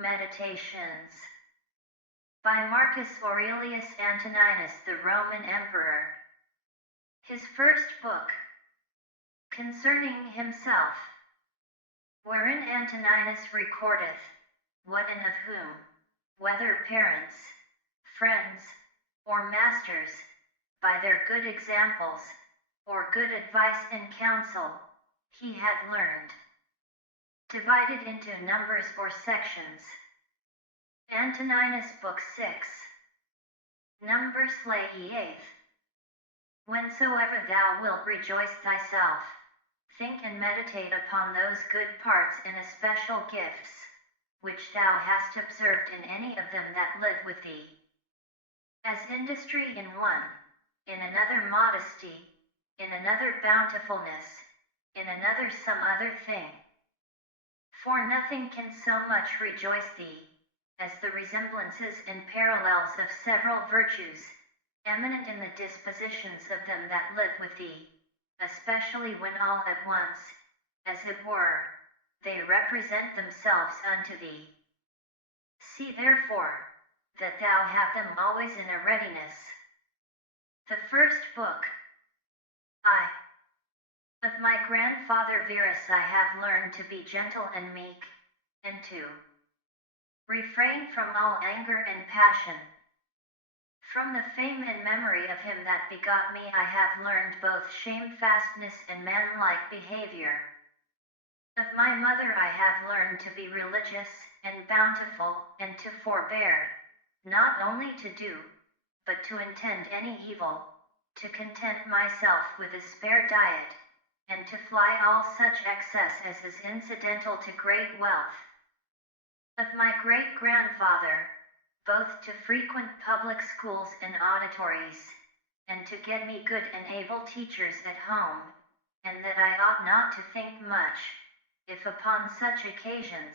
Meditations by Marcus Aurelius Antoninus, the Roman Emperor. His first book, concerning himself, wherein Antoninus recordeth what and of whom, whether parents, friends, or masters, by their good examples, or good advice and counsel, he had learned, divided into numbers or sections. Antoninus Book 6. Numbers Lay 8. Whensoever thou wilt rejoice thyself, think and meditate upon those good parts and especial gifts, which thou hast observed in any of them that live with thee. As industry in one, in another modesty, in another bountifulness, in another some other thing. For nothing can so much rejoice thee, as the resemblances and parallels of several virtues, eminent in the dispositions of them that live with thee, especially when all at once, as it were, they represent themselves unto thee. See therefore, that thou have them always in a readiness. The first book. Of my grandfather Verus I have learned to be gentle and meek, and to refrain from all anger and passion. From the fame and memory of him that begot me I have learned both shamefastness and manlike behavior. Of my mother I have learned to be religious, and bountiful, and to forbear, not only to do, but to intend any evil, to content myself with a spare diet, and to fly all such excess as is incidental to great wealth. Of my great-grandfather, both to frequent public schools and auditories, and to get me good and able teachers at home, and that I ought not to think much, if upon such occasions,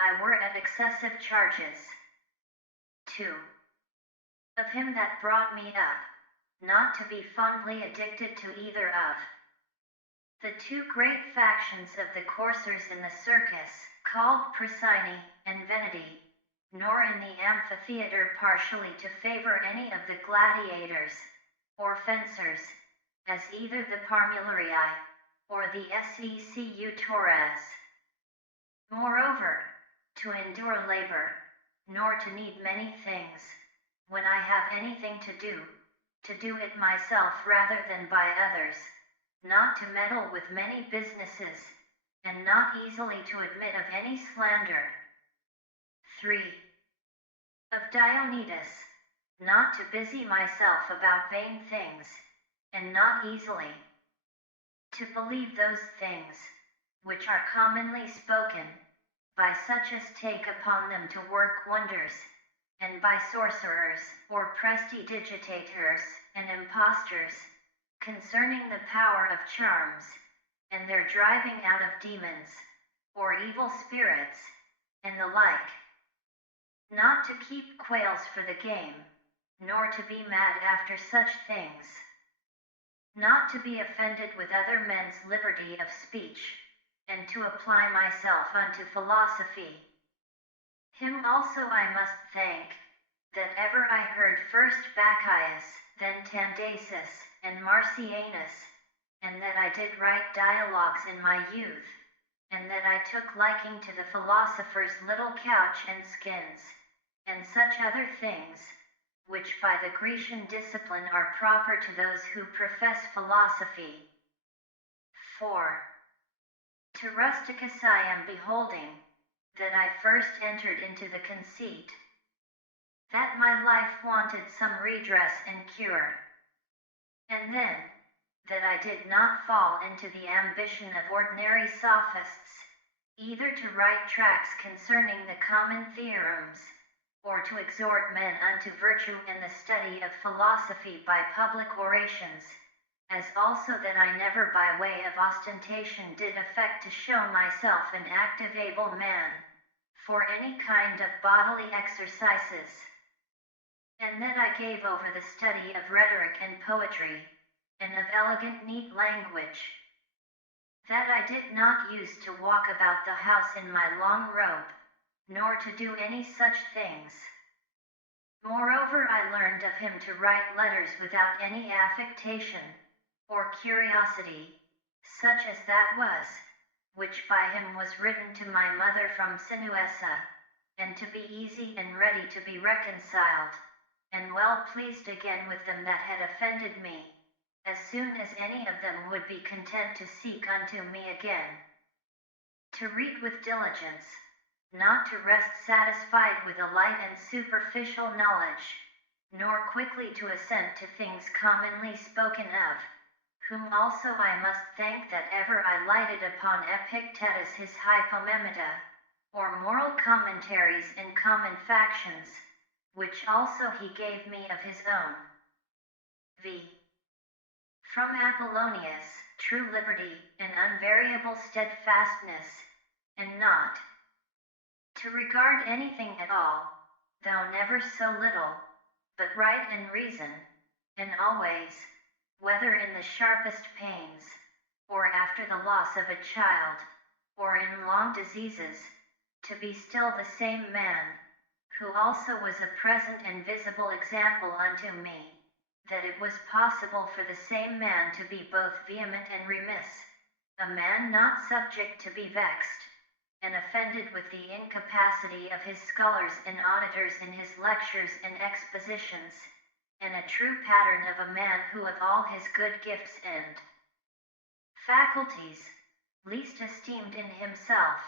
I were at excessive charges. 2. Of him that brought me up, not to be fondly addicted to either of the two great factions of the coursers in the circus, called Procine and Vanity, nor in the amphitheater partially to favor any of the gladiators, or fencers, as either the Parmularii, or the Secutorres. Moreover, to endure labor, nor to need many things, when I have anything to do it myself rather than by others, not to meddle with many businesses, and not easily to admit of any slander. 3. Of Dionysus, not to busy myself about vain things, and not easily to believe those things, which are commonly spoken, by such as take upon them to work wonders, and by sorcerers, or prestidigitators, and impostors, concerning the power of charms, and their driving out of demons, or evil spirits, and the like. Not to keep quails for the game, nor to be mad after such things. Not to be offended with other men's liberty of speech, and to apply myself unto philosophy. Him also I must thank, that ever I heard first Bacchius, then Tandasis, and Marcianus, and that I did write dialogues in my youth, and that I took liking to the philosophers' little couch and skins, and such other things, which by the Grecian discipline are proper to those who profess philosophy. 4. To Rusticus I am beholding, that I first entered into the conceit, that my life wanted some redress and cure, and then, that I did not fall into the ambition of ordinary sophists, either to write tracts concerning the common theorems, or to exhort men unto virtue in the study of philosophy by public orations, as also that I never by way of ostentation did affect to show myself an active able man, for any kind of bodily exercises, and that I gave over the study of rhetoric and poetry, and of elegant neat language, that I did not use to walk about the house in my long robe, nor to do any such things. Moreover, I learned of him to write letters without any affectation or curiosity, such as that was, which by him was written to my mother from Sinuessa, and to be easy and ready to be reconciled, and well pleased again with them that had offended me, as soon as any of them would be content to seek unto me again. To read with diligence, not to rest satisfied with a light and superficial knowledge, nor quickly to assent to things commonly spoken of, whom also I must thank that ever I lighted upon Epictetus his Hypomemata, or moral commentaries in common factions, which also he gave me of his own. V. From Apollonius, true liberty, and unvariable steadfastness, and not to regard anything at all, though never so little, but right and reason, and always, whether in the sharpest pains, or after the loss of a child, or in long diseases, to be still the same man, who also was a present and visible example unto me, that it was possible for the same man to be both vehement and remiss, a man not subject to be vexed, and offended with the incapacity of his scholars and auditors in his lectures and expositions, and a true pattern of a man who of all his good gifts and faculties, least esteemed in himself,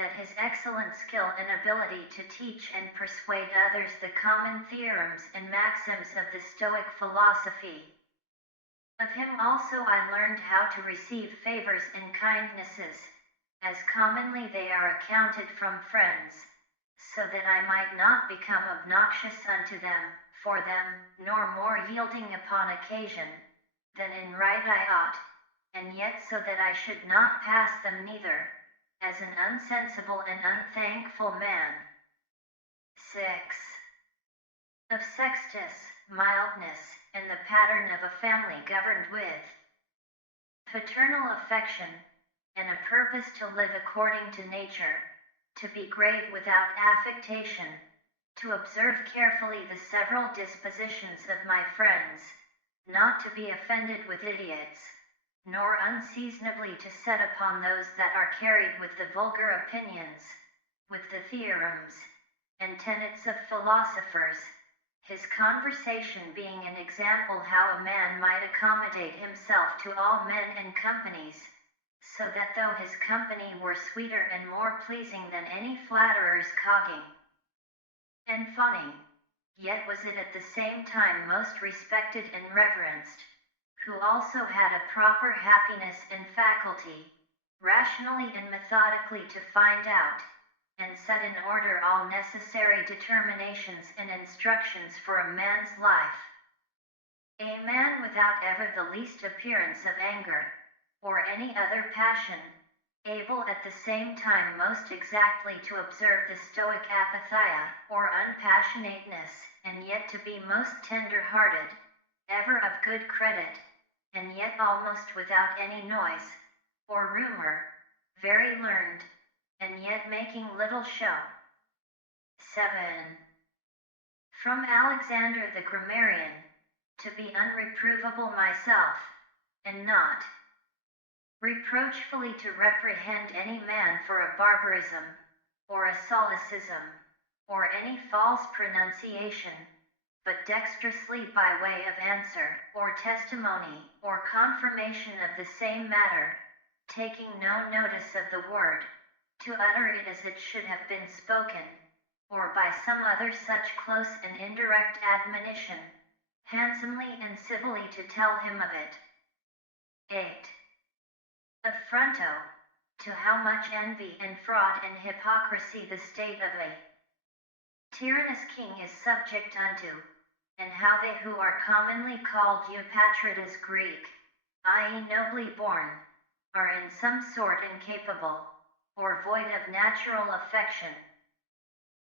that his excellent skill and ability to teach and persuade others the common theorems and maxims of the Stoic philosophy. Of him also I learned how to receive favors and kindnesses, as commonly they are accounted from friends, so that I might not become obnoxious unto them, for them, nor more yielding upon occasion, than in right I ought, and yet so that I should not pass them neither, as an unsensible and unthankful man. 6. Of Sextus, mildness, and the pattern of a family governed with paternal affection, and a purpose to live according to nature, to be grave without affectation, to observe carefully the several dispositions of my friends, not to be offended with idiots, nor unseasonably to set upon those that are carried with the vulgar opinions, with the theorems and tenets of philosophers, his conversation being an example how a man might accommodate himself to all men and companies, so that though his company were sweeter and more pleasing than any flatterer's cogging and funning, yet was it at the same time most respected and reverenced, who also had a proper happiness and faculty, rationally and methodically to find out, and set in order all necessary determinations and instructions for a man's life. A man without ever the least appearance of anger, or any other passion, able at the same time most exactly to observe the Stoic apatheia, or unpassionateness, and yet to be most tender-hearted, ever of good credit, and yet almost without any noise, or rumor, very learned, and yet making little show. 7. From Alexander the grammarian, to be unreprovable myself, and not reproachfully to reprehend any man for a barbarism, or a solecism, or any false pronunciation, but dexterously by way of answer, or testimony, or confirmation of the same matter, taking no notice of the word, to utter it as it should have been spoken, or by some other such close and indirect admonition, handsomely and civilly to tell him of it. 8. Affronto, to how much envy and fraud and hypocrisy the state of a tyrannous king is subject unto, and how they who are commonly called Eupatridas Greek, i.e. nobly born, are in some sort incapable, or void of natural affection.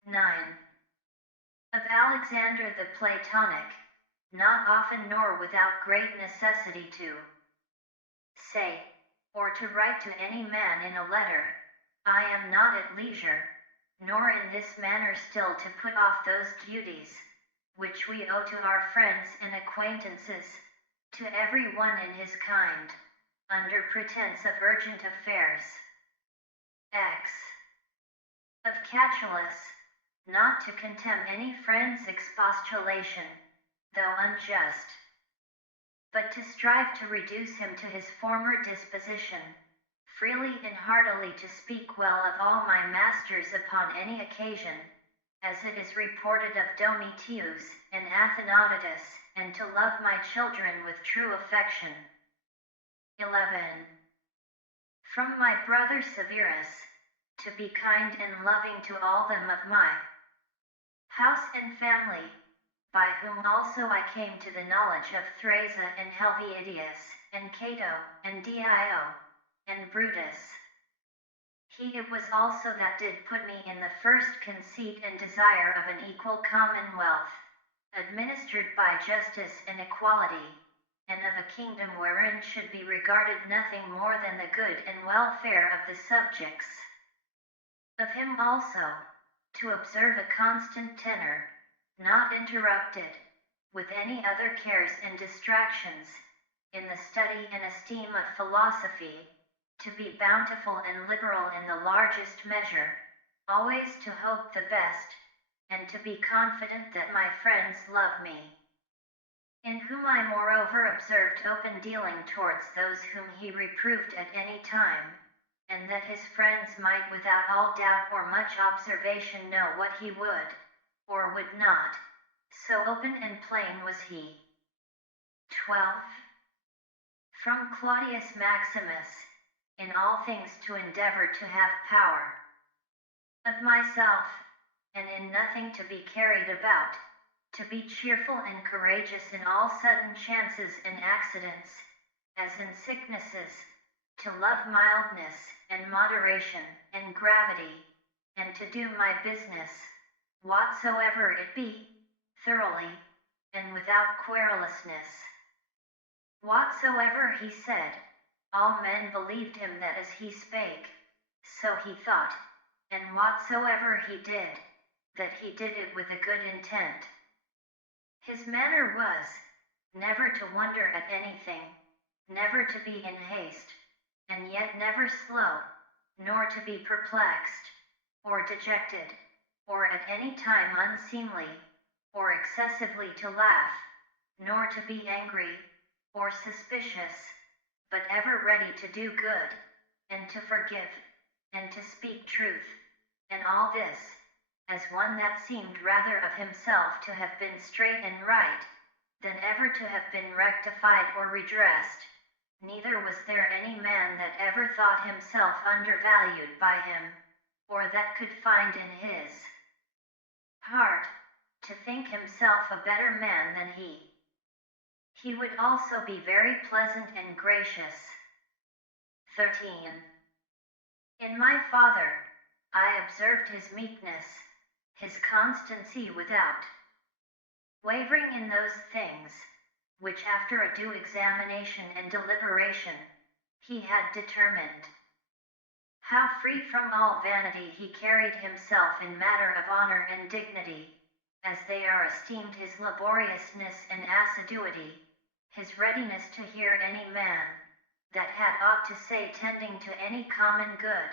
9. Of Alexander the Platonic, not often nor without great necessity to say, or to write to any man in a letter, I am not at leisure, nor in this manner still to put off those duties, which we owe to our friends and acquaintances, to every one in his kind, under pretense of urgent affairs. X. Of Catullus, not to contemn any friend's expostulation, though unjust, but to strive to reduce him to his former disposition, freely and heartily to speak well of all my masters upon any occasion, as it is reported of Domitius and Athenodidus, and to love my children with true affection. 11. From my brother Severus, to be kind and loving to all them of my house and family, by whom also I came to the knowledge of Thrasea and Helvidius, and Cato, and Dio, and Brutus. He it was also that did put me in the first conceit and desire of an equal commonwealth, administered by justice and equality, and of a kingdom wherein should be regarded nothing more than the good and welfare of the subjects. Of him also, to observe a constant tenor, not interrupted, with any other cares and distractions, in the study and esteem of philosophy, to be bountiful and liberal in the largest measure, always to hope the best, and to be confident that my friends love me. In whom I moreover observed open dealing towards those whom he reproved at any time, and that his friends might without all doubt or much observation know what he would, or would not, so open and plain was he. 12. From Claudius Maximus, in all things to endeavor to have power of myself, and in nothing to be carried about, to be cheerful and courageous in all sudden chances and accidents, as in sicknesses, to love mildness, and moderation, and gravity, and to do my business, whatsoever it be, thoroughly, and without querulousness. Whatsoever he said, all men believed him that as he spake, so he thought, and whatsoever he did, that he did it with a good intent. His manner was, never to wonder at anything, never to be in haste, and yet never slow, nor to be perplexed, or dejected, or at any time unseemly, or excessively to laugh, nor to be angry, or suspicious, but ever ready to do good, and to forgive, and to speak truth, and all this, as one that seemed rather of himself to have been straight and right, than ever to have been rectified or redressed. Neither was there any man that ever thought himself undervalued by him, or that could find in his heart to think himself a better man than he. He would also be very pleasant and gracious. 13. In my father, I observed his meekness, his constancy without wavering in those things, which after a due examination and deliberation, he had determined. How free from all vanity he carried himself in matter of honor and dignity, as they are esteemed his laboriousness and assiduity, his readiness to hear any man, that had aught to say tending to any common good,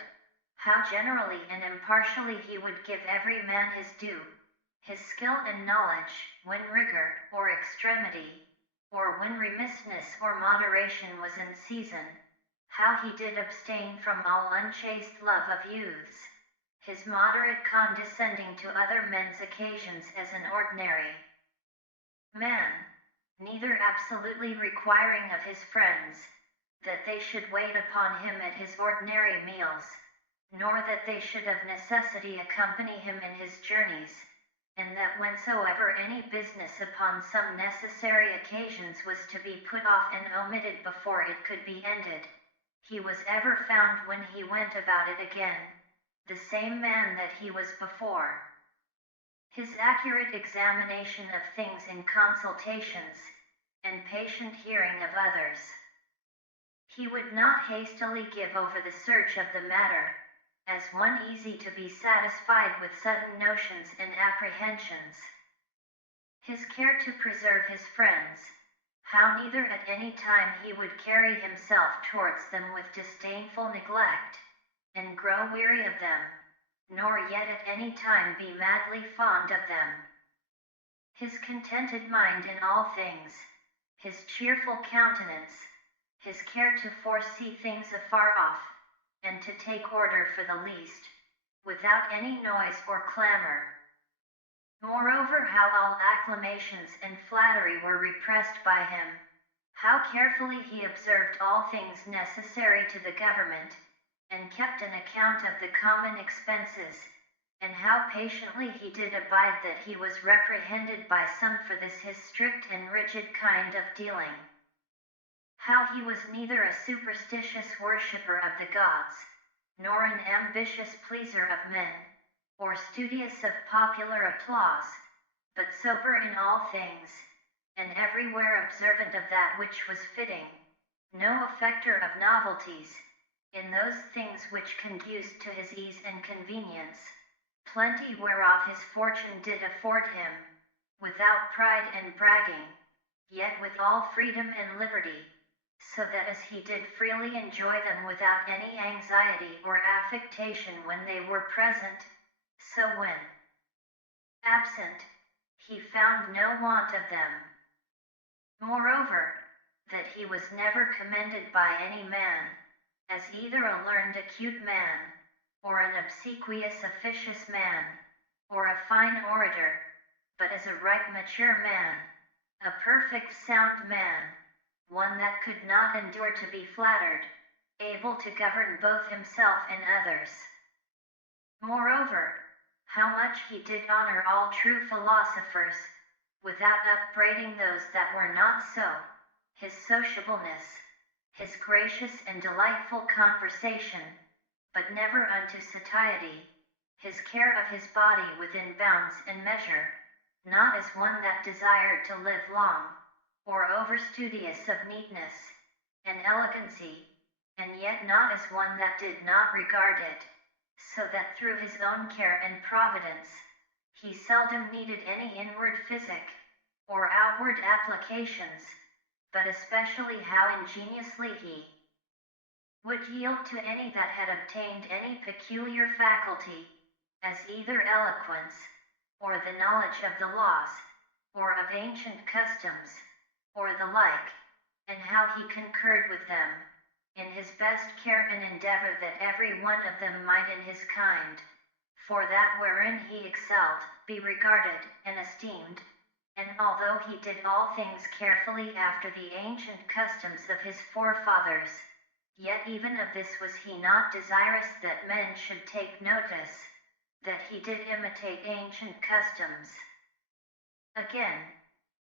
how generally and impartially he would give every man his due, his skill and knowledge, when rigor, or extremity, or when remissness or moderation was in season, how he did abstain from all unchaste love of youths, his moderate condescending to other men's occasions as an ordinary man, neither absolutely requiring of his friends, that they should wait upon him at his ordinary meals, nor that they should of necessity accompany him in his journeys, and that whensoever any business upon some necessary occasions was to be put off and omitted before it could be ended, he was ever found when he went about it again, the same man that he was before. His accurate examination of things in consultations, and patient hearing of others. He would not hastily give over the search of the matter, as one easy to be satisfied with sudden notions and apprehensions. His care to preserve his friends, how neither at any time he would carry himself towards them with disdainful neglect, and grow weary of them, nor yet at any time be madly fond of them. His contented mind in all things, his cheerful countenance, his care to foresee things afar off, and to take order for the least, without any noise or clamor. Moreover, how all acclamations and flattery were repressed by him, how carefully he observed all things necessary to the government, and kept an account of the common expenses, and how patiently he did abide that he was reprehended by some for this his strict and rigid kind of dealing. How he was neither a superstitious worshipper of the gods, nor an ambitious pleaser of men, or studious of popular applause, but sober in all things, and everywhere observant of that which was fitting, no affecter of novelties, in those things which conduced to his ease and convenience, plenty whereof his fortune did afford him, without pride and bragging, yet with all freedom and liberty, so that as he did freely enjoy them without any anxiety or affectation when they were present, so when absent, he found no want of them. Moreover, that he was never commended by any man, as either a learned acute man, or an obsequious officious man, or a fine orator, but as a ripe mature man, a perfect sound man, one that could not endure to be flattered, able to govern both himself and others. Moreover, how much he did honor all true philosophers, without upbraiding those that were not so, his sociableness, his gracious and delightful conversation, but never unto satiety, his care of his body within bounds and measure, not as one that desired to live long, or over-studious of neatness and elegancy, and yet not as one that did not regard it, so that through his own care and providence, he seldom needed any inward physic, or outward applications, but especially how ingeniously he would yield to any that had obtained any peculiar faculty, as either eloquence, or the knowledge of the laws, or of ancient customs, or the like, and how he concurred with them, in his best care and endeavor that every one of them might in his kind, for that wherein he excelled, be regarded and esteemed, and although he did all things carefully after the ancient customs of his forefathers, yet even of this was he not desirous that men should take notice, that he did imitate ancient customs. Again,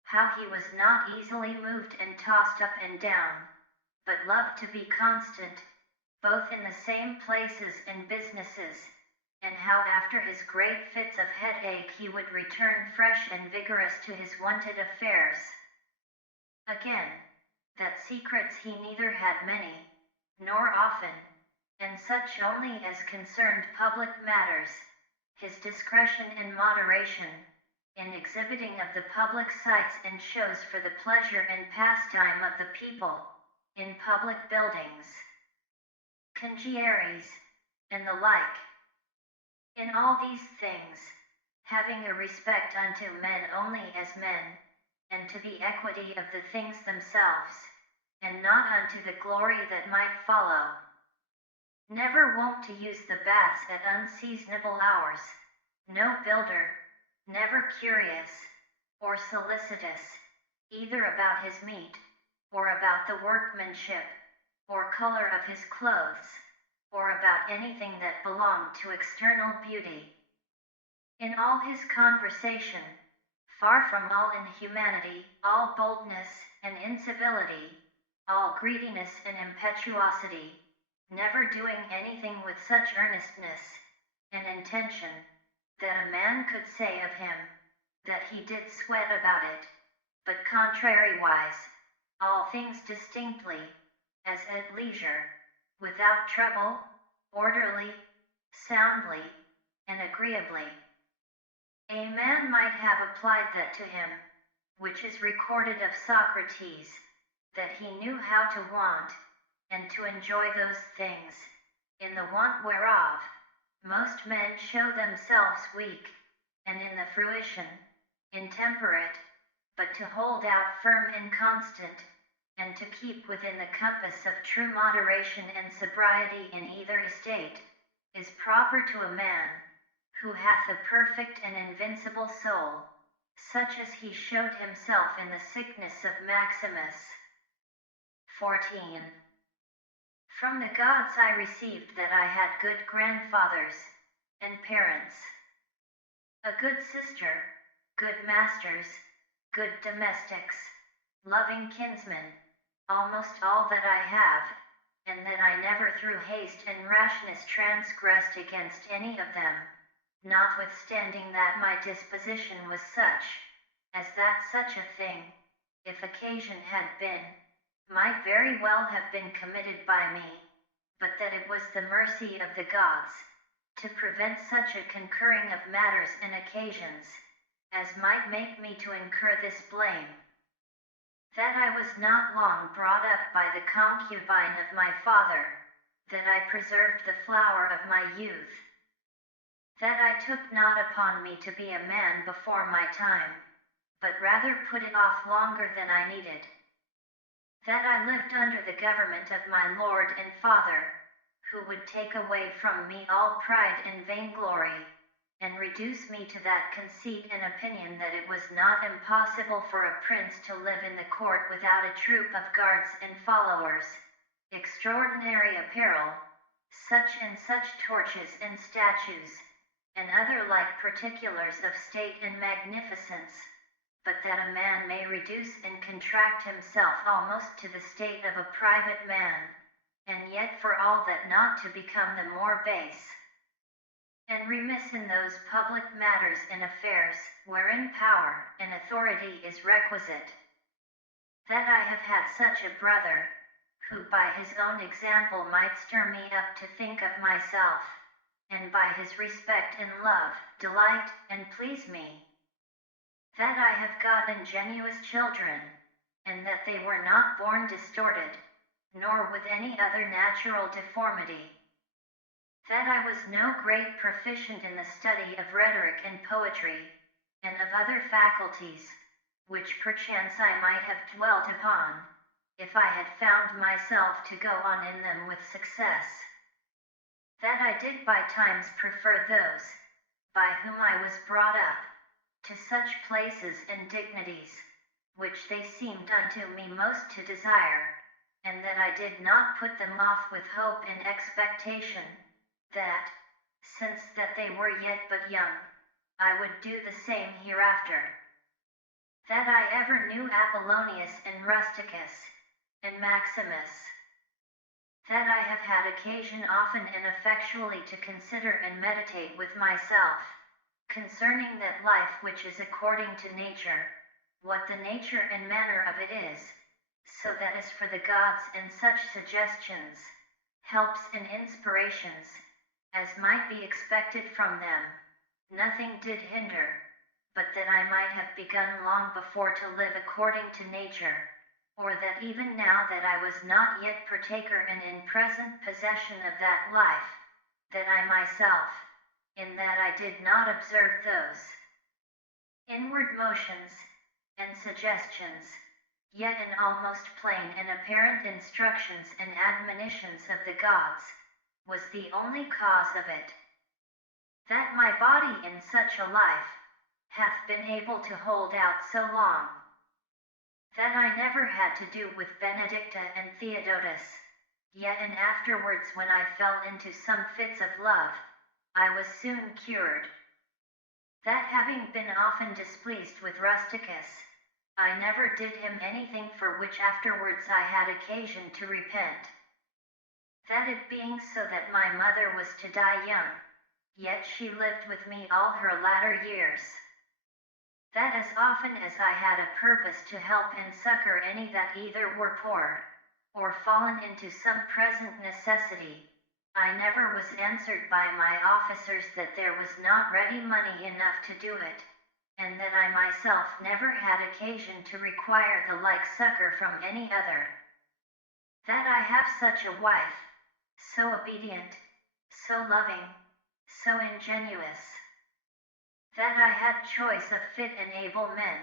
how he was not easily moved and tossed up and down, but loved to be constant, both in the same places and businesses, and how after his great fits of headache he would return fresh and vigorous to his wonted affairs. Again, that secrets he neither had many, nor often, and such only as concerned public matters, his discretion and moderation, in exhibiting of the public sights and shows for the pleasure and pastime of the people, in public buildings, congeries, and the like. In all these things, having a respect unto men only as men, and to the equity of the things themselves, and not unto the glory that might follow. Never wont to use the baths at unseasonable hours, no builder, never curious, or solicitous, either about his meat, or about the workmanship, or color of his clothes, or about anything that belonged to external beauty. In all his conversation, far from all inhumanity, all boldness and incivility, all greediness and impetuosity, never doing anything with such earnestness and intention, that a man could say of him, that he did sweat about it, but contrariwise, all things distinctly, as at leisure, without trouble, orderly, soundly, and agreeably. A man might have applied that to him, which is recorded of Socrates, that he knew how to want, and to enjoy those things, in the want whereof, most men show themselves weak, and in the fruition, intemperate, but to hold out firm and constant, and to keep within the compass of true moderation and sobriety in either estate, is proper to a man, who hath a perfect and invincible soul, such as he showed himself in the sickness of Maximus. 14. From the gods I received that I had good grandfathers, and parents, a good sister, good masters, good domestics, loving kinsmen, almost all that I have, and that I never through haste and rashness transgressed against any of them, notwithstanding that my disposition was such, as that such a thing, if occasion had been, might very well have been committed by me, but that it was the mercy of the gods, to prevent such a concurring of matters and occasions, as might make me to incur this blame. That I was not long brought up by the concubine of my father, that I preserved the flower of my youth, that I took not upon me to be a man before my time, but rather put it off longer than I needed, that I lived under the government of my Lord and Father, who would take away from me all pride and vainglory, and reduce me to that conceit and opinion that it was not impossible for a prince to live in the court without a troop of guards and followers, extraordinary apparel, such and such torches and statues, and other like particulars of state and magnificence, but that a man may reduce and contract himself almost to the state of a private man, and yet for all that not to become the more base, and remiss in those public matters and affairs, wherein power and authority is requisite. That I have had such a brother, who by his own example might stir me up to think of myself, and by his respect and love, delight and please me. That I have got ingenuous children, and that they were not born distorted, nor with any other natural deformity. That I was no great proficient in the study of rhetoric and poetry, and of other faculties, which perchance I might have dwelt upon, if I had found myself to go on in them with success. That I did by times prefer those, by whom I was brought up, to such places and dignities, which they seemed unto me most to desire, and that I did not put them off with hope and expectation, that, since that they were yet but young, I would do the same hereafter. That I ever knew Apollonius and Rusticus, and Maximus. That I have had occasion often and effectually to consider and meditate with myself, concerning that life which is according to nature, what the nature and manner of it is, so that as for the gods and such suggestions, helps and inspirations, as might be expected from them, nothing did hinder, but that I might have begun long before to live according to nature, or that even now that I was not yet partaker and in present possession of that life, that I myself, in that I did not observe those inward motions and suggestions, yet in almost plain and apparent instructions and admonitions of the gods, was the only cause of it. That my body in such a life hath been able to hold out so long. That I never had to do with Benedicta and Theodotus, yet and afterwards when I fell into some fits of love, I was soon cured. That having been often displeased with Rusticus, I never did him anything for which afterwards I had occasion to repent. That it being so that my mother was to die young, yet she lived with me all her latter years. That as often as I had a purpose to help and succor any that either were poor, or fallen into some present necessity, I never was answered by my officers that there was not ready money enough to do it, and that I myself never had occasion to require the like succor from any other. That I have such a wife, so obedient, so loving, so ingenuous, that I had choice of fit and able men,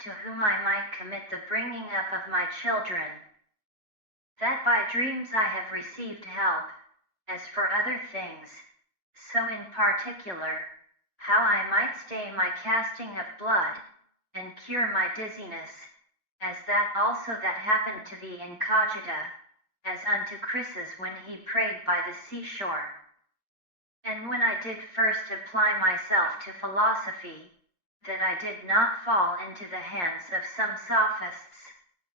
to whom I might commit the bringing up of my children. That by dreams I have received help, as for other things, so in particular, how I might stay my casting of blood, and cure my dizziness, as that also that happened to thee in Cogita, as unto Chrysis when he prayed by the seashore. And when I did first apply myself to philosophy, that I did not fall into the hands of some sophists,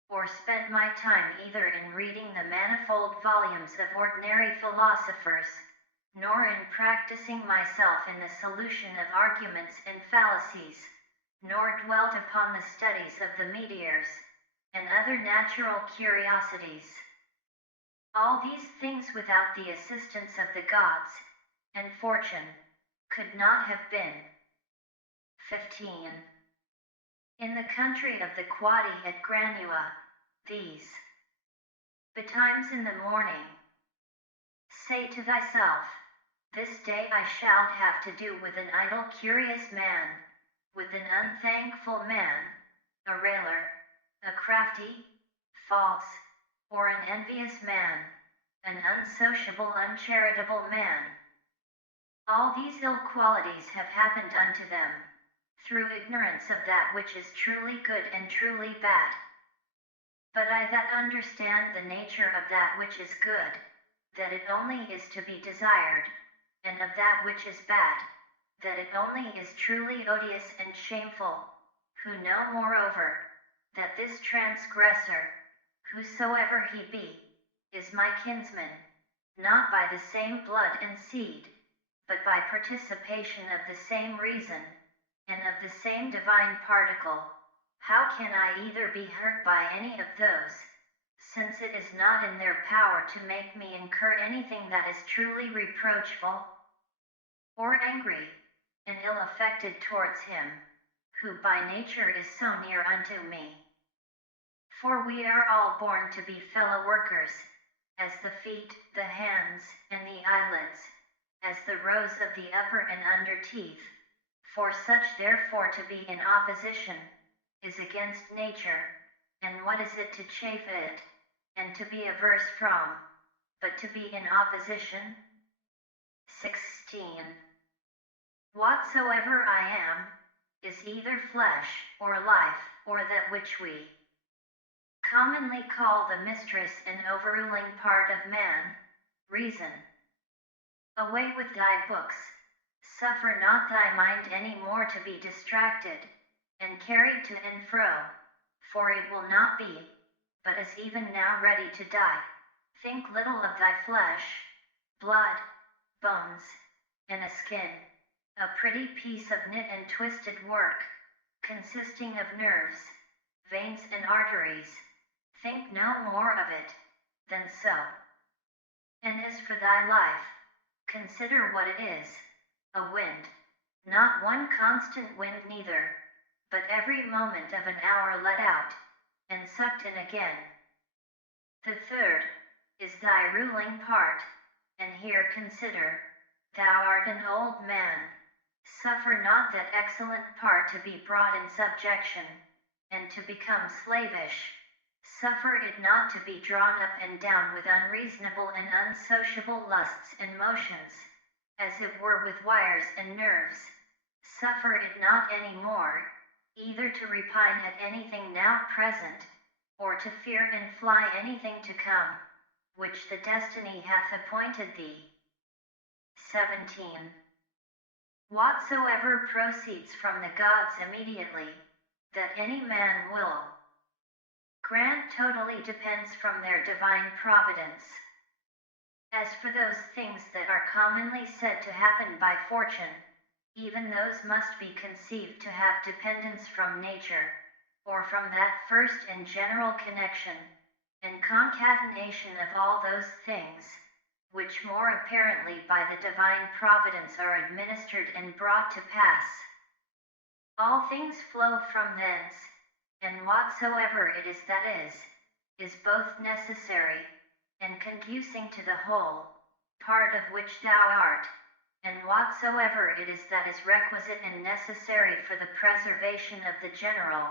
or spent my time either in reading the manifold volumes of ordinary philosophers, nor in practicing myself in the solution of arguments and fallacies, nor dwelt upon the studies of the meteors, and other natural curiosities. All these things without the assistance of the gods, and fortune, could not have been. 15. In the country of the Quadi at Granua, these betimes in the morning, say to thyself, this day I shalt have to do with an idle curious man, with an unthankful man, a railer, a crafty, false, or an envious man, an unsociable, uncharitable man. All these ill qualities have happened unto them, through ignorance of that which is truly good and truly bad. But I that understand the nature of that which is good, that it only is to be desired, and of that which is bad, that it only is truly odious and shameful, who know moreover, that this transgressor, whosoever he be, is my kinsman, not by the same blood and seed, but by participation of the same reason, and of the same divine particle. How can I either be hurt by any of those, since it is not in their power to make me incur anything that is truly reproachful, or angry, and ill affected towards him, who by nature is so near unto me? For we are all born to be fellow workers, as the feet, the hands, and the eyelids, as the rows of the upper and under teeth. For such therefore to be in opposition, is against nature, and what is it to chafe it, and to be averse from, but to be in opposition? 16. Whatsoever I am, is either flesh, or life, or that which we commonly call the mistress and overruling part of man, reason. Away with thy books, suffer not thy mind any more to be distracted, and carried to and fro, for it will not be, but is even now ready to die. Think little of thy flesh, blood, bones, and a skin, a pretty piece of knit and twisted work, consisting of nerves, veins and arteries. Think no more of it than so. And as for thy life, consider what it is, a wind, not one constant wind neither, but every moment of an hour let out, and sucked in again. The third is thy ruling part, and here consider, thou art an old man, suffer not that excellent part to be brought in subjection, and to become slavish, suffer it not to be drawn up and down with unreasonable and unsociable lusts and motions, as it were with wires and nerves, suffer it not any more, either to repine at anything now present, or to fear and fly anything to come, which the destiny hath appointed thee. 17. Whatsoever proceeds from the gods immediately, that any man will grant totally depends from their divine providence. As for those things that are commonly said to happen by fortune, even those must be conceived to have dependence from nature, or from that first and general connection, and concatenation of all those things, which more apparently by the divine providence are administered and brought to pass. All things flow from thence, and whatsoever it is that is both necessary, and conducing to the whole, part of which thou art, and whatsoever it is that is requisite and necessary for the preservation of the general,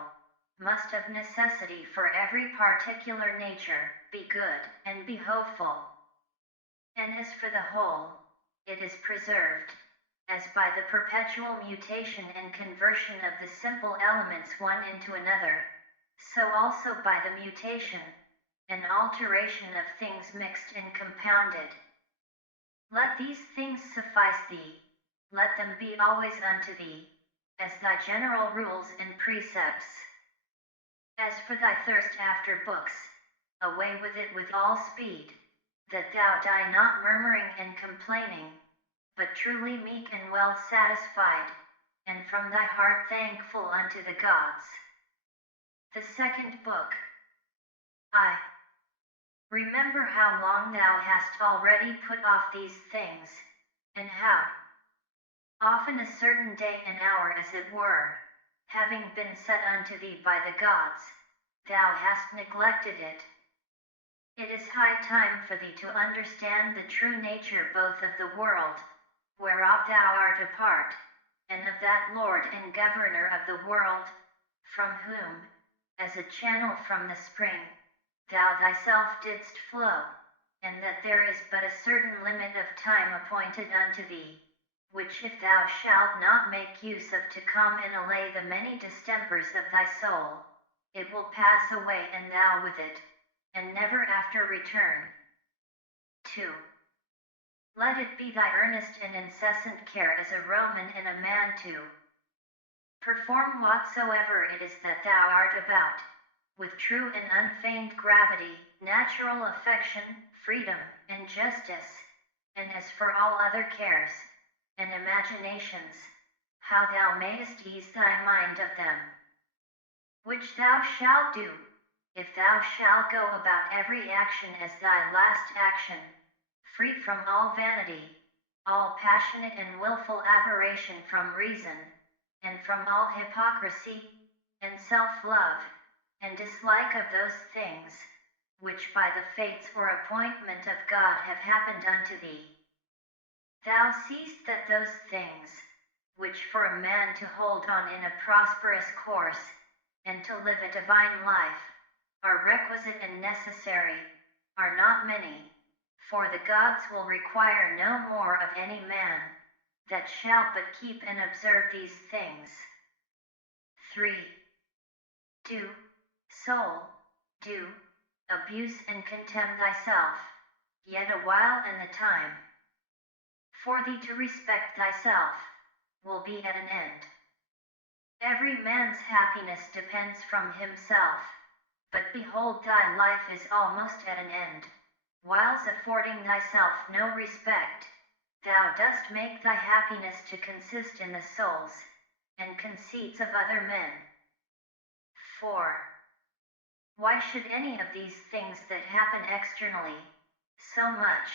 must of necessity for every particular nature, be good, and be hopeful. And as for the whole, it is preserved, as by the perpetual mutation and conversion of the simple elements one into another, so also by the mutation and alteration of things mixed and compounded. Let these things suffice thee, let them be always unto thee, as thy general rules and precepts. As for thy thirst after books, away with it with all speed, that thou die not murmuring and complaining, but truly meek and well satisfied, and from thy heart thankful unto the gods. The second book. I. Remember how long thou hast already put off these things, and how often a certain day and hour as it were, having been set unto thee by the gods, thou hast neglected it. It is high time for thee to understand the true nature both of the world, whereof thou art a part, and of that Lord and Governor of the world, from whom, as a channel from the spring, thou thyself didst flow, and that there is but a certain limit of time appointed unto thee, which if thou shalt not make use of to come and allay the many distempers of thy soul, it will pass away and thou with it, and never after return. 2. Let it be thy earnest and incessant care as a Roman and a man to perform whatsoever it is that thou art about, with true and unfeigned gravity, natural affection, freedom, and justice, and as for all other cares and imaginations, how thou mayest ease thy mind of them. Which thou shalt do, if thou shalt go about every action as thy last action, free from all vanity, all passionate and willful aberration from reason, and from all hypocrisy, and self-love, and dislike of those things, which by the fates or appointment of God have happened unto thee. Thou seest that those things, which for a man to hold on in a prosperous course, and to live a divine life, are requisite and necessary, are not many, for the gods will require no more of any man, that shall but keep and observe these things. 3. Do, soul, do, abuse and contemn thyself, yet a while and the time. For thee to respect thyself, will be at an end. Every man's happiness depends from himself, but behold thy life is almost at an end, whiles affording thyself no respect, thou dost make thy happiness to consist in the souls, and conceits of other men. 4. Why should any of these things that happen externally, so much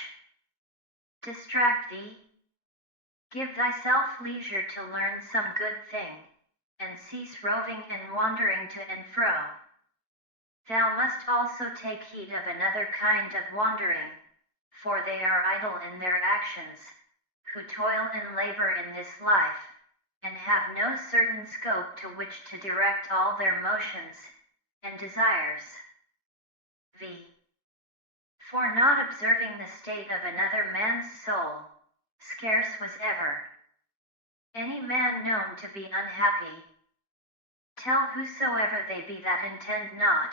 distract thee? Give thyself leisure to learn some good thing, and cease roving and wandering to and fro. Thou must also take heed of another kind of wandering, for they are idle in their actions, who toil and labor in this life, and have no certain scope to which to direct all their motions and desires. V. For not observing the state of another man's soul, scarce was ever any man known to be unhappy. Tell whosoever they be that intend not,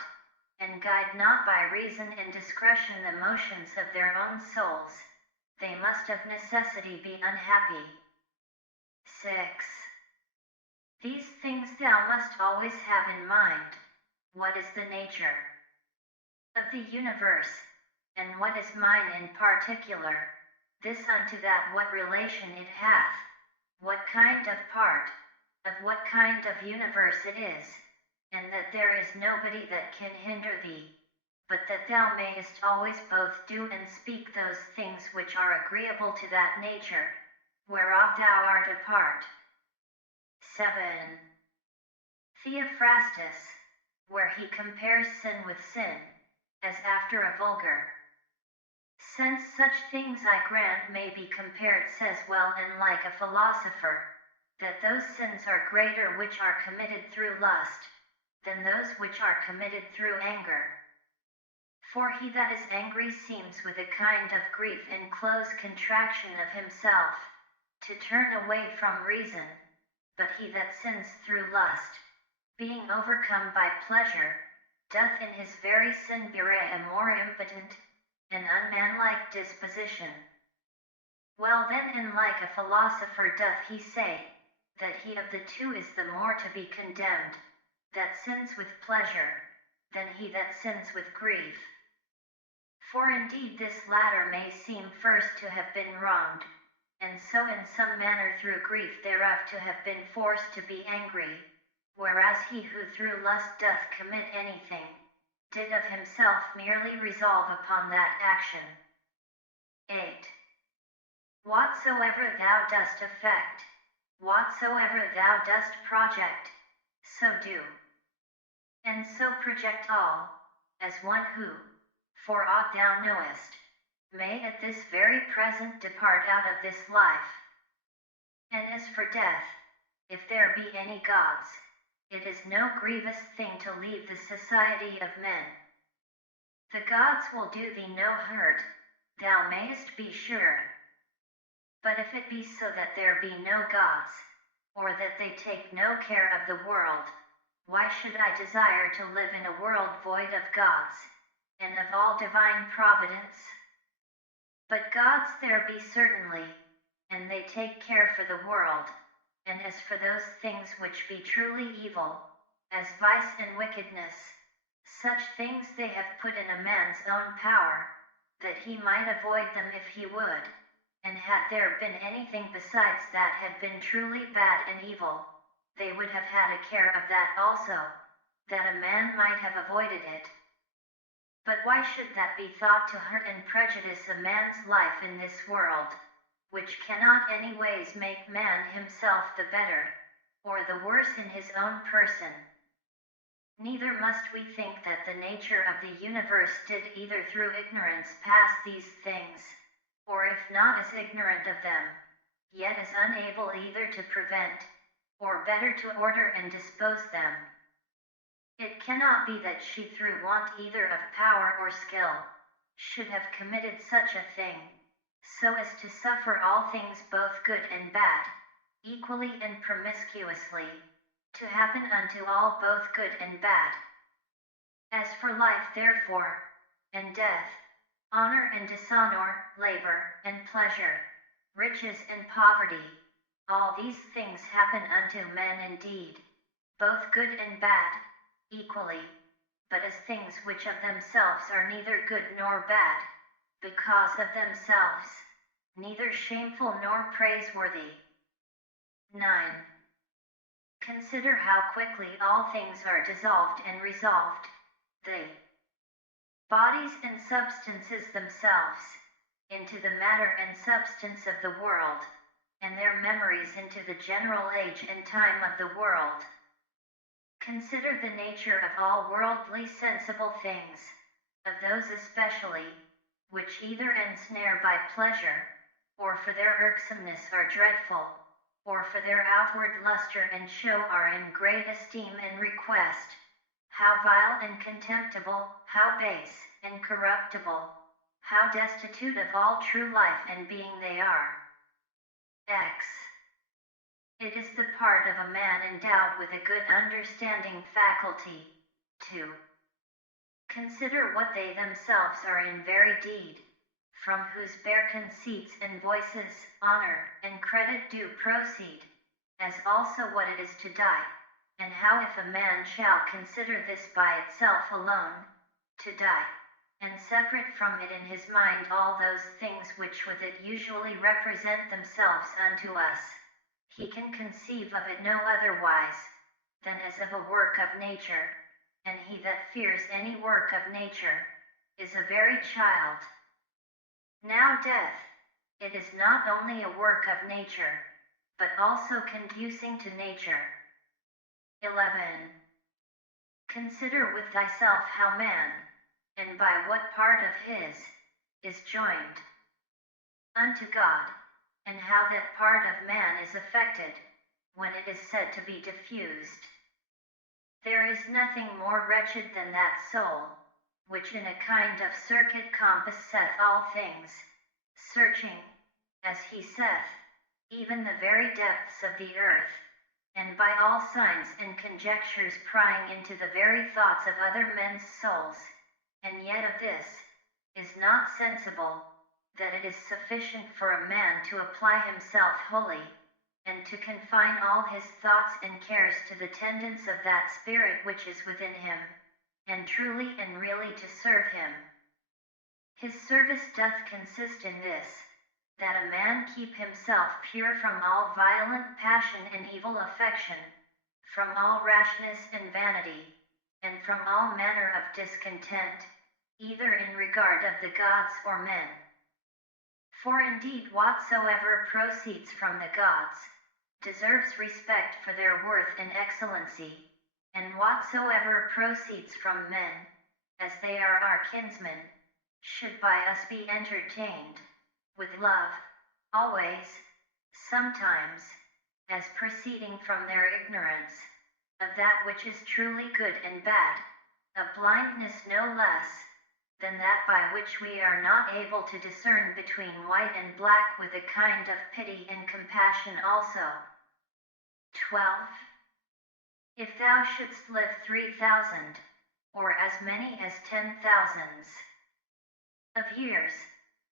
and guide not by reason and discretion the motions of their own souls, they must of necessity be unhappy. 6. These things thou must always have in mind. What is the nature of the universe, and what is mine in particular, this unto that what relation it hath, what kind of part, of what kind of universe it is, and that there is nobody that can hinder thee, but that thou mayest always both do and speak those things which are agreeable to that nature, whereof thou art a part. 7. Theophrastus, where he compares sin with sin, as after a vulgar sense such things I grant may be compared, says well and like a philosopher, that those sins are greater which are committed through lust, than those which are committed through anger. For he that is angry seems with a kind of grief and close contraction of himself, to turn away from reason, but he that sins through lust, being overcome by pleasure, doth in his very sin bewray a more impotent and unmanlike disposition. Well then, and like a philosopher doth he say, that he of the two is the more to be condemned, that sins with pleasure, than he that sins with grief. For indeed this latter may seem first to have been wronged, and so in some manner through grief thereof to have been forced to be angry, whereas he who through lust doth commit anything, did of himself merely resolve upon that action. 8. Whatsoever thou dost effect, whatsoever thou dost project, so do. And so project all, as one who, for aught thou knowest, may at this very present depart out of this life. And as for death, if there be any gods, it is no grievous thing to leave the society of men. The gods will do thee no hurt, thou mayest be sure. But if it be so that there be no gods, or that they take no care of the world, why should I desire to live in a world void of gods, and of all divine providence? But gods there be certainly, and they take care for the world. And as for those things which be truly evil, as vice and wickedness, such things they have put in a man's own power, that he might avoid them if he would. And had there been anything besides that had been truly bad and evil, they would have had a care of that also, that a man might have avoided it. But why should that be thought to hurt and prejudice a man's life in this world, which cannot any ways make man himself the better, or the worse in his own person? Neither must we think that the nature of the universe did either through ignorance pass these things, or if not as ignorant of them, yet as unable either to prevent, or better to order and dispose them. It cannot be that she through want either of power or skill, should have committed such a thing, so as to suffer all things both good and bad, equally and promiscuously, to happen unto all both good and bad. As for life therefore, and death, honor and dishonor, labor and pleasure, riches and poverty, all these things happen unto men indeed, both good and bad, equally, but as things which of themselves are neither good nor bad, because of themselves, neither shameful nor praiseworthy. 9. Consider how quickly all things are dissolved and resolved, the bodies and substances themselves, into the matter and substance of the world, and their memories into the general age and time of the world. Consider the nature of all worldly sensible things, of those especially, which either ensnare by pleasure, or for their irksomeness are dreadful, or for their outward lustre and show are in great esteem and request, how vile and contemptible, how base and corruptible, how destitute of all true life and being they are. X. It is the part of a man endowed with a good understanding faculty, to consider what they themselves are in very deed, from whose bare conceits and voices, honor and credit do proceed, as also what it is to die, and how if a man shall consider this by itself alone, to die, and separate from it in his mind all those things which with it usually represent themselves unto us, he can conceive of it no otherwise, than as of a work of nature, and he that fears any work of nature, is a very child. Now death, it is not only a work of nature, but also conducing to nature. 11. Consider with thyself how man, and by what part of his, is joined unto God, and how that part of man is affected, when it is said to be diffused. There is nothing more wretched than that soul, which in a kind of circuit compass saith all things, searching, as he saith, even the very depths of the earth, and by all signs and conjectures prying into the very thoughts of other men's souls, and yet of this, is not sensible, that it is sufficient for a man to apply himself wholly, and to confine all his thoughts and cares to the tendance of that spirit which is within him, and truly and really to serve him. His service doth consist in this, that a man keep himself pure from all violent passion and evil affection, from all rashness and vanity, and from all manner of discontent, either in regard of the gods or men. For indeed whatsoever proceeds from the gods, deserves respect for their worth and excellency, and whatsoever proceeds from men, as they are our kinsmen, should by us be entertained, with love, always, sometimes, as proceeding from their ignorance, of that which is truly good and bad, of blindness no less, than that by which we are not able to discern between white and black with a kind of pity and compassion also. 12. If thou shouldst live 3,000, or as many as 10,000 of years,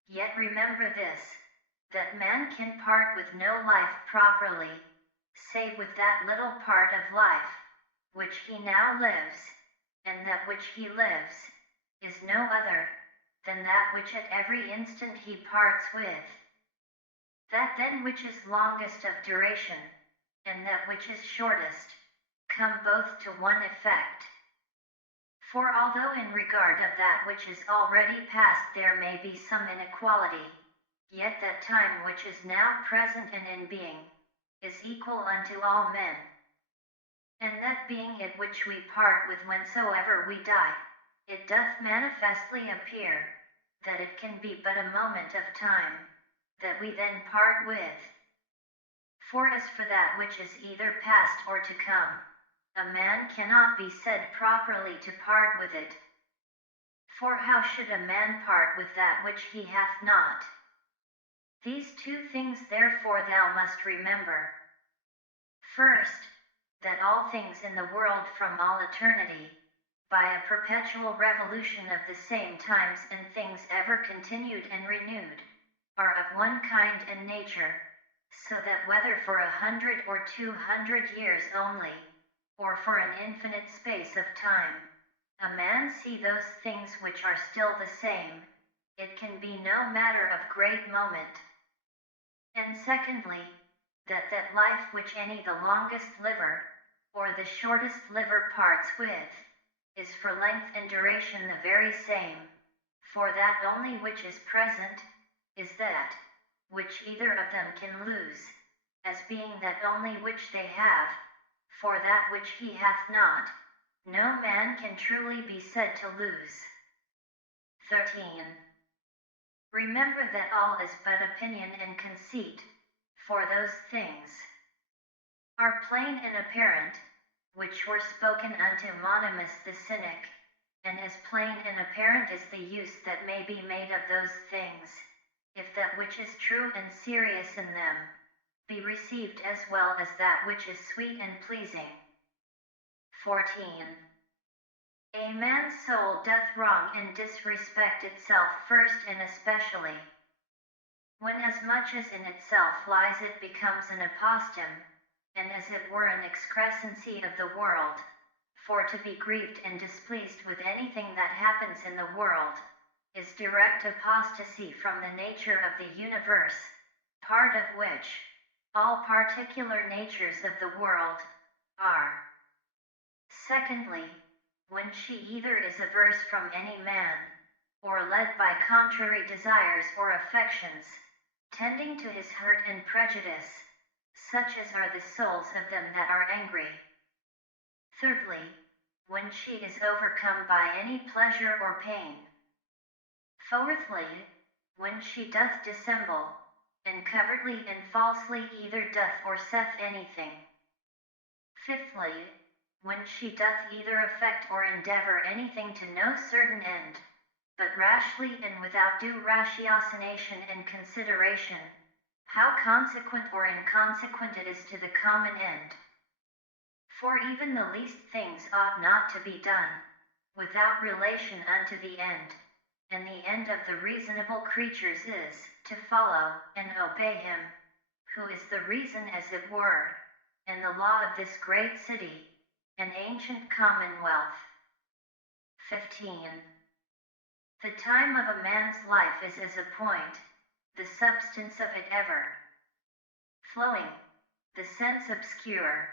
yet remember this, that man can part with no life properly, save with that little part of life, which he now lives, and that which he lives, is no other, than that which at every instant he parts with. That then which is longest of duration, and that which is shortest, come both to one effect. For although in regard of that which is already past there may be some inequality, yet that time which is now present and in being, is equal unto all men. And that being it which we part with whensoever we die, it doth manifestly appear, that it can be but a moment of time, that we then part with. For as for that which is either past or to come, a man cannot be said properly to part with it. For how should a man part with that which he hath not? These two things therefore thou must remember. First, that all things in the world from all eternity, by a perpetual revolution of the same times and things ever continued and renewed, are of one kind and nature, so that whether for 100 or 200 years only, or for an infinite space of time, a man see those things which are still the same, it can be no matter of great moment. And secondly, that life which any the longest liver, or the shortest liver parts with, is for length and duration the very same, for that only which is present, is that, which either of them can lose, as being that only which they have, for that which he hath not, no man can truly be said to lose. 13. Remember that all is but opinion and conceit, for those things are plain and apparent, which were spoken unto Monimus the Cynic, and as plain and apparent is the use that may be made of those things, if that which is true and serious in them, be received as well as that which is sweet and pleasing. 14. A man's soul doth wrong and disrespect itself first and especially, when as much as in itself lies it becomes an apostem, and as it were an excrescency of the world, for to be grieved and displeased with anything that happens in the world, is direct apostasy from the nature of the universe, part of which all particular natures of the world are. Secondly, when she either is averse from any man, or led by contrary desires or affections, tending to his hurt and prejudice, such as are the souls of them that are angry. Thirdly, when she is overcome by any pleasure or pain. Fourthly, when she doth dissemble, and covertly and falsely either doth or saith anything. Fifthly, when she doth either affect or endeavor anything to no certain end, but rashly and without due ratiocination and consideration, how consequent or inconsequent it is to the common end. For even the least things ought not to be done, without relation unto the end, and the end of the reasonable creatures is, to follow and obey him, who is the reason as it were, and the law of this great city, an ancient commonwealth. 15. The time of a man's life is as a point, the substance of it ever flowing, the sense obscure,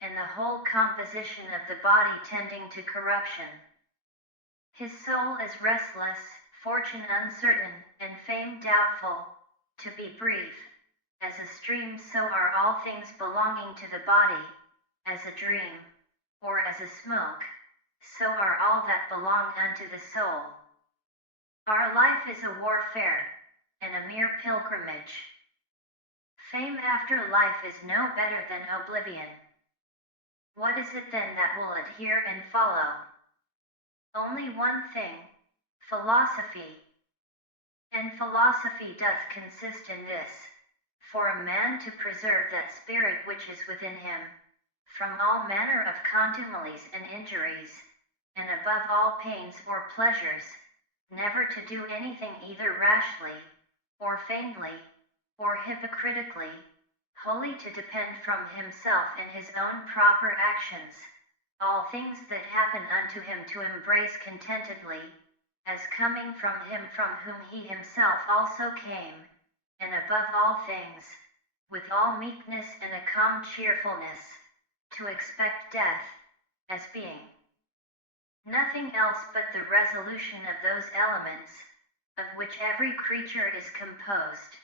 and the whole composition of the body tending to corruption. His soul is restless, fortune uncertain, and fame doubtful. To be brief, as a stream so are all things belonging to the body, as a dream, or as a smoke, so are all that belong unto the soul. Our life is a warfare, and a mere pilgrimage. Fame after life is no better than oblivion. What is it then that will adhere and follow? Only one thing, philosophy. And philosophy doth consist in this, for a man to preserve that spirit which is within him, from all manner of contumelies and injuries, and above all pains or pleasures, never to do anything either rashly, or feignedly, or hypocritically, wholly to depend from himself in his own proper actions, all things that happen unto him to embrace contentedly, as coming from him from whom he himself also came, and above all things, with all meekness and a calm cheerfulness, to expect death, as being nothing else but the resolution of those elements, of which every creature is composed.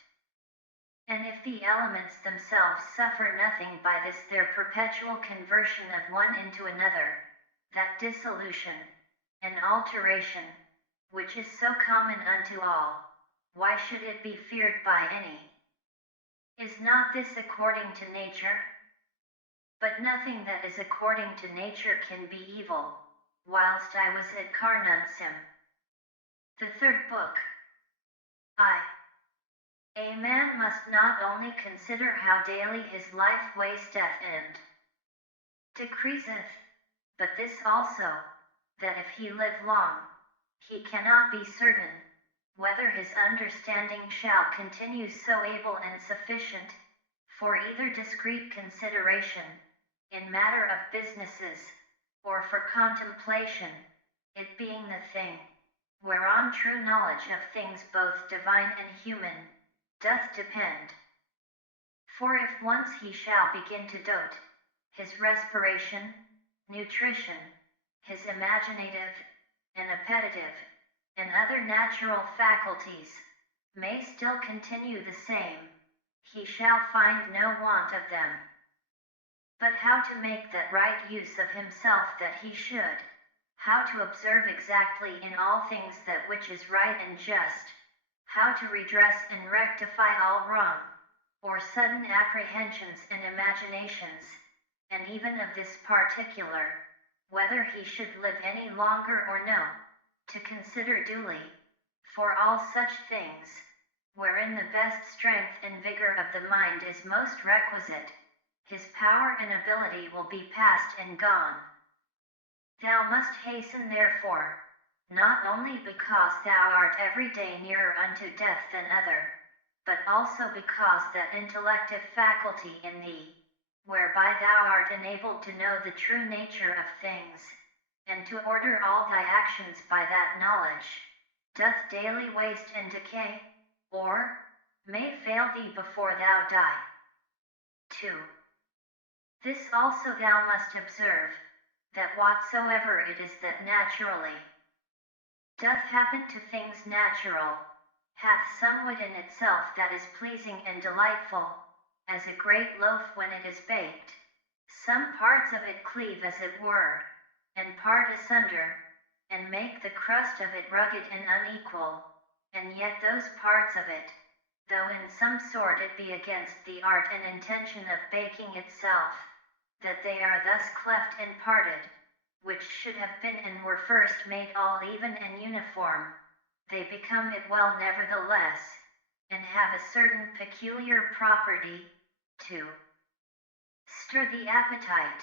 And if the elements themselves suffer nothing by this their perpetual conversion of one into another, that dissolution and alteration, which is so common unto all, why should it be feared by any? Is not this according to nature? But nothing that is according to nature can be evil, whilst I was at Carnuntum. The third book. A man must not only consider how daily his life wasteth and decreaseth, but this also, that if he live long, he cannot be certain, whether his understanding shall continue so able and sufficient, for either discreet consideration, in matter of businesses, or for contemplation, it being the thing, whereon true knowledge of things both divine and human, doth depend. For if once he shall begin to dote, his respiration, nutrition, his imaginative, and appetitive, and other natural faculties, may still continue the same, he shall find no want of them. But how to make that right use of himself that he should, how to observe exactly in all things that which is right and just, how to redress and rectify all wrong, or sudden apprehensions and imaginations, and even of this particular, whether he should live any longer or no, to consider duly, for all such things, wherein the best strength and vigor of the mind is most requisite, his power and ability will be past and gone. Thou must hasten therefore, not only because thou art every day nearer unto death than other, but also because that intellective faculty in thee, whereby thou art enabled to know the true nature of things, and to order all thy actions by that knowledge, doth daily waste and decay, or may fail thee before thou die. 2. This also thou must observe, that whatsoever it is that naturally doth happen to things natural, hath somewhat in itself that is pleasing and delightful, as a great loaf when it is baked. Some parts of it cleave as it were, and part asunder, and make the crust of it rugged and unequal, and yet those parts of it, though in some sort it be against the art and intention of baking itself, that they are thus cleft and parted, which should have been and were first made all even and uniform, they become it well nevertheless, and have a certain peculiar property, to stir the appetite.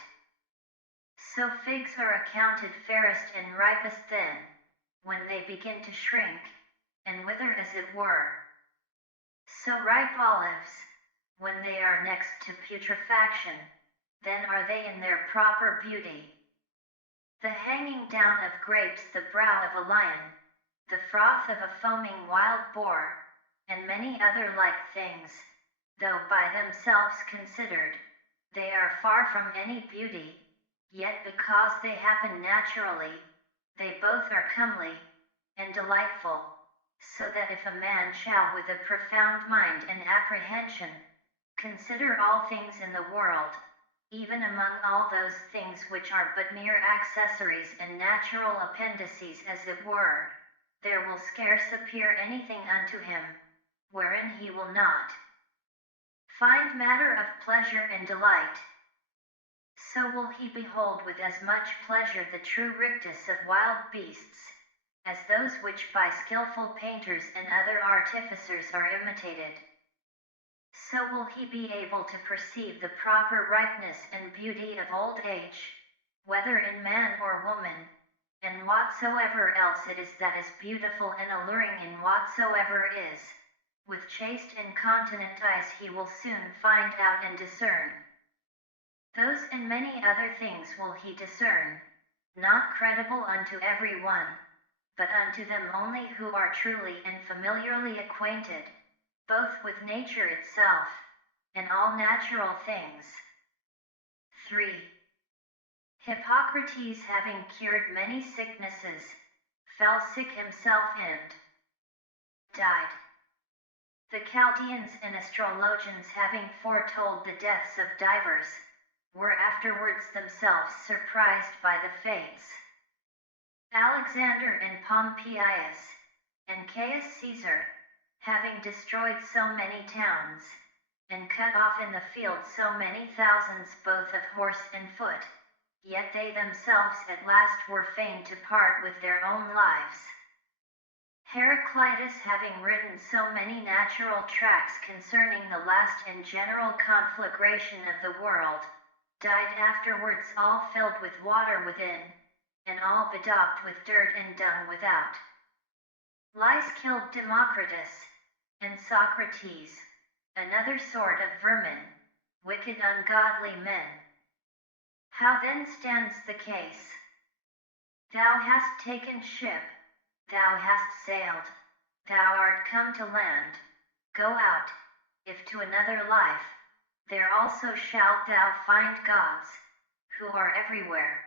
So figs are accounted fairest and ripest then, when they begin to shrink, and wither as it were. So ripe olives, when they are next to putrefaction, then are they in their proper beauty. The hanging down of grapes, the brow of a lion, the froth of a foaming wild boar, and many other like things, though by themselves considered, they are far from any beauty, yet because they happen naturally, they both are comely and delightful, so that if a man shall with a profound mind and apprehension consider all things in the world, even among all those things which are but mere accessories and natural appendices as it were, there will scarce appear anything unto him, wherein he will not find matter of pleasure and delight. So will he behold with as much pleasure the true rictus of wild beasts, as those which by skilful painters and other artificers are imitated. So will he be able to perceive the proper ripeness and beauty of old age, whether in man or woman, and whatsoever else it is that is beautiful and alluring in whatsoever is, with chaste and continent eyes he will soon find out and discern. Those and many other things will he discern, not credible unto every one, but unto them only who are truly and familiarly acquainted, both with nature itself, and all natural things. 3. Hippocrates, having cured many sicknesses, fell sick himself and died. The Chaldeans and astrologians, having foretold the deaths of divers, were afterwards themselves surprised by the fates. Alexander and Pompeius, and Caius Caesar, having destroyed so many towns, and cut off in the field so many thousands both of horse and foot, yet they themselves at last were fain to part with their own lives. Heraclitus, having written so many natural tracts concerning the last and general conflagration of the world, died afterwards all filled with water within, and all bedaubed with dirt and dung without. Lice killed Democritus, and Socrates, another sort of vermin, wicked ungodly men. How then stands the case? Thou hast taken ship, thou hast sailed, thou art come to land, go out, if to another life, there also shalt thou find gods, who are everywhere.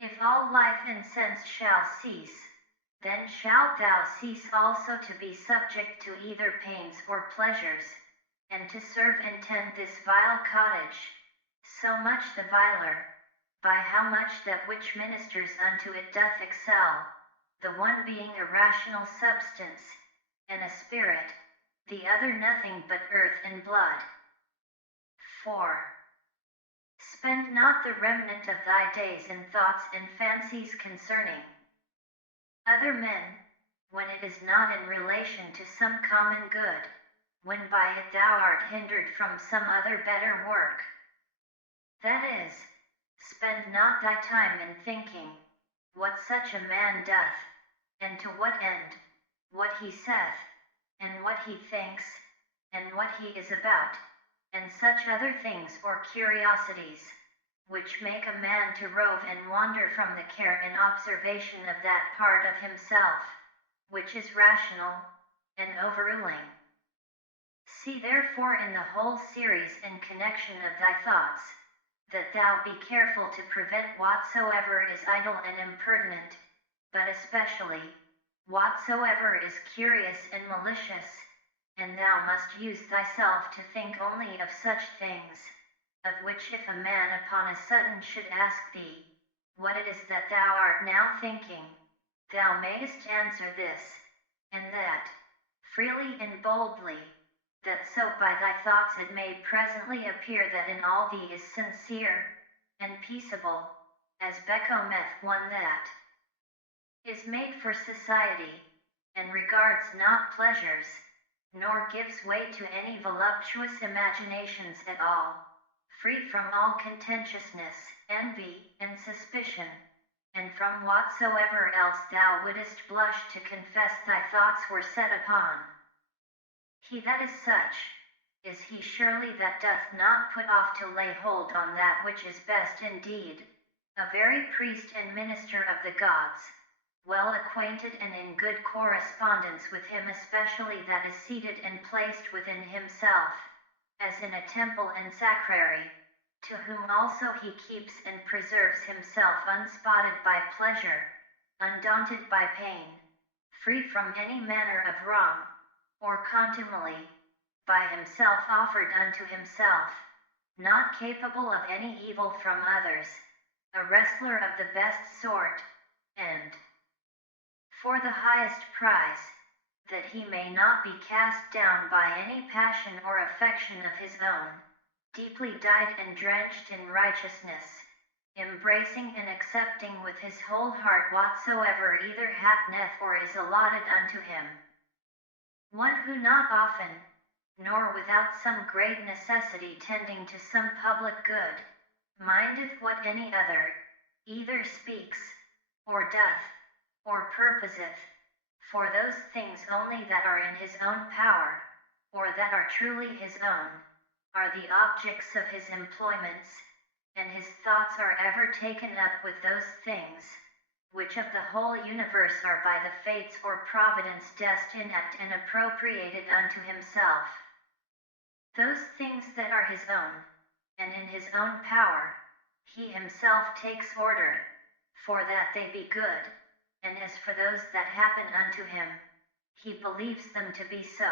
If all life and sense shall cease, then shalt thou cease also to be subject to either pains or pleasures, and to serve and tend this vile cottage, so much the viler, by how much that which ministers unto it doth excel, the one being a rational substance, and a spirit, the other nothing but earth and blood. 4. Spend not the remnant of thy days in thoughts and fancies concerning other men, when it is not in relation to some common good, when by it thou art hindered from some other better work. That is, spend not thy time in thinking what such a man doth, and to what end, what he saith, and what he thinks, and what he is about, and such other things or curiosities, which make a man to rove and wander from the care and observation of that part of himself, which is rational, and overruling. See therefore in the whole series and connection of thy thoughts, that thou be careful to prevent whatsoever is idle and impertinent, but especially whatsoever is curious and malicious, and thou must use thyself to think only of such things, of which if a man upon a sudden should ask thee, what it is that thou art now thinking, thou mayest answer this, and that, freely and boldly, that so by thy thoughts it may presently appear that in all thee is sincere, and peaceable, as becometh one that is made for society, and regards not pleasures, nor gives way to any voluptuous imaginations at all, free from all contentiousness, envy, and suspicion, and from whatsoever else thou wouldest blush to confess thy thoughts were set upon. He that is such, is he surely that doth not put off to lay hold on that which is best indeed, a very priest and minister of the gods, well acquainted and in good correspondence with him, especially that is seated and placed within himself, as in a temple and sacrary, to whom also he keeps and preserves himself unspotted by pleasure, undaunted by pain, free from any manner of wrong, or contumely, by himself offered unto himself, not capable of any evil from others, a wrestler of the best sort, and for the highest prize, that he may not be cast down by any passion or affection of his own, deeply dyed and drenched in righteousness, embracing and accepting with his whole heart whatsoever either happeneth or is allotted unto him. One who not often, nor without some great necessity tending to some public good, mindeth what any other, either speaks, or doth, or purposeth, for those things only that are in his own power, or that are truly his own, are the objects of his employments, and his thoughts are ever taken up with those things, which of the whole universe are by the fates or providence destined and appropriated unto himself. Those things that are his own, and in his own power, he himself takes order, for that they be good, and as for those that happen unto him, he believes them to be so.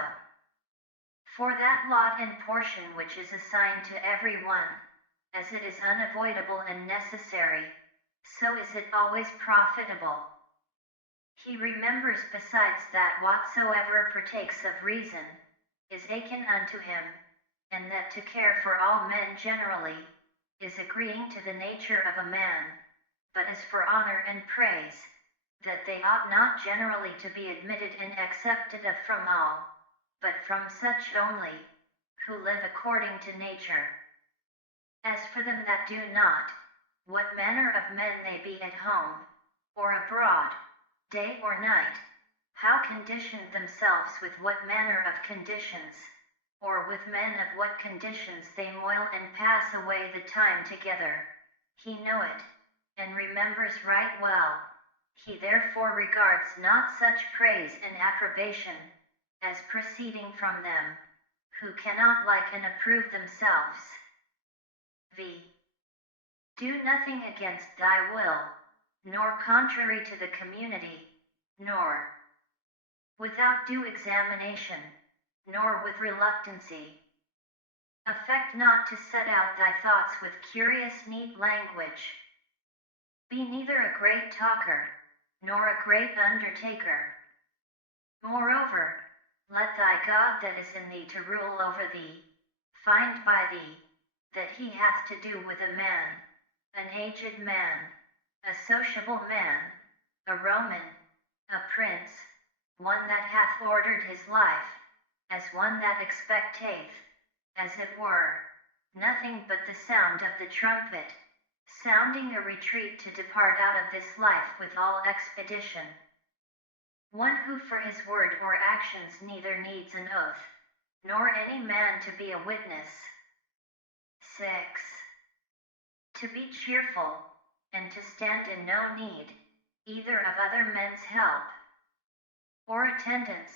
For that lot and portion which is assigned to every one, as it is unavoidable and necessary, so is it always profitable. He remembers besides that whatsoever partakes of reason, is akin unto him, and that to care for all men generally, is agreeing to the nature of a man, but as for honor and praise, that they ought not generally to be admitted and accepted of from all, but from such only, who live according to nature. As for them that do not, what manner of men they be at home, or abroad, day or night, how conditioned themselves with what manner of conditions, or with men of what conditions they moil and pass away the time together, he knoweth, and remembers right well. He therefore regards not such praise and approbation, as proceeding from them, who cannot like and approve themselves. V. Do nothing against thy will, nor contrary to the community, nor without due examination, nor with reluctancy. Affect not to set out thy thoughts with curious neat language. Be neither a great talker, nor a great undertaker. Moreover, let thy God that is in thee to rule over thee, find by thee, that he hath to do with a man, an aged man, a sociable man, a Roman, a prince, one that hath ordered his life, as one that expecteth, as it were, nothing but the sound of the trumpet, sounding a retreat to depart out of this life with all expedition. One who for his word or actions neither needs an oath, nor any man to be a witness. 6. To be cheerful, and to stand in no need, either of other men's help, or attendance,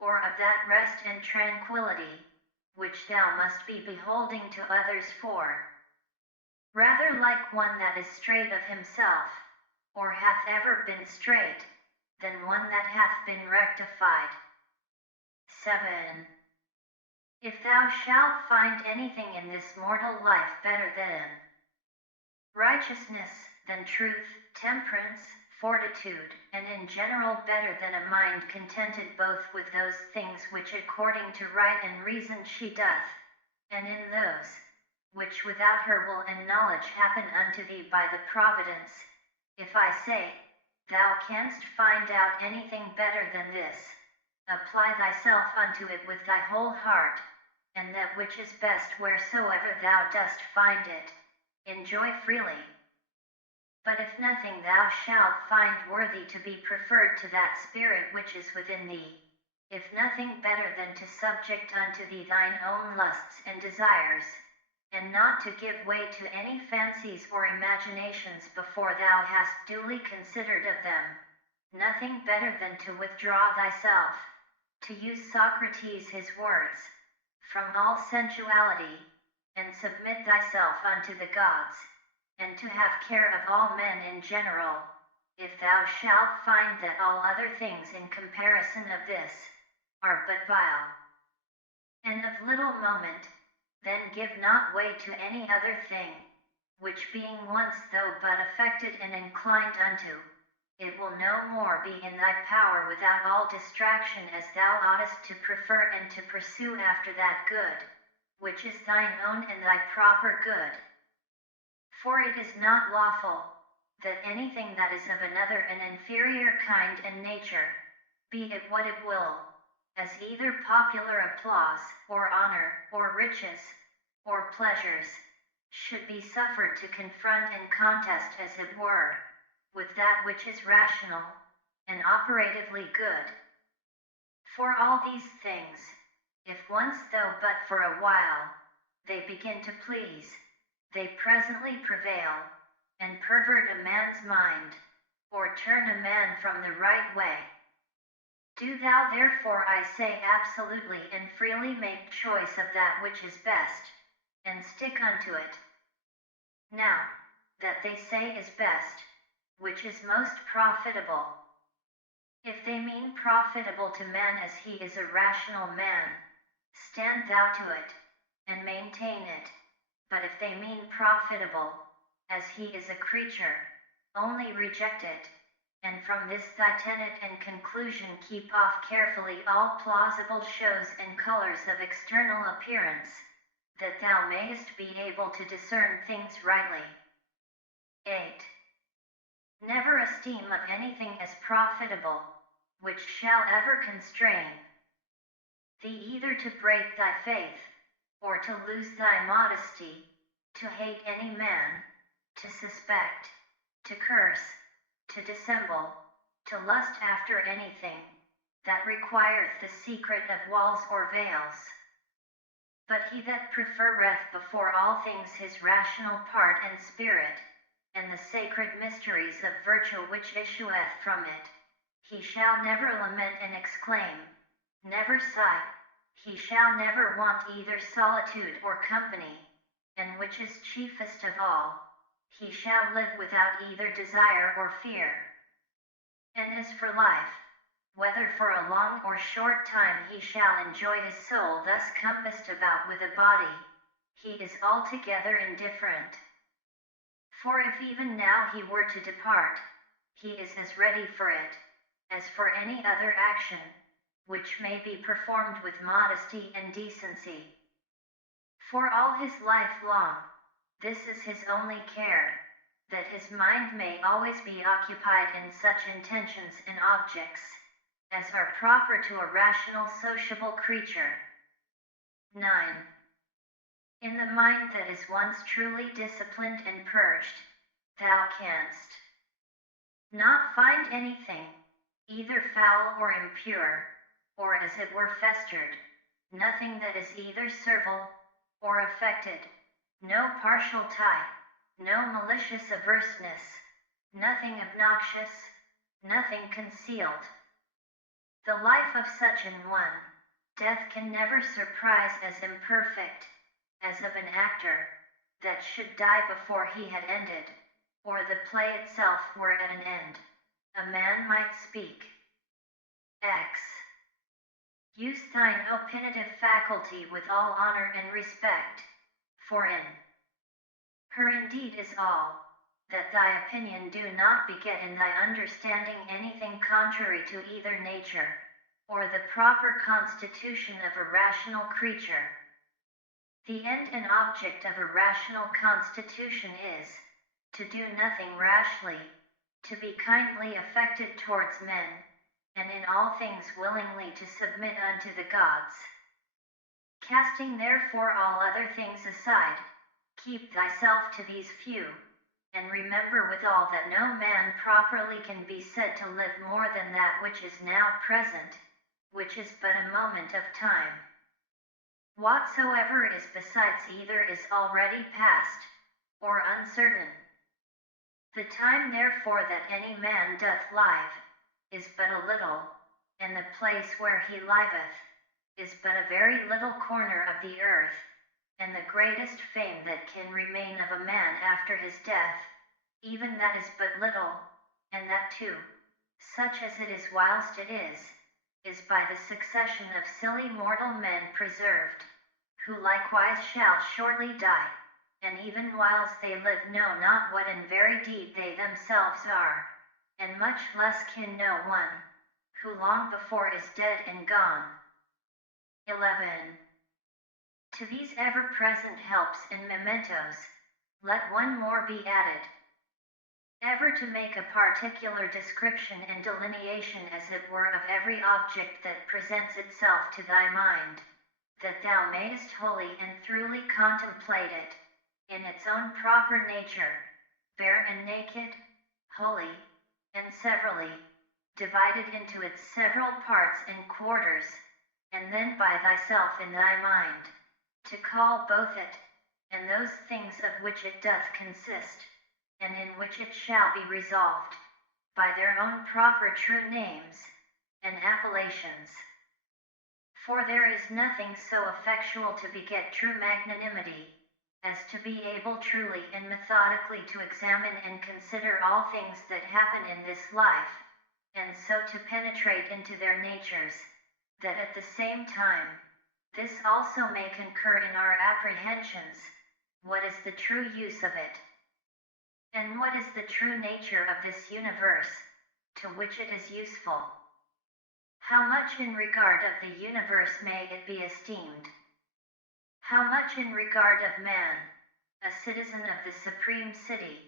or of that rest and tranquility, which thou must be beholding to others for. Rather like one that is straight of himself, or hath ever been straight, than one that hath been rectified. 7. If thou shalt find anything in this mortal life better than righteousness, than truth, temperance, fortitude, and in general better than a mind contented both with those things which according to right and reason she doth, and in those which without her will and knowledge happen unto thee by the providence, if I say, thou canst find out anything better than this, apply thyself unto it with thy whole heart, and that which is best wheresoever thou dost find it, enjoy freely. But if nothing thou shalt find worthy to be preferred to that spirit which is within thee, if nothing better than to subject unto thee thine own lusts and desires, and not to give way to any fancies or imaginations before thou hast duly considered of them, nothing better than to withdraw thyself, to use Socrates his words, from all sensuality, and submit thyself unto the gods, and to have care of all men in general, if thou shalt find that all other things in comparison of this are but vile, and of little moment, then give not way to any other thing, which being once though but affected and inclined unto, it will no more be in thy power without all distraction as thou oughtest to prefer and to pursue after that good, which is thine own and thy proper good. For it is not lawful, that anything that is of another an inferior kind and nature, be it what it will, as either popular applause, or honor, or riches, or pleasures, should be suffered to confront and contest as it were, with that which is rational, and operatively good. For all these things, if once though but for a while, they begin to please, they presently prevail, and pervert a man's mind, or turn a man from the right way. Do thou therefore, I say absolutely and freely, make choice of that which is best, and stick unto it. Now, that they say is best, which is most profitable. If they mean profitable to man as he is a rational man, stand thou to it, and maintain it. But if they mean profitable, as he is a creature, only reject it, and from this thy tenet and conclusion keep off carefully all plausible shows and colors of external appearance, that thou mayest be able to discern things rightly. 8. Never esteem of anything as profitable, which shall ever constrain thee either to break thy faith, or to lose thy modesty, to hate any man, to suspect, to curse, to dissemble, to lust after anything that requireth the secret of walls or veils. But he that preferreth before all things his rational part and spirit, and the sacred mysteries of virtue which issueth from it, he shall never lament and exclaim, never sigh, he shall never want either solitude or company, and which is chiefest of all, he shall live without either desire or fear. And as for life, whether for a long or short time he shall enjoy his soul thus compassed about with a body, he is altogether indifferent. For if even now he were to depart, he is as ready for it, as for any other action, which may be performed with modesty and decency. For all his life long, this is his only care, that his mind may always be occupied in such intentions and objects, as are proper to a rational sociable creature. 9. In the mind that is once truly disciplined and purged, thou canst not find anything, either foul or impure, or as it were festered, nothing that is either servile or affected, no partial tie, no malicious averseness, nothing obnoxious, nothing concealed. The life of such an one, death can never surprise as imperfect, as of an actor, that should die before he had ended, or the play itself were at an end, a man might speak. X. Use thine opinative faculty with all honor and respect, for in her indeed is all, that thy opinion do not beget in thy understanding anything contrary to either nature, or the proper constitution of a rational creature. The end and object of a rational constitution is, to do nothing rashly, to be kindly affected towards men, and in all things willingly to submit unto the gods. Casting therefore all other things aside, keep thyself to these few, and remember withal that no man properly can be said to live more than that which is now present, which is but a moment of time. Whatsoever is besides either is already past, or uncertain. The time therefore that any man doth live, is but a little, and the place where he liveth, is but a very little corner of the earth, and the greatest fame that can remain of a man after his death, even that is but little, and that too, such as it is whilst it is by the succession of silly mortal men preserved, who likewise shall shortly die, and even whilst they live know not what in very deed they themselves are, and much less can know one, who long before is dead and gone. 11. To these ever-present helps and mementos, let one more be added. Ever to make a particular description and delineation as it were of every object that presents itself to thy mind, that thou mayest wholly and truly contemplate it, in its own proper nature, bare and naked, wholly, and severally, divided into its several parts and quarters, and then by thyself in thy mind, to call both it, and those things of which it doth consist, and in which it shall be resolved, by their own proper true names, and appellations. For there is nothing so effectual to beget true magnanimity, as to be able truly and methodically to examine and consider all things that happen in this life, and so to penetrate into their natures, that at the same time, this also may concur in our apprehensions, what is the true use of it, and what is the true nature of this universe, to which it is useful. How much in regard of the universe may it be esteemed? How much in regard of man, a citizen of the supreme city,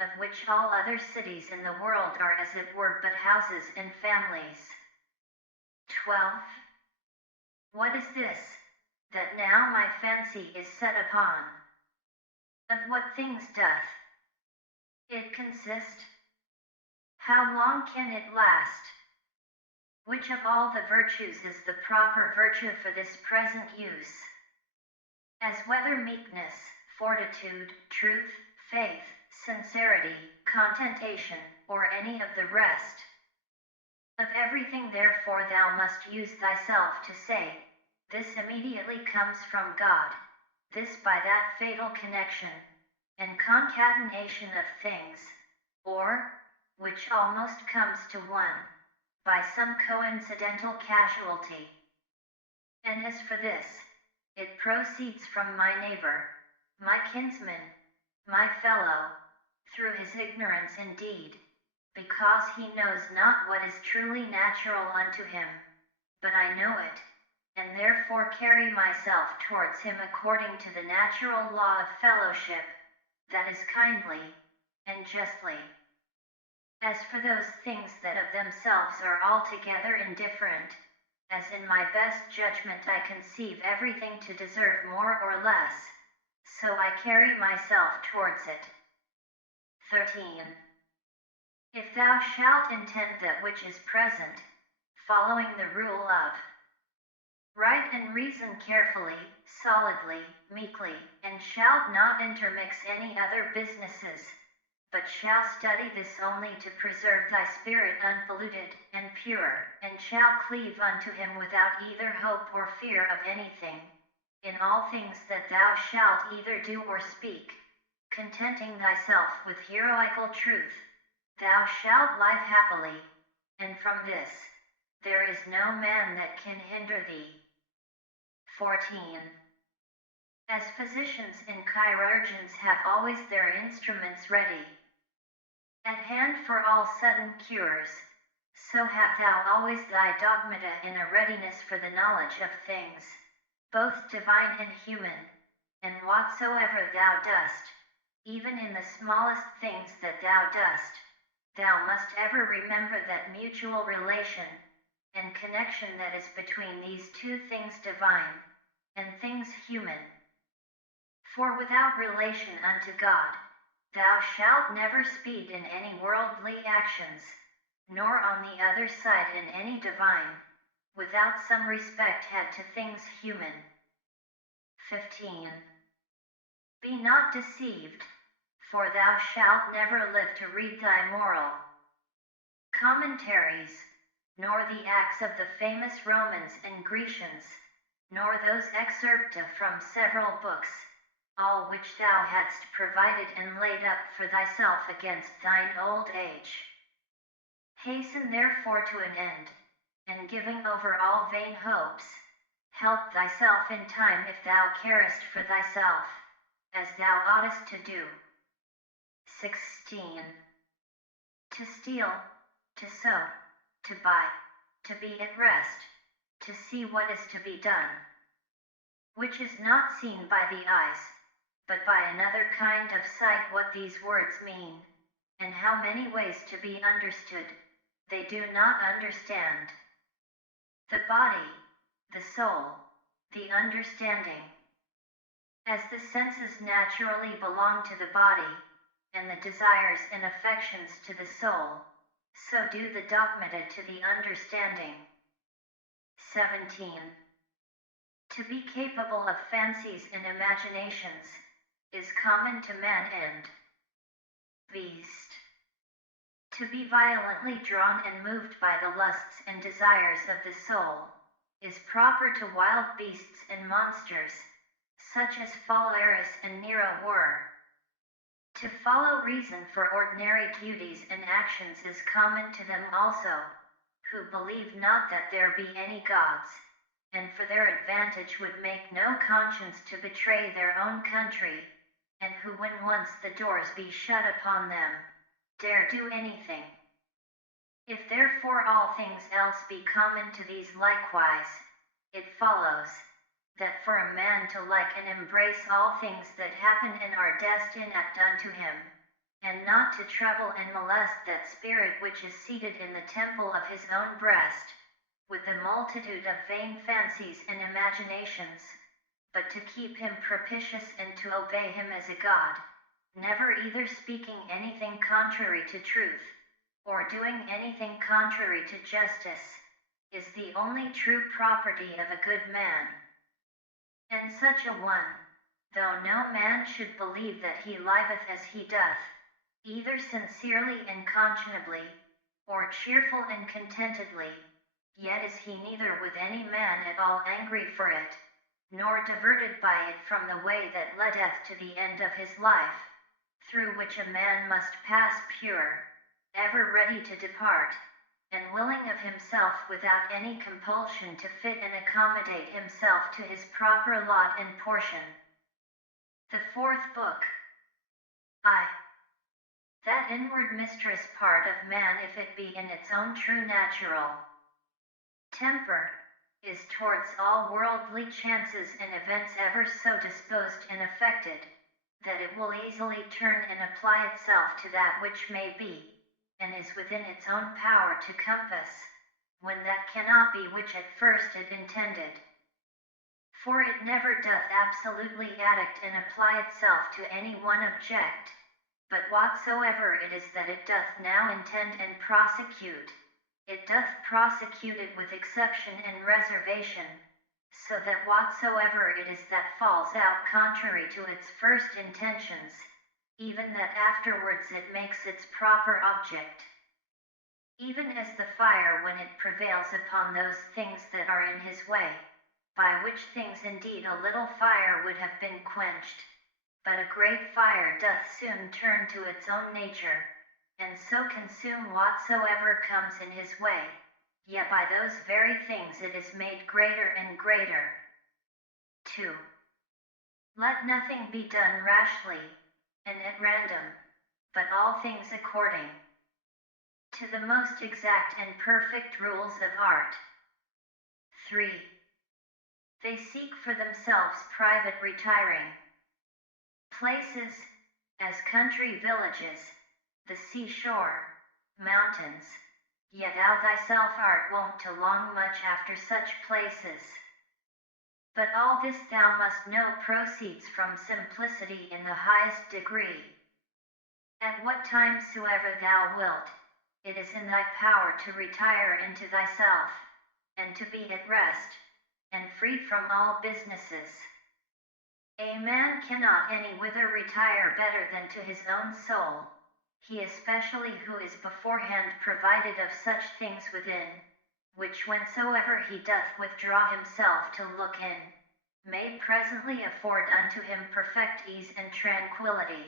of which all other cities in the world are as it were but houses and families. 12. What is this, that now my fancy is set upon? Of what things doth it consist? How long can it last? Which of all the virtues is the proper virtue for this present use? As whether meekness, fortitude, truth, faith, sincerity, contentation, or any of the rest. Of everything therefore thou must use thyself to say, this immediately comes from God, this by that fatal connection, and concatenation of things, or, which almost comes to one, by some coincidental casualty. And as for this, it proceeds from my neighbor, my kinsman, my fellow, through his ignorance indeed, because he knows not what is truly natural unto him, but I know it, and therefore carry myself towards him according to the natural law of fellowship, that is kindly, and justly. As for those things that of themselves are altogether indifferent, as in my best judgment I conceive everything to deserve more or less, so I carry myself towards it. 13. If thou shalt intend that which is present, following the rule of write and reason carefully, solidly, meekly, and shalt not intermix any other businesses, but shall study this only to preserve thy spirit unpolluted and pure, and shall cleave unto him without either hope or fear of anything, in all things that thou shalt either do or speak, contenting thyself with heroical truth, thou shalt live happily, and from this there is no man that can hinder thee. 14. As physicians and chirurgeons have always their instruments ready at hand for all sudden cures, so have thou always thy dogmata in a readiness for the knowledge of things, both divine and human, and whatsoever thou dost, even in the smallest things that thou dost, thou must ever remember that mutual relation and connection that is between these two things divine and things human. For without relation unto God, thou shalt never speed in any worldly actions, nor on the other side in any divine, without some respect had to things human. 15. Be not deceived, for thou shalt never live to read thy moral commentaries, nor the acts of the famous Romans and Grecians, nor those excerpta from several books, all which thou hadst provided and laid up for thyself against thine old age. Hasten therefore to an end, and giving over all vain hopes, help thyself in time if thou carest for thyself, as thou oughtest to do. 16. To steal, to sow, to buy, to be at rest, to see what is to be done, which is not seen by the eyes, but by another kind of sight. What these words mean, and how many ways to be understood, they do not understand. The body, the soul, the understanding. As the senses naturally belong to the body, and the desires and affections to the soul, so do the dogmata to the understanding. 17. To be capable of fancies and imaginations is common to man and beast. To be violently drawn and moved by the lusts and desires of the soul is proper to wild beasts and monsters, such as Phalaris and Nero were. To follow reason for ordinary duties and actions is common to them also, who believe not that there be any gods, and for their advantage would make no conscience to betray their own country, and who when once the doors be shut upon them, dare do anything. If therefore all things else be common to these likewise, it follows, that for a man to like and embrace all things that happen and are destined unto him, and not to trouble and molest that spirit which is seated in the temple of his own breast, with a multitude of vain fancies and imaginations, but to keep him propitious and to obey him as a god, never either speaking anything contrary to truth, or doing anything contrary to justice, is the only true property of a good man. And such a one, though no man should believe that he liveth as he doth, either sincerely and conscionably, or cheerful and contentedly, yet is he neither with any man at all angry for it, nor diverted by it from the way that leadeth to the end of his life, through which a man must pass pure, ever ready to depart, and willing of himself without any compulsion to fit and accommodate himself to his proper lot and portion. The fourth book. I. That inward mistress part of man, if it be in its own true natural temper, is towards all worldly chances and events ever so disposed and affected, that it will easily turn and apply itself to that which may be, and is within its own power to compass, when that cannot be which at first it intended. For it never doth absolutely addict and apply itself to any one object, but whatsoever it is that it doth now intend and prosecute, it doth prosecute it with exception and reservation, so that whatsoever it is that falls out contrary to its first intentions, even that afterwards it makes its proper object. Even as the fire when it prevails upon those things that are in his way, by which things indeed a little fire would have been quenched, But a great fire doth soon turn to its own nature, and so consume whatsoever comes in his way. Yet by those very things it is made greater and greater. 2. Let nothing be done rashly, and at random, but all things according to the most exact and perfect rules of art. 3. They seek for themselves private retiring places, as country villages, the seashore, mountains, yet thou thyself art wont to long much after such places. But all this thou must know proceeds from simplicity in the highest degree. At what time soever thou wilt, it is in thy power to retire into thyself, and to be at rest, and free from all businesses. A man cannot any whither retire better than to his own soul, he especially who is beforehand provided of such things within, which whensoever he doth withdraw himself to look in, may presently afford unto him perfect ease and tranquility.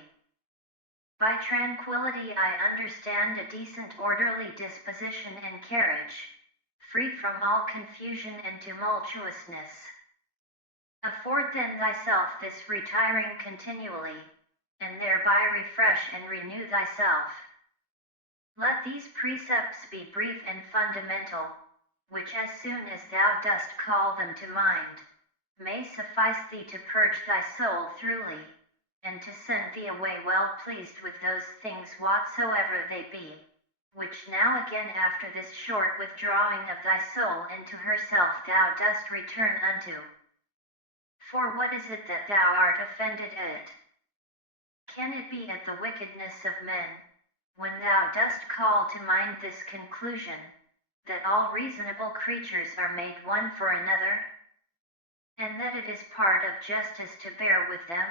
By tranquility I understand a decent orderly disposition and carriage, free from all confusion and tumultuousness. Afford then thyself this retiring continually, and thereby refresh and renew thyself. Let these precepts be brief and fundamental, which as soon as thou dost call them to mind, may suffice thee to purge thy soul thoroughly, and to send thee away well pleased with those things whatsoever they be, which now again after this short withdrawing of thy soul into herself thou dost return unto. For what is it that thou art offended at? Can it be at the wickedness of men, when thou dost call to mind this conclusion, that all reasonable creatures are made one for another, and that it is part of justice to bear with them,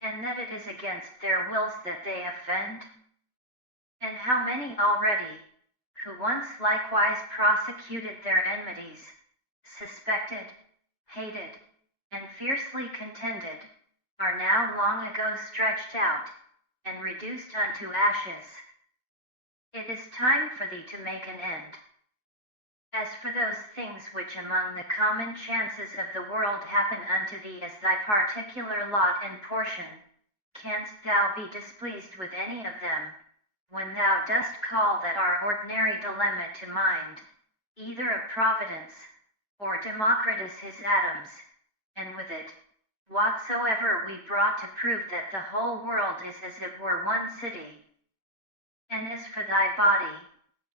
and that it is against their wills that they offend? And how many already, who once likewise prosecuted their enmities, suspected, hated, and fiercely contended, are now long ago stretched out, and reduced unto ashes. It is time for thee to make an end. As for those things which among the common chances of the world happen unto thee as thy particular lot and portion, canst thou be displeased with any of them, when thou dost call that our ordinary dilemma to mind, either of Providence, or Democritus his atoms, and with it, whatsoever we brought to prove that the whole world is as it were one city? And as for thy body,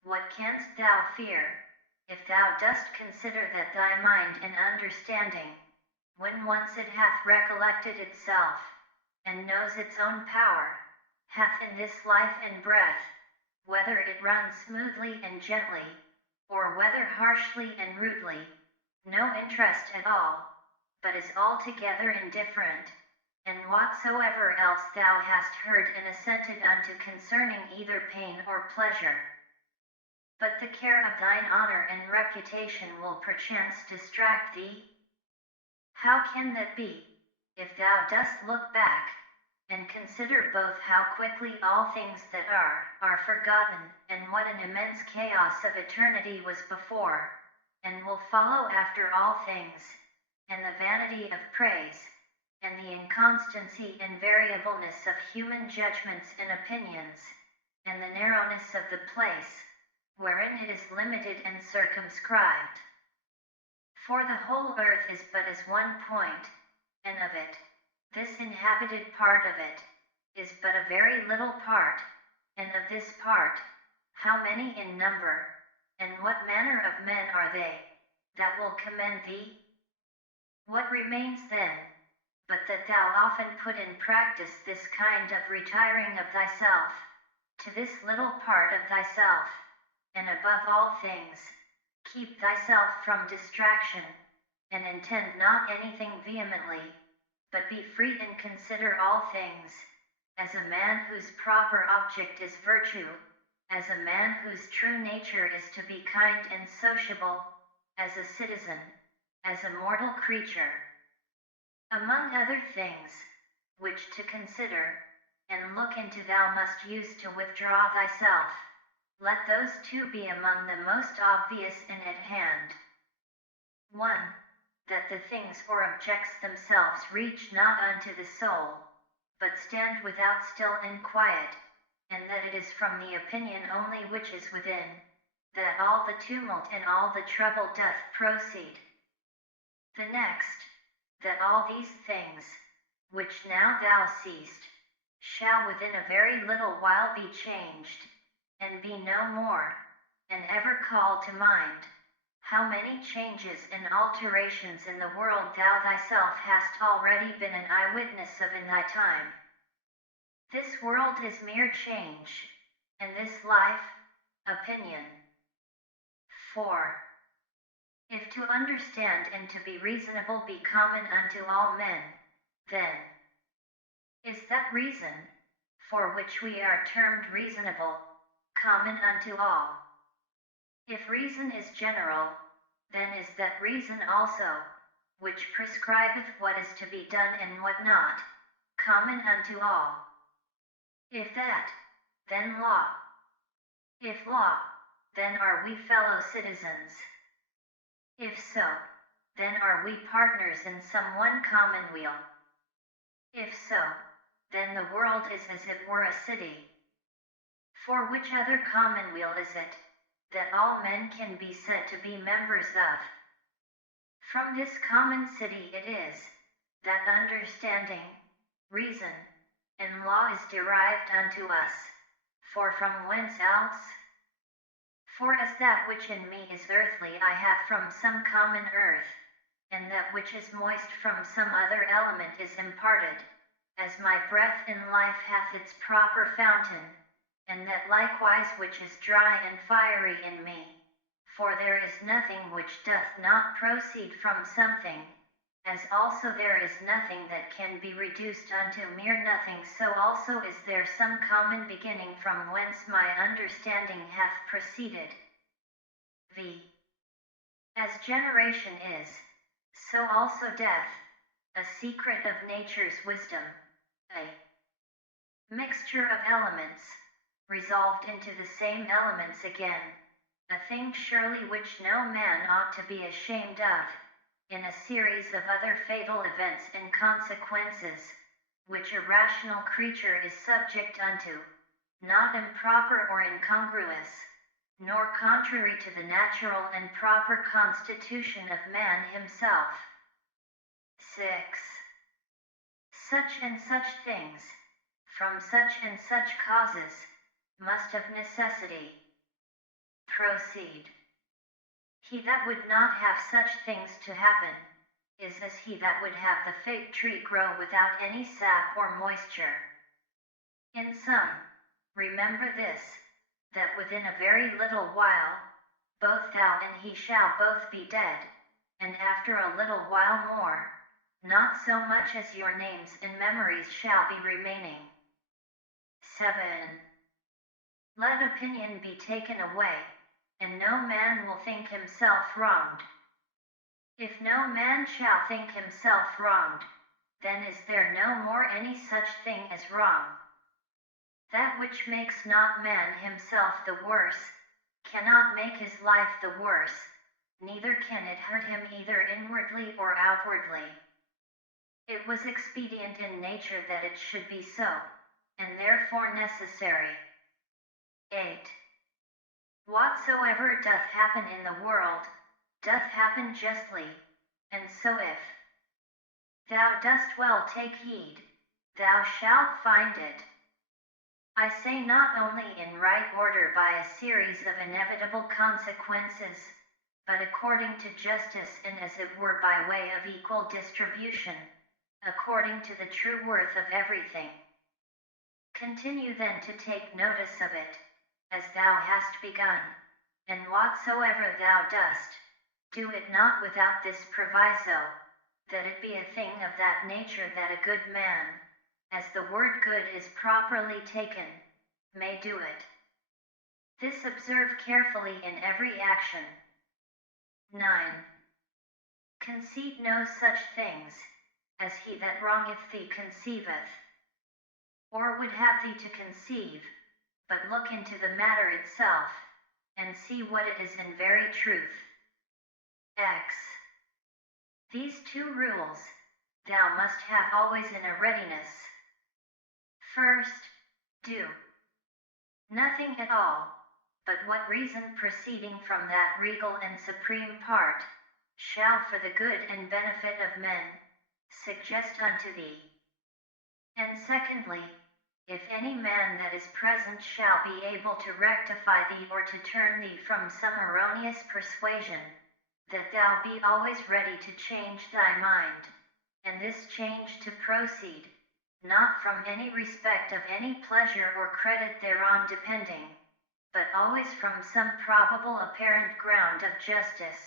what canst thou fear, if thou dost consider that thy mind and understanding, when once it hath recollected itself, and knows its own power, hath in this life and breath, whether it runs smoothly and gently, or whether harshly and rudely, no interest at all, but is altogether indifferent, and whatsoever else thou hast heard and assented unto concerning either pain or pleasure. But the care of thine honor and reputation will perchance distract thee? How can that be, if thou dost look back, and consider both how quickly all things that are forgotten, and what an immense chaos of eternity was before, and will follow after all things, and the vanity of praise, and the inconstancy and variableness of human judgments and opinions, and the narrowness of the place, wherein it is limited and circumscribed. For the whole earth is but as one point, and of it, this inhabited part of it, is but a very little part, and of this part, how many in number, and what manner of men are they, that will commend thee? What remains then, but that thou often put in practice this kind of retiring of thyself, to this little part of thyself, and above all things, keep thyself from distraction, and intend not anything vehemently, but be free and consider all things, as a man whose proper object is virtue, as a man whose true nature is to be kind and sociable, as a citizen, as a mortal creature. Among other things, which to consider, and look into thou must use to withdraw thyself. Let those two be among the most obvious and at hand. 1. That the things or objects themselves reach not unto the soul, but stand without still and quiet, and that it is from the opinion only which is within, that all the tumult and all the trouble doth proceed. The next, that all these things, which now thou seest, shall within a very little while be changed, and be no more, and ever call to mind, how many changes and alterations in the world thou thyself hast already been an eyewitness of in thy time. This world is mere change, and this life, opinion. 4. If to understand and to be reasonable be common unto all men, then is that reason, for which we are termed reasonable, common unto all. If reason is general, then is that reason also, which prescribeth what is to be done and what not, common unto all. If that, then law. If law, then are we fellow citizens. If so, then are we partners in some one commonweal. If so, then the world is as it were a city. For which other commonweal is it, that all men can be said to be members of? From this common city it is, that understanding, reason, and law is derived unto us, for from whence else? For as that which in me is earthly I have from some common earth, and that which is moist from some other element is imparted, as my breath in life hath its proper fountain, and that likewise which is dry and fiery in me, for there is nothing which doth not proceed from something, as also there is nothing that can be reduced unto mere nothing, so also is there some common beginning from whence my understanding hath proceeded. V. As generation is, so also death, a secret of nature's wisdom, a mixture of elements, resolved into the same elements again, a thing surely which no man ought to be ashamed of, in a series of other fatal events and consequences, which a rational creature is subject unto, not improper or incongruous, nor contrary to the natural and proper constitution of man himself. 6. Such and such things, from such and such causes, must of necessity proceed. He that would not have such things to happen, is as he that would have the fig tree grow without any sap or moisture. In sum, remember this, that within a very little while, both thou and he shall both be dead, and after a little while more, not so much as your names and memories shall be remaining. 7. Let opinion be taken away, and no man will think himself wronged. If no man shall think himself wronged, then is there no more any such thing as wrong. That which makes not man himself the worse, cannot make his life the worse, neither can it hurt him either inwardly or outwardly. It was expedient in nature that it should be so, and therefore necessary. 8. Whatsoever doth happen in the world, doth happen justly, and so if thou dost well take heed, thou shalt find it. I say not only in right order by a series of inevitable consequences, but according to justice and as it were by way of equal distribution, according to the true worth of everything. Continue then to take notice of it, as thou hast begun, and whatsoever thou dost, do it not without this proviso, that it be a thing of that nature that a good man, as the word good is properly taken, may do it. This observe carefully in every action. 9. Conceit no such things, as he that wrongeth thee conceiveth, or would have thee to conceive, but look into the matter itself, and see what it is in very truth. X. These two rules thou must have always in a readiness. First, do nothing at all, but what reason proceeding from that regal and supreme part shall for the good and benefit of men suggest unto thee. And secondly, if any man that is present shall be able to rectify thee or to turn thee from some erroneous persuasion, that thou be always ready to change thy mind, and this change to proceed, not from any respect of any pleasure or credit thereon depending, but always from some probable apparent ground of justice,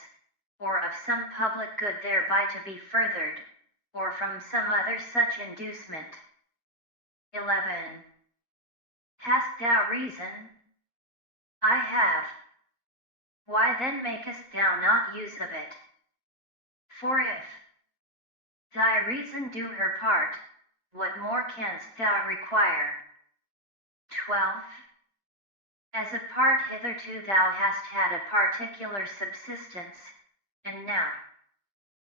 or of some public good thereby to be furthered, or from some other such inducement. 11. Hast thou reason? I have. Why then makest thou not use of it? For if thy reason do her part, what more canst thou require? 12. As a part hitherto thou hast had a particular subsistence, and now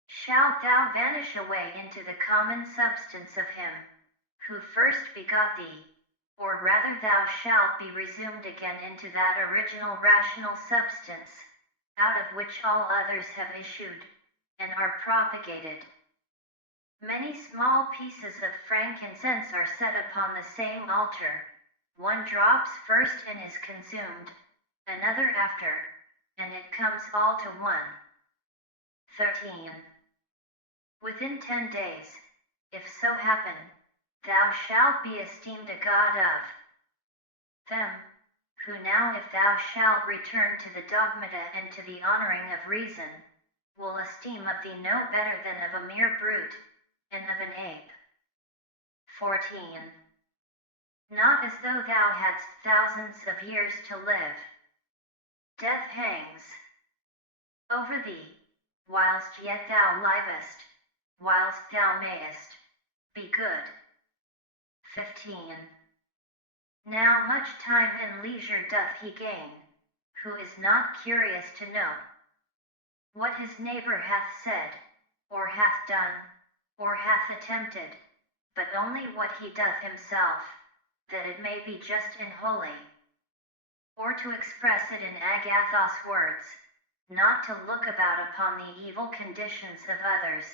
shalt thou vanish away into the common substance of him who first begot thee, or rather thou shalt be resumed again into that original rational substance, out of which all others have issued, and are propagated. Many small pieces of frankincense are set upon the same altar, one drops first and is consumed, another after, and it comes all to one. 13. Within 10 days, if so happen, thou shalt be esteemed a god of them, who now if thou shalt return to the dogmata and to the honoring of reason, will esteem of thee no better than of a mere brute, and of an ape. 14. Not as though thou hadst thousands of years to live. Death hangs over thee, whilst yet thou livest, whilst thou mayest be good. 15. Now much time and leisure doth he gain, who is not curious to know what his neighbor hath said, or hath done, or hath attempted, but only what he doth himself, that it may be just and holy. Or to express it in Agathos words, not to look about upon the evil conditions of others,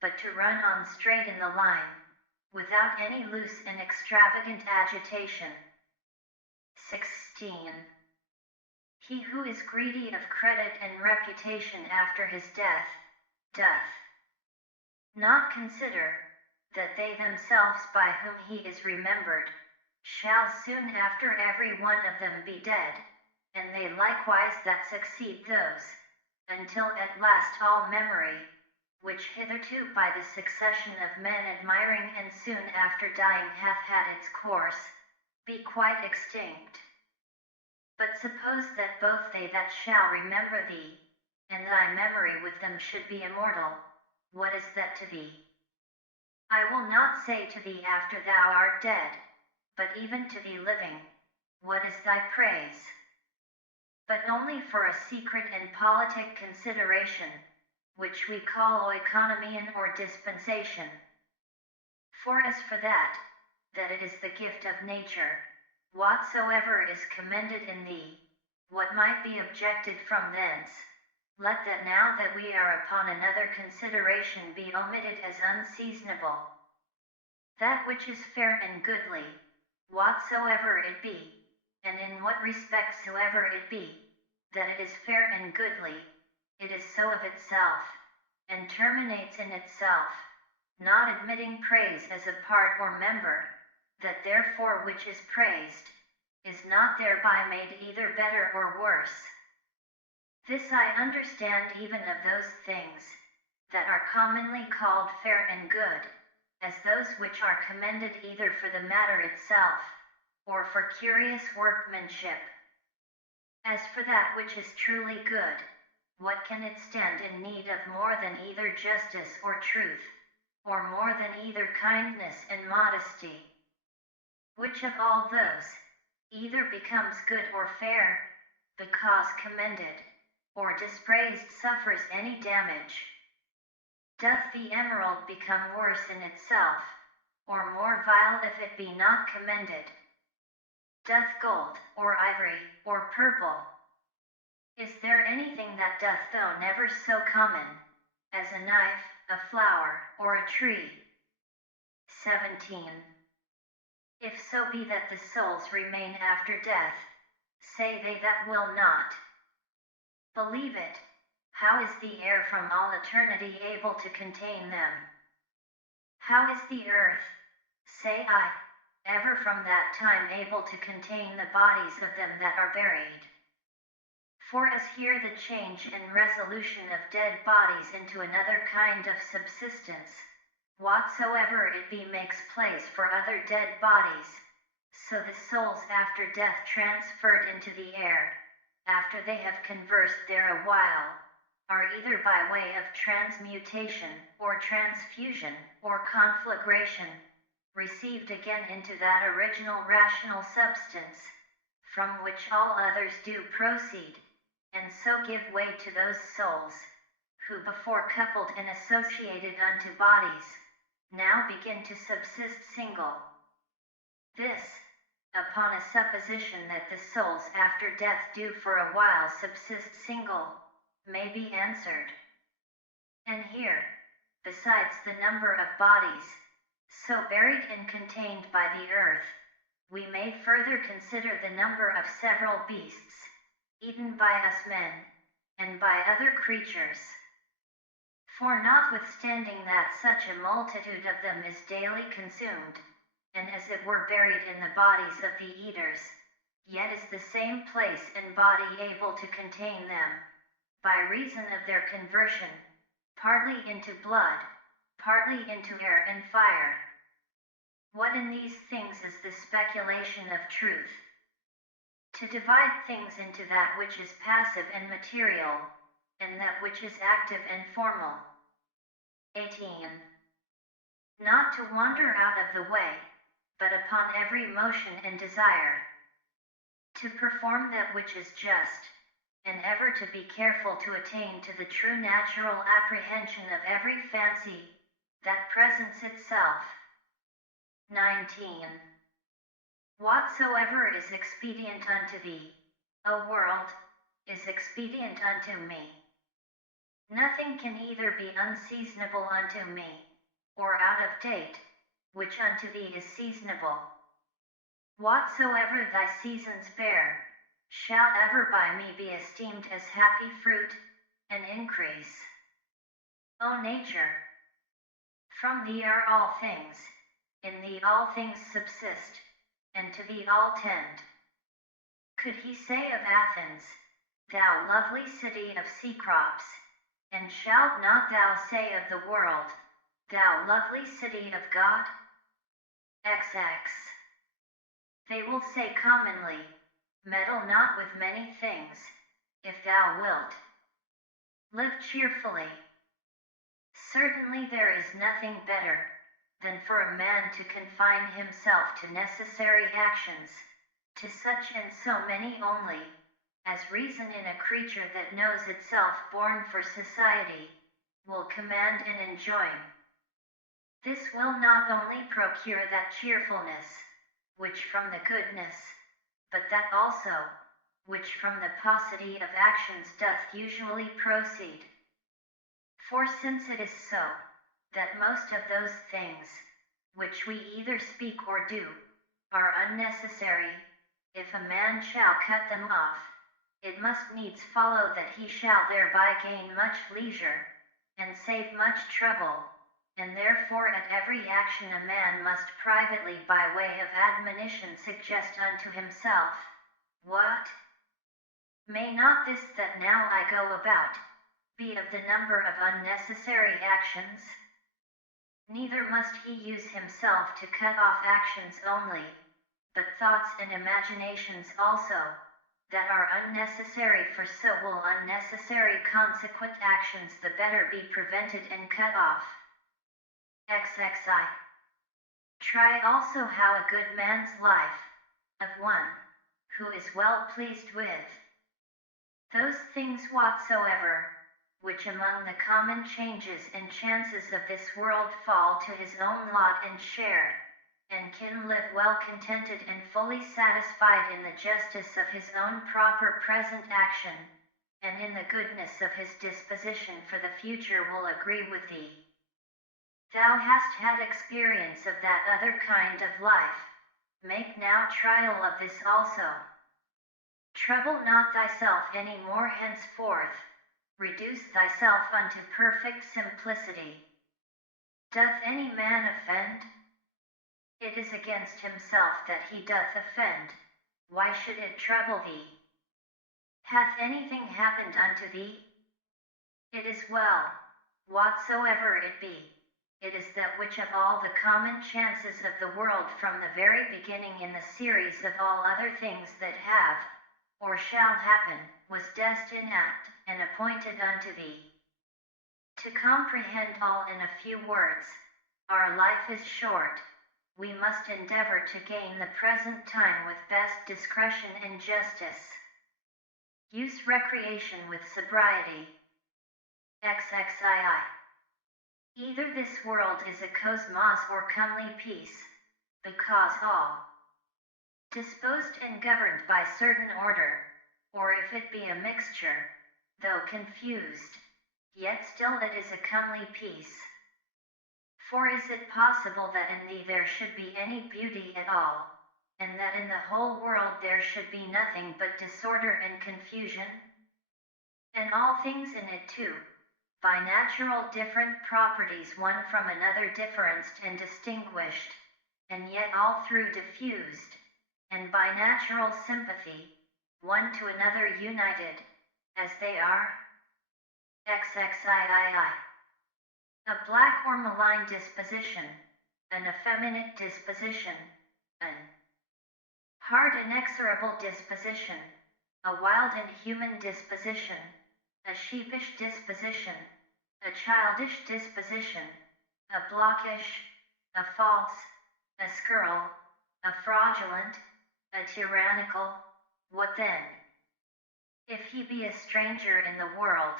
but to run on straight in the line, without any loose and extravagant agitation. 16. He who is greedy of credit and reputation after his death, doth not consider that they themselves by whom he is remembered, shall soon after every one of them be dead, and they likewise that succeed those, until at last all memory, which hitherto by the succession of men admiring and soon after dying hath had its course, be quite extinct. But suppose that both they that shall remember thee, and thy memory with them should be immortal, what is that to thee? I will not say to thee after thou art dead, but even to thee living, what is thy praise? But only for a secret and politic consideration, which we call oikonomion or dispensation. For as for that it is the gift of nature, whatsoever is commended in thee, what might be objected from thence, let that now that we are upon another consideration be omitted as unseasonable. That which is fair and goodly, whatsoever it be, and in what respect soever it be, that it is fair and goodly, it is so of itself, and terminates in itself, not admitting praise as a part or member, that therefore which is praised, is not thereby made either better or worse. This I understand even of those things, that are commonly called fair and good, as those which are commended either for the matter itself, or for curious workmanship. As for that which is truly good, what can it stand in need of more than either justice or truth, or more than either kindness and modesty. Which of all those either becomes good or fair, because commended, or dispraised suffers any damage? Doth the emerald become worse in itself, or more vile if it be not commended? Doth gold, or ivory, or purple? Is there anything that doth though never so common, as a knife, a flower, or a tree? 17. If so be that the souls remain after death, say they that will not believe it, how is the air from all eternity able to contain them? How is the earth, say I, ever from that time able to contain the bodies of them that are buried? For as here the change and resolution of dead bodies into another kind of subsistence, whatsoever it be makes place for other dead bodies, so the souls after death transferred into the air, after they have conversed there a while, are either by way of transmutation, or transfusion, or conflagration, received again into that original rational substance, from which all others do proceed, and so give way to those souls, who before coupled and associated unto bodies, now begin to subsist single. This, upon a supposition that the souls after death do for a while subsist single, may be answered. And here, besides the number of bodies, so buried and contained by the earth, we may further consider the number of several beasts, eaten by us men, and by other creatures. For notwithstanding that such a multitude of them is daily consumed, and as it were buried in the bodies of the eaters, yet is the same place and body able to contain them, by reason of their conversion, partly into blood, partly into air and fire. What in these things is the speculation of truth? To divide things into that which is passive and material, and that which is active and formal. 18. Not to wander out of the way, but upon every motion and desire, to perform that which is just, and ever to be careful to attain to the true natural apprehension of every fancy that presents itself. 19. Whatsoever is expedient unto thee, O world, is expedient unto me. Nothing can either be unseasonable unto me, or out of date, which unto thee is seasonable. Whatsoever thy seasons bear, shall ever by me be esteemed as happy fruit, and increase. O nature, from thee are all things, in thee all things subsist, and to thee all tend. Could he say of Athens, thou lovely city of sea crops, and shalt not thou say of the world, thou lovely city of God? XX. They will say commonly, meddle not with many things, if thou wilt live cheerfully. Certainly there is nothing better than for a man to confine himself to necessary actions, to such and so many only, as reason in a creature that knows itself born for society, will command and enjoin. This will not only procure that cheerfulness, which from the goodness, but that also, which from the paucity of actions doth usually proceed. For since it is so, that most of those things, which we either speak or do, are unnecessary, if a man shall cut them off, it must needs follow that he shall thereby gain much leisure, and save much trouble, and therefore at every action a man must privately by way of admonition suggest unto himself, what? May not this that now I go about, be of the number of unnecessary actions? Neither must he use himself to cut off actions only, but thoughts and imaginations also, that are unnecessary, for so will unnecessary consequent actions the better be prevented and cut off. XXI. Try also how a good man's life, of one who is well pleased with those things whatsoever, which among the common changes and chances of this world fall to his own lot and share, and can live well contented and fully satisfied in the justice of his own proper present action, and in the goodness of his disposition for the future will agree with thee. Thou hast had experience of that other kind of life, make now trial of this also. Trouble not thyself any more henceforth, reduce thyself unto perfect simplicity. Doth any man offend? It is against himself that he doth offend, why should it trouble thee? Hath anything happened unto thee? It is well, whatsoever it be. It is that which of all the common chances of the world from the very beginning in the series of all other things that have, or shall happen, was destined at, and appointed unto thee. To comprehend all in a few words, our life is short, we must endeavor to gain the present time with best discretion and justice. Use recreation with sobriety. XXII. Either this world is a cosmos or comely peace, because all disposed and governed by certain order, or if it be a mixture, though confused, yet still it is a comely peace. For is it possible that in thee there should be any beauty at all, and that in the whole world there should be nothing but disorder and confusion? And all things in it too, by natural different properties one from another differenced and distinguished, and yet all through diffused, and by natural sympathy, one to another united, as they are. XXIII. A black or malign disposition, an effeminate disposition, an hard inexorable disposition, a wild and human disposition, a sheepish disposition, a childish disposition, a blockish, a false, a scurril, a fraudulent, a tyrannical, what then? If he be a stranger in the world,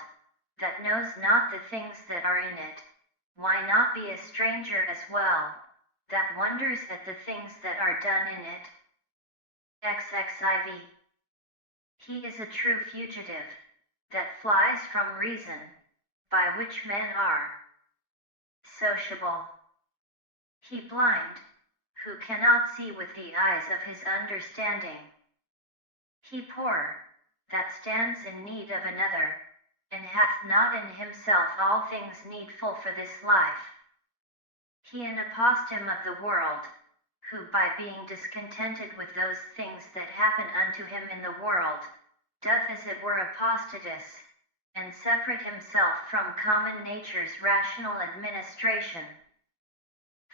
that knows not the things that are in it, why not be a stranger as well, that wonders at the things that are done in it? XXIV. He is a true fugitive, that flies from reason, by which men are sociable. He blind, who cannot see with the eyes of his understanding. He poor, that stands in need of another, and hath not in himself all things needful for this life. He an apostem of the world, who by being discontented with those things that happen unto him in the world, doth as it were apostatus, and separate himself from common nature's rational administration.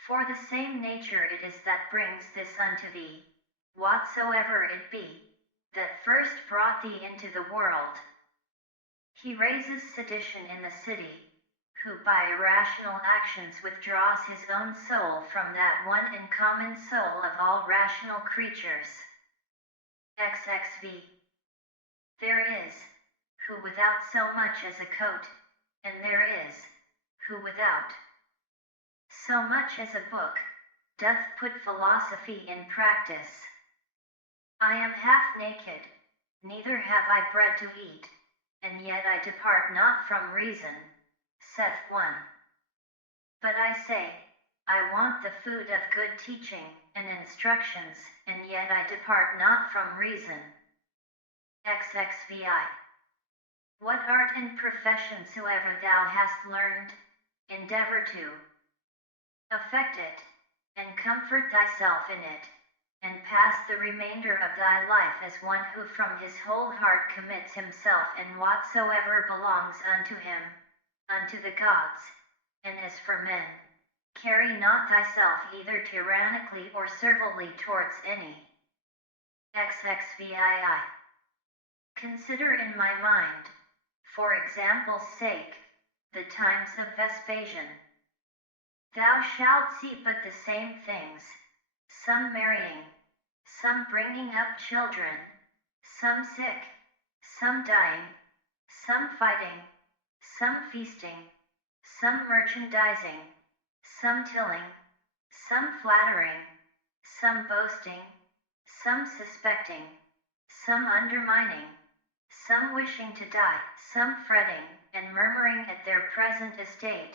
For the same nature it is that brings this unto thee, whatsoever it be, that first brought thee into the world. He raises sedition in the city, who by irrational actions withdraws his own soul from that one and common soul of all rational creatures. XXV. There is, who without so much as a coat, and there is, who without so much as a book, doth put philosophy in practice. I am half naked, neither have I bread to eat, and yet I depart not from reason, saith one. But I say, I want the food of good teaching and instructions, and yet I depart not from reason. XXVI. What art and profession soever thou hast learned, endeavor to affect it, and comfort thyself in it, and pass the remainder of thy life as one who from his whole heart commits himself in whatsoever belongs unto him, unto the gods, and as for men, carry not thyself either tyrannically or servilely towards any. XXVII. Consider in my mind, for example's sake, the times of Vespasian. Thou shalt see but the same things, some marrying, some bringing up children, some sick, some dying, some fighting, some feasting, some merchandising, some tilling, some flattering, some boasting, some suspecting, some undermining, some wishing to die, some fretting and murmuring at their present estate,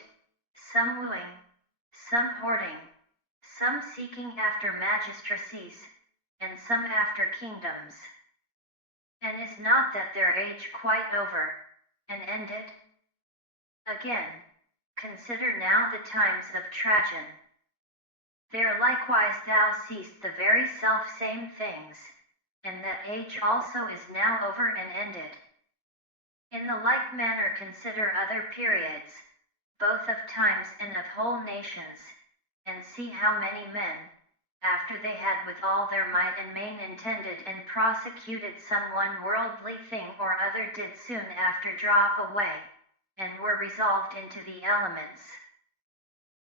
some wooing, some hoarding, some seeking after magistracies, and some after kingdoms. And is not that their age quite over, and ended? Again, consider now the times of Trajan. There likewise thou seest the very self-same things, and that age also is now over and ended. In the like manner consider other periods, both of times and of whole nations, and see how many men, after they had with all their might and main intended and prosecuted some one worldly thing or other, did soon after drop away, and were resolved into the elements.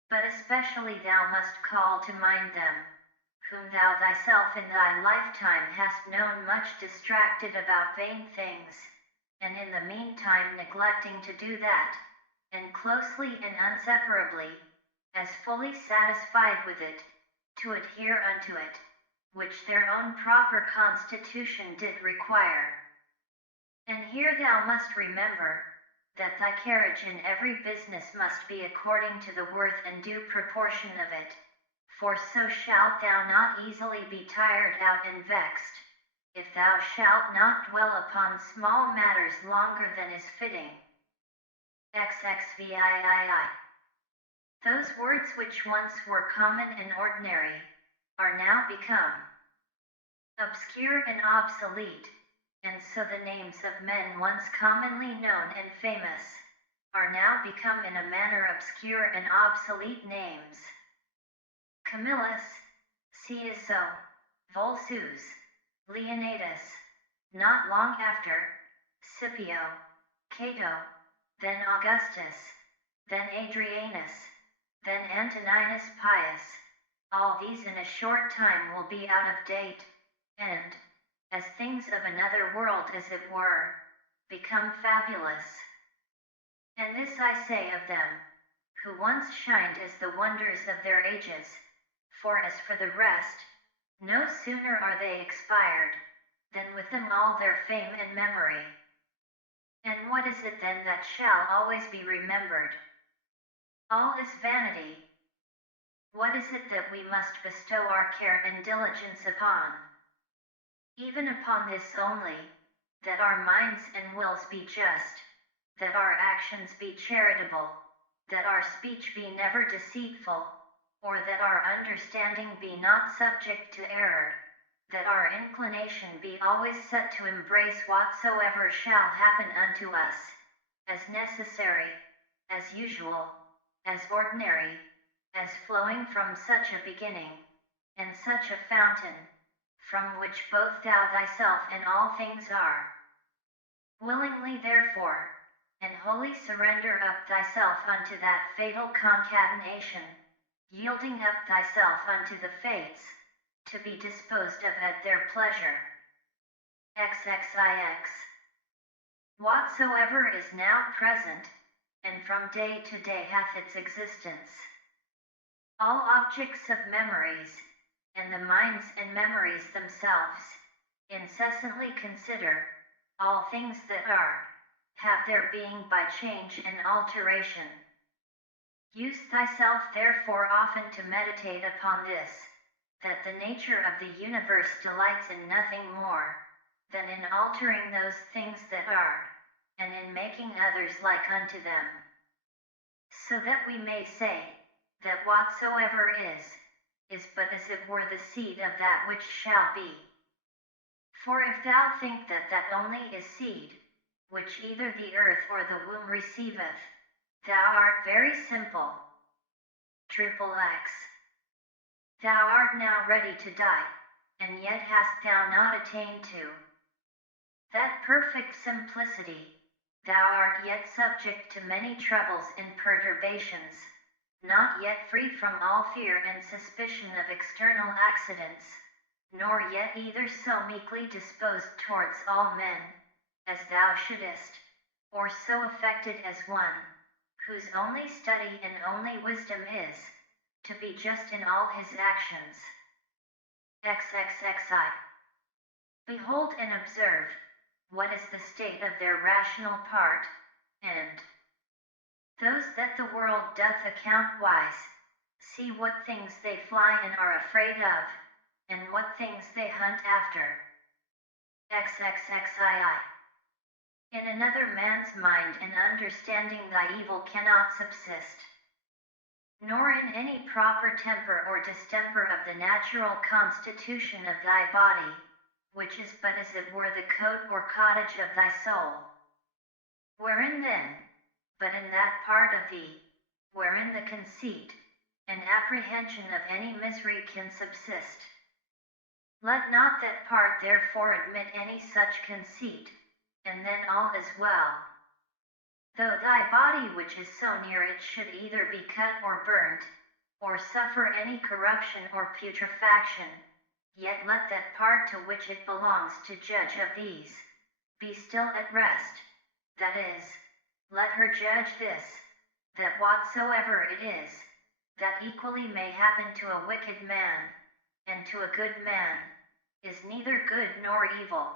But especially thou must call to mind them, whom thou thyself in thy lifetime hast known much distracted about vain things, and in the meantime neglecting to do that, and closely and inseparably, as fully satisfied with it, to adhere unto it, which their own proper constitution did require. And here thou must remember, that thy carriage in every business must be according to the worth and due proportion of it, for so shalt thou not easily be tired out and vexed, if thou shalt not dwell upon small matters longer than is fitting. XXVIII. Those words which once were common and ordinary, are now become obscure and obsolete, and so the names of men once commonly known and famous, are now become in a manner obscure and obsolete names. Camillus, Cso, Volsus, Leonidas, not long after, Scipio, Cato, then Augustus, then Adrianus, then Antoninus Pius, all these in a short time will be out of date, and, as things of another world as it were, become fabulous. And this I say of them, who once shined as the wonders of their ages, for as for the rest, no sooner are they expired, than with them all their fame and memory. And what is it then that shall always be remembered? All is vanity. What is it that we must bestow our care and diligence upon? Even upon this only, that our minds and wills be just, that our actions be charitable, that our speech be never deceitful, or that our understanding be not subject to error, that our inclination be always set to embrace whatsoever shall happen unto us, as necessary, as usual, as ordinary, as flowing from such a beginning, and such a fountain, from which both thou thyself and all things are. Willingly therefore, and wholly surrender up thyself unto that fatal concatenation, yielding up thyself unto the fates, to be disposed of at their pleasure. XXIX. Whatsoever is now present, and from day to day hath its existence. All objects of memories, and the minds and memories themselves, incessantly consider, all things that are, have their being by change and alteration. Use thyself therefore often to meditate upon this, that the nature of the universe delights in nothing more, than in altering those things that are, and in making others like unto them. So that we may say, that whatsoever is but as it were the seed of that which shall be. For if thou think that that only is seed, which either the earth or the womb receiveth, thou art very simple. XXX. Thou art now ready to die, and yet hast thou not attained to that perfect simplicity. Thou art yet subject to many troubles and perturbations, not yet free from all fear and suspicion of external accidents, nor yet either so meekly disposed towards all men, as thou shouldest, or so affected as one, whose only study and only wisdom is, to be just in all his actions. XXXI. Behold and observe, what is the state of their rational part, and those that the world doth account wise, see what things they fly and are afraid of, and what things they hunt after. XXXII. In another man's mind and understanding thy evil cannot subsist, nor in any proper temper or distemper of the natural constitution of thy body, which is but as it were the coat or cottage of thy soul. Wherein then, but in that part of thee, wherein the conceit and apprehension of any misery can subsist, let not that part therefore admit any such conceit, and then all is well. Though thy body which is so near it should either be cut or burnt, or suffer any corruption or putrefaction, yet let that part to which it belongs to judge of these, be still at rest, that is, let her judge this, that whatsoever it is, that equally may happen to a wicked man, and to a good man, is neither good nor evil.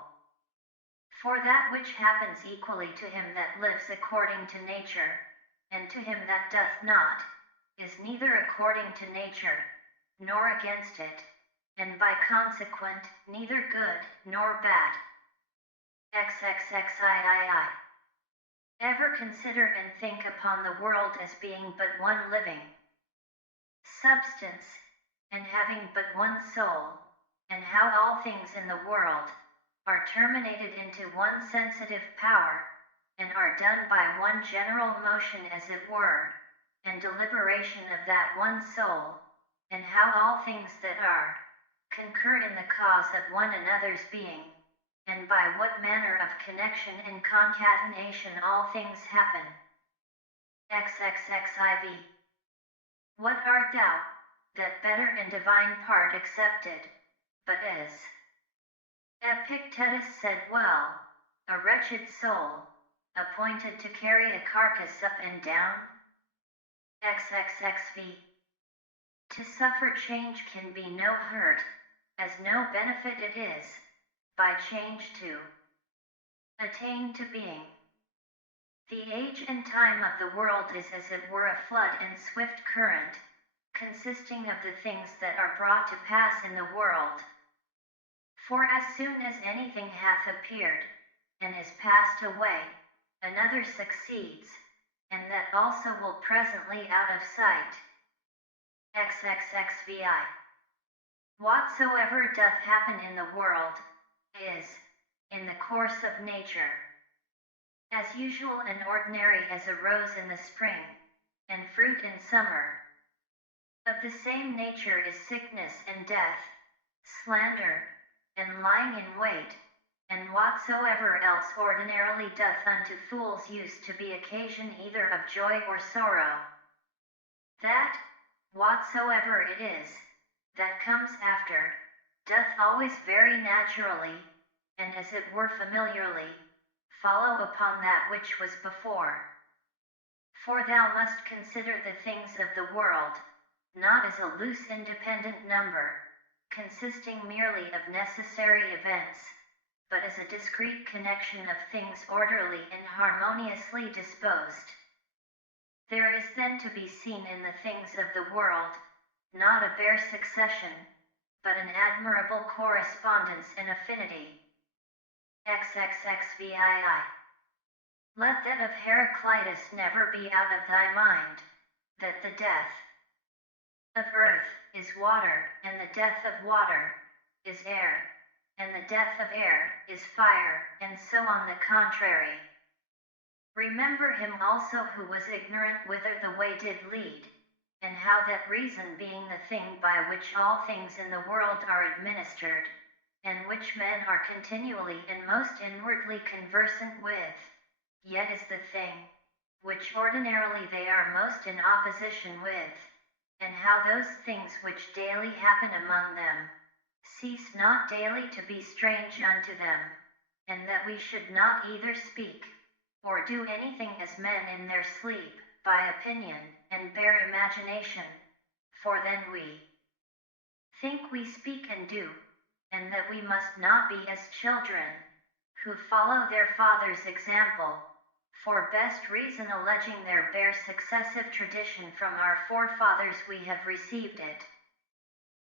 For that which happens equally to him that lives according to nature, and to him that doth not, is neither according to nature, nor against it, and by consequent, neither good nor bad. XXXIII. Ever consider and think upon the world as being but one living substance, and having but one soul, and how all things in the world are terminated into one sensitive power, and are done by one general motion as it were, and deliberation of that one soul, and how all things that are, concur in the cause of one another's being, and by what manner of connection and concatenation all things happen. XXXIV. What art thou, that better and divine part accepted, but as Epictetus said well, a wretched soul, appointed to carry a carcass up and down? XXXV. To suffer change can be no hurt, as no benefit it is, by change to attain to being. The age and time of the world is as it were a flood and swift current, consisting of the things that are brought to pass in the world. For as soon as anything hath appeared, and is passed away, another succeeds, and that also will presently out of sight. XXXVI. Whatsoever doth happen in the world, is, in the course of nature, as usual and ordinary as a rose in the spring, and fruit in summer. Of the same nature is sickness and death, slander, and lying in wait, and whatsoever else ordinarily doth unto fools use to be occasion either of joy or sorrow. That, whatsoever it is, that comes after, doth always very naturally, and as it were familiarly, follow upon that which was before. For thou must consider the things of the world, not as a loose independent number, consisting merely of necessary events, but as a discrete connection of things orderly and harmoniously disposed. There is then to be seen in the things of the world, not a bare succession, but an admirable correspondence and affinity. XXXVII. Let that of Heraclitus never be out of thy mind, that the death of earth is water, and the death of water is air, and the death of air is fire, and so on the contrary. Remember him also who was ignorant whither the way did lead, and how that reason being the thing by which all things in the world are administered, and which men are continually and most inwardly conversant with, yet is the thing, which ordinarily they are most in opposition with, and how those things which daily happen among them cease not daily to be strange unto them, and that we should not either speak or do anything as men in their sleep, by opinion and bare imagination, for then we think we speak and do, and that we must not be as children, who follow their fathers' example, for best reason alleging their bare successive tradition from our forefathers we have received it.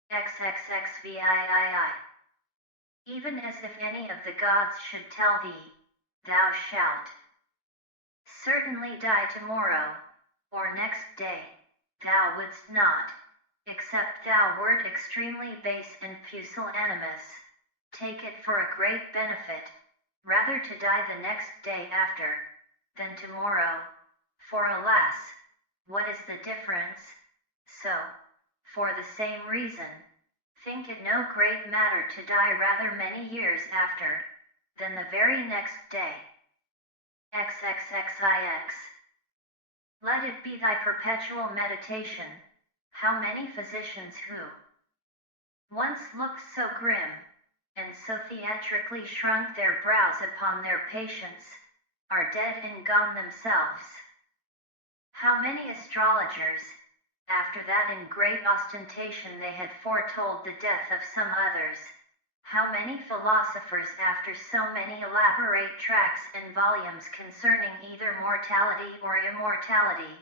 XXXVIII. Even as if any of the gods should tell thee, thou shalt certainly die tomorrow, or next day, thou wouldst not, except thou wert extremely base and pusillanimous, take it for a great benefit, rather to die the next day after, than tomorrow, for alas, what is the difference? So, for the same reason, think it no great matter to die rather many years after, than the very next day. XXXIX. Let it be thy perpetual meditation, how many physicians who once looked so grim, and so theatrically shrunk their brows upon their patients, are dead and gone themselves. How many astrologers, after that in great ostentation they had foretold the death of some others, how many philosophers after so many elaborate tracts and volumes concerning either mortality or immortality,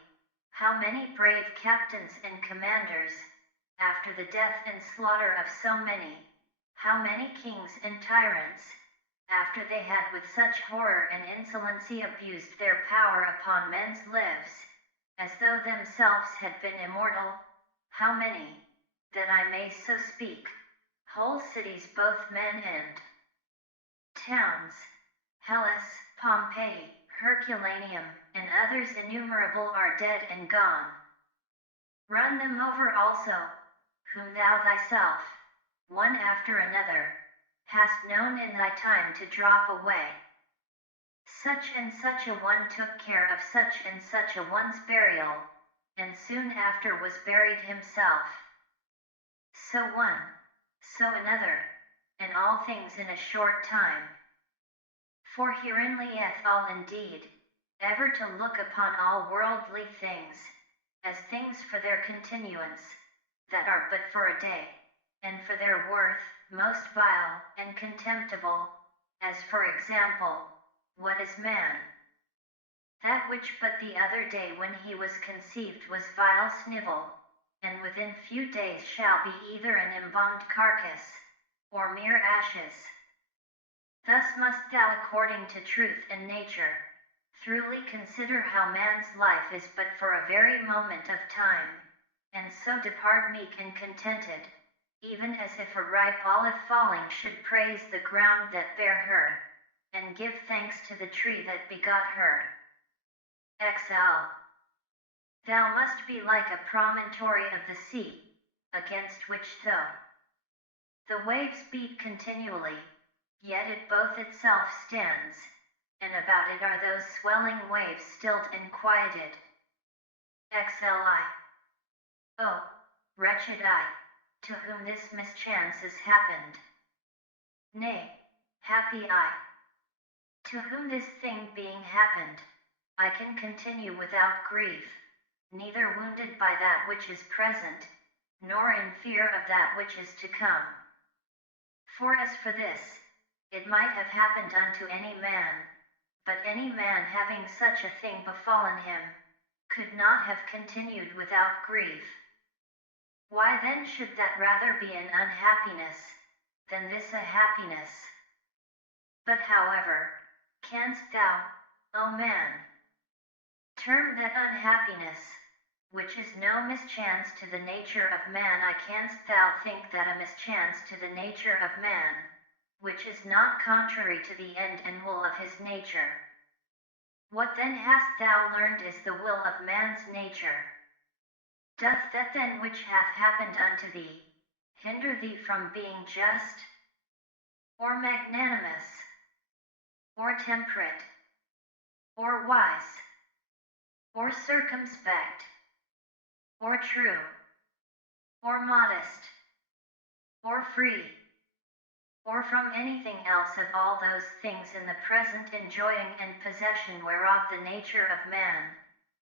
how many brave captains and commanders, after the death and slaughter of so many, how many kings and tyrants, after they had with such horror and insolency abused their power upon men's lives, as though themselves had been immortal, how many, that I may so speak, whole cities both men and towns, Hellas, Pompeii, Herculaneum, and others innumerable are dead and gone. Run them over also, whom thou thyself, one after another, hast known in thy time to drop away. Such and such a one took care of such and such a one's burial, and soon after was buried himself. So one, so another, and all things in a short time. For herein lieth all indeed, ever to look upon all worldly things, as things for their continuance, that are but for a day, and for their worth, most vile and contemptible, as for example, what is man? That which but the other day when he was conceived was vile snivel, and within few days shall be either an embalmed carcass, or mere ashes. Thus must thou according to truth and nature, truly consider how man's life is but for a very moment of time, and so depart meek and contented, even as if a ripe olive falling should praise the ground that bare her, and give thanks to the tree that begot her. XL. Thou must be like a promontory of the sea, against which though the waves beat continually, yet it both itself stands, and about it are those swelling waves stilled and quieted. XLI. Oh, wretched I, to whom this mischance has happened. Nay, happy I, to whom this thing being happened, I can continue without grief, neither wounded by that which is present, nor in fear of that which is to come. For as for this, it might have happened unto any man, but any man having such a thing befallen him, could not have continued without grief. Why then should that rather be an unhappiness, than this a happiness? But however, canst thou, O man, term that unhappiness, which is no mischance to the nature of man, canst thou think that a mischance to the nature of man, which is not contrary to the end and will of his nature? What then hast thou learned is the will of man's nature? Doth that then which hath happened unto thee, hinder thee from being just, or magnanimous, or temperate, or wise? or circumspect, or true, or modest, or free, or from anything else of all those things in the present enjoying and possession whereof the nature of man,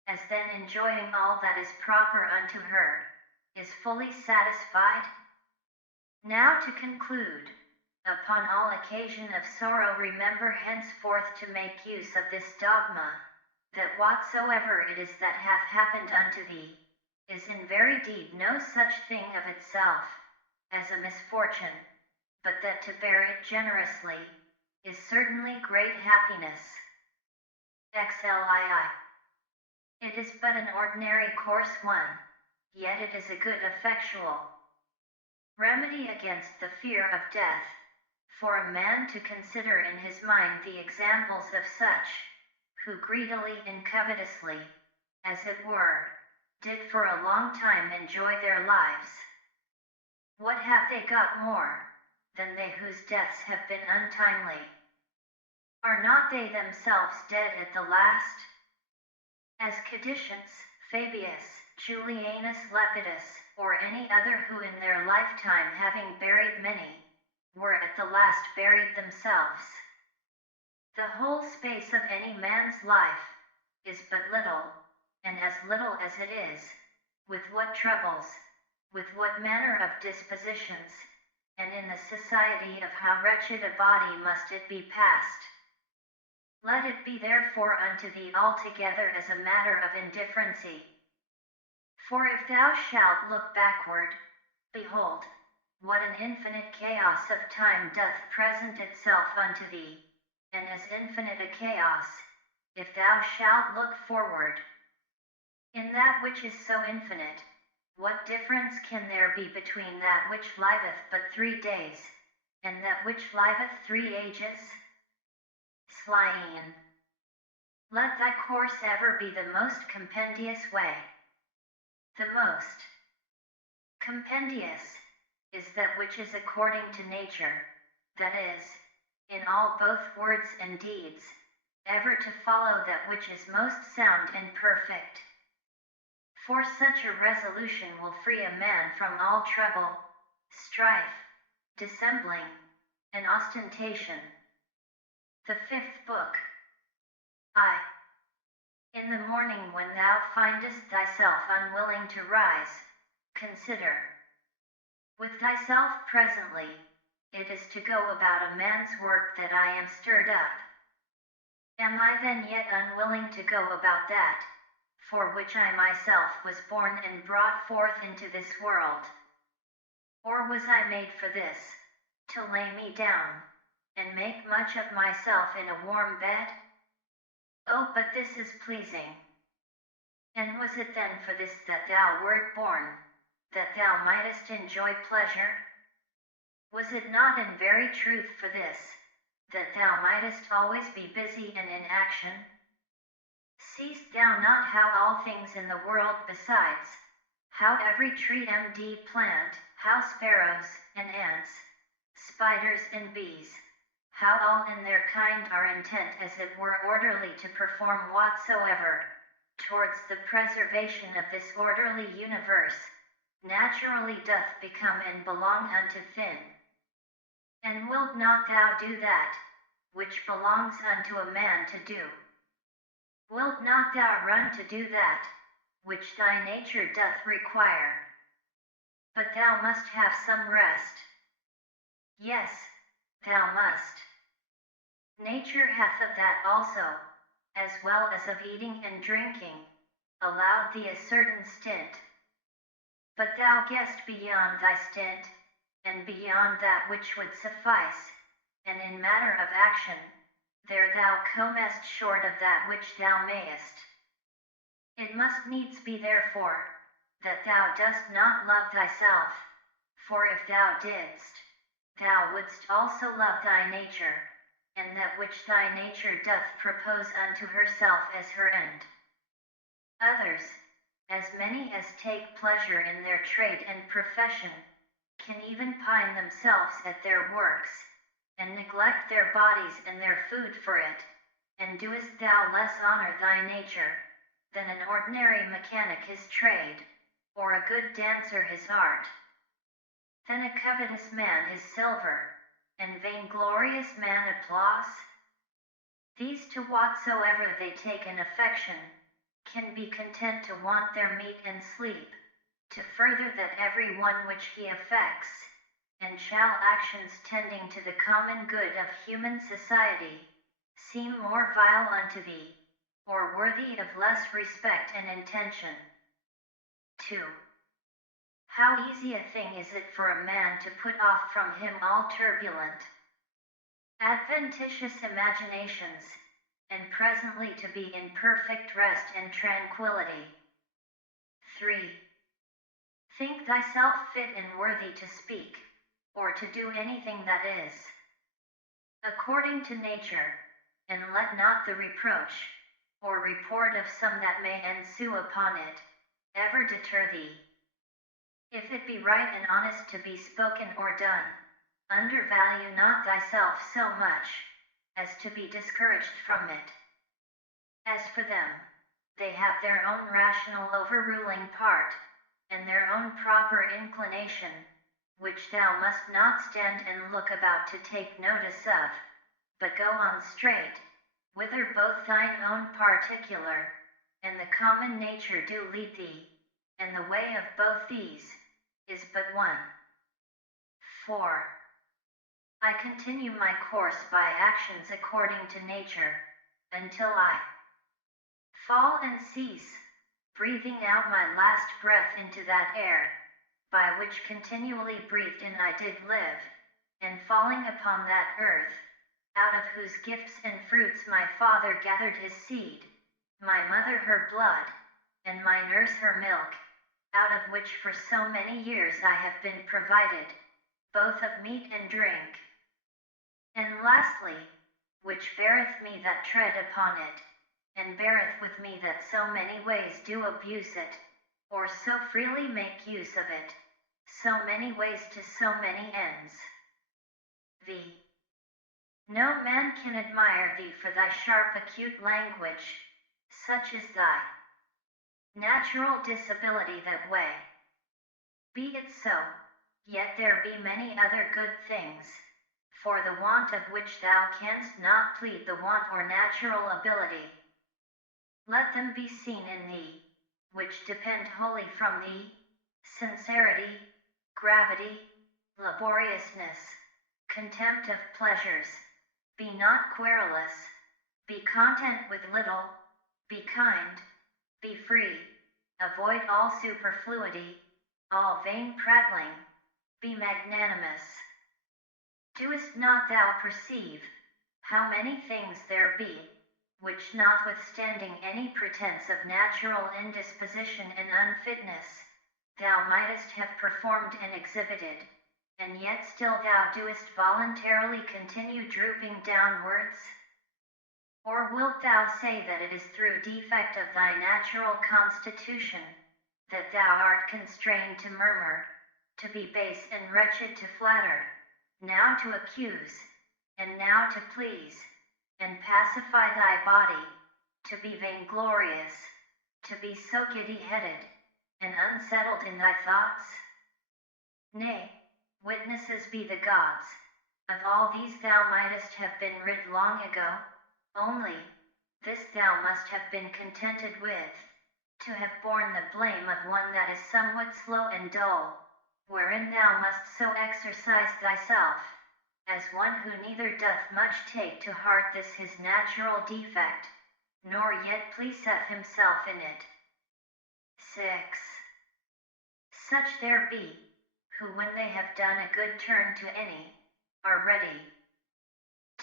as then enjoying all that is proper unto her, is fully satisfied? Now to conclude, upon all occasion of sorrow remember henceforth to make use of this dogma, that whatsoever it is that hath happened unto thee, is in very deed no such thing of itself, as a misfortune, but that to bear it generously, is certainly great happiness. XLII. It is but an ordinary coarse one, yet it is a good effectual remedy against the fear of death, for a man to consider in his mind the examples of such, who greedily and covetously, as it were, did for a long time enjoy their lives. What have they got more than they whose deaths have been untimely? Are not they themselves dead at the last? As Cadicians, Fabius, Julianus Lepidus, or any other who in their lifetime having buried many, were at the last buried themselves. The whole space of any man's life is but little, and as little as it is, with what troubles, with what manner of dispositions, and in the society of how wretched a body must it be passed. Let it be therefore unto thee altogether as a matter of indifferency. For if thou shalt look backward, behold, what an infinite chaos of time doth present itself unto thee, and as infinite a chaos, if thou shalt look forward. In that which is so infinite, what difference can there be between that which liveth but 3 days, and that which liveth 3 ages? Slyin. Let thy course ever be the most compendious way. The most compendious is that which is according to nature, that is, in all both words and deeds, ever to follow that which is most sound and perfect. For such a resolution will free a man from all trouble, strife, dissembling, and ostentation. The 5th Book. I. In the morning when thou findest thyself unwilling to rise, consider with thyself presently, it is to go about a man's work that I am stirred up. Am I then yet unwilling to go about that, for which I myself was born and brought forth into this world? Or was I made for this, to lay me down, and make much of myself in a warm bed? Oh, but this is pleasing. And was it then for this that thou wert born, that thou mightest enjoy pleasure? Was it not in very truth for this, that thou mightest always be busy and in action? Seest thou not how all things in the world besides, how every tree and plant, how sparrows and ants, spiders and bees, how all in their kind are intent as it were orderly to perform whatsoever, towards the preservation of this orderly universe, naturally doth become and belong unto thin? And wilt not thou do that, which belongs unto a man to do? Wilt not thou run to do that, which thy nature doth require? But thou must have some rest. Yes, thou must. Nature hath of that also, as well as of eating and drinking, allowed thee a certain stint. But thou gest beyond thy stint, and beyond that which would suffice, and in matter of action, there thou comest short of that which thou mayest. It must needs be therefore, that thou dost not love thyself, for if thou didst, thou wouldst also love thy nature, and that which thy nature doth propose unto herself as her end. Others, as many as take pleasure in their trade and profession, can even pine themselves at their works, and neglect their bodies and their food for it, and doest thou less honor thy nature, than an ordinary mechanic his trade, or a good dancer his art, than a covetous man his silver, and vainglorious man applause? These to whatsoever they take an affection, can be content to want their meat and sleep, to further that every one which he affects, and shall actions tending to the common good of human society, seem more vile unto thee, or worthy of less respect and intention. 2. How easy a thing is it for a man to put off from him all turbulent, adventitious imaginations, and presently to be in perfect rest and tranquility. 3. Think thyself fit and worthy to speak, or to do anything that is according to nature, and let not the reproach, or report of some that may ensue upon it, ever deter thee. If it be right and honest to be spoken or done, undervalue not thyself so much, as to be discouraged from it. As for them, they have their own rational overruling part, and their own proper inclination, which thou must not stand and look about to take notice of, but go on straight, whither both thine own particular, and the common nature do lead thee, and the way of both these, is but one. 4. I continue my course by actions according to nature, until I fall and cease, breathing out my last breath into that air, by which continually breathed in I did live, and falling upon that earth, out of whose gifts and fruits my father gathered his seed, my mother her blood, and my nurse her milk, out of which for so many years I have been provided, both of meat and drink. And lastly, which beareth me that tread upon it, and beareth with me that so many ways do abuse it, or so freely make use of it, so many ways to so many ends. V. No man can admire thee for thy sharp acute language, such is thy natural disability that way. Be it so, yet there be many other good things, for the want of which thou canst not plead the want or natural ability. Let them be seen in thee, which depend wholly from thee: sincerity, gravity, laboriousness, contempt of pleasures. Be not querulous, be content with little, be kind, be free, avoid all superfluity, all vain prattling, be magnanimous. Doest not thou perceive how many things there be, which notwithstanding any pretense of natural indisposition and unfitness, thou mightest have performed and exhibited, and yet still thou doest voluntarily continue drooping downwards? Or wilt thou say that it is through defect of thy natural constitution, that thou art constrained to murmur, to be base and wretched, to flatter, now to accuse, and now to please, and pacify thy body, to be vainglorious, to be so giddy-headed, and unsettled in thy thoughts? Nay, witnesses be the gods, of all these thou mightest have been rid long ago, only this thou must have been contented with, to have borne the blame of one that is somewhat slow and dull, wherein thou must so exercise thyself, as one who neither doth much take to heart this his natural defect, nor yet pleaseth himself in it. 6. Such there be, who when they have done a good turn to any, are ready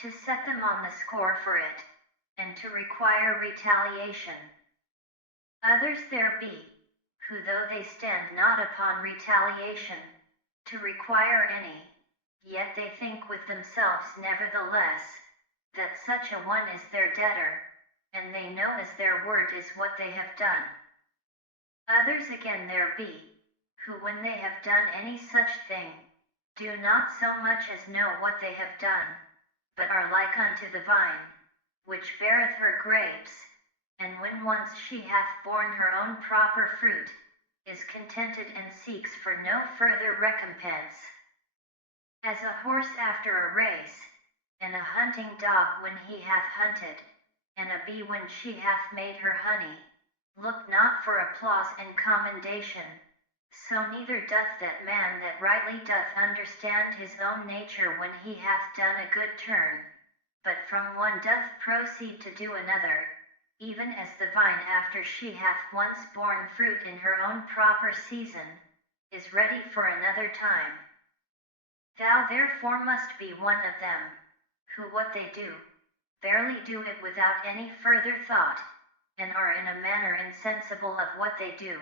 to set them on the score for it, and to require retaliation. Others there be, who though they stand not upon retaliation, to require any, yet they think with themselves nevertheless, that such a one is their debtor, and they know as their word is what they have done. Others again there be, who when they have done any such thing, do not so much as know what they have done, but are like unto the vine, which beareth her grapes, and when once she hath borne her own proper fruit, is contented and seeks for no further recompense. As a horse after a race, and a hunting dog when he hath hunted, and a bee when she hath made her honey, look not for applause and commendation, so neither doth that man that rightly doth understand his own nature when he hath done a good turn, but from one doth proceed to do another, even as the vine after she hath once borne fruit in her own proper season, is ready for another time. Thou therefore must be one of them, who what they do, verily do it without any further thought, and are in a manner insensible of what they do.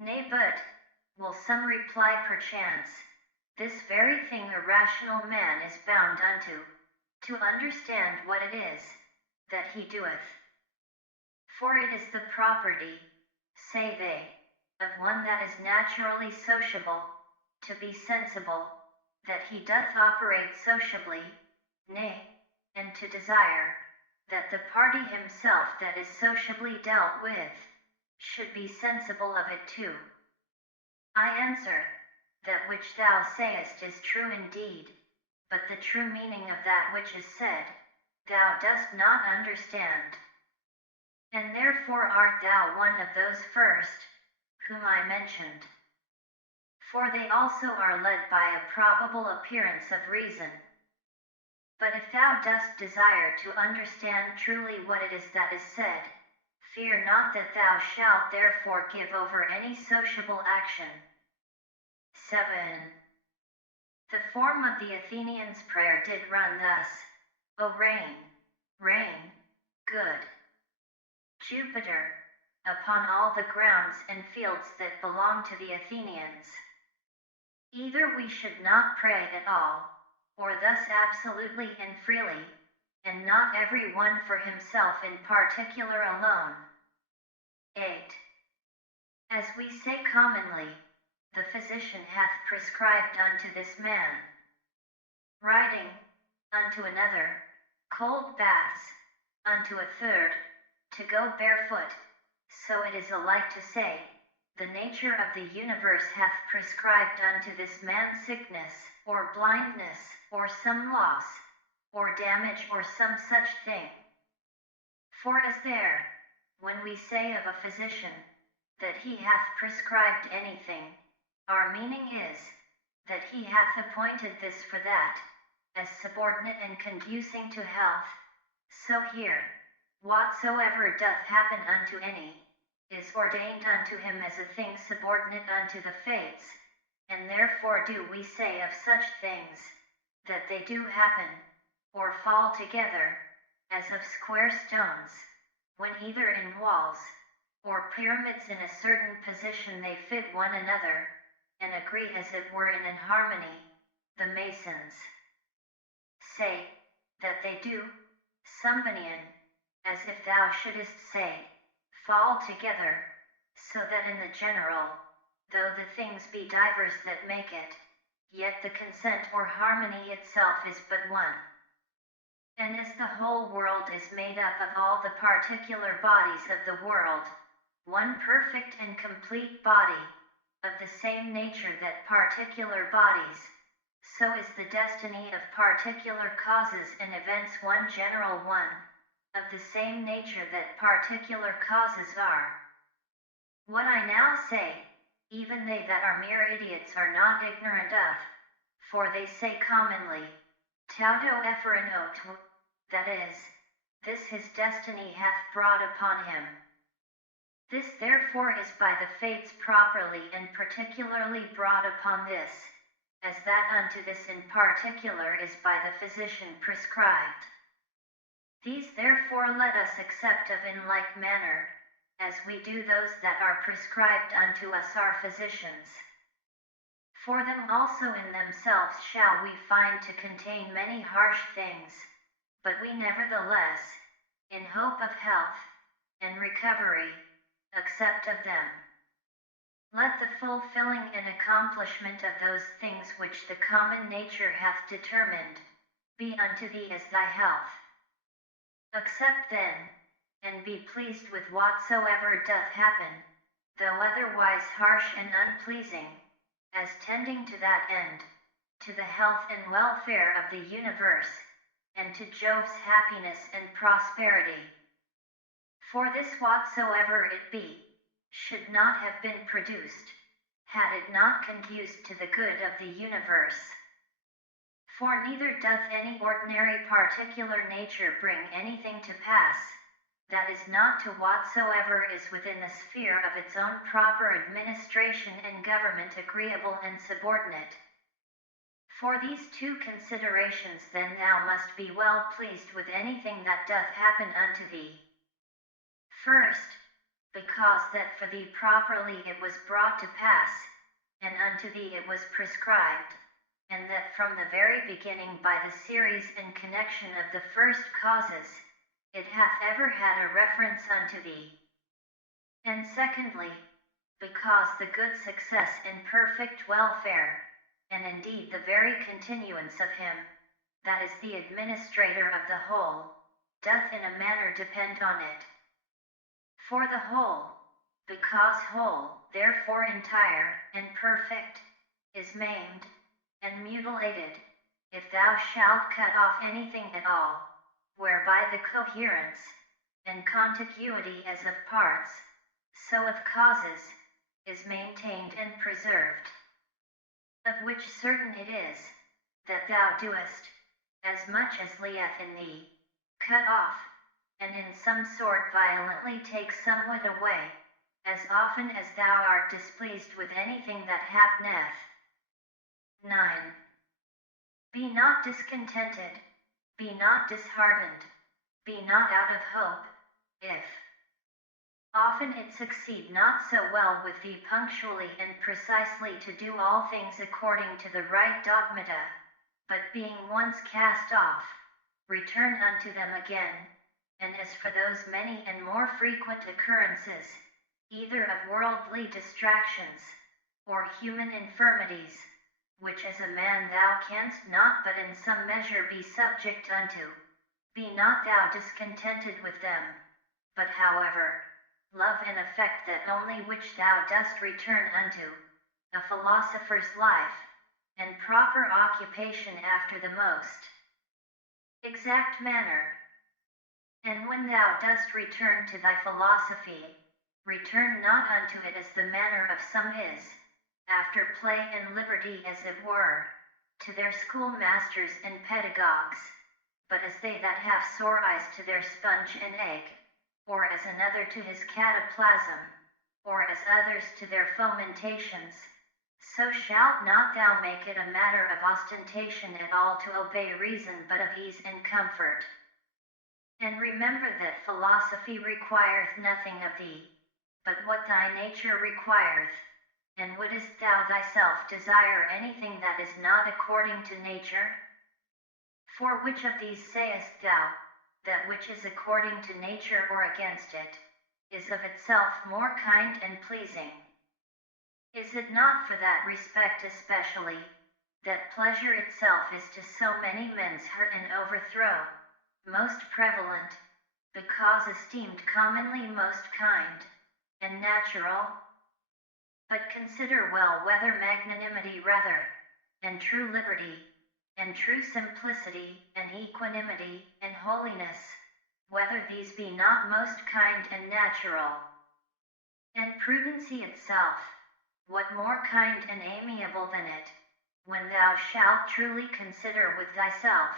Nay, but, will some reply perchance, this very thing a rational man is bound unto, to understand what it is that he doeth. For it is the property, say they, of one that is naturally sociable, to be sensible, that he doth operate sociably, nay, and to desire, that the party himself that is sociably dealt with, should be sensible of it too. I answer, that which thou sayest is true indeed, but the true meaning of that which is said, thou dost not understand. And therefore art thou one of those first, whom I mentioned. For they also are led by a probable appearance of reason. But if thou dost desire to understand truly what it is that is said, fear not that thou shalt therefore give over any sociable action. 7. The form of the Athenians' prayer did run thus: O rain, rain, good Jupiter, upon all the grounds and fields that belong to the Athenians. Either we should not pray at all, or thus absolutely and freely, and not every one for himself in particular alone. 8. As we say commonly, the physician hath prescribed unto this man riding, unto another cold baths, unto a third to go barefoot, so it is alike to say, the nature of the universe hath prescribed unto this man sickness, or blindness, or some loss, or damage, or some such thing. For as there, when we say of a physician, that he hath prescribed anything, our meaning is, that he hath appointed this for that, as subordinate and conducing to health, so here, whatsoever doth happen unto any, is ordained unto him as a thing subordinate unto the fates, and therefore do we say of such things, that they do happen, or fall together, as of square stones, when either in walls, or pyramids in a certain position they fit one another, and agree as it were in an harmony, the masons say, that they do, Sumbanian, as if thou shouldest say, fall together, so that in the general, though the things be divers that make it, yet the consent or harmony itself is but one. And as the whole world is made up of all the particular bodies of the world, one perfect and complete body, of the same nature that particular bodies, so is the destiny of particular causes and events one general one, of the same nature that particular causes are. What I now say, even they that are mere idiots are not ignorant of, for they say commonly, Tauto efferenotu, that is, this his destiny hath brought upon him. This therefore is by the fates properly and particularly brought upon this, as that unto this in particular is by the physician prescribed. These therefore let us accept of in like manner, as we do those that are prescribed unto us our physicians. For them also in themselves shall we find to contain many harsh things, but we nevertheless, in hope of health and recovery, accept of them. Let the fulfilling and accomplishment of those things which the common nature hath determined, be unto thee as thy health. Accept then, and be pleased with whatsoever doth happen, though otherwise harsh and unpleasing, as tending to that end, to the health and welfare of the universe, and to Jove's happiness and prosperity. For this whatsoever it be, should not have been produced, had it not conduced to the good of the universe. For neither doth any ordinary particular nature bring anything to pass, that is not to whatsoever is within the sphere of its own proper administration and government agreeable and subordinate. For these two considerations then thou must be well pleased with anything that doth happen unto thee. First, because that for thee properly it was brought to pass, and unto thee it was prescribed, and that from the very beginning by the series and connection of the first causes, it hath ever had a reference unto thee. And secondly, because the good success and perfect welfare, and indeed the very continuance of him, that is the administrator of the whole, doth in a manner depend on it. For the whole, because whole, therefore entire, and perfect, is maimed, and mutilated, if thou shalt cut off anything at all, whereby the coherence, and contiguity as of parts, so of causes, is maintained and preserved. Of which certain it is, that thou doest, as much as lieth in thee, cut off, and in some sort violently take somewhat away, as often as thou art displeased with anything that happeneth. 9. Be not discontented, be not disheartened, be not out of hope, if often it succeed not so well with thee punctually and precisely to do all things according to the right dogmata, but being once cast off, return unto them again, and as for those many and more frequent occurrences, either of worldly distractions, or human infirmities, which as a man thou canst not but in some measure be subject unto, be not thou discontented with them, but however, love and affect that only which thou dost return unto, a philosopher's life, and proper occupation after the most exact manner. And when thou dost return to thy philosophy, return not unto it as the manner of some is, after play and liberty as it were, to their schoolmasters and pedagogues, but as they that have sore eyes to their sponge and egg, or as another to his cataplasm, or as others to their fomentations, so shalt not thou make it a matter of ostentation at all to obey reason but of ease and comfort. And remember that philosophy requireth nothing of thee, but what thy nature requireth, and wouldest thou thyself desire anything that is not according to nature? For which of these sayest thou, that which is according to nature or against it, is of itself more kind and pleasing? Is it not for that respect especially, that pleasure itself is to so many men's hurt and overthrow, most prevalent, because esteemed commonly most kind, and natural? But consider well whether magnanimity rather, and true liberty, and true simplicity, and equanimity, and holiness, whether these be not most kind and natural. And prudency itself, what more kind and amiable than it, when thou shalt truly consider with thyself,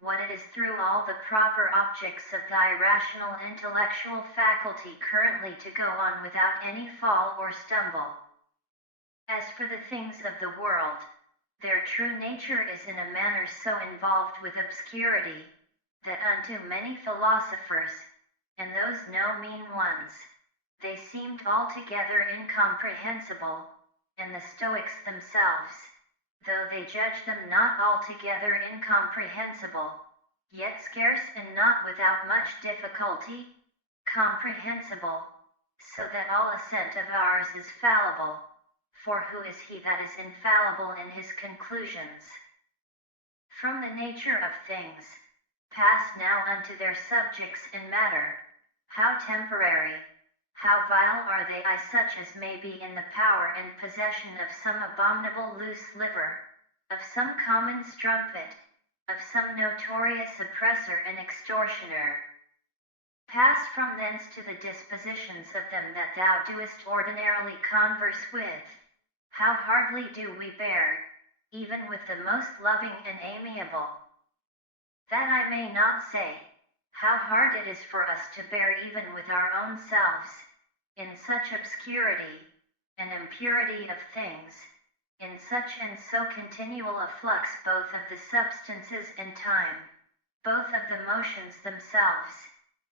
what it is through all the proper objects of thy rational intellectual faculty currently to go on without any fall or stumble. As for the things of the world, their true nature is in a manner so involved with obscurity, that unto many philosophers, and those no mean ones, they seemed altogether incomprehensible, and the Stoics themselves, though they judge them not altogether incomprehensible, yet scarce and not without much difficulty, comprehensible, so that all assent of ours is fallible, for who is he that is infallible in his conclusions? From the nature of things, pass now unto their subjects and matter, How temporary, how vile are they, such as may be in the power and possession of some abominable loose liver, of some common strumpet, of some notorious oppressor and extortioner. Pass from thence to the dispositions of them that thou doest ordinarily converse with. How hardly do we bear, even with the most loving and amiable. That I may not say, how hard it is for us to bear even with our own selves, in such obscurity, and impurity of things, in such and so continual a flux both of the substances and time, both of the motions themselves,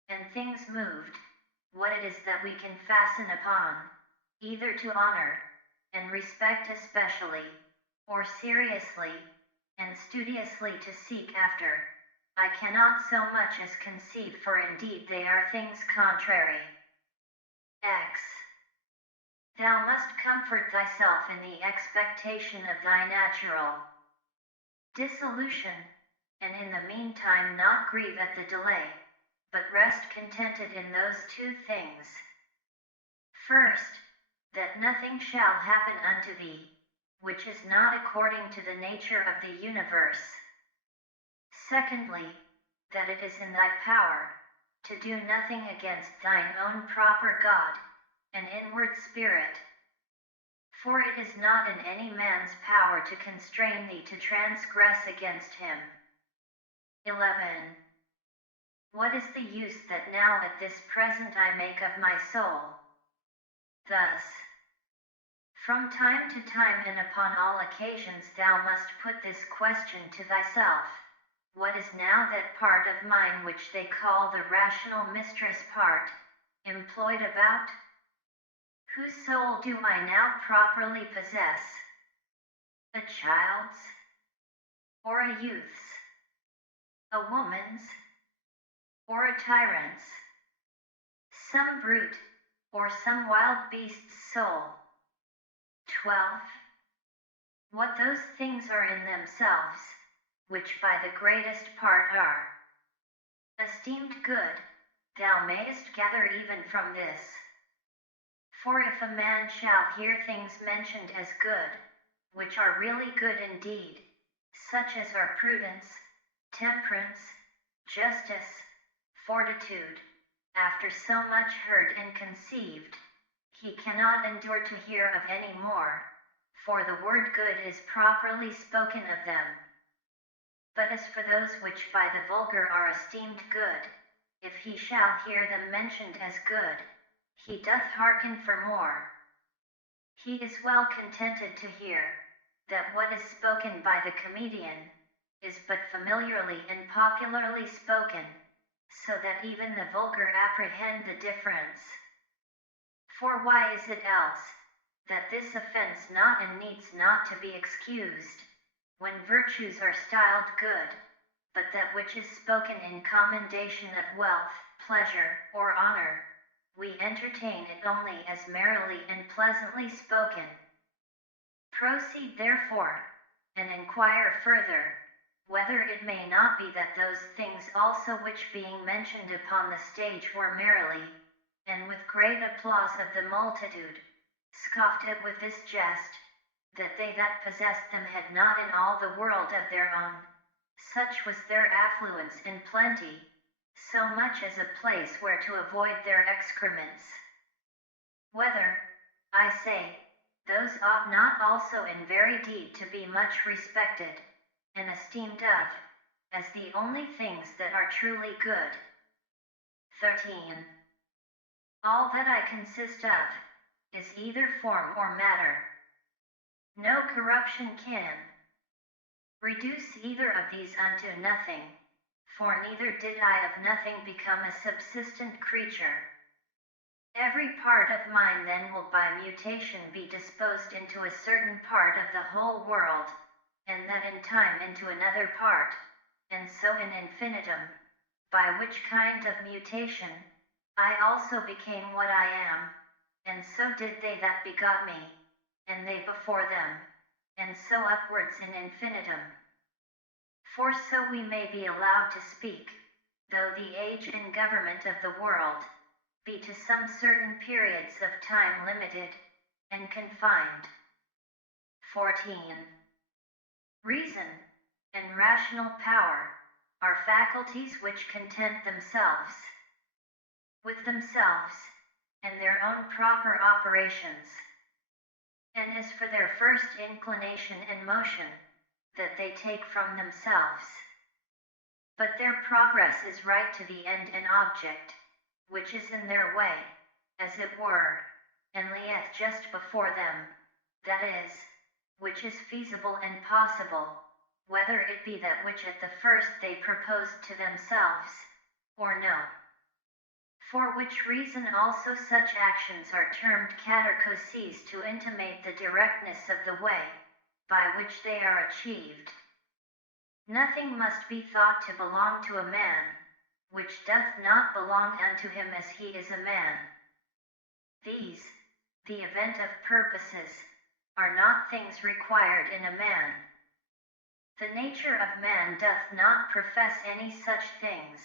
and things moved, what it is that we can fasten upon, either to honor, and respect especially, or seriously, and studiously to seek after, I cannot so much as conceive, for indeed they are things contrary. X. Thou must comfort thyself in the expectation of thy natural dissolution, and in the meantime not grieve at the delay, but rest contented in those two things. First, that nothing shall happen unto thee, which is not according to the nature of the universe. Secondly, that it is in thy power to do nothing against thine own proper God and inward spirit. For it is not in any man's power to constrain thee to transgress against him. 11. What is the use that now at this present I make of my soul? Thus, from time to time and upon all occasions thou must put this question to thyself. What is now that part of mine which they call the rational mistress part, employed about? Whose soul do I now properly possess? A child's? Or a youth's? A woman's? Or a tyrant's? Some brute, or some wild beast's soul? 12. What those things are in themselves, which by the greatest part are esteemed good, thou mayest gather even from this. For if a man shall hear things mentioned as good, which are really good indeed, such as are prudence, temperance, justice, fortitude, after so much heard and conceived, he cannot endure to hear of any more, for the word good is properly spoken of them. But as for those which by the vulgar are esteemed good, if he shall hear them mentioned as good, he doth hearken for more. He is well contented to hear that what is spoken by the comedian is but familiarly and popularly spoken, so that even the vulgar apprehend the difference. For why is it else, that this offense not and needs not to be excused, when virtues are styled good, but that which is spoken in commendation of wealth, pleasure, or honor, we entertain it only as merrily and pleasantly spoken. Proceed therefore, and inquire further, whether it may not be that those things also which being mentioned upon the stage were merrily, and with great applause of the multitude, scoffed at with this jest, that they that possessed them had not in all the world of their own, such was their affluence and plenty, so much as a place where to avoid their excrements. Whether, I say, those ought not also in very deed to be much respected, and esteemed of, as the only things that are truly good. 13. All that I consist of, is either form or matter. No corruption can reduce either of these unto nothing, for neither did I of nothing become a subsistent creature. Every part of mine then will by mutation be disposed into a certain part of the whole world, and that in time into another part, and so in infinitum, by which kind of mutation, I also became what I am, and so did they that begot me, and they before them, and so upwards in infinitum. For so we may be allowed to speak, though the age and government of the world be to some certain periods of time limited and confined. 14. Reason and rational power are faculties which content themselves with themselves and their own proper operations, and as for their first inclination and motion, that they take from themselves. But their progress is right to the end and object, which is in their way, as it were, and lieth just before them, that is, which is feasible and possible, whether it be that which at the first they proposed to themselves, or no. For which reason also such actions are termed catechosis, to intimate the directness of the way, by which they are achieved. Nothing must be thought to belong to a man, which doth not belong unto him as he is a man. These, the event of purposes, are not things required in a man. The nature of man doth not profess any such things.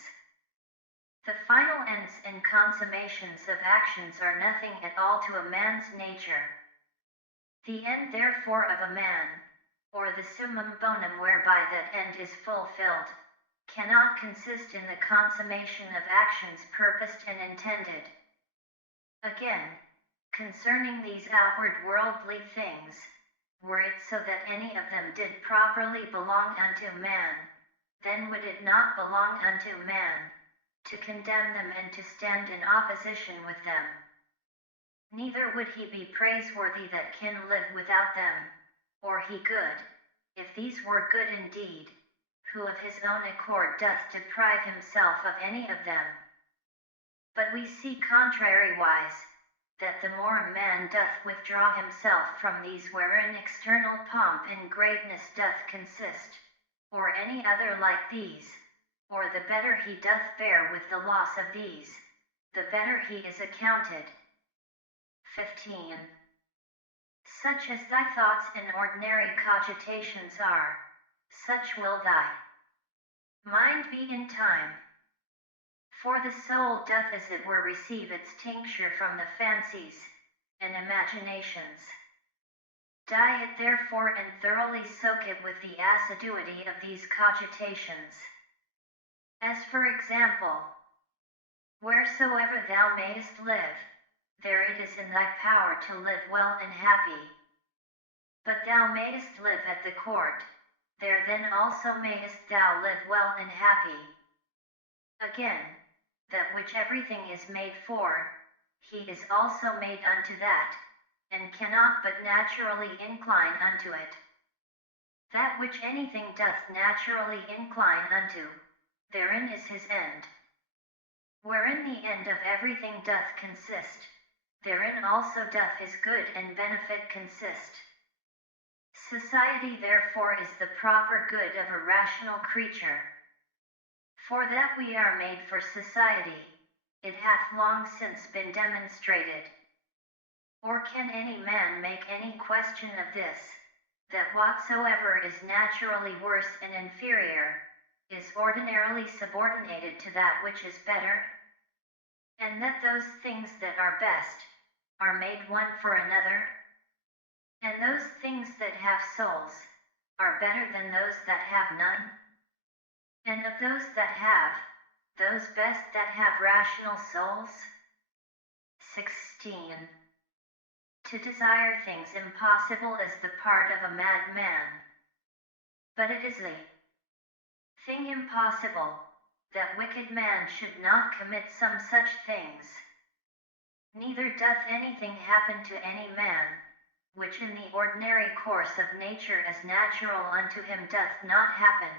The final ends and consummations of actions are nothing at all to a man's nature. The end therefore of a man, or the summum bonum whereby that end is fulfilled, cannot consist in the consummation of actions purposed and intended. Again, concerning these outward worldly things, were it so that any of them did properly belong unto man, then would it not belong unto man to condemn them and to stand in opposition with them. Neither would he be praiseworthy that can live without them, or he good, if these were good indeed, who of his own accord doth deprive himself of any of them. But we see contrariwise, that the more a man doth withdraw himself from these wherein external pomp and greatness doth consist, or any other like these, or the better he doth bear with the loss of these, the better he is accounted. 15. Such as thy thoughts and ordinary cogitations are, such will thy mind be in time. For the soul doth as it were receive its tincture from the fancies and imaginations. Dye it therefore and thoroughly soak it with the assiduity of these cogitations. As for example, wheresoever thou mayest live, there it is in thy power to live well and happy. But thou mayest live at the court, there then also mayest thou live well and happy. Again, that which everything is made for, he is also made unto that, and cannot but naturally incline unto it. That which anything doth naturally incline unto, therein is his end. Wherein the end of everything doth consist, therein also doth his good and benefit consist. Society therefore is the proper good of a rational creature. For that we are made for society, it hath long since been demonstrated. Or can any man make any question of this, that whatsoever is naturally worse and inferior, is ordinarily subordinated to that which is better? And that those things that are best, are made one for another? And those things that have souls, are better than those that have none? And of those that have, those best that have rational souls? 16. To desire things impossible is the part of a madman. But it is a thing impossible, that wicked man should not commit some such things. Neither doth anything happen to any man, which in the ordinary course of nature as natural unto him doth not happen.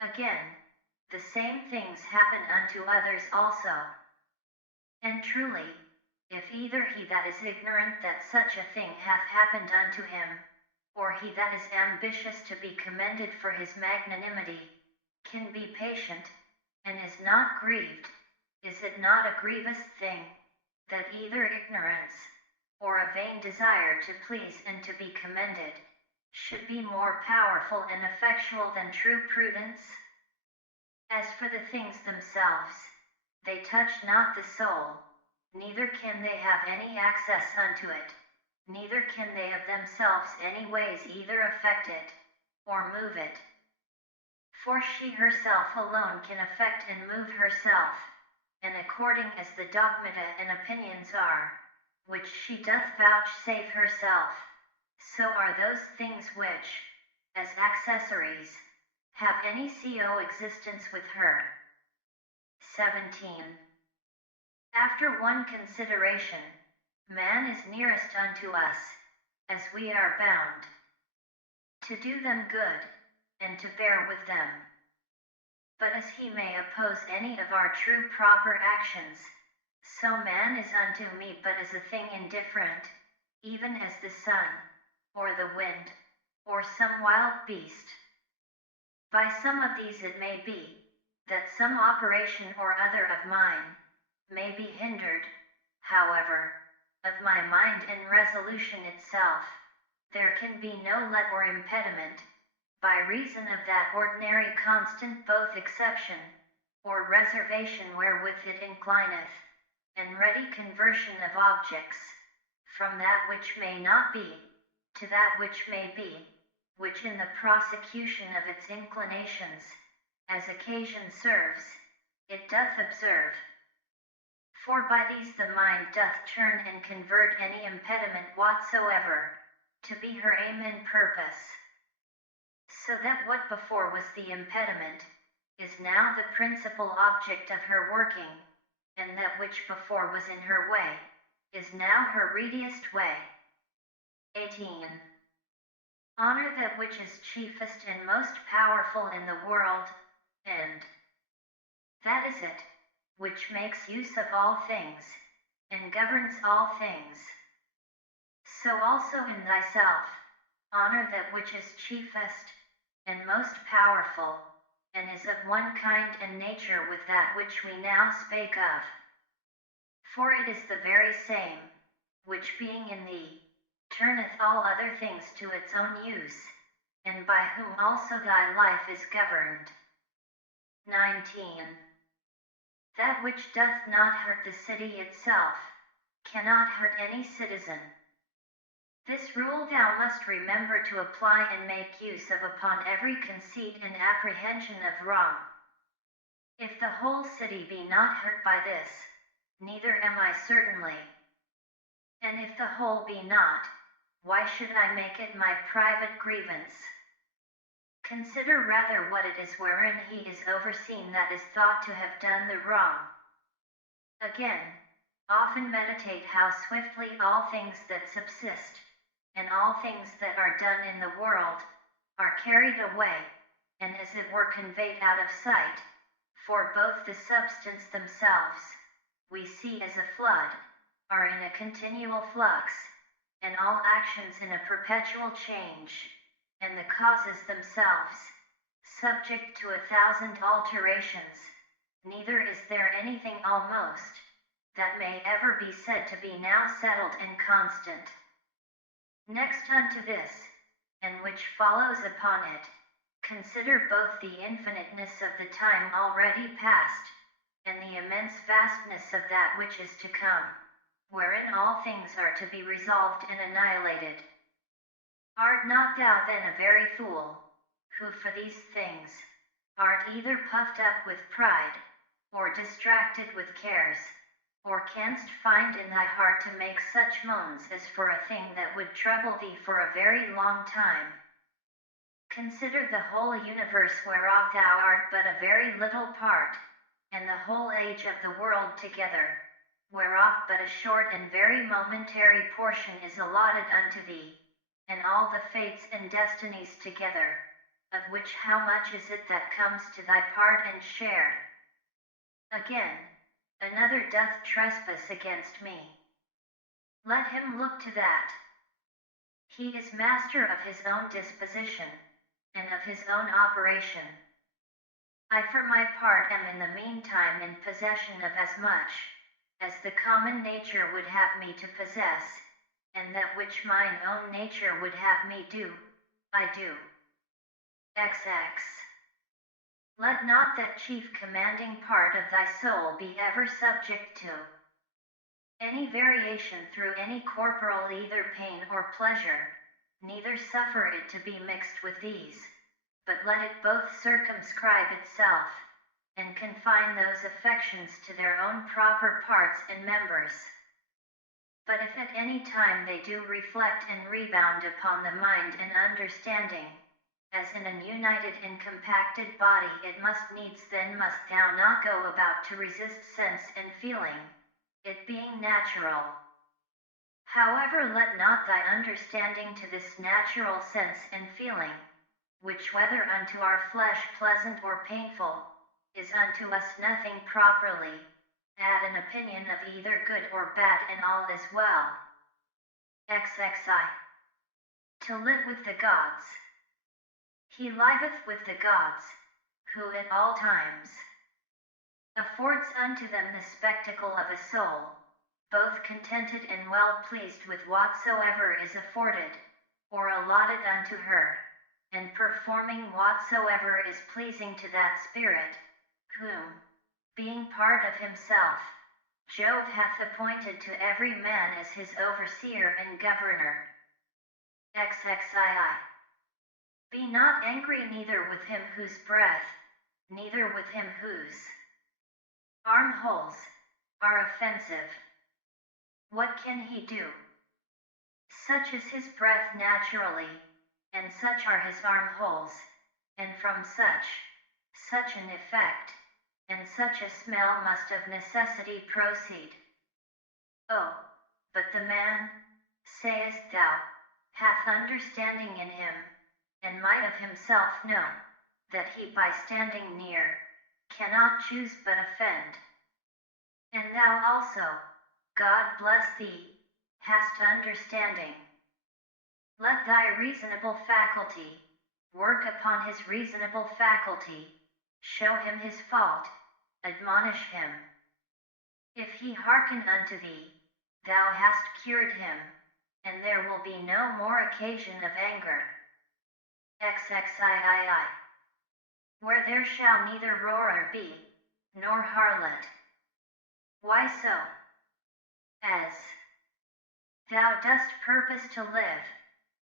Again, the same things happen unto others also. And truly, if either he that is ignorant that such a thing hath happened unto him, or he that is ambitious to be commended for his magnanimity, can be patient, and is not grieved, is it not a grievous thing, that either ignorance, or a vain desire to please and to be commended, should be more powerful and effectual than true prudence? As for the things themselves, They touch not the soul, neither can they have any access unto it, neither can they of themselves any ways either affect it, or move it. For she herself alone can affect and move herself, and according as the dogmata and opinions are, which she doth vouchsafe herself, so are those things which, as accessories, have any existence with her. 17. After one consideration, man is nearest unto us, as we are bound to do them good, and to bear with them. But as he may oppose any of our true proper actions, so man is unto me but as a thing indifferent, even as the sun, or the wind, or some wild beast. By some of these it may be, that some operation or other of mine may be hindered. However, of my mind and resolution itself, there can be no let or impediment, by reason of that ordinary constant both exception, or reservation wherewith it inclineth, and ready conversion of objects, from that which may not be, to that which may be, which in the prosecution of its inclinations, as occasion serves, it doth observe. For by these the mind doth turn and convert any impediment whatsoever, to be her aim and purpose. So that what before was the impediment, is now the principal object of her working, and that which before was in her way, is now her readiest way. 18. Honor that which is chiefest and most powerful in the world, and that is it, which makes use of all things, and governs all things. So also in thyself, honor that which is chiefest, and most powerful, and is of one kind and nature with that which we now spake of. For it is the very same, which being in thee, turneth all other things to its own use, and by whom also thy life is governed. 19. That which doth not hurt the city itself, cannot hurt any citizen. This rule thou must remember to apply and make use of upon every conceit and apprehension of wrong. If the whole city be not hurt by this, neither am I certainly. And if the whole be not, why should I make it my private grievance? Consider rather what it is wherein he is overseen that is thought to have done the wrong. Again, often meditate how swiftly all things that subsist, and all things that are done in the world, are carried away, and as it were conveyed out of sight, for both the substance themselves, we see as a flood, are in a continual flux, and all actions in a perpetual change, and the causes themselves, subject to 1,000 alterations, neither is there anything almost, that may ever be said to be now settled and constant. Next unto this, and which follows upon it, consider both the infiniteness of the time already past, and the immense vastness of that which is to come, wherein all things are to be resolved and annihilated. Art not thou then a very fool, who for these things, art either puffed up with pride, or distracted with cares, or canst find in thy heart to make such moans as for a thing that would trouble thee for a very long time? Consider the whole universe whereof thou art but a very little part, and the whole age of the world together, whereof but a short and very momentary portion is allotted unto thee, and all the fates and destinies together, of which how much is it that comes to thy part and share? Again, another doth trespass against me. Let him look to that. He is master of his own disposition, and of his own operation. I for my part am in the meantime in possession of as much, as the common nature would have me to possess, and that which mine own nature would have me do, I do. XX. Let not that chief commanding part of thy soul be ever subject to any variation through any corporal either pain or pleasure, neither suffer it to be mixed with these, but let it both circumscribe itself, and confine those affections to their own proper parts and members. But if at any time they do reflect and rebound upon the mind and understanding, as in an united and compacted body, it must needs then must thou not go about to resist sense and feeling, it being natural. However, let not thy understanding to this natural sense and feeling, which whether unto our flesh pleasant or painful, is unto us nothing properly, add an opinion of either good or bad, and all is well. XXI. To live with the gods. He liveth with the gods, who at all times affords unto them the spectacle of a soul, both contented and well pleased with whatsoever is afforded, or allotted unto her, and performing whatsoever is pleasing to that spirit, whom, being part of himself, Jove hath appointed to every man as his overseer and governor. XXII. Be not angry neither with him whose breath, neither with him whose armholes are offensive. What can he do? Such is his breath naturally, and such are his armholes, and from such an effect, and such a smell must of necessity proceed. Oh, but the man, sayest thou, hath understanding in him, and might of himself know, that he by standing near, cannot choose but offend. And thou also, God bless thee, hast understanding. Let thy reasonable faculty work upon his reasonable faculty, show him his fault, admonish him. If he hearken unto thee, thou hast cured him, and there will be no more occasion of anger. XXIII. Where there shall neither roarer be, nor harlot. Why so? As thou dost purpose to live,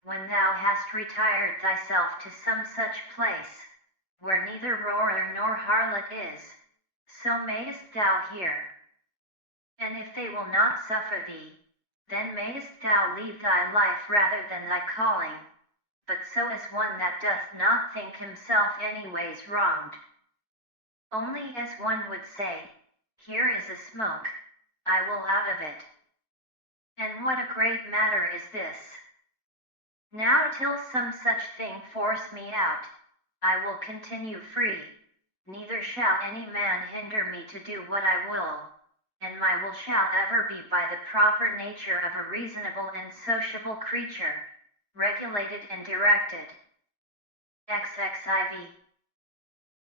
when thou hast retired thyself to some such place, where neither roarer nor harlot is, so mayest thou hear. And if they will not suffer thee, then mayest thou leave thy life rather than thy calling, but so as one that doth not think himself anyways wronged. Only as one would say, here is a smoke, I will out of it. And what a great matter is this! Now till some such thing force me out, I will continue free, neither shall any man hinder me to do what I will, and my will shall ever be by the proper nature of a reasonable and sociable creature, regulated and directed. XXIV.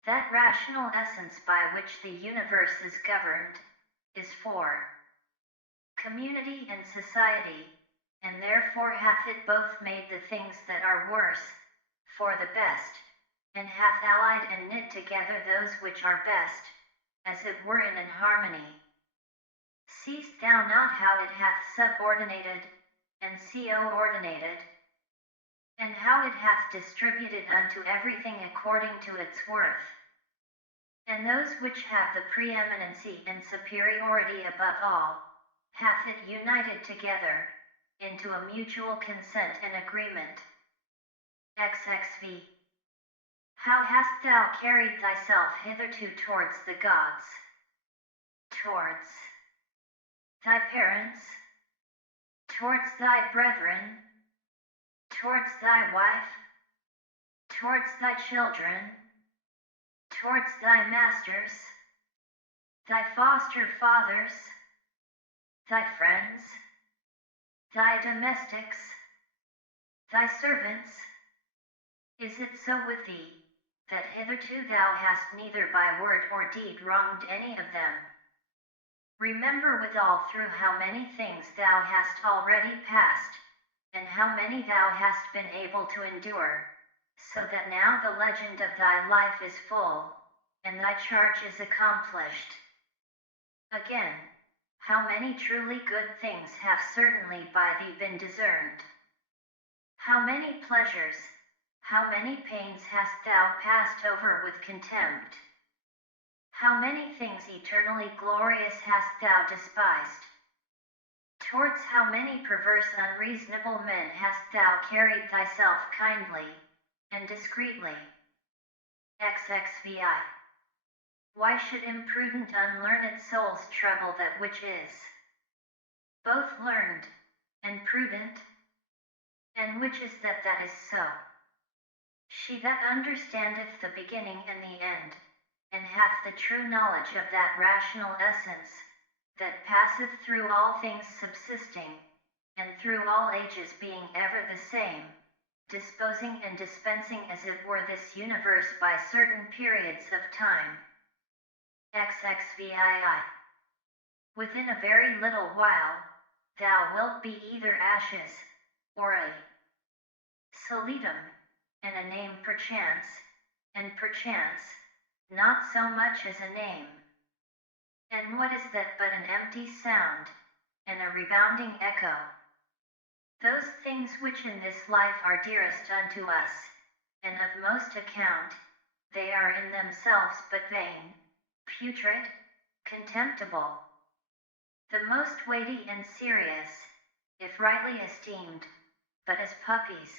That rational essence by which the universe is governed, is for community and society, and therefore hath it both made the things that are worse, for the best, and hath allied and knit together those which are best, as it were in an harmony. Seest thou not how it hath subordinated, and co-ordinated, and how it hath distributed unto everything according to its worth? And those which have the preeminency and superiority above all, hath it united together, into a mutual consent and agreement. XXV. How hast thou carried thyself hitherto towards the gods? Towards thy parents? Towards thy brethren? Towards thy wife? Towards thy children? Towards thy masters? Thy foster fathers? Thy friends? Thy domestics? Thy servants? Is it so with thee, that hitherto thou hast neither by word or deed wronged any of them? Remember withal through how many things thou hast already passed, and how many thou hast been able to endure, so that now the legend of thy life is full, and thy charge is accomplished. Again, how many truly good things have certainly by thee been discerned? How many pleasures, how many pains hast thou passed over with contempt? How many things eternally glorious hast thou despised? Towards how many perverse unreasonable men hast thou carried thyself kindly and discreetly? XXVI. Why should imprudent unlearned souls trouble that which is both learned and prudent? And which is that that is so? She that understandeth the beginning and the end, and hath the true knowledge of that rational essence, that passeth through all things subsisting, and through all ages being ever the same, disposing and dispensing as it were this universe by certain periods of time. XXVII. Within a very little while, thou wilt be either ashes, or a solitum, and a name perchance, and perchance, not so much as a name. And what is that but an empty sound, and a rebounding echo? Those things which in this life are dearest unto us, and of most account, they are in themselves but vain, putrid, contemptible. The most weighty and serious, if rightly esteemed, but as puppies,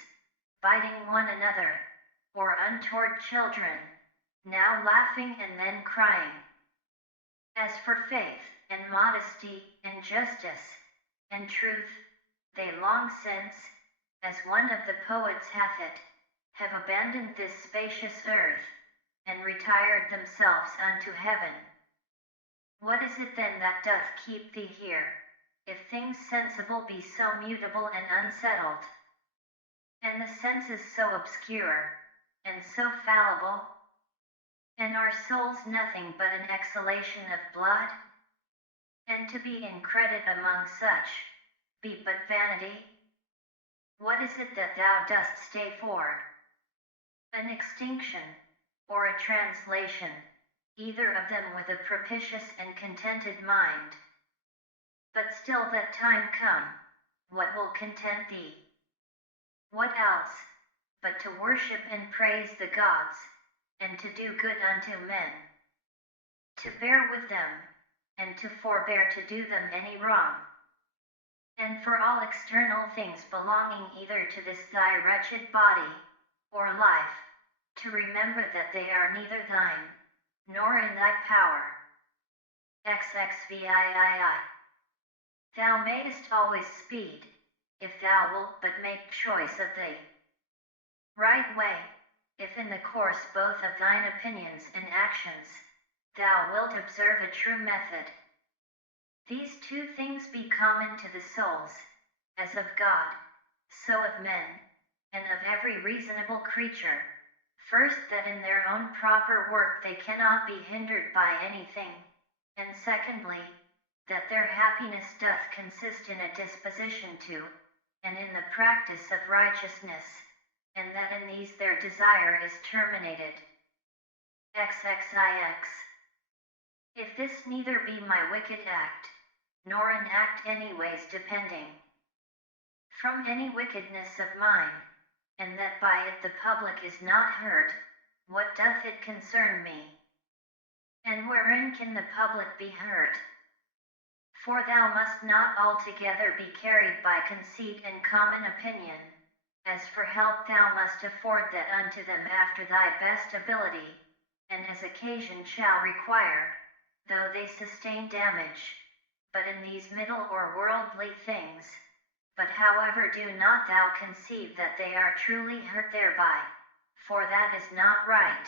biting one another, or untoward children, now laughing and then crying. As for faith, and modesty, and justice, and truth, they long since, as one of the poets hath it, have abandoned this spacious earth, and retired themselves unto heaven. What is it then that doth keep thee here, if things sensible be so mutable and unsettled, and the senses so obscure, and so fallible? And are souls nothing but an exhalation of blood? And to be in credit among such, be but vanity? What is it that thou dost stay for? An extinction, or a translation, either of them with a propitious and contented mind. But still that time come, what will content thee? What else, but to worship and praise the gods, and to do good unto men, to bear with them, and to forbear to do them any wrong, and for all external things belonging either to this thy wretched body, or life, to remember that they are neither thine, nor in thy power. XXVIII. Thou mayest always speed, if thou wilt but make choice of the right way, if in the course both of thine opinions and actions, thou wilt observe a true method. These two things be common to the souls, as of God, so of men, and of every reasonable creature. First, that in their own proper work they cannot be hindered by anything, and secondly, that their happiness doth consist in a disposition to, and in the practice of righteousness, and that in these their desire is terminated. XXIX. If this neither be my wicked act, nor an act anyways depending from any wickedness of mine, and that by it the public is not hurt, what doth it concern me? And wherein can the public be hurt? For thou must not altogether be carried by conceit and common opinion. As for help thou must afford that unto them after thy best ability, and as occasion shall require, though they sustain damage, but in these middle or worldly things. But however do not thou conceive that they are truly hurt thereby, for that is not right.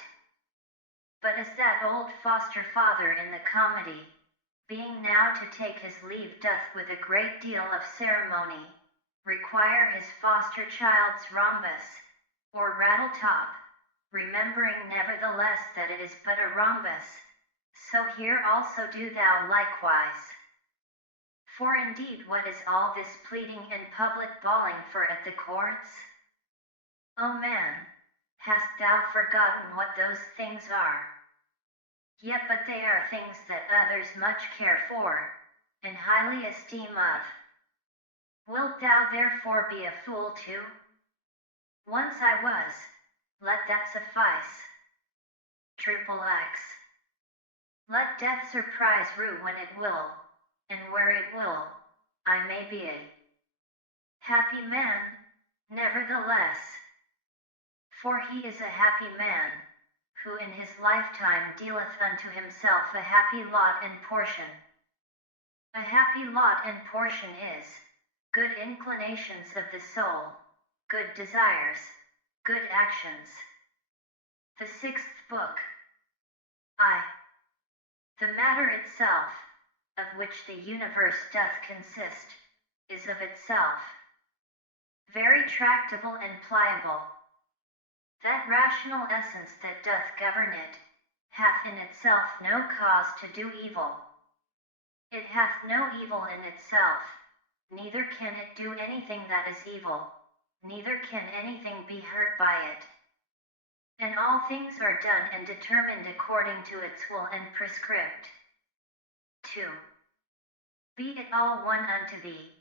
But as that old foster father in the comedy, being now to take his leave doth with a great deal of ceremony, require his foster child's rhombus, or rattle top, remembering nevertheless that it is but a rhombus, so here also do thou likewise. For indeed what is all this pleading and public bawling for at the courts? O man, hast thou forgotten what those things are? Yet but they are things that others much care for, and highly esteem of. Wilt thou therefore be a fool too? Once I was, let that suffice. XXX. Let death surprise rue when it will, and where it will, I may be a happy man, nevertheless. For he is a happy man, who in his lifetime dealeth unto himself a happy lot and portion. A happy lot and portion is good inclinations of the soul, good desires, good actions. The sixth book. The matter itself, of which the universe doth consist, is of itself very tractable and pliable. That rational essence that doth govern it, hath in itself no cause to do evil. It hath no evil in itself, neither can it do anything that is evil, neither can anything be hurt by it. And all things are done and determined according to its will and prescript. 2. Be it all one unto thee,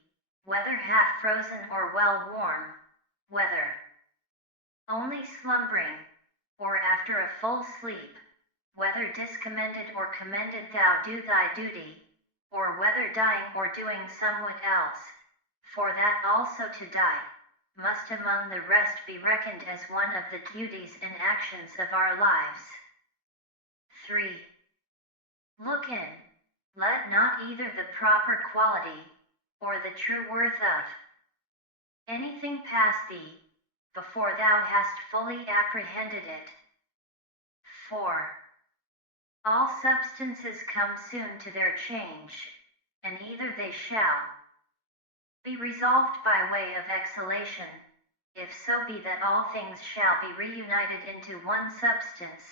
whether half frozen or well warm, whether only slumbering, or after a full sleep, whether discommended or commended thou do thy duty, or whether dying or doing somewhat else, for that also to die, must among the rest be reckoned as one of the duties and actions of our lives. 3. Look in, let not either the proper quality, or the true worth of anything pass thee, before thou hast fully apprehended it. 4. All substances come soon to their change, and either they shall be resolved by way of exhalation, if so be that all things shall be reunited into one substance,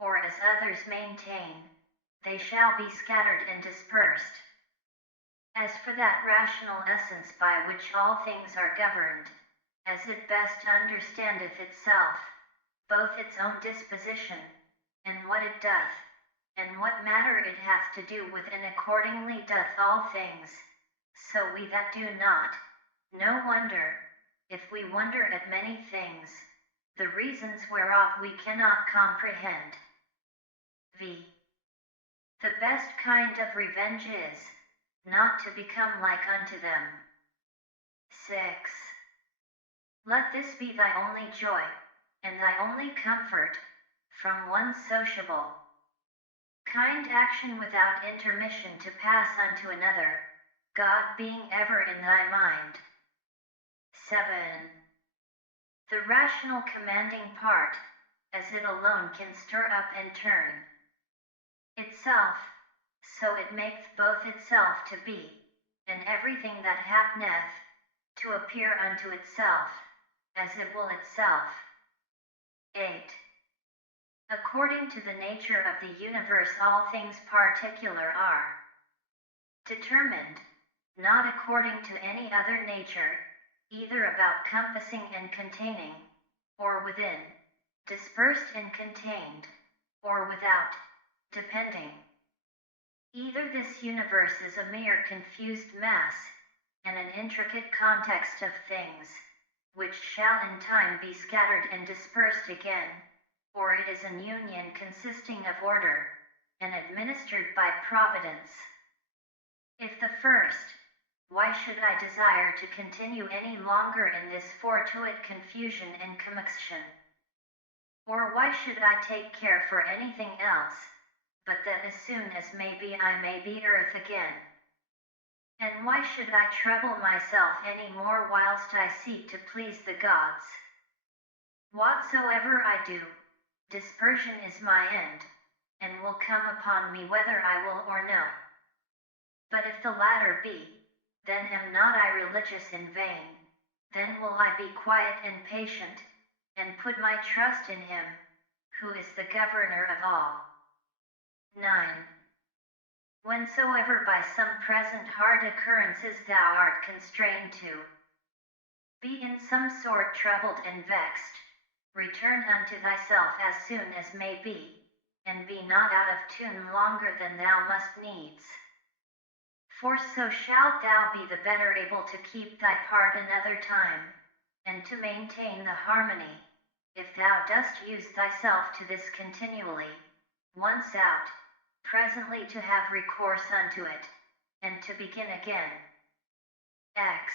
or as others maintain, they shall be scattered and dispersed. As for that rational essence by which all things are governed, as it best understandeth itself, both its own disposition, and what it doth, and what matter it hath to do with, and accordingly doth all things, so we that do not, no wonder, if we wonder at many things, the reasons whereof we cannot comprehend. V. The best kind of revenge is, not to become like unto them. 6. Let this be thy only joy, and thy only comfort, from one sociable kind action without intermission to pass unto another, God being ever in thy mind. 7. The rational commanding part, as it alone can stir up and turn itself, so it maketh both itself to be, and everything that happeneth, to appear unto itself, as it will itself. 8. According to the nature of the universe all things particular are determined, not according to any other nature, either about compassing and containing, or within, dispersed and contained, or without, depending. Either this universe is a mere confused mass, and an intricate context of things, which shall in time be scattered and dispersed again, or it is an union consisting of order, and administered by providence. If the first, why should I desire to continue any longer in this fortuite confusion and commotion? Or why should I take care for anything else, but that as soon as may be I may be earth again? And why should I trouble myself any more whilst I seek to please the gods? Whatsoever I do, dispersion is my end, and will come upon me whether I will or no. But if the latter be, then am not I religious in vain, then will I be quiet and patient, and put my trust in him, who is the governor of all. 9. Whensoever by some present hard occurrences thou art constrained to be in some sort troubled and vexed, return unto thyself as soon as may be, and be not out of tune longer than thou must needs. For so shalt thou be the better able to keep thy part another time, and to maintain the harmony, if thou dost use thyself to this continually, once out, presently to have recourse unto it, and to begin again. X.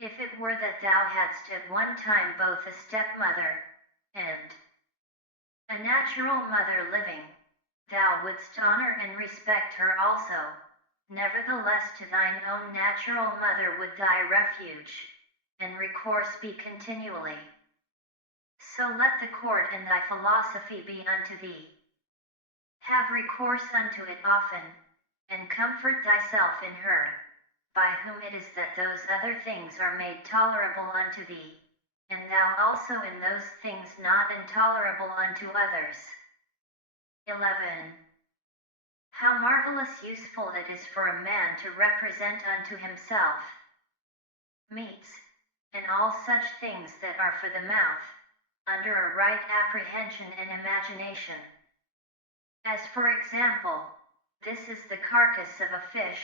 If it were that thou hadst at one time both a stepmother, and a natural mother living, thou wouldst honor and respect her also. Nevertheless to thine own natural mother would thy refuge and recourse be continually. So let the court in thy philosophy be unto thee. Have recourse unto it often, and comfort thyself in her, by whom it is that those other things are made tolerable unto thee, and thou also in those things not intolerable unto others. 11. How marvelous useful it is for a man to represent unto himself meats, and all such things that are for the mouth, under a right apprehension and imagination. As for example, this is the carcass of a fish,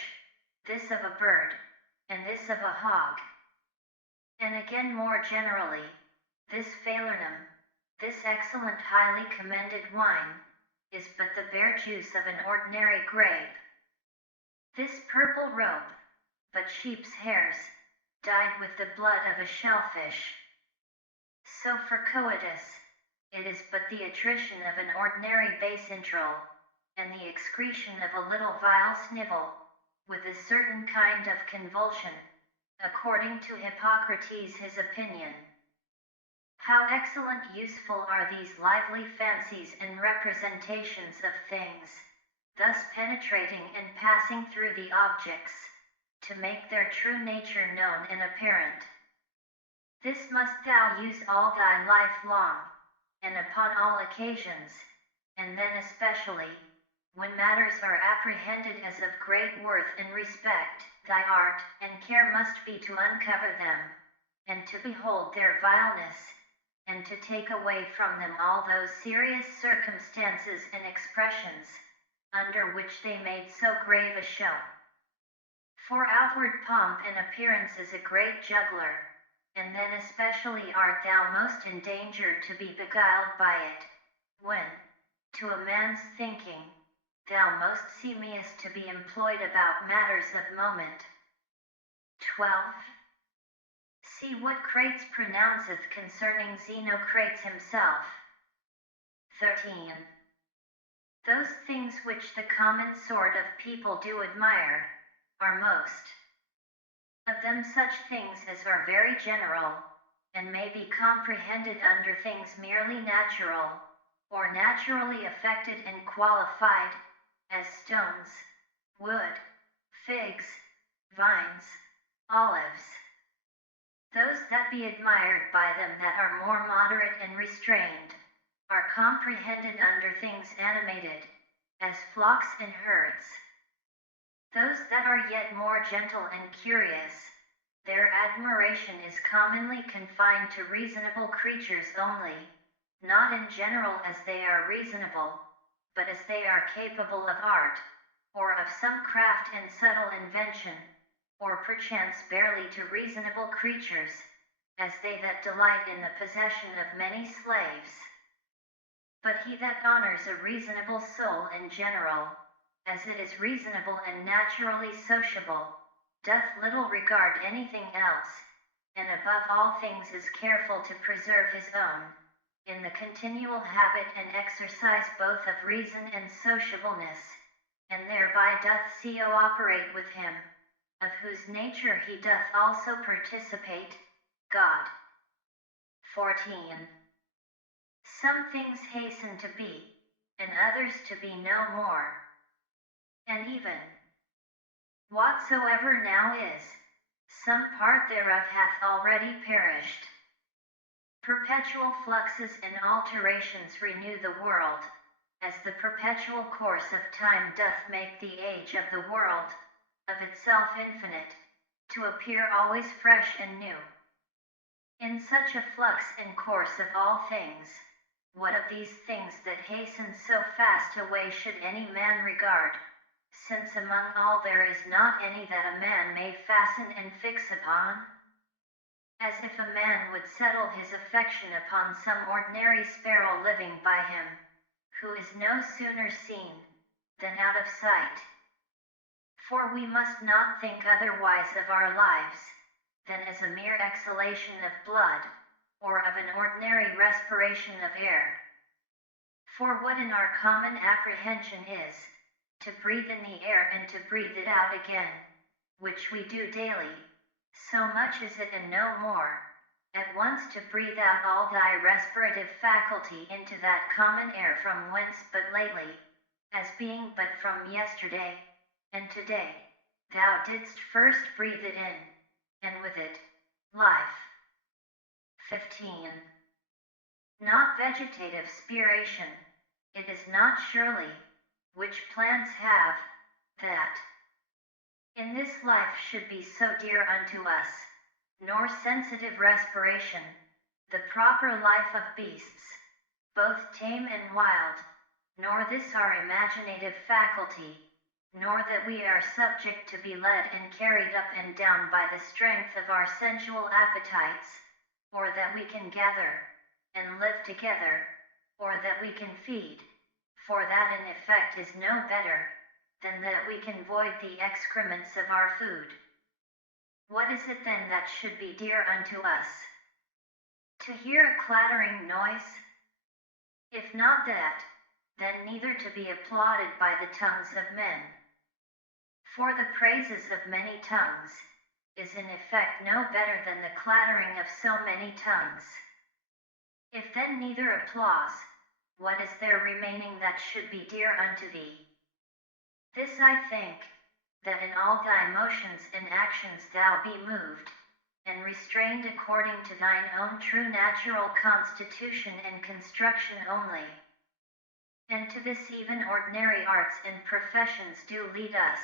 this of a bird, and this of a hog. And again more generally, this falernum, this excellent highly commended wine, is but the bare juice of an ordinary grape. This purple robe, but sheep's hairs, dyed with the blood of a shellfish. So for coitus, it is but the attrition of an ordinary basinterval, and the excretion of a little vile snivel, with a certain kind of convulsion, according to Hippocrates his opinion. How excellent useful are these lively fancies and representations of things, thus penetrating and passing through the objects, to make their true nature known and apparent. This must thou use all thy life long, and upon all occasions, and then especially, when matters are apprehended as of great worth and respect, thy art and care must be to uncover them, and to behold their vileness, and to take away from them all those serious circumstances and expressions, under which they made so grave a show. For outward pomp and appearance is a great juggler, and then especially art thou most endangered to be beguiled by it, when, to a man's thinking, thou most seemest to be employed about matters of moment. 12. See what Crates pronounceth concerning Xenocrates himself. 13. Those things which the common sort of people do admire, are most of them such things as are very general, and may be comprehended under things merely natural, or naturally affected and qualified, as stones, wood, figs, vines, olives. Those that be admired by them that are more moderate and restrained, are comprehended under things animated, as flocks and herds. Those that are yet more gentle and curious, their admiration is commonly confined to reasonable creatures only, not in general as they are reasonable, but as they are capable of art, or of some craft and subtle invention, or perchance barely to reasonable creatures, as they that delight in the possession of many slaves. But he that honors a reasonable soul in general, as it is reasonable and naturally sociable, doth little regard anything else, and above all things is careful to preserve his own, in the continual habit and exercise both of reason and sociableness, and thereby doth co operate with him, of whose nature he doth also participate, God. 14. Some things hasten to be, and others to be no more. And even whatsoever now is, some part thereof hath already perished. Perpetual fluxes and alterations renew the world, as the perpetual course of time doth make the age of the world, of itself infinite, to appear always fresh and new. In such a flux and course of all things, What of these things that hasten so fast away should any man regard? Since among all there is not any that a man may fasten and fix upon? As if a man would settle his affection upon some ordinary sparrow living by him, who is no sooner seen than out of sight. For we must not think otherwise of our lives than as a mere exhalation of blood, or of an ordinary respiration of air. For what in our common apprehension is, to breathe in the air and to breathe it out again, which we do daily, so much is it and no more, at once to breathe out all thy respirative faculty into that common air from whence but lately, as being but from yesterday, and today, thou didst first breathe it in, and with it, life. 15. Not vegetative spiration, it is not surely, which plants have, that in this life should be so dear unto us, nor sensitive respiration, the proper life of beasts, both tame and wild, nor this our imaginative faculty, nor that we are subject to be led and carried up and down by the strength of our sensual appetites, or that we can gather and live together, or that we can feed, for that in effect is no better than that we can void the excrements of our food. What is it then that should be dear unto us? To hear a clattering noise? If not that, then neither to be applauded by the tongues of men. For the praises of many tongues is in effect no better than the clattering of so many tongues. If then neither applause, what is there remaining that should be dear unto thee? This I think, that in all thy motions and actions thou be moved, and restrained according to thine own true natural constitution and construction only. And to this even ordinary arts and professions do lead us.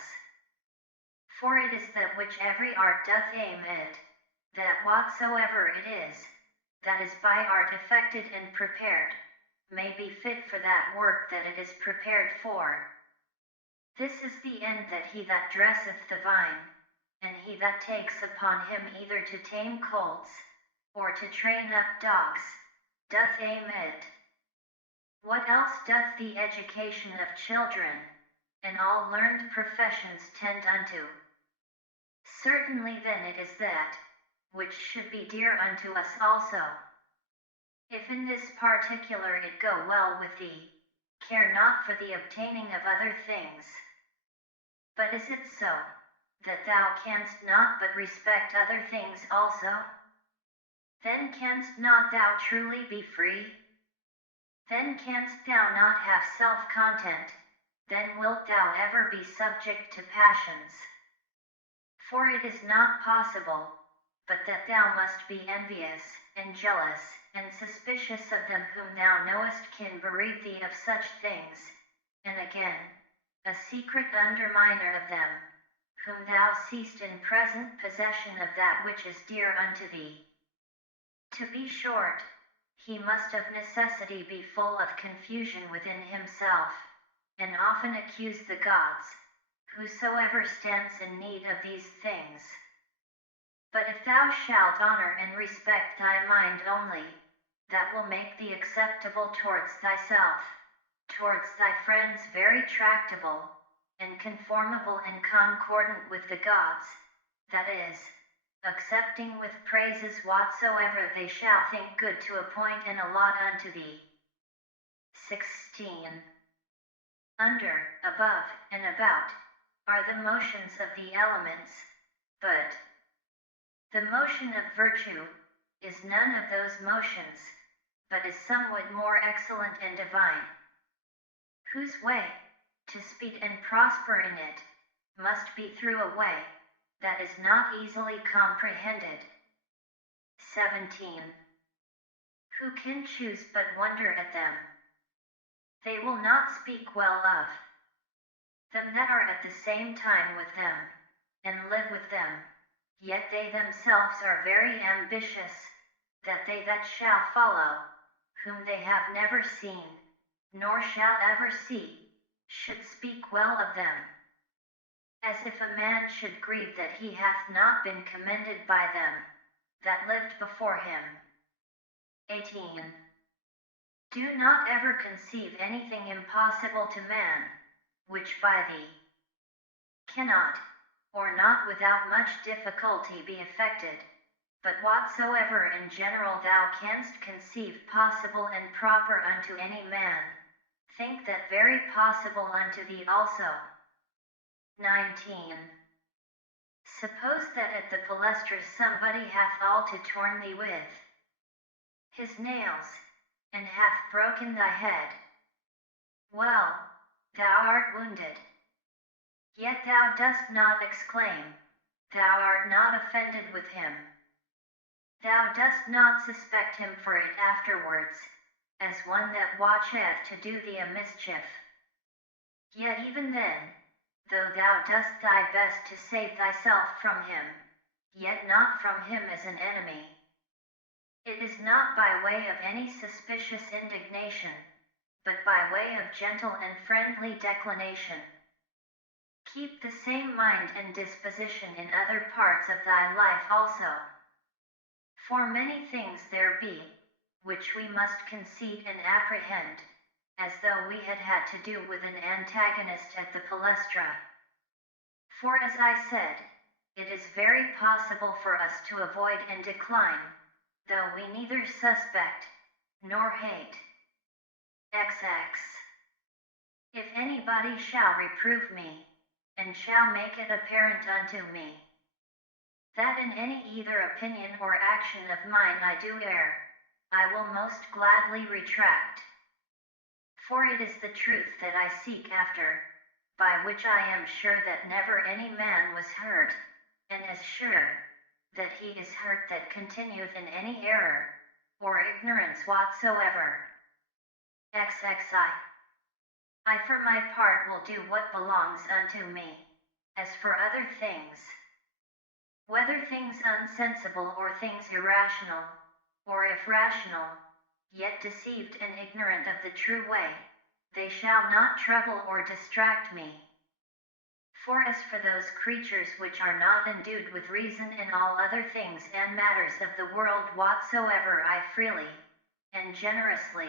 For it is that which every art doth aim at, that whatsoever it is, that is by art effected and prepared, may be fit for that work that it is prepared for. This is the end that he that dresseth the vine, and he that takes upon him either to tame colts, or to train up dogs, doth aim at. What else doth the education of children, and all learned professions tend unto? Certainly then it is that, which should be dear unto us also. If in this particular it go well with thee, care not for the obtaining of other things. But is it so, that thou canst not but respect other things also? Then canst not thou truly be free? Then canst thou not have self-content, then wilt thou ever be subject to passions. For it is not possible, but that thou must be envious, and jealous, and suspicious of them whom thou knowest can bereave thee of such things, and again, a secret underminer of them, whom thou seest in present possession of that which is dear unto thee. To be short, he must of necessity be full of confusion within himself, and often accuse the gods, whosoever stands in need of these things. But if thou shalt honor and respect thy mind only, that will make thee acceptable towards thyself, towards thy friends very tractable, and conformable and concordant with the gods, that is, accepting with praises whatsoever they shall think good to appoint and allot unto thee. 16. Under, above, and about are the motions of the elements, but the motion of virtue is none of those motions, but is somewhat more excellent and divine, whose way, to speed and prosper in it, must be through a way that is not easily comprehended. 17. Who can choose but wonder at them? They will not speak well of them that are at the same time with them, and live with them, yet they themselves are very ambitious, that they that shall follow, whom they have never seen, nor shall ever see, should speak well of them. As if a man should grieve that he hath not been commended by them that lived before him. 18. Do not ever conceive anything impossible to man, which by thee cannot, or not without much difficulty be effected, but whatsoever in general thou canst conceive possible and proper unto any man, think that very possible unto thee also. 19. Suppose that at the palestra somebody hath all to torn thee with his nails, and hath broken thy head. Well, thou art wounded. Yet thou dost not exclaim, thou art not offended with him. Thou dost not suspect him for it afterwards, as one that watcheth to do thee a mischief. Yet even then, though thou dost thy best to save thyself from him, yet not from him as an enemy. It is not by way of any suspicious indignation, but by way of gentle and friendly declination. Keep the same mind and disposition in other parts of thy life also. For many things there be, which we must concede and apprehend, as though we had had to do with an antagonist at the palestra. For as I said, it is very possible for us to avoid and decline, though we neither suspect, nor hate. XX. If anybody shall reprove me, and shall make it apparent unto me, that in any either opinion or action of mine I do err, I will most gladly retract. For it is the truth that I seek after, by which I am sure that never any man was hurt, and as sure that he is hurt that continueth in any error, or ignorance whatsoever. XXI. I for my part will do what belongs unto me, as for other things, whether things unsensible or things irrational, or if rational, yet deceived and ignorant of the true way, they shall not trouble or distract me. For as for those creatures which are not endued with reason in all other things and matters of the world whatsoever, I freely and generously,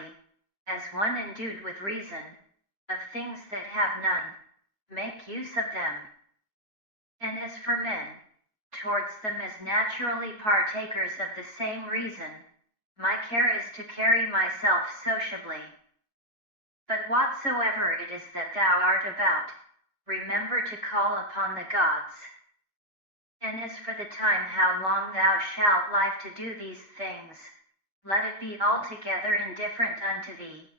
as one endued with reason, of things that have none, make use of them. And as for men, towards them as naturally partakers of the same reason, my care is to carry myself sociably. But whatsoever it is that thou art about, remember to call upon the gods. And as for the time how long thou shalt live to do these things, let it be altogether indifferent unto thee,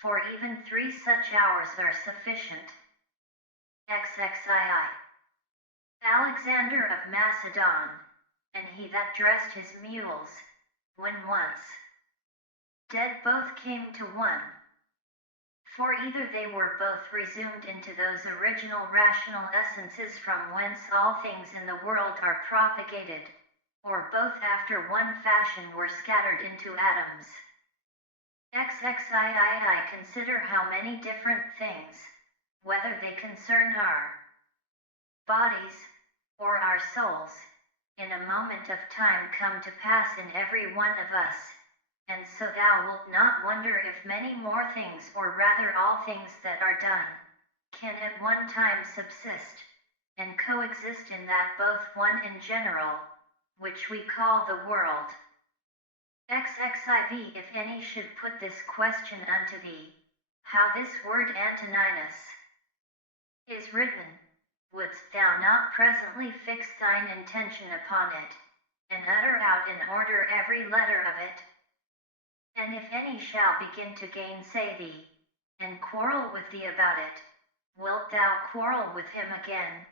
for even 3 such hours are sufficient. XXII. Alexander of Macedon, and he that dressed his mules, when once dead both came to one. For either they were both resumed into those original rational essences from whence all things in the world are propagated, or both after one fashion were scattered into atoms. XXII. Consider how many different things, whether they concern our bodies, or our souls, in a moment of time come to pass in every one of us, and so thou wilt not wonder if many more things, or rather all things that are done, can at one time subsist, and coexist in that both one in general, which we call the world. XXIV. If any should put this question unto thee, how this word Antoninus is written, wouldst thou not presently fix thine intention upon it, and utter out in order every letter of it? And if any shall begin to gainsay thee, and quarrel with thee about it, wilt thou quarrel with him again,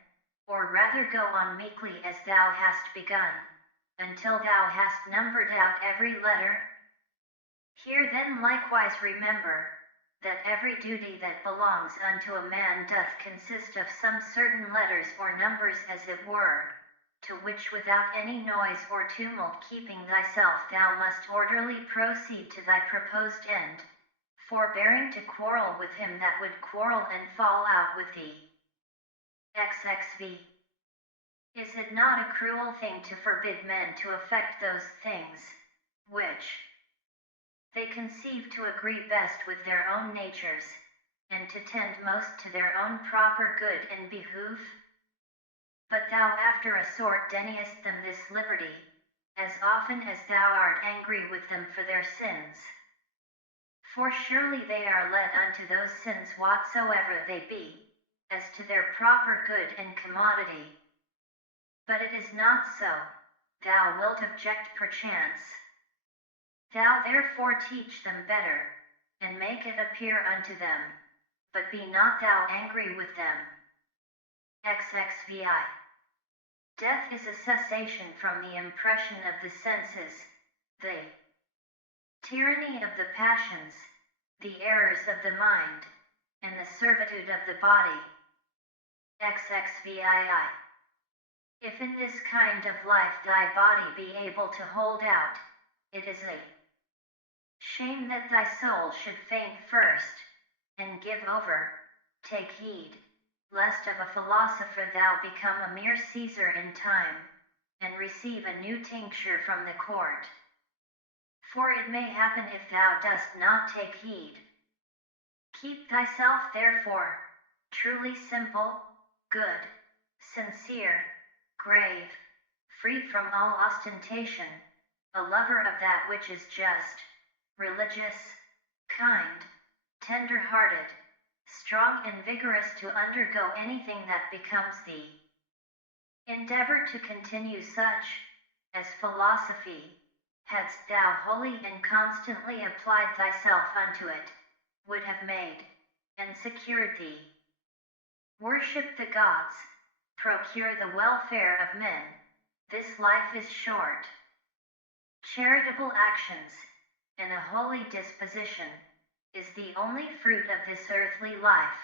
or rather go on meekly as thou hast begun, until thou hast numbered out every letter? Here then likewise remember, that every duty that belongs unto a man doth consist of some certain letters or numbers as it were, to which without any noise or tumult keeping thyself thou must orderly proceed to thy proposed end, forbearing to quarrel with him that would quarrel and fall out with thee. XXV. Is it not a cruel thing to forbid men to affect those things, which they conceive to agree best with their own natures, and to tend most to their own proper good and behoof? But thou after a sort deniest them this liberty, as often as thou art angry with them for their sins. For surely they are led unto those sins whatsoever they be, as to their proper good and commodity. But it is not so, thou wilt object perchance. Thou therefore teach them better, and make it appear unto them, but be not thou angry with them. XXVI. Death is a cessation from the impression of the senses, the tyranny of the passions, the errors of the mind, and the servitude of the body. XXVII. If in this kind of life thy body be able to hold out, it is a shame that thy soul should faint first, and give over. Take heed, lest of a philosopher thou become a mere Caesar in time, and receive a new tincture from the court. For it may happen if thou dost not take heed. Keep thyself therefore truly simple, good, sincere, grave, free from all ostentation, a lover of that which is just, religious, kind, tender-hearted, strong and vigorous to undergo anything that becomes thee. Endeavor to continue such, as philosophy, hadst thou wholly and constantly applied thyself unto it, would have made, and secured thee. Worship the gods, procure the welfare of men, this life is short. Charitable actions, and a holy disposition, is the only fruit of this earthly life.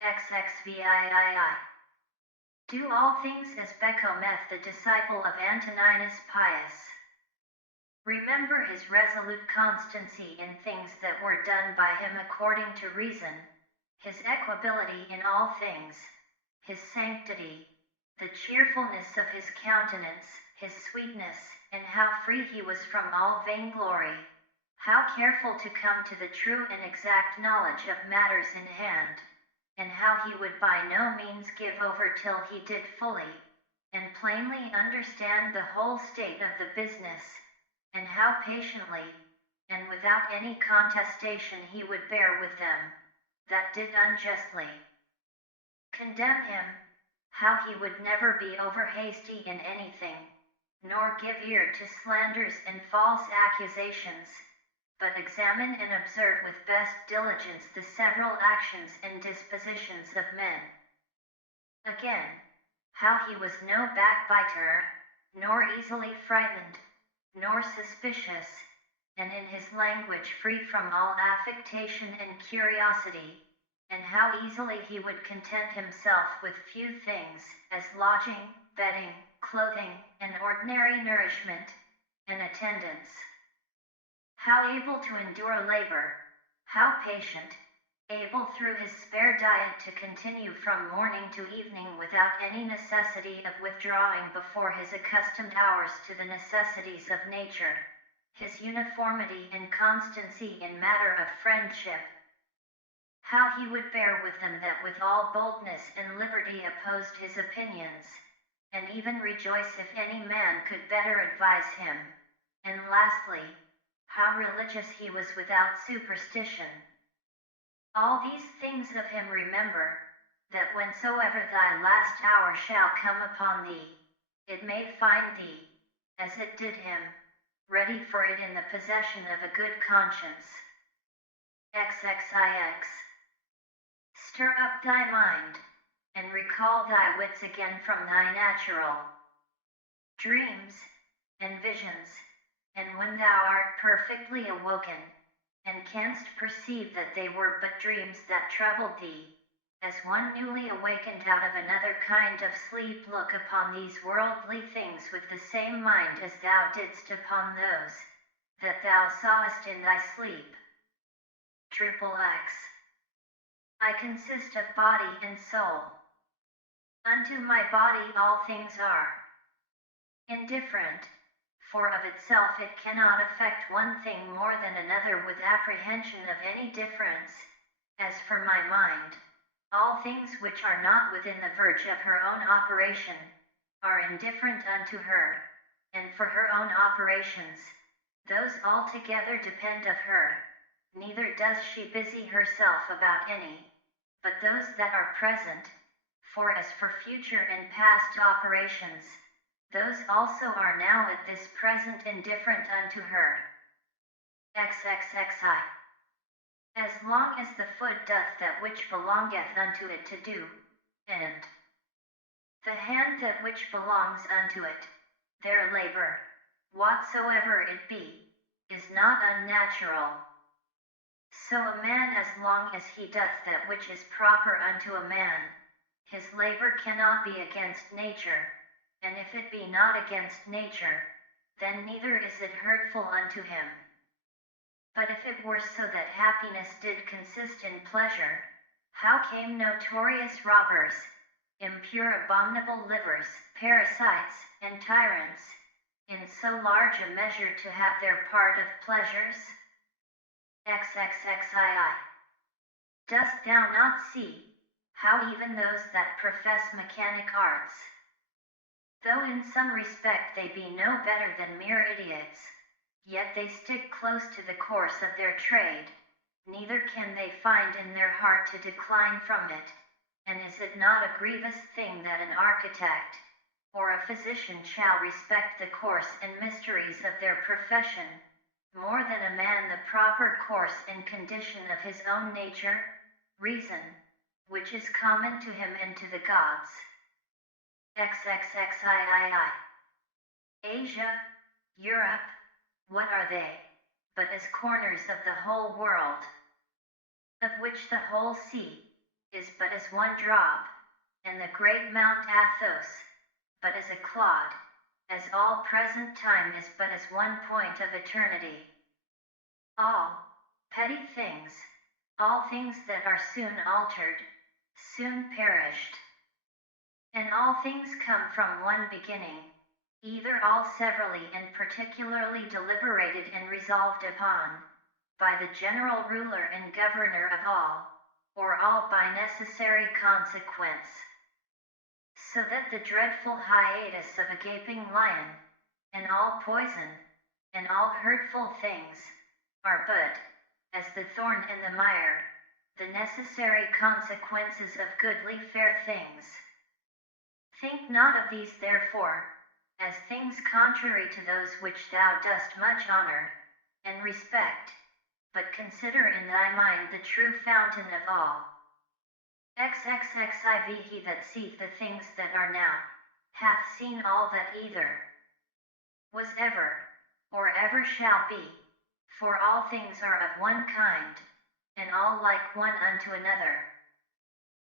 XXVIII. Do all things as Becometh, the disciple of Antoninus Pius. Remember his resolute constancy in things that were done by him according to reason, his equability in all things, his sanctity, the cheerfulness of his countenance, his sweetness, and how free he was from all vainglory, how careful to come to the true and exact knowledge of matters in hand, and how he would by no means give over till he did fully and plainly understand the whole state of the business, and how patiently, and without any contestation he would bear with them that did unjustly condemn him, how he would never be over hasty in anything, nor give ear to slanders and false accusations, but examine and observe with best diligence the several actions and dispositions of men. Again, how he was no backbiter, nor easily frightened, nor suspicious, and in his language free from all affectation and curiosity, and how easily he would content himself with few things, as lodging, bedding, clothing, and ordinary nourishment, and attendance. How able to endure labor, how patient, able through his spare diet to continue from morning to evening without any necessity of withdrawing before his accustomed hours to the necessities of nature, his uniformity and constancy in matter of friendship. How he would bear with them that with all boldness and liberty opposed his opinions, and even rejoice if any man could better advise him. And lastly, how religious he was without superstition. All these things of him remember, that whensoever thy last hour shall come upon thee, it may find thee, as it did him, ready for it in the possession of a good conscience. XXIX. Stir up thy mind, and recall thy wits again from thy natural dreams and visions, and when thou art perfectly awoken, and canst perceive that they were but dreams that troubled thee, as one newly awakened out of another kind of sleep, look upon these worldly things with the same mind as thou didst upon those that thou sawest in thy sleep. XXX. I consist of body and soul. Unto my body all things are indifferent, for of itself it cannot affect one thing more than another with apprehension of any difference. As for my mind, all things which are not within the verge of her own operation are indifferent unto her, and for her own operations, those altogether depend of her. Neither does she busy herself about any, but those that are present, for as for future and past operations, those also are now at this present indifferent unto her. XXXI. As long as the foot doth that which belongeth unto it to do, and the hand that which belongs unto it, their labor, whatsoever it be, is not unnatural. So a man, as long as he doth that which is proper unto a man, his labor cannot be against nature, and if it be not against nature, then neither is it hurtful unto him. But if it were so that happiness did consist in pleasure, how came notorious robbers, impure abominable livers, parasites, and tyrants, in so large a measure to have their part of pleasures? XXXII. Dost thou not see how even those that profess mechanic arts, though in some respect they be no better than mere idiots, yet they stick close to the course of their trade, neither can they find in their heart to decline from it, and is it not a grievous thing that an architect or a physician shall respect the course and mysteries of their profession, more than a man the proper course and condition of his own nature, reason, which is common to him and to the gods? XXXIII. Asia, Europe, what are they, but as corners of the whole world, of which the whole sea is but as one drop, and the great Mount Athos but as a clod, as all present time is but as one point of eternity. All petty things, all things that are soon altered, soon perished, and all things come from one beginning, either all severally and particularly deliberated and resolved upon, by the general ruler and governor of all, or all by necessary consequence. So that the dreadful hiatus of a gaping lion, and all poison, and all hurtful things, are but, as the thorn and the mire, the necessary consequences of goodly fair things. Think not of these therefore, as things contrary to those which thou dost much honor, and respect, but consider in thy mind the true fountain of all. XXXIV. He that seeth the things that are now, hath seen all that either was ever, or ever shall be, for all things are of one kind, and all like one unto another.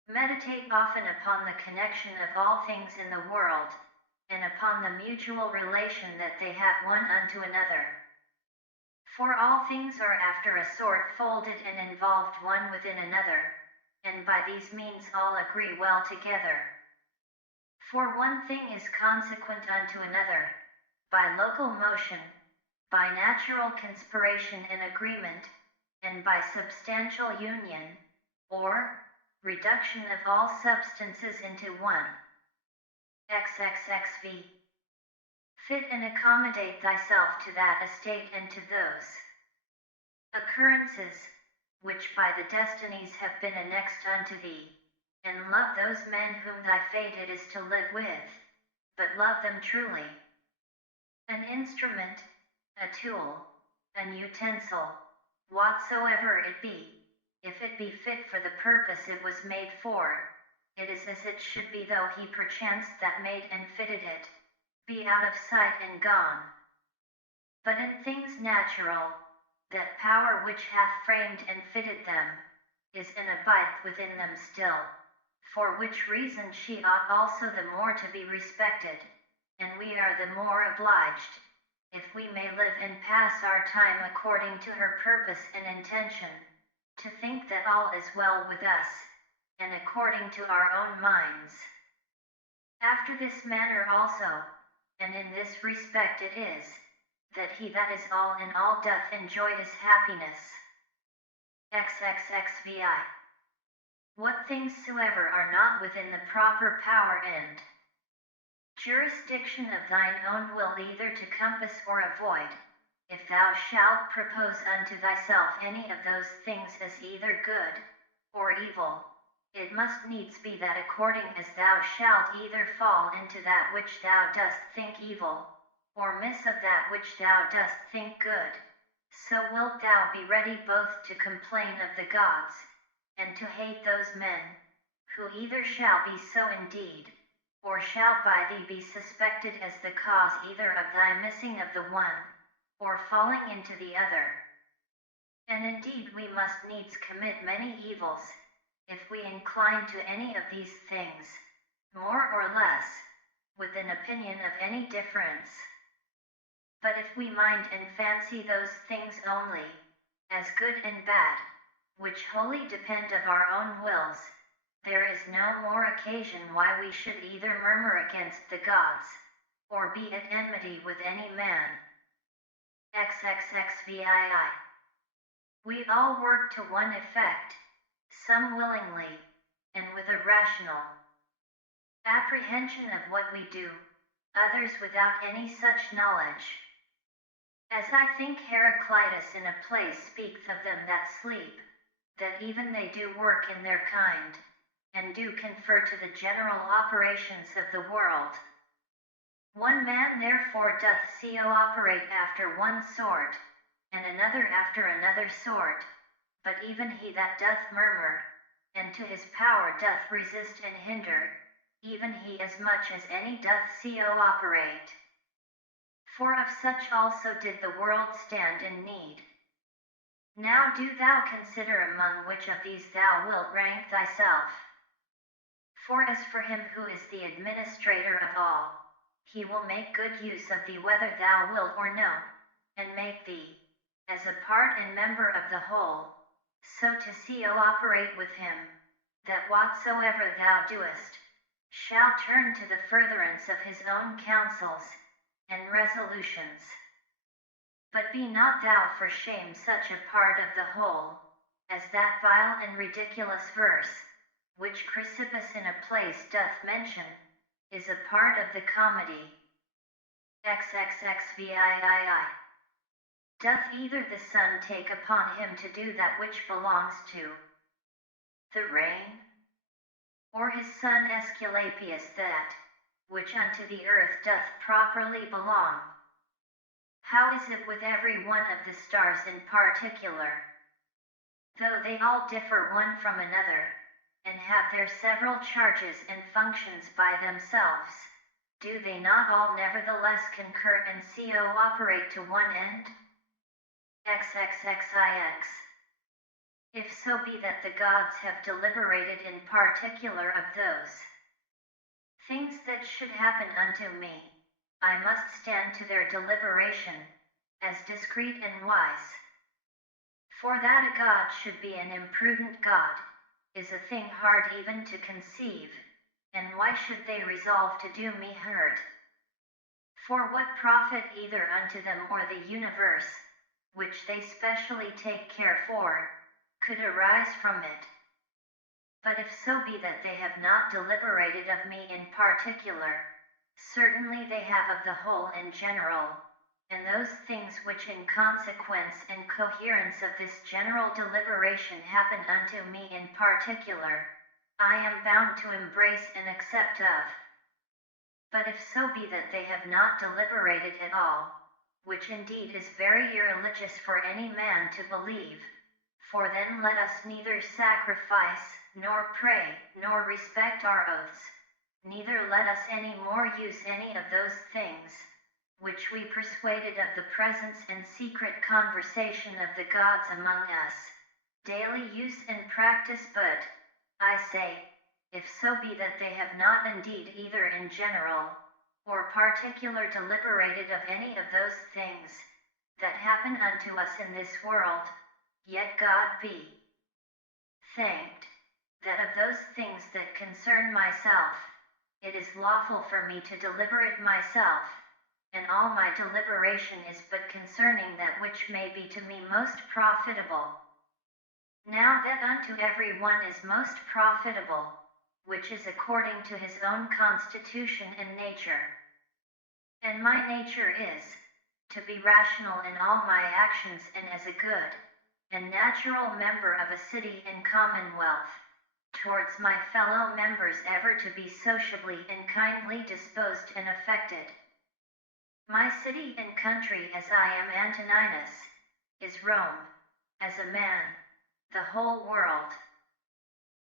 Meditate often upon the connection of all things in the world, and upon the mutual relation that they have one unto another. For all things are after a sort folded and involved one within another, and by these means all agree well together. For one thing is consequent unto another, by local motion, by natural conspiration and agreement, and by substantial union, or reduction of all substances into one. XXXV. Fit and accommodate thyself to that estate and to those occurrences, which by the destinies have been annexed unto thee, and love those men whom thy fate it is to live with, but love them truly. An instrument, a tool, an utensil, whatsoever it be, if it be fit for the purpose it was made for, it is as it should be, though he perchance that made and fitted it be out of sight and gone. But in things natural, that power which hath framed and fitted them, is and abideth within them still. for which reason she ought also the more to be respected, and we are the more obliged, if we may live and pass our time according to her purpose and intention, to think that all is well with us, and according to our own minds. After this manner also, and in this respect it is, that he that is all in all doth enjoy his happiness. XXXVI. What things soever are not within the proper power and jurisdiction of thine own will either to compass or avoid, if thou shalt propose unto thyself any of those things as either good or evil, it must needs be that according as thou shalt either fall into that which thou dost think evil, or miss of that which thou dost think good, so wilt thou be ready both to complain of the gods, and to hate those men, who either shall be so indeed, or shall by thee be suspected as the cause either of thy missing of the one, or falling into the other. And indeed we must needs commit many evils, if we incline to any of these things, more or less, with an opinion of any difference. But if we mind and fancy those things only, as good and bad, which wholly depend of our own wills, there is no more occasion why we should either murmur against the gods, or be at enmity with any man. XXXVII. We all work to one effect, some willingly, and with a rational apprehension of what we do, others without any such knowledge. As I think Heraclitus in a place speaketh of them that sleep, that even they do work in their kind, and do confer to the general operations of the world. One man therefore doth so operate after one sort, and another after another sort, but even he that doth murmur, and to his power doth resist and hinder, even he as much as any doth so operate. For of such also did the world stand in need. Now do thou consider among which of these thou wilt rank thyself. For as for him who is the administrator of all, he will make good use of thee whether thou wilt or no, and make thee, as a part and member of the whole, so to operate with him, that whatsoever thou doest, shall turn to the furtherance of his own counsels and resolutions. But be not thou for shame such a part of the whole, as that vile and ridiculous verse, which Chrysippus in a place doth mention, is a part of the comedy. XXXVIII. Doth either the sun take upon him to do that which belongs to the rain, or his son Aesculapius that which unto the earth doth properly belong? How is it with every one of the stars in particular? Though they all differ one from another, and have their several charges and functions by themselves, do they not all nevertheless concur and operate to one end? XXXIX. If so be that the gods have deliberated in particular of those things that should happen unto me, I must stand to their deliberation, as discreet and wise. For that a god should be an imprudent god, is a thing hard even to conceive, and why should they resolve to do me hurt? For what profit either unto them or the universe, which they specially take care for, could arise from it? But if so be that they have not deliberated of me in particular, certainly they have of the whole in general, and those things which in consequence and coherence of this general deliberation happen unto me in particular, I am bound to embrace and accept of. But if so be that they have not deliberated at all, which indeed is very irreligious for any man to believe, for then let us neither sacrifice, nor pray, nor respect our oaths, neither let us any more use any of those things, which we persuaded of the presence and secret conversation of the gods among us, daily use and practice, but, I say, if so be that they have not indeed either in general, or particular deliberated of any of those things that happen unto us in this world, yet God be thanked, that of those things that concern myself, it is lawful for me to deliberate myself, and all my deliberation is but concerning that which may be to me most profitable. Now that unto every one is most profitable, which is according to his own constitution and nature. And my nature is, to be rational in all my actions and as a good and natural member of a city and commonwealth, towards my fellow members ever to be sociably and kindly disposed and affected. My city and country as I am Antoninus, is Rome, as a man, the whole world.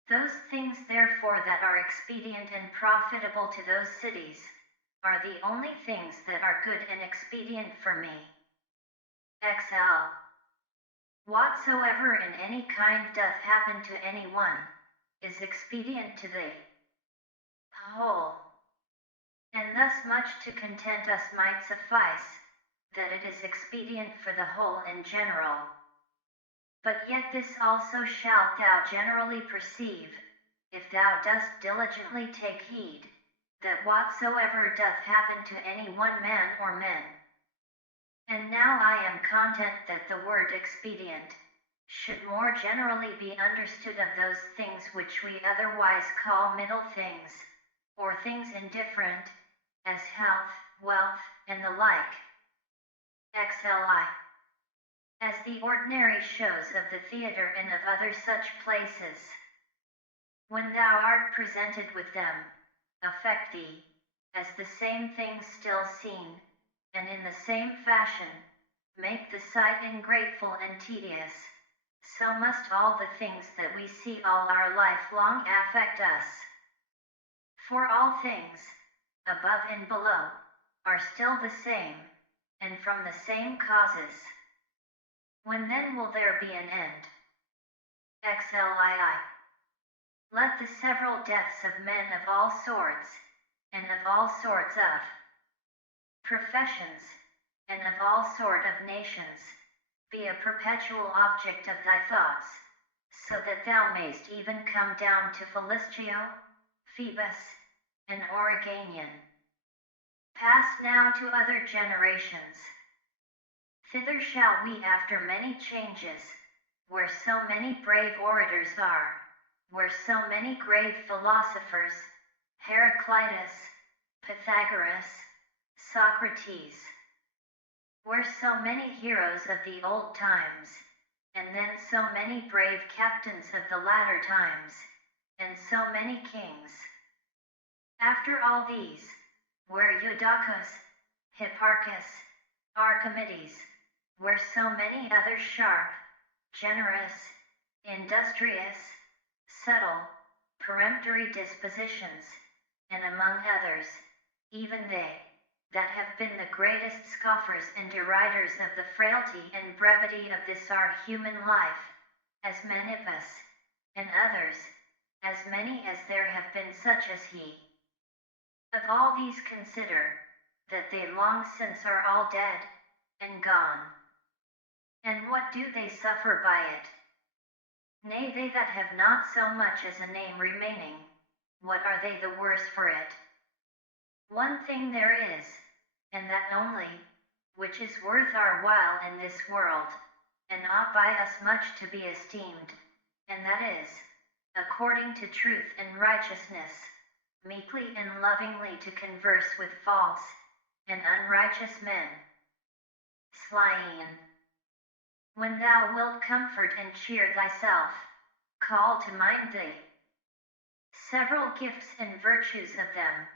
Those things therefore that are expedient and profitable to those cities, are the only things that are good and expedient for me. XL. Whatsoever in any kind doth happen to any one, is expedient to the whole. And thus much to content us might suffice, that it is expedient for the whole in general. But yet this also shalt thou generally perceive, if thou dost diligently take heed, that whatsoever doth happen to any one man or men. And now I am content that the word expedient should more generally be understood of those things which we otherwise call middle things, or things indifferent, as health, wealth, and the like. XLI. As the ordinary shows of the theatre and of other such places. When thou art presented with them, affect thee, as the same things still seen, and in the same fashion, make the sight ingrateful and tedious, so must all the things that we see all our life long affect us. For all things, above and below, are still the same, and from the same causes. When then will there be an end? XLII. Let the several deaths of men of all sorts, and of all sorts of professions, and of all sort of nations, be a perpetual object of thy thoughts, so that thou mayst even come down to Felistio, Phoebus, and Origanian. Pass now to other generations. Thither shall we after many changes, where so many brave orators are, where so many grave philosophers, Heraclitus, Pythagoras, Socrates, where so many heroes of the old times, and then so many brave captains of the latter times, and so many kings. After all these, where Eudacus, Hipparchus, Archimedes, where so many others sharp, generous, industrious, subtle, peremptory dispositions, and among others, even they, that have been the greatest scoffers and deriders of the frailty and brevity of this our human life, as Menippus, and others, as many as there have been such as he. Of all these consider, that they long since are all dead, and gone. And what do they suffer by it? Nay, they that have not so much as a name remaining, what are they the worse for it? One thing there is, and that only, which is worth our while in this world, and ought by us much to be esteemed, and that is, according to truth and righteousness, meekly and lovingly to converse with false and unrighteous men. Slyin. When thou wilt comfort and cheer thyself, call to mind thee several gifts and virtues of them,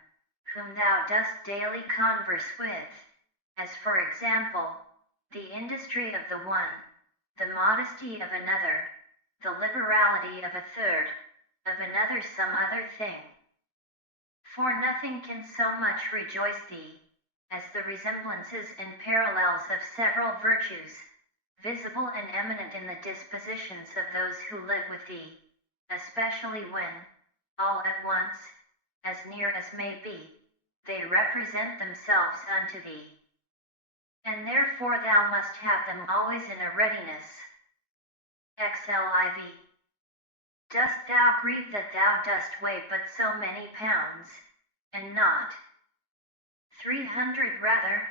whom thou dost daily converse with, as for example, the industry of the one, the modesty of another, the liberality of a third, of another some other thing. For nothing can so much rejoice thee, as the resemblances and parallels of several virtues, visible and eminent in the dispositions of those who live with thee, especially when, all at once, as near as may be, they represent themselves unto thee. And therefore thou must have them always in a readiness. XLIV. Dost thou grieve that thou dost weigh but so many pounds, and not 300 rather?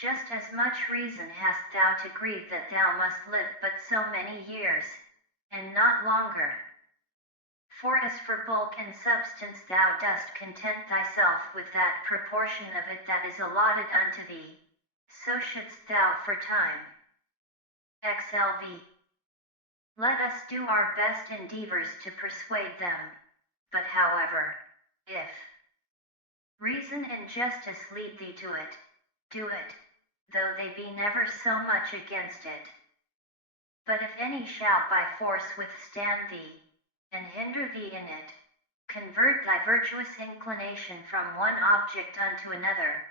Just as much reason hast thou to grieve that thou must live but so many years, and not longer. For as for bulk and substance thou dost content thyself with that proportion of it that is allotted unto thee, so shouldst thou for time. XLV. Let us do our best endeavors to persuade them, but however, if reason and justice lead thee to it, do it, though they be never so much against it. But if any shall by force withstand thee, and hinder thee in it, convert thy virtuous inclination from one object unto another,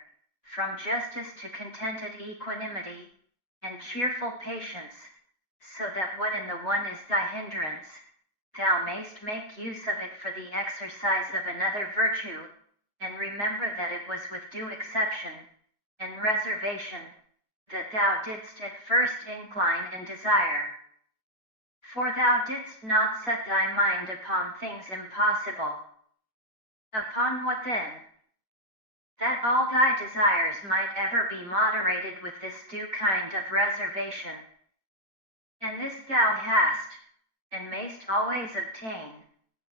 from justice to contented equanimity, and cheerful patience, so that what in the one is thy hindrance, thou mayst make use of it for the exercise of another virtue, and remember that it was with due exception and reservation that thou didst at first incline and desire. For thou didst not set thy mind upon things impossible. Upon what then? That all thy desires might ever be moderated with this due kind of reservation. And this thou hast, and mayst always obtain,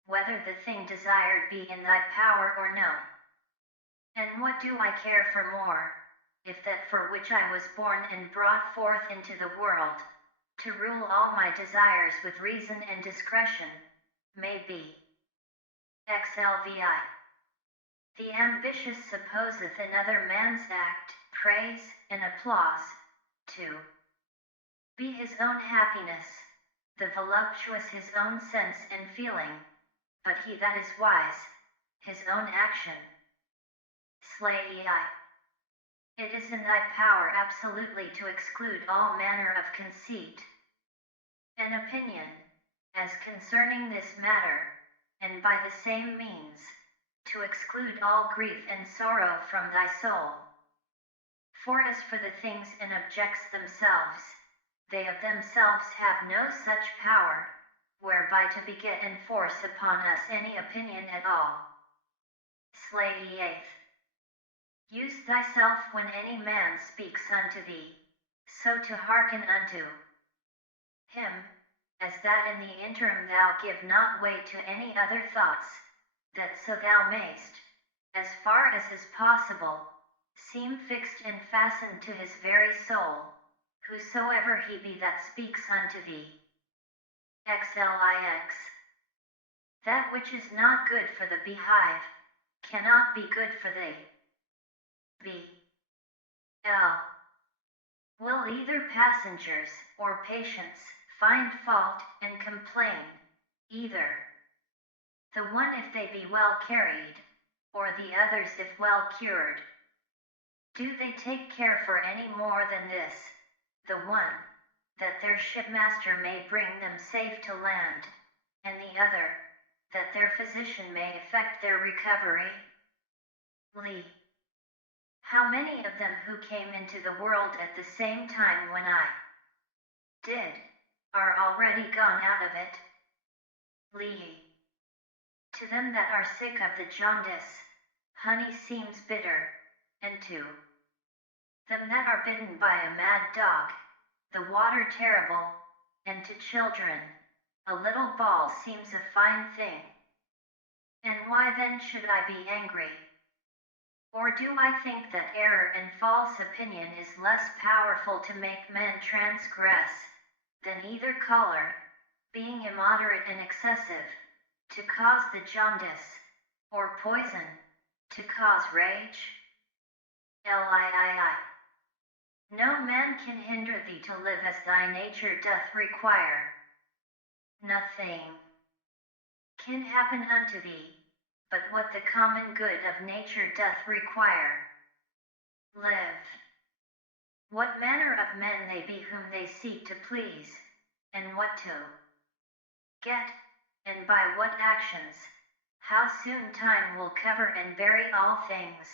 whether the thing desired be in thy power or no. And what do I care for more, if that for which I was born and brought forth into the world, to rule all my desires with reason and discretion, may be. XLVI. The ambitious supposeth another man's act, praise, and applause, to be his own happiness, the voluptuous his own sense and feeling, but he that is wise, his own action. Slay I. It is in thy power absolutely to exclude all manner of conceit and opinion, as concerning this matter, and by the same means, to exclude all grief and sorrow from thy soul. For as for the things and objects themselves, they of themselves have no such power, whereby to beget and force upon us any opinion at all. Slay eighth. Use thyself when any man speaks unto thee, so to hearken unto him, as that in the interim thou give not way to any other thoughts, that so thou mayst, as far as is possible, seem fixed and fastened to his very soul, whosoever he be that speaks unto thee. XLIX. That which is not good for the beehive, cannot be good for thee. B. L. Will either passengers or patients find fault and complain, either the one if they be well carried, or the others if well cured? Do they take care for any more than this, the one, that their shipmaster may bring them safe to land, and the other, that their physician may effect their recovery? Lee. How many of them who came into the world at the same time when I did, are already gone out of it? Lee. To them that are sick of the jaundice, honey seems bitter, and to them that are bitten by a mad dog, the water terrible, and to children, a little ball seems a fine thing. And why then should I be angry? Or do I think that error and false opinion is less powerful to make men transgress, than either color, being immoderate and excessive, to cause the jaundice, or poison, to cause rage? Lii. No man can hinder thee to live as thy nature doth require. Nothing can happen unto thee, but what the common good of nature doth require. Live. What manner of men they be whom they seek to please, and what to get, and by what actions, How soon time will cover and bury all things,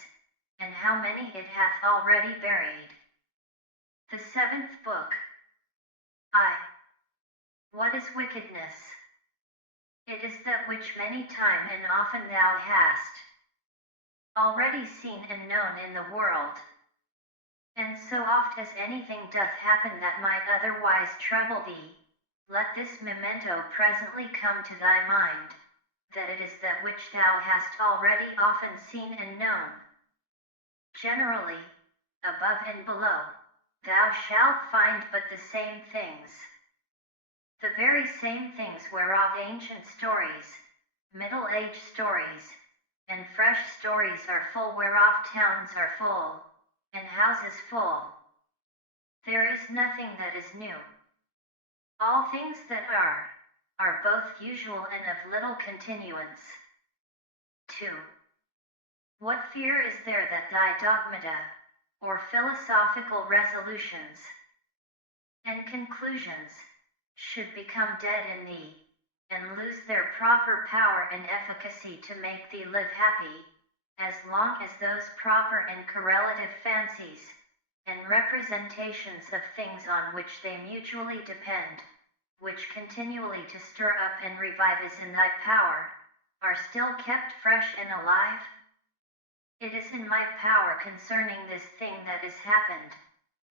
and how many it hath already buried. The seventh book. What is wickedness? It is that which many time and often thou hast already seen and known in the world. And so oft as anything doth happen that might otherwise trouble thee, let this memento presently come to thy mind, that it is that which thou hast already often seen and known. Generally, above and below, thou shalt find but the same things. The very same things whereof ancient stories, middle-age stories, and fresh stories are full, whereof towns are full, and houses full. There is nothing that is new. All things that are both usual and of little continuance. 2. What fear is there that thy dogmata, or philosophical resolutions, and conclusions, should become dead in thee, and lose their proper power and efficacy to make thee live happy, as long as those proper and correlative fancies, and representations of things on which they mutually depend, which continually to stir up and revive is in thy power, are still kept fresh and alive? It is in my power concerning this thing that is happened,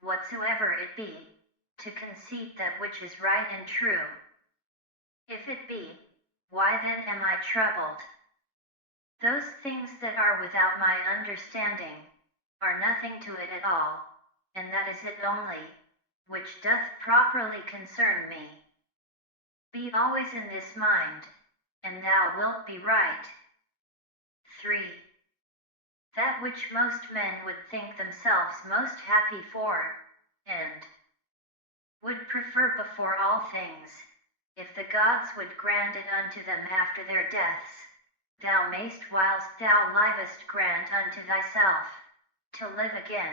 whatsoever it be, to conceit that which is right and true. If it be, why then am I troubled? Those things that are without my understanding are nothing to it at all, and that is it only, which doth properly concern me. Be always in this mind, and thou wilt be right. 3. That which most men would think themselves most happy for, and would prefer before all things, if the gods would grant it unto them after their deaths, thou mayst whilst thou livest grant unto thyself, to live again.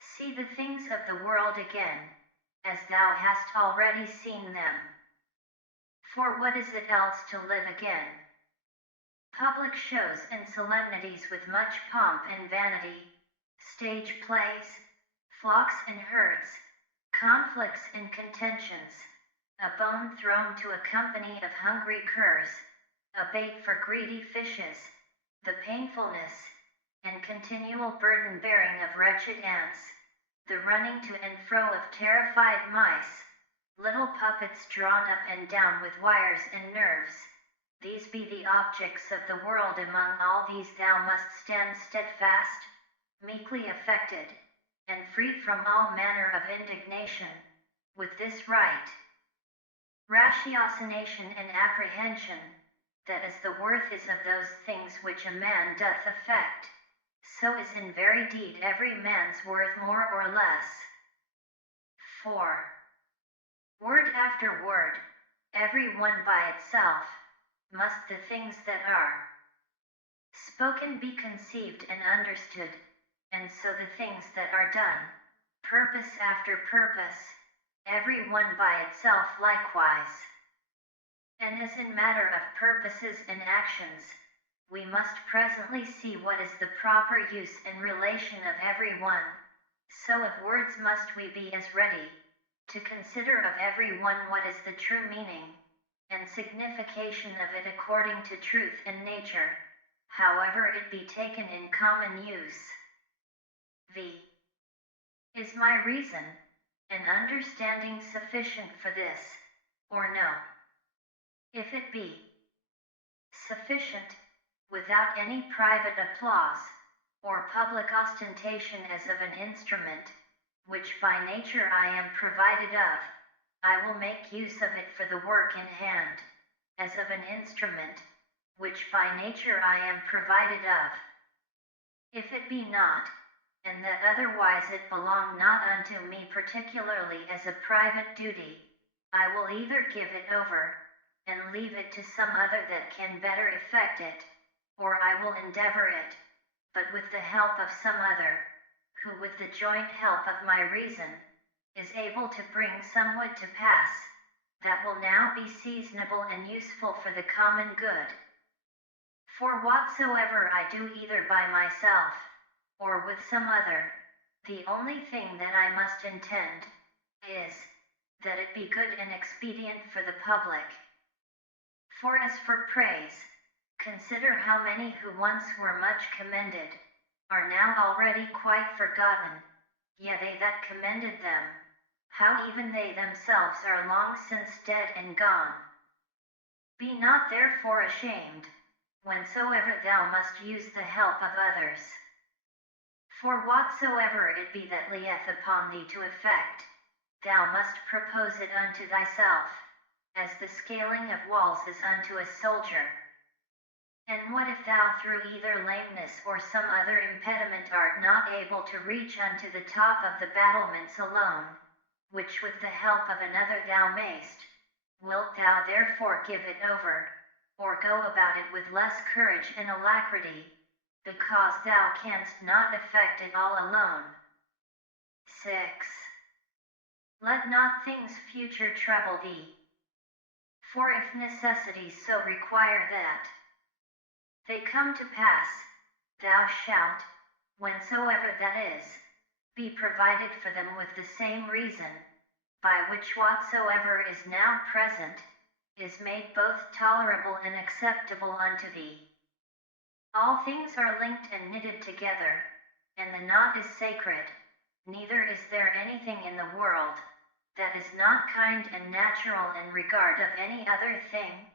See the things of the world again, as thou hast already seen them. For what is it else to live again? Public shows and solemnities with much pomp and vanity, stage plays, flocks and herds, conflicts and contentions, a bone thrown to a company of hungry curs, a bait for greedy fishes, the painfulness and continual burden-bearing of wretched ants, the running to and fro of terrified mice, little puppets drawn up and down with wires and nerves. These be the objects of the world. Among all these thou must stand steadfast, meekly affected, and free from all manner of indignation, with this right ratiocination and apprehension, that as the worth is of those things which a man doth affect, so is in very deed every man's worth more or less. 4. Word after word, every one by itself, must the things that are spoken be conceived and understood, and so the things that are done, purpose after purpose, every one by itself likewise. And as in matter of purposes and actions, we must presently see what is the proper use and relation of every one, so of words must we be as ready to consider of every one what is the true meaning and signification of it according to truth and nature, however it be taken in common use. V. Is my reason and understanding sufficient for this, or no? If it be sufficient, without any private applause, or public ostentation as of an instrument, which by nature I am provided of, I will make use of it for the work in hand, as of an instrument, which by nature I am provided of. If it be not, and that otherwise it belong not unto me particularly as a private duty, I will either give it over, and leave it to some other that can better effect it, or I will endeavor it, but with the help of some other, who with the joint help of my reason, is able to bring somewhat to pass, that will now be seasonable and useful for the common good. For whatsoever I do either by myself, or with some other, the only thing that I must intend is, that it be good and expedient for the public. For as for praise, consider how many who once were much commended, are now already quite forgotten, yea they that commended them, how even they themselves are long since dead and gone. Be not therefore ashamed, whensoever thou must use the help of others. For whatsoever it be that lieth upon thee to effect, thou must propose it unto thyself, as the scaling of walls is unto a soldier. And what if thou through either lameness or some other impediment art not able to reach unto the top of the battlements alone, which with the help of another thou mayst, wilt thou therefore give it over, or go about it with less courage and alacrity, because thou canst not effect it all alone? 6. Let not things future trouble thee. For if necessities so require that they come to pass, thou shalt, whensoever that is, be provided for them with the same reason, by which whatsoever is now present, is made both tolerable and acceptable unto thee. All things are linked and knitted together, and the knot is sacred, neither is there anything in the world that is not kind and natural in regard of any other thing,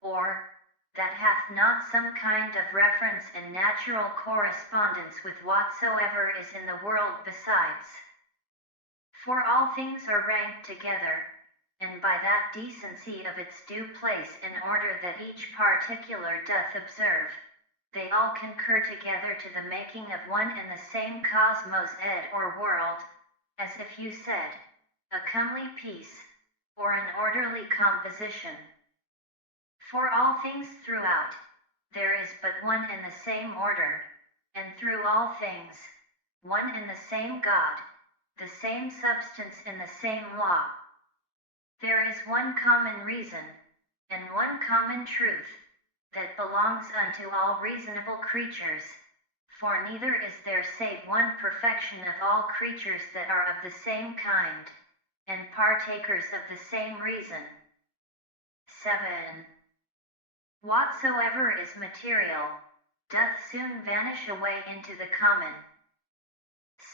or that hath not some kind of reference and natural correspondence with whatsoever is in the world besides. For all things are ranked together, and by that decency of its due place in order that each particular doth observe, they all concur together to the making of one and the same cosmos or world, as if you said, a comely piece, or an orderly composition. For all things throughout, there is but one and the same order, and through all things, one and the same God, the same substance and the same law. There is one common reason, and one common truth, that belongs unto all reasonable creatures, for neither is there save one perfection of all creatures that are of the same kind, and partakers of the same reason. 7. Whatsoever is material, doth soon vanish away into the common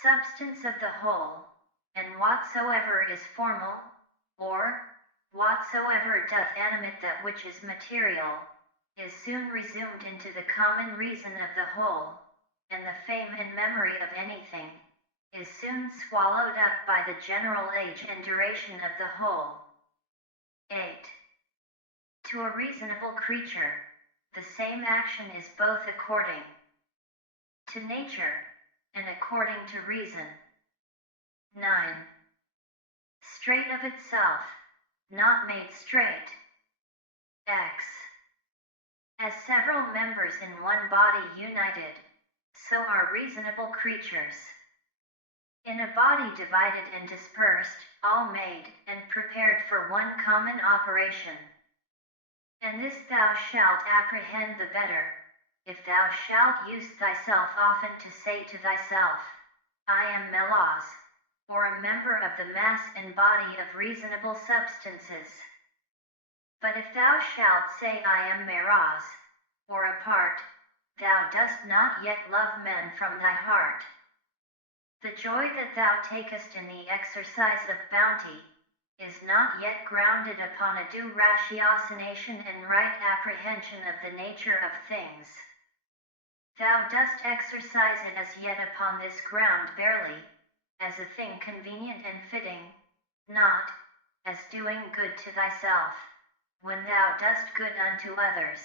substance of the whole, and whatsoever is formal, or whatsoever doth animate that which is material, is soon resumed into the common reason of the whole, and the fame and memory of anything is soon swallowed up by the general age and duration of the whole. 8. To a reasonable creature, the same action is both according to nature, and according to reason. 9. Straight of itself, not made straight. X. As several members in one body united, so are reasonable creatures. In a body divided and dispersed, all made and prepared for one common operation. And this thou shalt apprehend the better, if thou shalt use thyself often to say to thyself, I am melos, or a member of the mass and body of reasonable substances. But if thou shalt say I am meros, or a part, thou dost not yet love men from thy heart. The joy that thou takest in the exercise of bounty is not yet grounded upon a due ratiocination and right apprehension of the nature of things. Thou dost exercise it as yet upon this ground barely, as a thing convenient and fitting, not as doing good to thyself, when thou dost good unto others.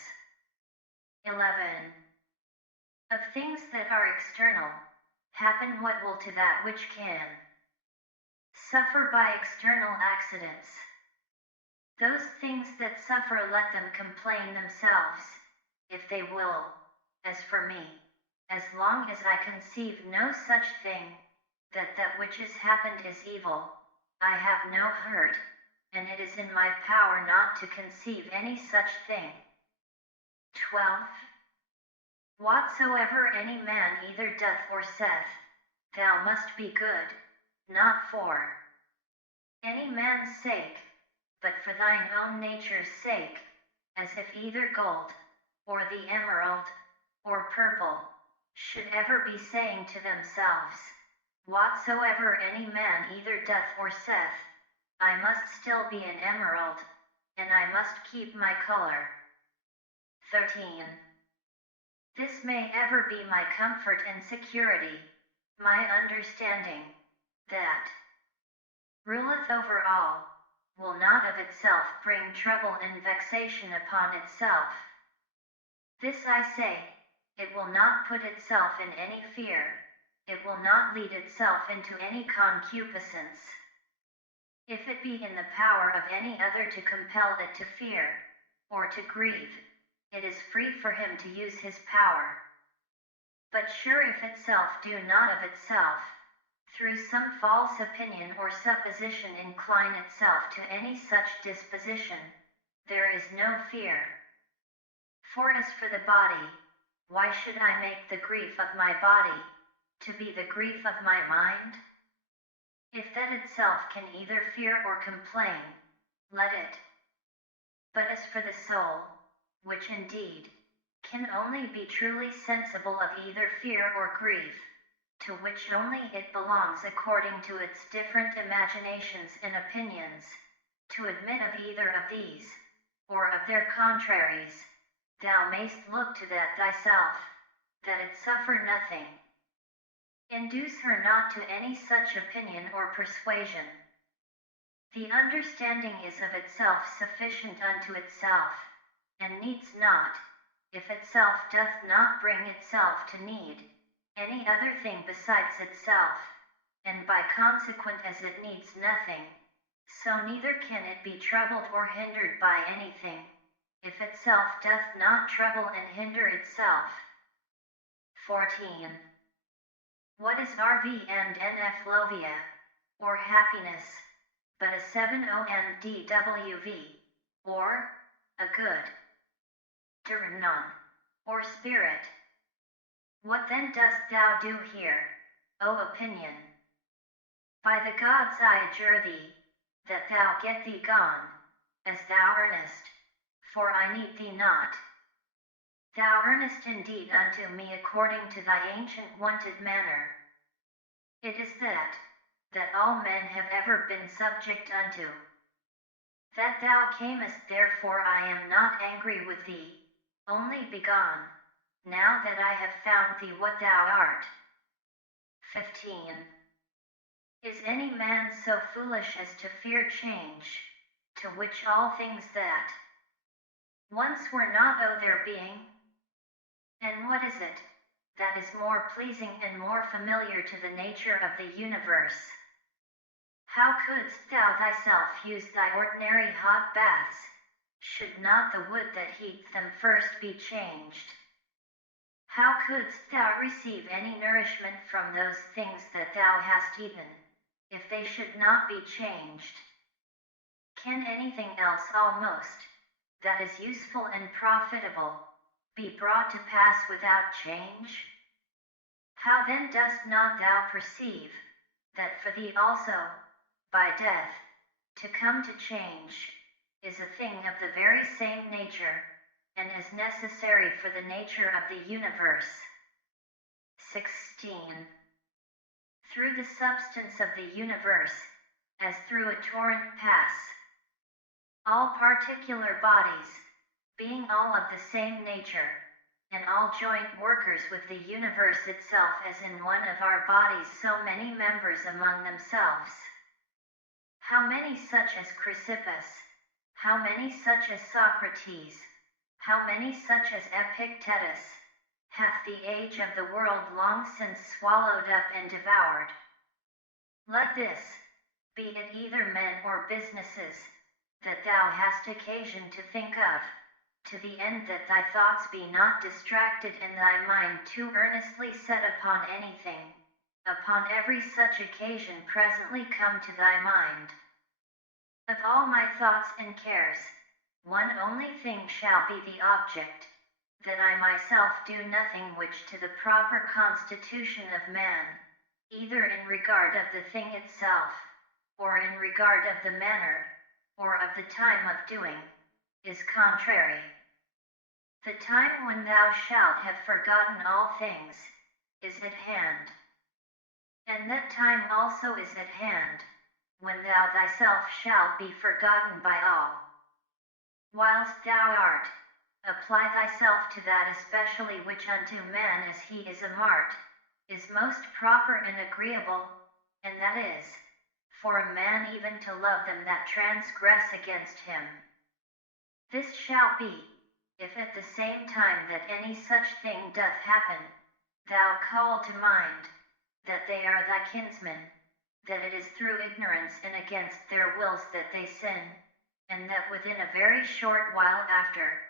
11. Of things that are external, happen what will to that which can suffer by external accidents. Those things that suffer, let them complain themselves, if they will. As for me, as long as I conceive no such thing, that which is happened is evil, I have no hurt, and it is in my power not to conceive any such thing. 12. Whatsoever any man either doth or saith, thou must be good, not for any man's sake, but for thine own nature's sake, as if either gold, or the emerald, or purple, should ever be saying to themselves, whatsoever any man either doth or saith, I must still be an emerald, and I must keep my color. 13. This may ever be my comfort and security, my understanding, that ruleth over all, will not of itself bring trouble and vexation upon itself. This I say, it will not put itself in any fear, it will not lead itself into any concupiscence. If it be in the power of any other to compel it to fear, or to grieve, it is free for him to use his power. But sure if itself do not of itself, through some false opinion or supposition incline itself to any such disposition, there is no fear. For as for the body, why should I make the grief of my body to be the grief of my mind? If that itself can either fear or complain, let it. But as for the soul, which indeed can only be truly sensible of either fear or grief, to which only it belongs according to its different imaginations and opinions, to admit of either of these, or of their contraries, thou mayst look to that thyself, that it suffer nothing. Induce her not to any such opinion or persuasion. The understanding is of itself sufficient unto itself, and needs not, if itself doth not bring itself to need, any other thing besides itself, and by consequent as it needs nothing, so neither can it be troubled or hindered by anything, if itself doth not trouble and hinder itself. 14. What is RV and NFlovia, or happiness, but a 7ONDWV, or a good Duranon, or spirit? What then dost thou do here, O opinion? By the gods I adjure thee, that thou get thee gone, as thou earnest, for I need thee not. Thou earnest indeed unto me according to thy ancient wonted manner. It is that all men have ever been subject unto. That thou camest, therefore I am not angry with thee, only begone, now that I have found thee what thou art. 15. Is any man so foolish as to fear change, to which all things that once were not owe their being? And what is it that is more pleasing and more familiar to the nature of the universe? How couldst thou thyself use thy ordinary hot baths, should not the wood that heats them first be changed? How couldst thou receive any nourishment from those things that thou hast eaten, if they should not be changed? Can anything else almost, that is useful and profitable, be brought to pass without change? How then dost not thou perceive, that for thee also, by death, to come to change, is a thing of the very same nature, and is necessary for the nature of the universe? 16. Through the substance of the universe, as through a torrent pass, all particular bodies, being all of the same nature, and all joint workers with the universe itself, as in one of our bodies so many members among themselves. How many such as Chrysippus, how many such as Socrates, how many such as Epictetus, hath the age of the world long since swallowed up and devoured? Let this, be it either men or businesses, that thou hast occasion to think of, to the end that thy thoughts be not distracted and thy mind too earnestly set upon anything, upon every such occasion presently come to thy mind. Of all my thoughts and cares, one only thing shall be the object, that I myself do nothing which to the proper constitution of man, either in regard of the thing itself, or in regard of the manner, or of the time of doing, is contrary. The time when thou shalt have forgotten all things is at hand. And that time also is at hand, when thou thyself shalt be forgotten by all. Whilst thou art, apply thyself to that especially which unto man as he is a mart, is most proper and agreeable, and that is, for a man even to love them that transgress against him. This shall be, if at the same time that any such thing doth happen, thou call to mind, that they are thy kinsmen, that it is through ignorance and against their wills that they sin, and that within a very short while after,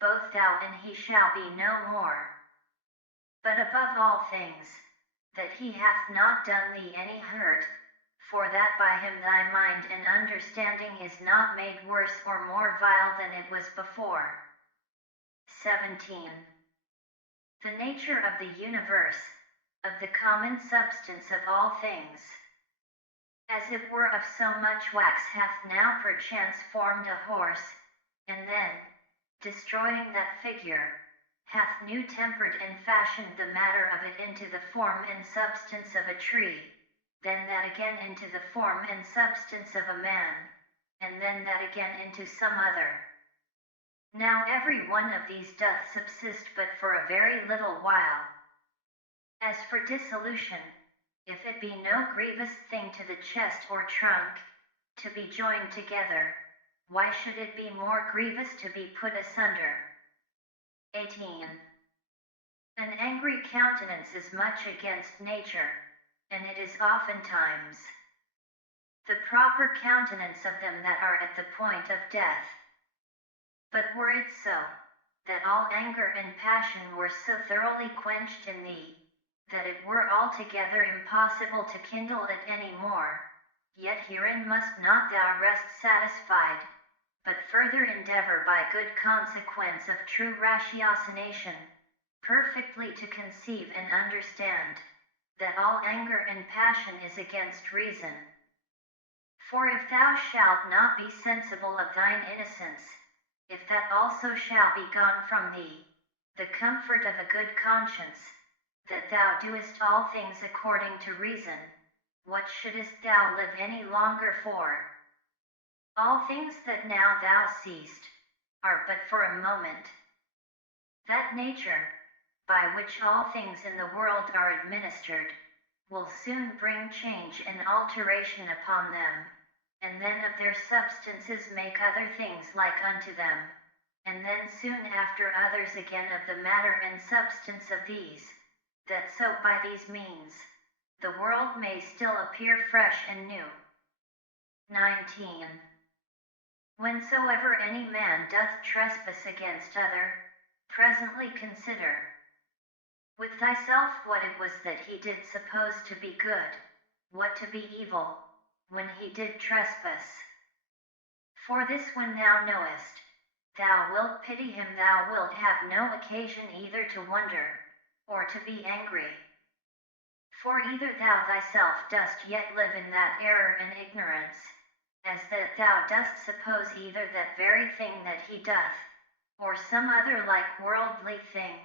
both thou and he shall be no more. But above all things, that he hath not done thee any hurt, for that by him thy mind and understanding is not made worse or more vile than it was before. 17. The nature of the universe, of the common substance of all things, as it were of so much wax hath now perchance formed a horse, and then, destroying that figure, hath new tempered and fashioned the matter of it into the form and substance of a tree, then that again into the form and substance of a man, and then that again into some other. Now every one of these doth subsist but for a very little while. As for dissolution, if it be no grievous thing to the chest or trunk, to be joined together, why should it be more grievous to be put asunder? 18. An angry countenance is much against nature, and it is oftentimes the proper countenance of them that are at the point of death. But were it so, that all anger and passion were so thoroughly quenched in thee, that it were altogether impossible to kindle it any more, yet herein must not thou rest satisfied, but further endeavor by good consequence of true ratiocination, perfectly to conceive and understand, that all anger and passion is against reason. For if thou shalt not be sensible of thine innocence, if that also shall be gone from thee, the comfort of a good conscience, that thou doest all things according to reason, what shouldest thou live any longer for? All things that now thou seest, are but for a moment. That nature, by which all things in the world are administered, will soon bring change and alteration upon them, and then of their substances make other things like unto them, and then soon after others again of the matter and substance of these, that so by these means, the world may still appear fresh and new. 19. Whensoever any man doth trespass against other, presently consider with thyself what it was that he did suppose to be good, what to be evil, when he did trespass. For this when thou knowest, thou wilt pity him, thou wilt have no occasion either to wonder, or to be angry. For either thou thyself dost yet live in that error and ignorance, as that thou dost suppose either that very thing that he doth, or some other like worldly thing,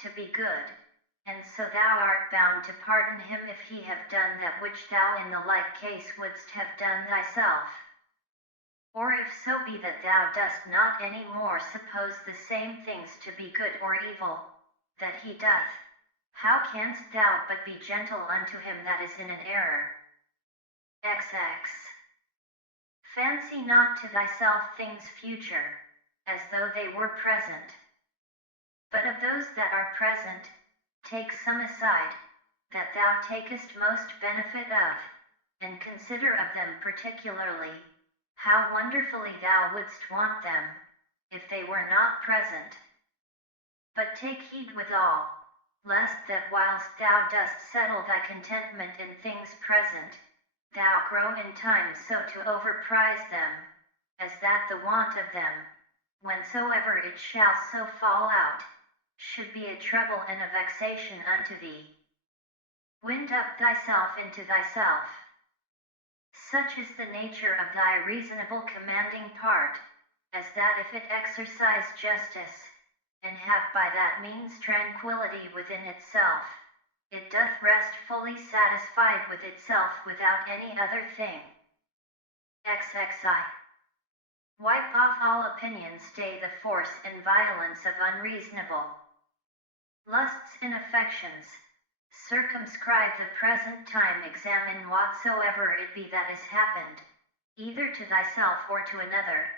to be good, and so thou art bound to pardon him if he have done that which thou in the like case wouldst have done thyself. Or if so be that thou dost not any more suppose the same things to be good or evil, that he doth, how canst thou but be gentle unto him that is in an error? XX. Fancy not to thyself things future, as though they were present. But of those that are present, take some aside, that thou takest most benefit of, and consider of them particularly, how wonderfully thou wouldst want them, if they were not present. But take heed withal, lest that whilst thou dost settle thy contentment in things present, thou grow in time so to overprize them, as that the want of them, whensoever it shall so fall out, should be a trouble and a vexation unto thee. Wind up thyself into thyself. Such is the nature of thy reasonable commanding part, as that if it exercise justice, and have by that means tranquillity within itself, it doth rest fully satisfied with itself without any other thing. XXI. Wipe off all opinions, stay the force and violence of unreasonable lusts and affections. Circumscribe the present time, examine whatsoever it be that is happened, either to thyself or to another.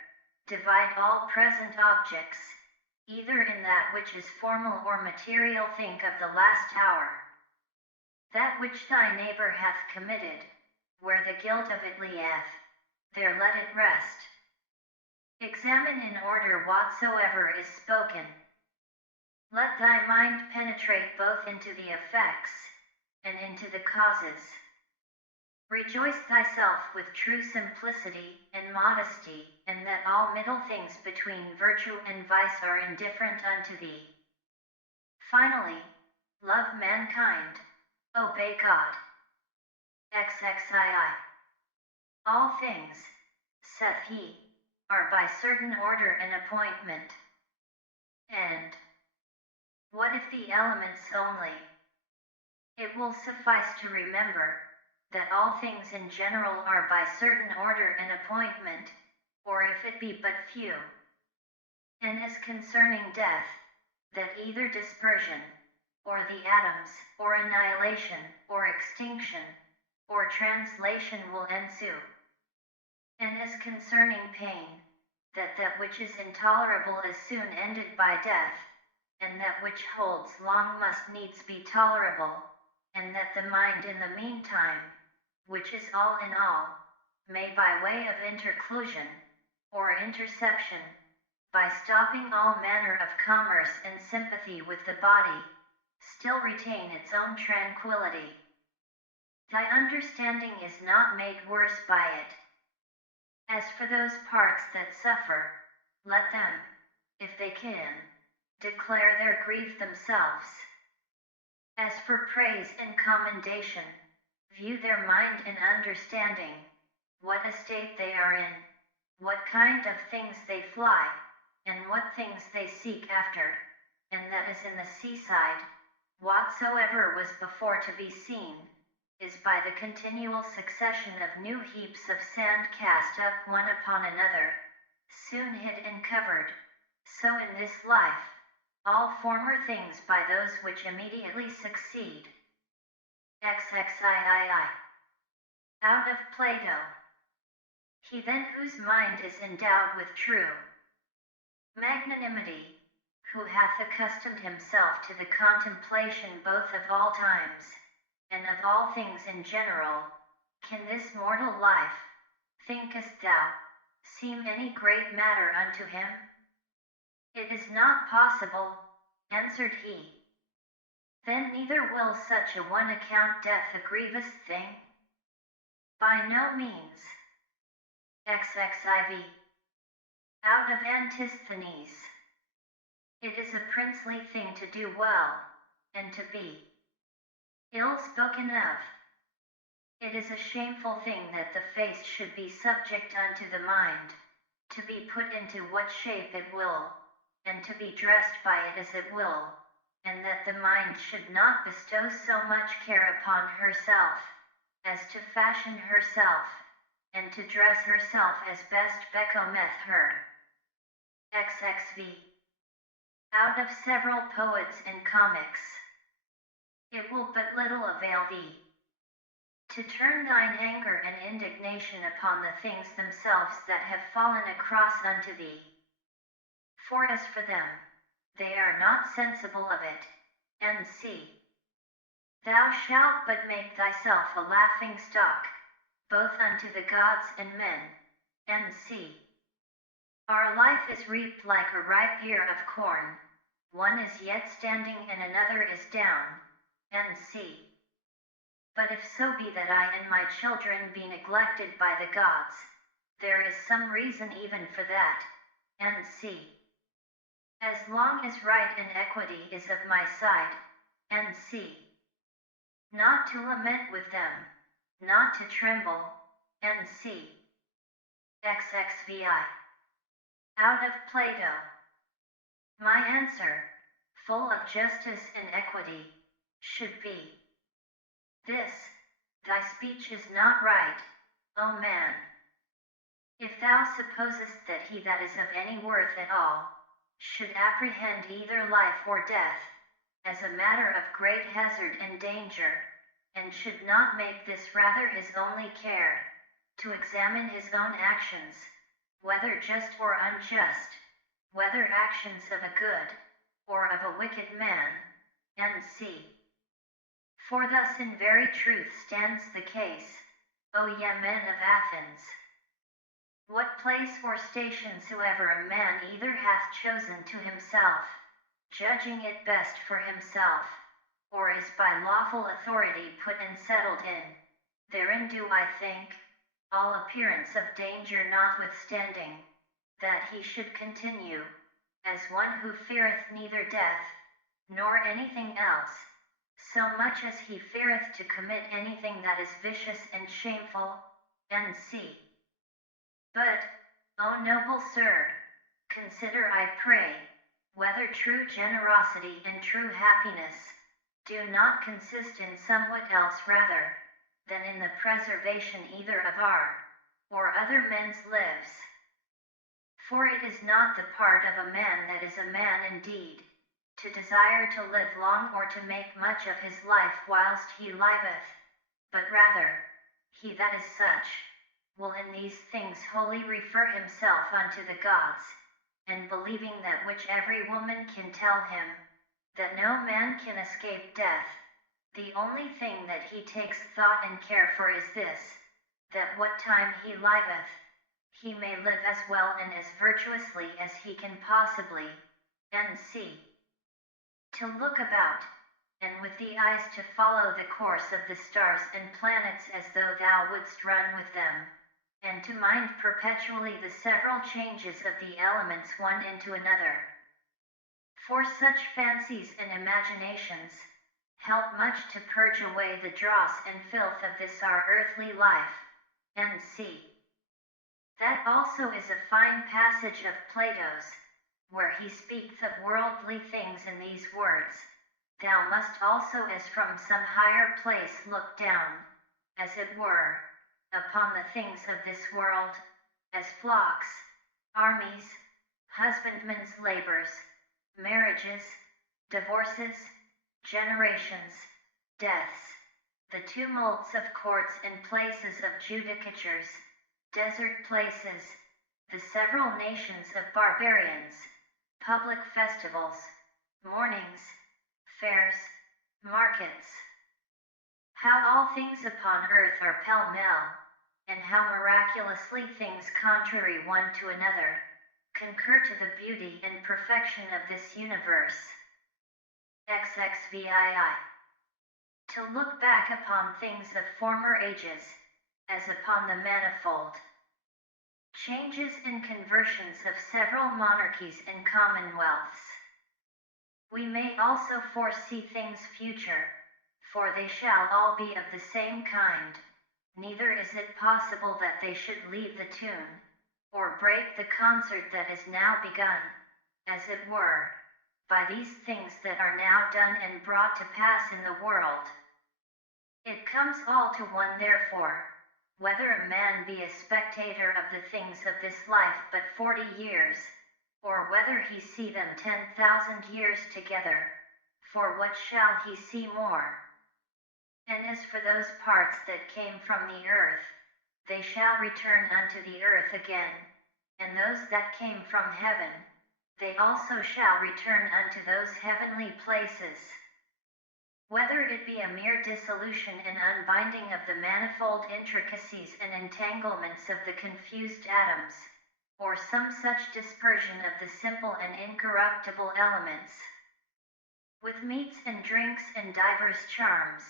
Divide all present objects, either in that which is formal or material. Think of the last hour. That which thy neighbor hath committed, where the guilt of it lieth, there let it rest. Examine in order whatsoever is spoken. Let thy mind penetrate both into the effects, and into the causes. Rejoice thyself with true simplicity and modesty, and that all middle things between virtue and vice are indifferent unto thee. Finally, love mankind, obey God. XXII. All things, saith he, are by certain order and appointment. And what if the elements only? It will suffice to remember that all things in general are by certain order and appointment, or if it be but few. And as concerning death, that either dispersion, or the atoms, or annihilation, or extinction, or translation will ensue. And as concerning pain, that which is intolerable is soon ended by death, and that which holds long must needs be tolerable, and that the mind in the meantime, which is all in all, may by way of interclusion, or interception, by stopping all manner of commerce and sympathy with the body, still retain its own tranquillity. Thy understanding is not made worse by it. As for those parts that suffer, let them, if they can, declare their grief themselves. As for praise and commendation, view their mind and understanding, what estate they are in, what kind of things they fly, and what things they seek after, and that is in the seaside, whatsoever was before to be seen, is by the continual succession of new heaps of sand cast up one upon another, soon hid and covered. So in this life, all former things by those which immediately succeed. XXIII. Out of Plato. He then whose mind is endowed with true magnanimity, who hath accustomed himself to the contemplation both of all times, and of all things in general, can this mortal life, thinkest thou, seem any great matter unto him? It is not possible, answered he. Then neither will such a one account death a grievous thing? By no means. XXIV. Out of Antisthenes. It is a princely thing to do well, and to be ill spoken of. It is a shameful thing that the face should be subject unto the mind, to be put into what shape it will, and to be dressed by it as it will, and that the mind should not bestow so much care upon herself, as to fashion herself, and to dress herself as best becometh her. XXV. Out of several poets and comics. It will but little avail thee to turn thine anger and indignation upon the things themselves that have fallen across unto thee. For as for them, they are not sensible of it, and see. Thou shalt but make thyself a laughing stock, both unto the gods and men, and see. Our life is reaped like a ripe ear of corn, one is yet standing and another is down, and see. But if so be that I and my children be neglected by the gods, there is some reason even for that, and see. as long as right and equity is of my side, and c. Not to lament with them, not to tremble, and c. XXVI. Out of Plato. My answer, full of justice and equity, should be this: thy speech is not right, O man. If thou supposest that he that is of any worth at all, should apprehend either life or death, as a matter of great hazard and danger, and should not make this rather his only care, to examine his own actions, whether just or unjust, whether actions of a good, or of a wicked man, and c. For thus in very truth stands the case, O ye men of Athens. What place or station soever a man either hath chosen to himself, judging it best for himself, or is by lawful authority put and settled in, therein do I think, all appearance of danger notwithstanding, that he should continue, as one who feareth neither death, nor anything else, so much as he feareth to commit anything that is vicious and shameful, and c. But, O noble sir, consider I pray, whether true generosity and true happiness do not consist in somewhat else rather than in the preservation either of our or other men's lives. For it is not the part of a man that is a man indeed, to desire to live long or to make much of his life whilst he liveth, but rather, he that is such, will in these things wholly refer himself unto the gods, and believing that which every woman can tell him, that no man can escape death, the only thing that he takes thought and care for is this, that what time he liveth, he may live as well and as virtuously as he can possibly, and c. To look about, and with the eyes to follow the course of the stars and planets as though thou wouldst run with them, and to mind perpetually the several changes of the elements one into another. For such fancies and imaginations help much to purge away the dross and filth of this our earthly life, and c. That also is a fine passage of Plato's, where he speaks of worldly things in these words: thou must also as from some higher place look down, as it were, upon the things of this world, as flocks, armies, husbandmen's labors, marriages, divorces, generations, deaths, the tumults of courts and places of judicatures, desert places, the several nations of barbarians, public festivals, mournings, fairs, markets. How all things upon earth are pell-mell, and how miraculously things contrary one to another concur to the beauty and perfection of this universe. XXVII. To look back upon things of former ages, as upon the manifold changes and conversions of several monarchies and commonwealths. We may also foresee things future, for they shall all be of the same kind, neither is it possible that they should leave the tune, or break the concert that is now begun, as it were, by these things that are now done and brought to pass in the world. It comes all to one therefore, whether a man be a spectator of the things of this life but 40 years, or whether he see them 10,000 years together, for what shall he see more? And as for those parts that came from the earth, they shall return unto the earth again, and those that came from heaven, they also shall return unto those heavenly places. Whether it be a mere dissolution and unbinding of the manifold intricacies and entanglements of the confused atoms, or some such dispersion of the simple and incorruptible elements, with meats and drinks and divers charms,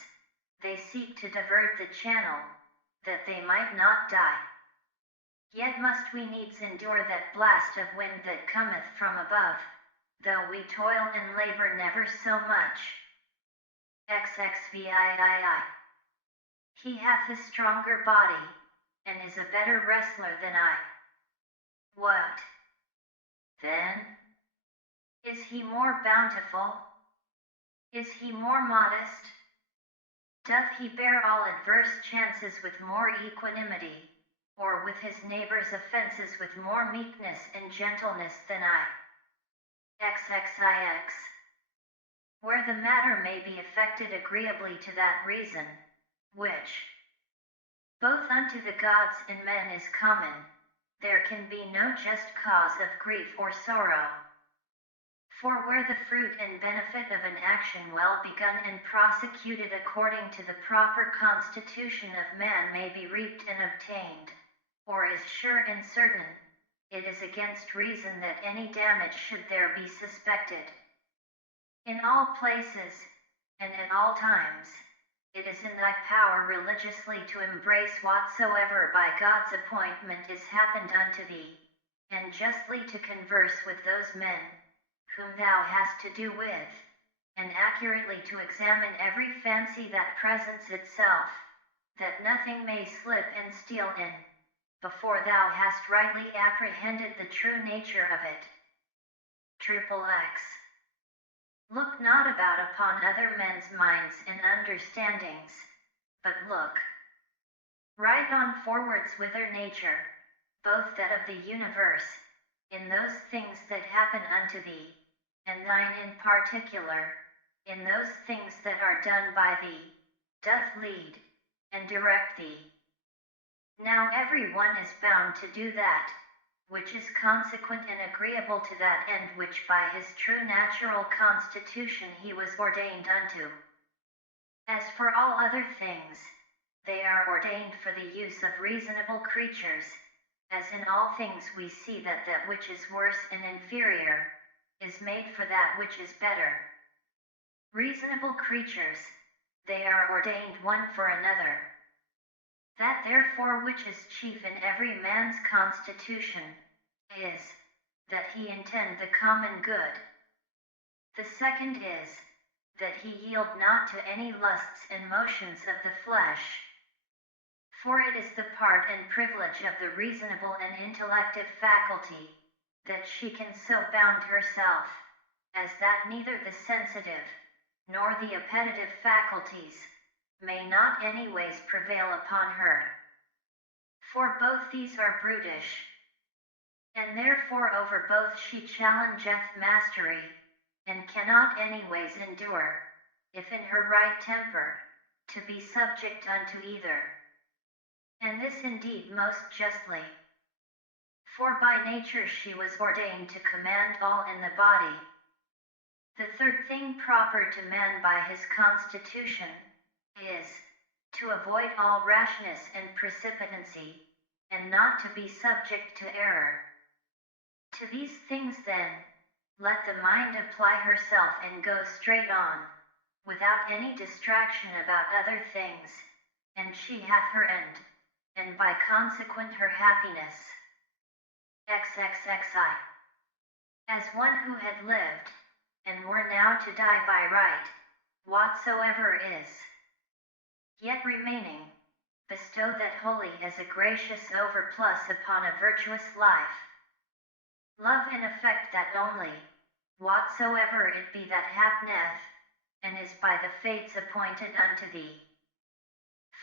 they seek to divert the channel, that they might not die. Yet must we needs endure that blast of wind that cometh from above, though we toil and labor never so much. XXVIII. He hath a stronger body, and is a better wrestler than I. What then? Is he more bountiful? Is he more modest? Doth he bear all adverse chances with more equanimity, or with his neighbor's offences with more meekness and gentleness than I? XXIX. Where the matter may be effected agreeably to that reason, which both unto the gods and men is common, there can be no just cause of grief or sorrow. For where the fruit and benefit of an action well begun and prosecuted according to the proper constitution of man may be reaped and obtained, or is sure and certain, it is against reason that any damage should there be suspected. In all places, and at all times, it is in thy power religiously to embrace whatsoever by God's appointment is happened unto thee, and justly to converse with those men whom thou hast to do with, and accurately to examine every fancy that presents itself, that nothing may slip and steal in, before thou hast rightly apprehended the true nature of it. XXX. Look not about upon other men's minds and understandings, but look right on forwards with their nature, both that of the universe, in those things that happen unto thee, and thine in particular, in those things that are done by thee, doth lead and direct thee. Now every one is bound to do that which is consequent and agreeable to that end which by his true natural constitution he was ordained unto. As for all other things, they are ordained for the use of reasonable creatures, as in all things we see that that which is worse and inferior is made for that which is better. Reasonable creatures, they are ordained one for another. That therefore which is chief in every man's constitution is, that he intend the common good. The second is, that he yield not to any lusts and motions of the flesh. For it is the part and privilege of the reasonable and intellective faculty, that she can so bound herself, as that neither the sensitive, nor the appetitive faculties, may not anyways prevail upon her. For both these are brutish, and therefore over both she challengeth mastery, and cannot anyways endure, if in her right temper, to be subject unto either. And this indeed most justly. For by nature she was ordained to command all in the body. The third thing proper to man by his constitution is, to avoid all rashness and precipitancy, and not to be subject to error. To these things then, let the mind apply herself and go straight on, without any distraction about other things, and she hath her end, and by consequent her happiness. XXXI. As one who had lived, and were now to die by right, whatsoever is yet remaining, bestow that wholly as a gracious overplus upon a virtuous life. Love and affect that only, whatsoever it be that happeneth, and is by the fates appointed unto thee.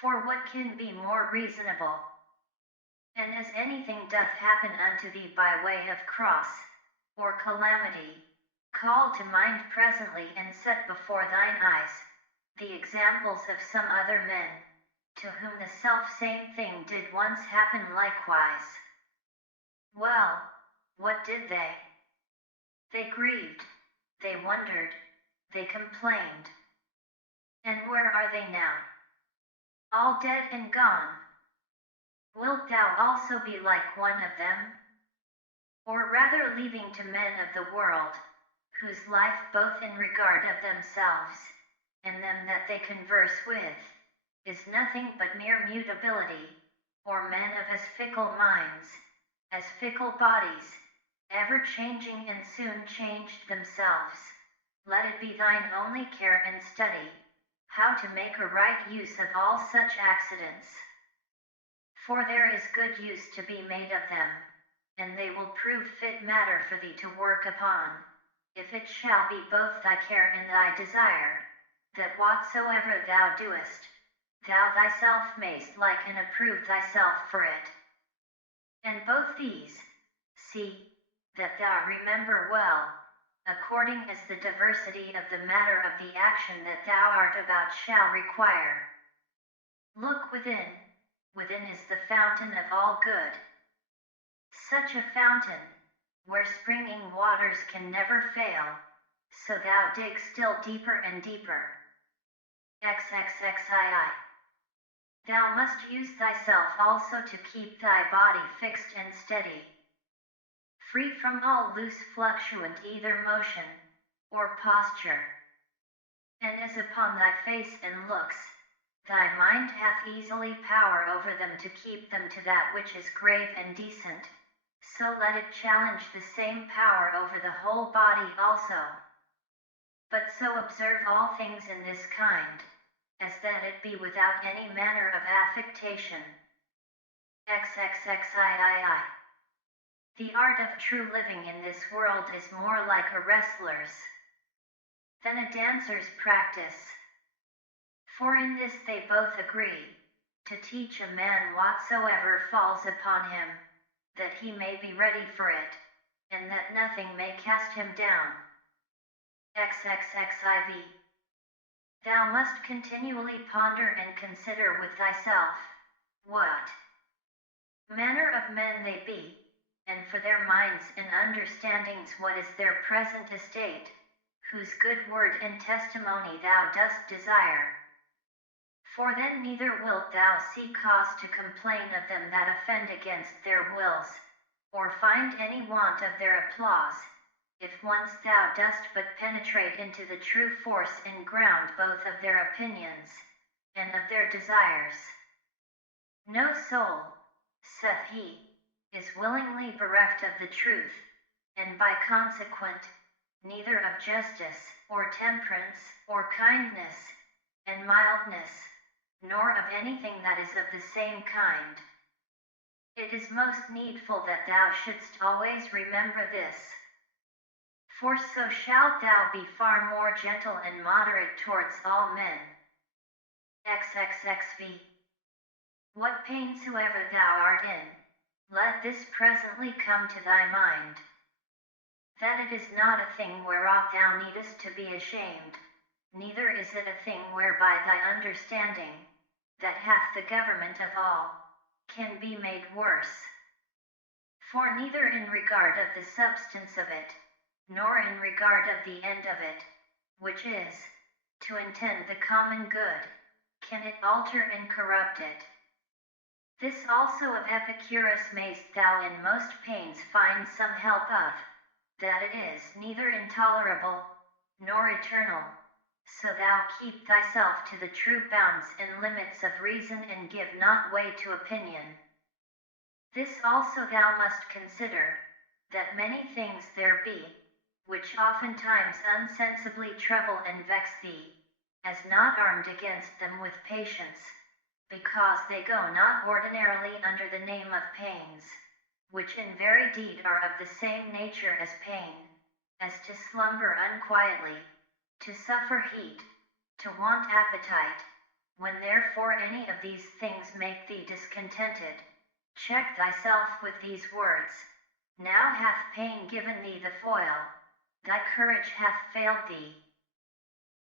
For what can be more reasonable? And as anything doth happen unto thee by way of cross, or calamity, call to mind presently and set before thine eyes the examples of some other men, to whom the self-same thing did once happen likewise. Well, what did they? They grieved, they wondered, they complained. And where are they now? All dead and gone. Wilt thou also be like one of them? Or rather leaving to men of the world, whose life both in regard of themselves, and them that they converse with, is nothing but mere mutability, or men of as fickle minds, as fickle bodies, ever changing and soon changed themselves. Let it be thine only care and study, how to make a right use of all such accidents. For there is good use to be made of them, and they will prove fit matter for thee to work upon, if it shall be both thy care and thy desire, that whatsoever thou doest, thou thyself mayst like and approve thyself for it. And both these, see, that thou remember well, according as the diversity of the matter of the action that thou art about shall require. Look within, within is the fountain of all good. Such a fountain, where springing waters can never fail, so thou dig still deeper and deeper. XXXII. Thou must use thyself also to keep thy body fixed and steady, free from all loose fluctuant either motion, or posture. And as upon thy face and looks, thy mind hath easily power over them to keep them to that which is grave and decent, so let it challenge the same power over the whole body also. But so observe all things in this kind, as that it be without any manner of affectation. XXXIII. The art of true living in this world is more like a wrestler's than a dancer's practice. For in this they both agree, to teach a man whatsoever falls upon him, that he may be ready for it, and that nothing may cast him down. XXXIV. Thou must continually ponder and consider with thyself, what manner of men they be, and for their minds and understandings what is their present estate, whose good word and testimony thou dost desire. For then neither wilt thou see cause to complain of them that offend against their wills, or find any want of their applause, if once thou dost but penetrate into the true force and ground both of their opinions, and of their desires. No soul, saith he, is willingly bereft of the truth, and by consequent, neither of justice, or temperance, or kindness, and mildness, nor of anything that is of the same kind. It is most needful that thou shouldst always remember this. For so shalt thou be far more gentle and moderate towards all men. XXXV. What pain soever thou art in, let this presently come to thy mind, that it is not a thing whereof thou needest to be ashamed, neither is it a thing whereby thy understanding, that hath the government of all, can be made worse. For neither in regard of the substance of it, nor in regard of the end of it, which is, to intend the common good, can it alter and corrupt it. This also of Epicurus mayst thou in most pains find some help of, that it is neither intolerable, nor eternal, so thou keep thyself to the true bounds and limits of reason and give not way to opinion. This also thou must consider, that many things there be, which oftentimes unsensibly trouble and vex thee, as not armed against them with patience, because they go not ordinarily under the name of pains, which in very deed are of the same nature as pain, as to slumber unquietly, to suffer heat, to want appetite. When therefore any of these things make thee discontented, check thyself with these words. Now hath pain given thee the foil, thy courage hath failed thee.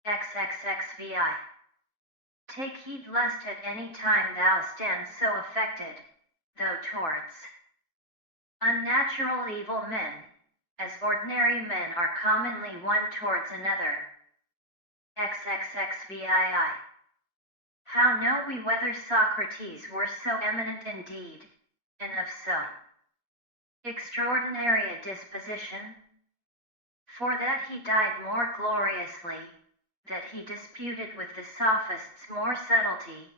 XXXVI. Take heed lest at any time thou stand so affected, though towards unnatural evil men, as ordinary men are commonly one towards another. XXXVII. How know we whether Socrates were so eminent in deed, and of so extraordinary a disposition? For that he died more gloriously, that he disputed with the sophists more subtlety,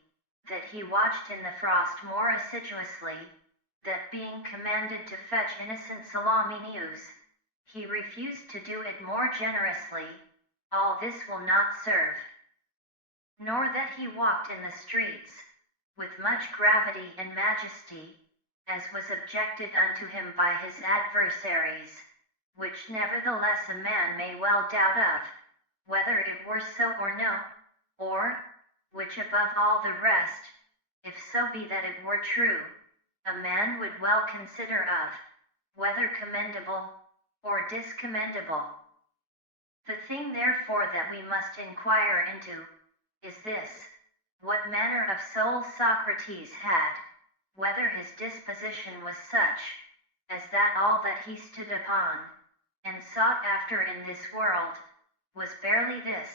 that he watched in the frost more assiduously, that being commanded to fetch innocent salami news, he refused to do it more generously, all this will not serve. Nor that he walked in the streets, with much gravity and majesty, as was objected unto him by his adversaries, which nevertheless a man may well doubt of, whether it were so or no, or, which above all the rest, if so be that it were true, a man would well consider of, whether commendable, or discommendable. The thing therefore that we must inquire into, is this, what manner of soul Socrates had, whether his disposition was such, as that all that he stood upon, and sought after in this world, was barely this,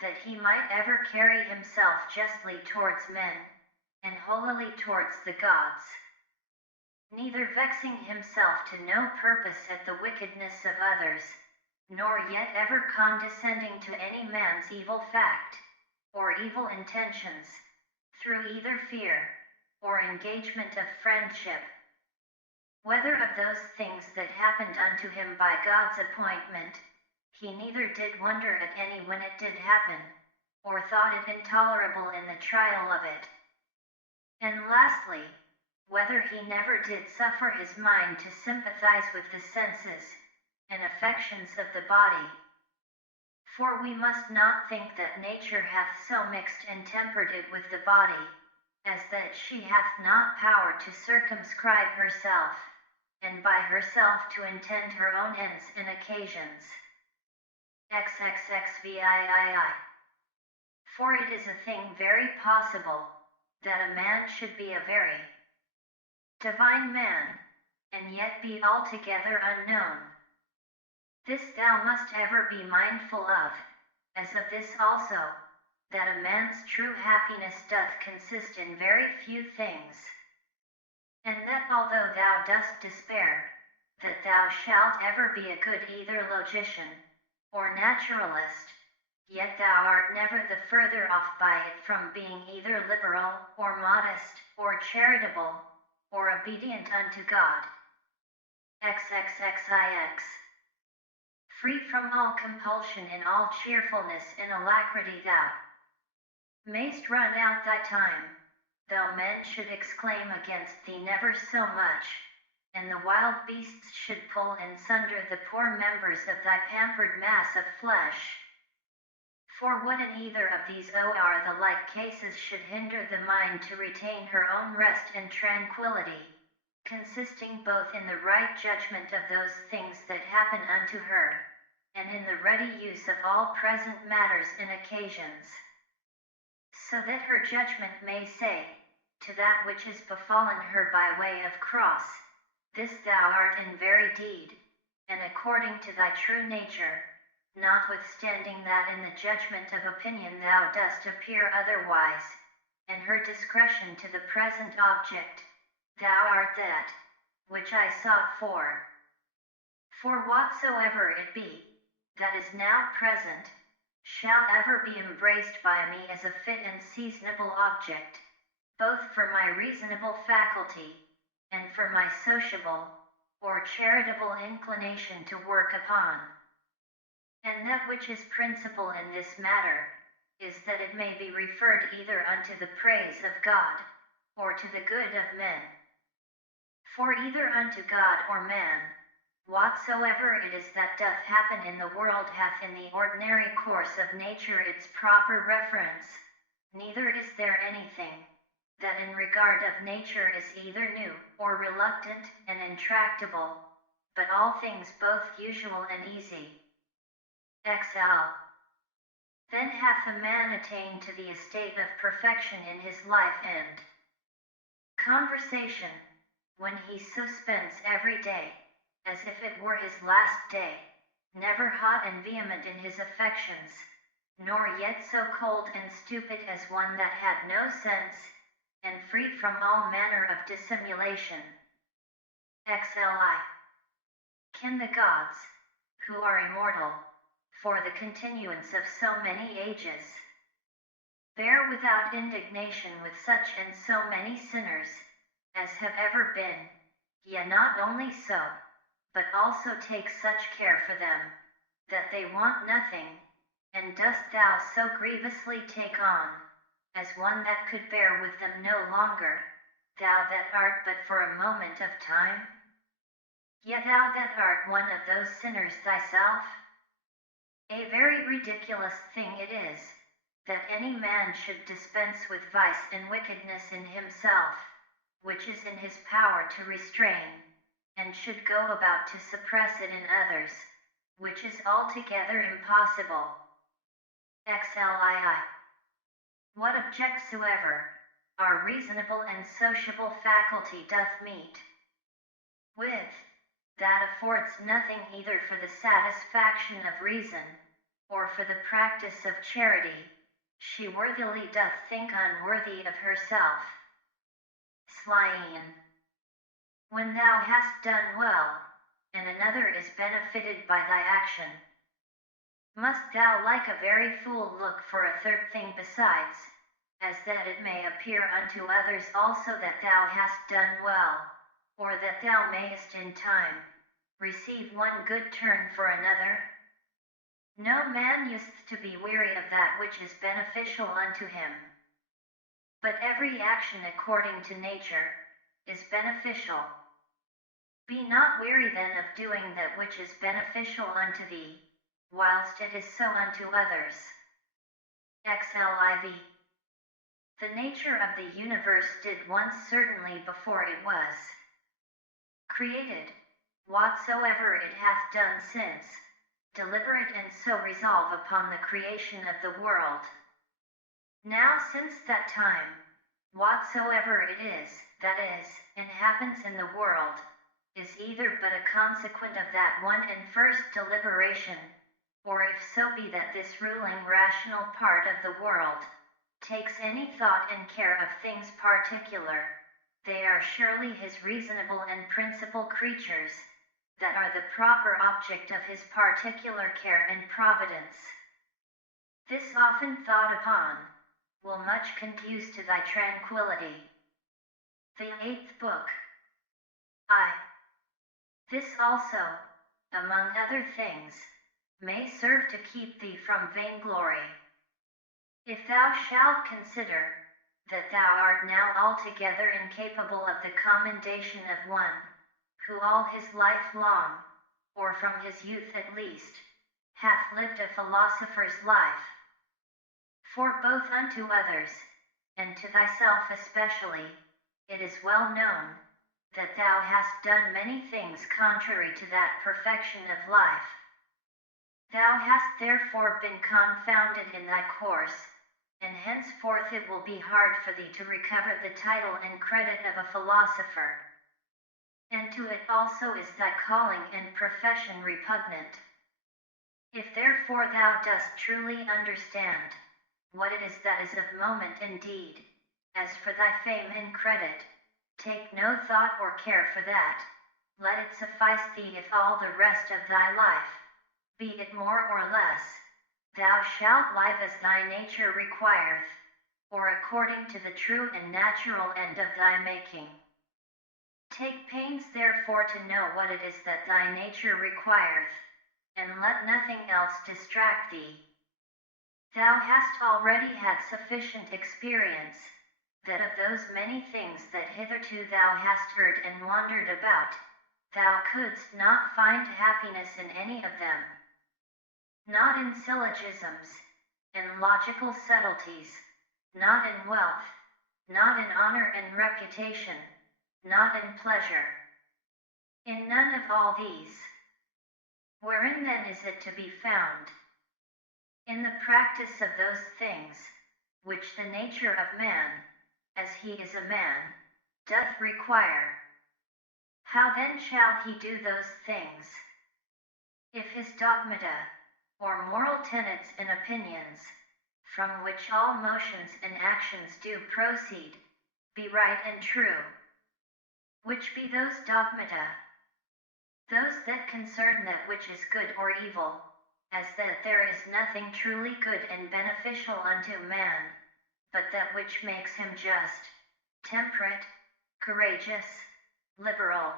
that he might ever carry himself justly towards men, and holily towards the gods, neither vexing himself to no purpose at the wickedness of others, nor yet ever condescending to any man's evil fact, or evil intentions, through either fear, or engagement of friendship. Whether of those things that happened unto him by God's appointment, he neither did wonder at any when it did happen, or thought it intolerable in the trial of it. And lastly, whether he never did suffer his mind to sympathize with the senses, and affections of the body. For we must not think that nature hath so mixed and tempered it with the body, as that she hath not power to circumscribe herself, and by herself to intend her own ends and occasions. XXXVIII. For it is a thing very possible, that a man should be a very divine man, and yet be altogether unknown. This thou must ever be mindful of, as of this also, that a man's true happiness doth consist in very few things. And that although thou dost despair, that thou shalt ever be a good either logician, or naturalist, yet thou art never the further off by it from being either liberal, or modest, or charitable, or obedient unto God. XXXIX. Free from all compulsion in all cheerfulness and alacrity thou mayst run out thy time, though men should exclaim against thee never so much, and the wild beasts should pull and sunder the poor members of thy pampered mass of flesh. For what in either of these are the like cases should hinder the mind to retain her own rest and tranquility, consisting both in the right judgment of those things that happen unto her, and in the ready use of all present matters and occasions, so that her judgment may say, to that which is befallen her by way of cross, this thou art in very deed, and according to thy true nature, notwithstanding that in the judgment of opinion thou dost appear otherwise, and her discretion to the present object, thou art that, which I sought for. For whatsoever it be, that is now present, shall ever be embraced by me as a fit and seasonable object, both for my reasonable faculty, and for my sociable, or charitable inclination to work upon. And that which is principal in this matter, is that it may be referred either unto the praise of God, or to the good of men. For either unto God or man, whatsoever it is that doth happen in the world hath in the ordinary course of nature its proper reference, neither is there anything, that in regard of nature is either new, or reluctant, and intractable, but all things both usual and easy. XL. Then hath a man attained to the estate of perfection in his life and conversation, when he so spends every day, as if it were his last day, never hot and vehement in his affections, nor yet so cold and stupid as one that had no sense, and free from all manner of dissimulation. XLI. Can the gods, who are immortal, for the continuance of so many ages, bear without indignation with such and so many sinners, as have ever been, yea, not only so, but also take such care for them, that they want nothing, and dost thou so grievously take on, as one that could bear with them no longer, thou that art but for a moment of time? Yet thou that art one of those sinners thyself? A very ridiculous thing it is, that any man should dispense with vice and wickedness in himself, which is in his power to restrain, and should go about to suppress it in others, which is altogether impossible. XLII. What object soever, our reasonable and sociable faculty doth meet with, that affords nothing either for the satisfaction of reason, or for the practice of charity, she worthily doth think unworthy of herself. Slyin. When thou hast done well, and another is benefited by thy action, must thou like a very fool look for a third thing besides, as that it may appear unto others also that thou hast done well, or that thou mayest in time receive one good turn for another? No man useth to be weary of that which is beneficial unto him. But every action according to nature is beneficial. Be not weary then of doing that which is beneficial unto thee, whilst it is so unto others. XLIV. The nature of the universe did once certainly before it was created, whatsoever it hath done since, deliberate and so resolve upon the creation of the world. Now since that time, whatsoever it is, that is, and happens in the world, is either but a consequent of that one and first deliberation, or if so be that this ruling rational part of the world takes any thought and care of things particular, they are surely his reasonable and principal creatures, that are the proper object of his particular care and providence. This often thought upon, will much conduce to thy tranquillity. The 8th Book. I. This also, among other things, may serve to keep thee from vainglory. If thou shalt consider, that thou art now altogether incapable of the commendation of one, who all his life long, or from his youth at least, hath lived a philosopher's life. For both unto others, and to thyself especially, it is well known, that thou hast done many things contrary to that perfection of life. Thou hast therefore been confounded in thy course, and henceforth it will be hard for thee to recover the title and credit of a philosopher. And to it also is thy calling and profession repugnant. If therefore thou dost truly understand what it is that is of moment indeed, as for thy fame and credit, take no thought or care for that, let it suffice thee if all the rest of thy life, be it more or less, thou shalt live as thy nature requireth, or according to the true and natural end of thy making. Take pains therefore to know what it is that thy nature requireth, and let nothing else distract thee. Thou hast already had sufficient experience, that of those many things that hitherto thou hast heard and wandered about, thou couldst not find happiness in any of them. Not in syllogisms, in logical subtleties, not in wealth, not in honor and reputation, not in pleasure. In none of all these. Wherein then is it to be found? In the practice of those things, which the nature of man, as he is a man, doth require. How then shall he do those things? If his dogmata, or moral tenets and opinions, from which all motions and actions do proceed, be right and true. Which be those dogmata? Those that concern that which is good or evil, as that there is nothing truly good and beneficial unto man, but that which makes him just, temperate, courageous, liberal,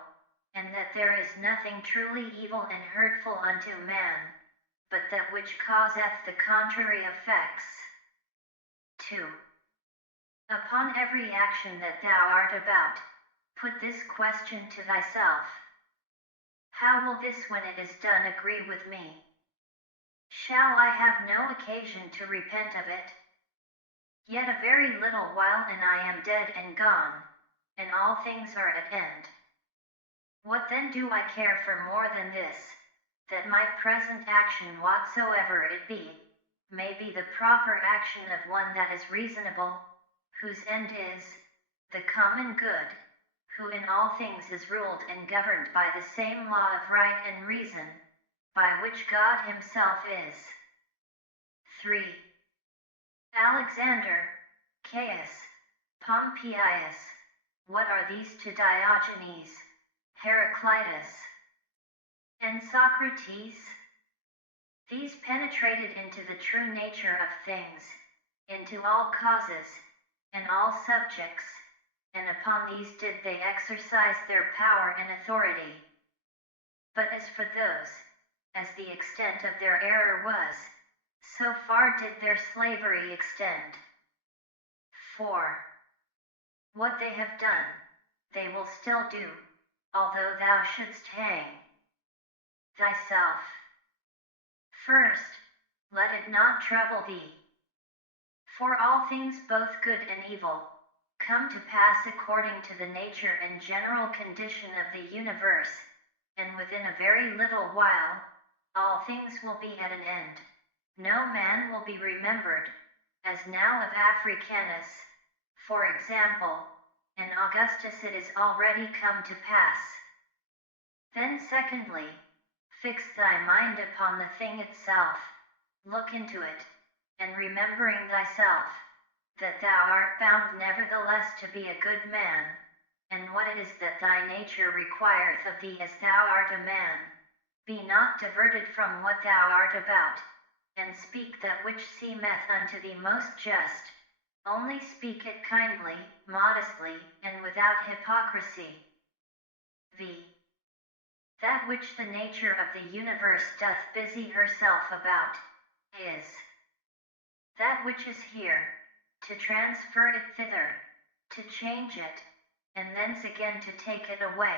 and that there is nothing truly evil and hurtful unto man, but that which causeth the contrary effects. 2. Upon every action that thou art about, put this question to thyself: how will this, when it is done, agree with me? Shall I have no occasion to repent of it? Yet a very little while and I am dead and gone, and all things are at end. What then do I care for more than this, that my present action, whatsoever it be, may be the proper action of one that is reasonable, whose end is the common good, who in all things is ruled and governed by the same law of right and reason, by which God himself is. 3. Alexander, Caius, Pompeius, what are these to Diogenes, Heraclitus, and Socrates? These penetrated into the true nature of things, into all causes, and all subjects, and upon these did they exercise their power and authority. But as for those, as the extent of their error was, so far did their slavery extend. 4. What they have done, they will still do, although thou shouldst hang thyself. First, let it not trouble thee. For all things, both good and evil, come to pass according to the nature and general condition of the universe, and within a very little while, all things will be at an end. No man will be remembered, as now of Africanus, for example, and Augustus it is already come to pass. Then secondly, fix thy mind upon the thing itself, look into it, and remembering thyself, that thou art bound nevertheless to be a good man, and what it is that thy nature requireth of thee as thou art a man, be not diverted from what thou art about, and speak that which seemeth unto thee most just, only speak it kindly, modestly, and without hypocrisy. V. That which the nature of the universe doth busy herself about, is that which is here, to transfer it thither, to change it, and thence again to take it away,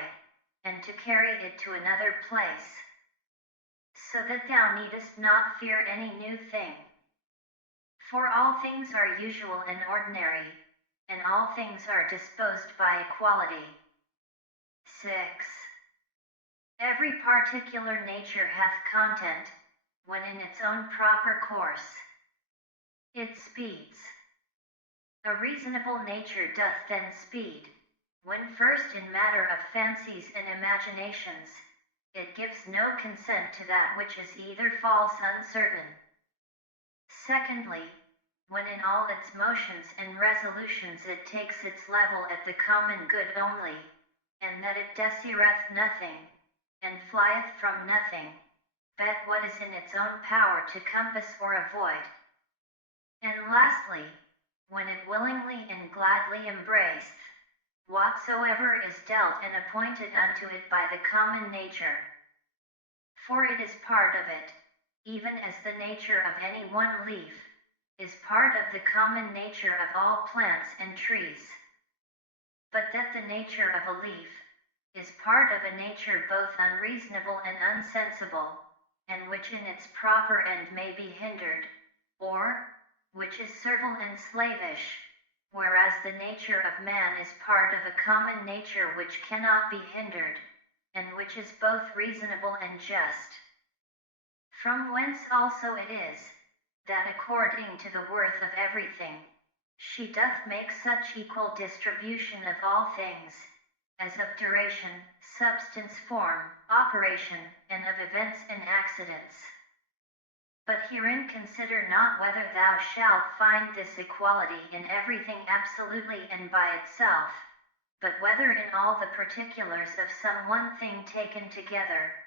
and to carry it to another place, so that thou needest not fear any new thing. For all things are usual and ordinary, and all things are disposed by equality. 6. Every particular nature hath content, when in its own proper course it speeds. A reasonable nature doth then speed, when first in matter of fancies and imaginations, it gives no consent to that which is either false uncertain. Secondly, when in all its motions and resolutions it takes its level at the common good only, and that it desireth nothing, and flieth from nothing, but what is in its own power to compass or avoid. And lastly, when it willingly and gladly embraceth whatsoever is dealt and appointed unto it by the common nature. For it is part of it, even as the nature of any one leaf is part of the common nature of all plants and trees. But that the nature of a leaf is part of a nature both unreasonable and unsensible, and which in its proper end may be hindered, or which is servile and slavish, whereas the nature of man is part of a common nature which cannot be hindered, and which is both reasonable and just. From whence also it is, that according to the worth of everything, she doth make such equal distribution of all things, as of duration, substance, form, operation, and of events and accidents. But herein consider not whether thou shalt find this equality in everything absolutely and by itself, but whether in all the particulars of some one thing taken together,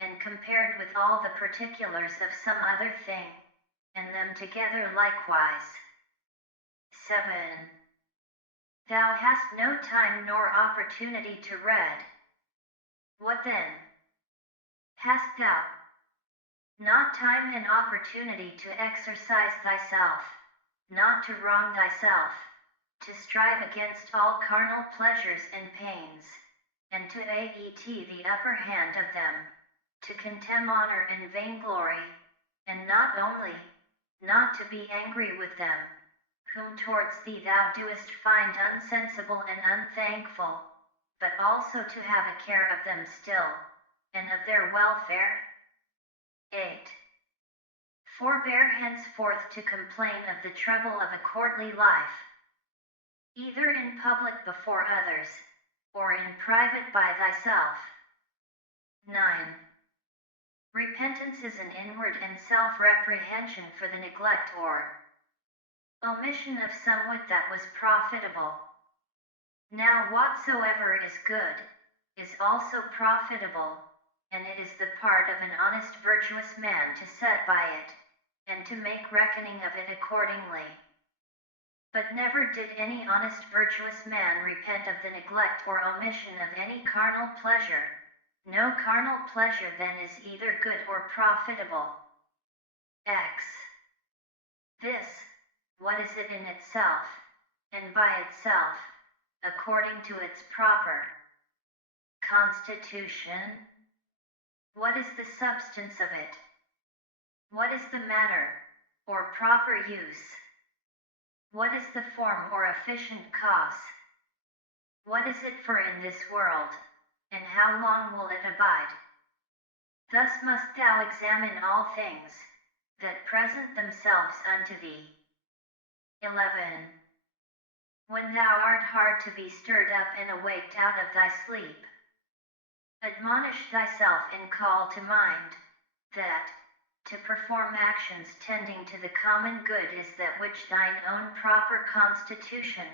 and compared with all the particulars of some other thing, and them together likewise. 7. Thou hast no time nor opportunity to read. What then? Hast thou not time and opportunity to exercise thyself, not to wrong thyself, to strive against all carnal pleasures and pains, and to aet the upper hand of them, to contemn honor and vainglory, and not only, not to be angry with them, whom towards thee thou doest find unsensible and unthankful, but also to have a care of them still, and of their welfare? 8. Forbear henceforth to complain of the trouble of a courtly life, either in public before others, or in private by thyself. 9. Repentance is an inward and self-reprehension for the neglect or omission of somewhat that was profitable. Now whatsoever is good, is also profitable, and it is the part of an honest virtuous man to set by it, and to make reckoning of it accordingly. But never did any honest virtuous man repent of the neglect or omission of any carnal pleasure. No carnal pleasure then is either good or profitable. X. This, what is it in itself, and by itself, according to its proper constitution? What is the substance of it? What is the matter, or proper use? What is the form or efficient cause? What is it for in this world, and how long will it abide? Thus must thou examine all things, that present themselves unto thee. 11. When thou art hard to be stirred up and awaked out of thy sleep, admonish thyself and call to mind, that, to perform actions tending to the common good is that which thine own proper constitution,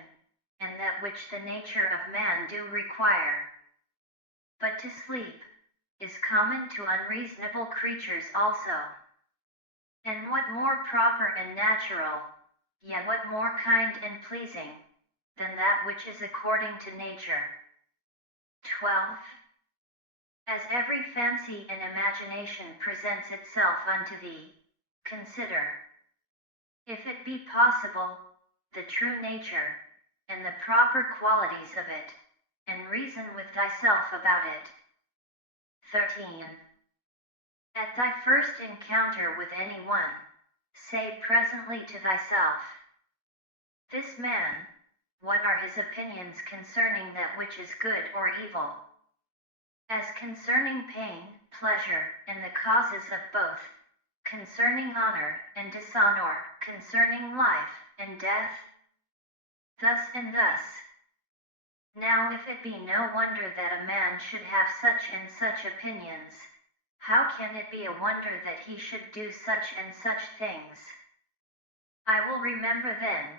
and that which the nature of man do require. But to sleep, is common to unreasonable creatures also. And what more proper and natural, yet what more kind and pleasing, than that which is according to nature? 12. As every fancy and imagination presents itself unto thee, consider, if it be possible, the true nature, and the proper qualities of it, and reason with thyself about it. 13. At thy first encounter with any one, say presently to thyself, this man, what are his opinions concerning that which is good or evil? As concerning pain, pleasure, and the causes of both, concerning honor and dishonor, concerning life and death? Thus and thus. Now if it be no wonder that a man should have such and such opinions, how can it be a wonder that he should do such and such things? I will remember then,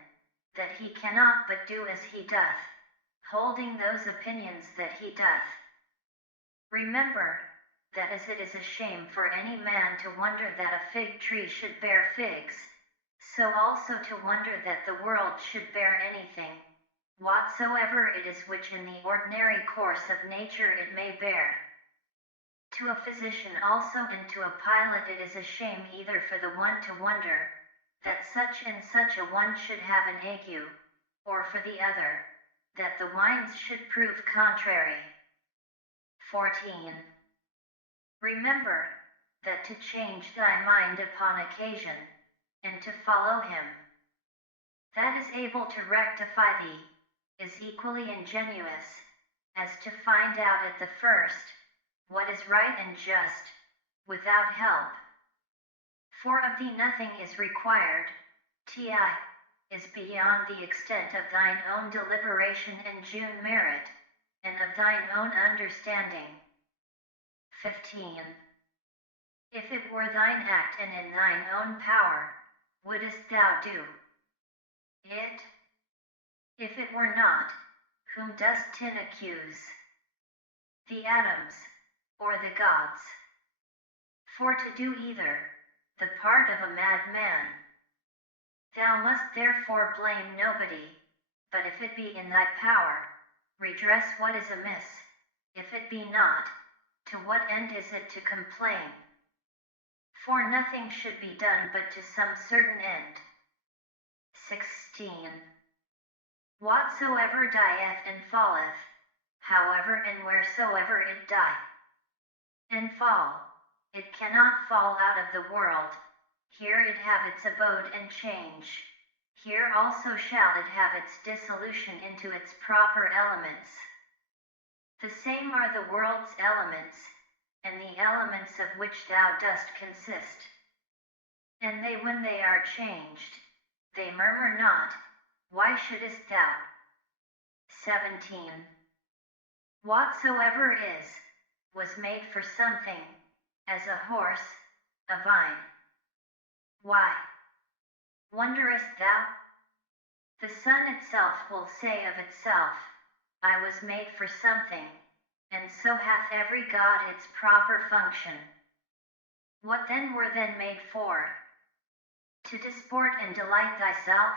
that he cannot but do as he doth, holding those opinions that he doth. Remember, that as it is a shame for any man to wonder that a fig tree should bear figs, so also to wonder that the world should bear anything, whatsoever it is which in the ordinary course of nature it may bear. To a physician also and to a pilot it is a shame either for the one to wonder, that such and such a one should have an ague, or for the other, that the wines should prove contrary. 14. Remember, that to change thy mind upon occasion, and to follow him, that is able to rectify thee, is equally ingenious, as to find out at the first, what is right and just, without help. For of thee nothing is required, is beyond the extent of thine own deliberation and due merit, and of thine own understanding. 15. If it were thine act and in thine own power, wouldest thou do it? If it were not, whom dost tin accuse? The atoms, or the gods? For to do either, the part of a madman. Thou must therefore blame nobody, But if it be in thy power, redress what is amiss. If it be not, to what end is it to complain? For nothing should be done but to some certain end. 16. Whatsoever dieth and falleth, however and wheresoever it die and fall, it cannot fall out of the world. Here it have its abode and change. Here also shall it have its dissolution into its proper elements. The same are the world's elements, and the elements of which thou dost consist. And they, when they are changed, they murmur not. Why shouldest thou? 17. Whatsoever is, was made for something, as a horse, a vine. Why wonderest thou? The sun itself will say of itself, I was made for something, and so hath every god its proper function. What then were then made for? To disport and delight thyself?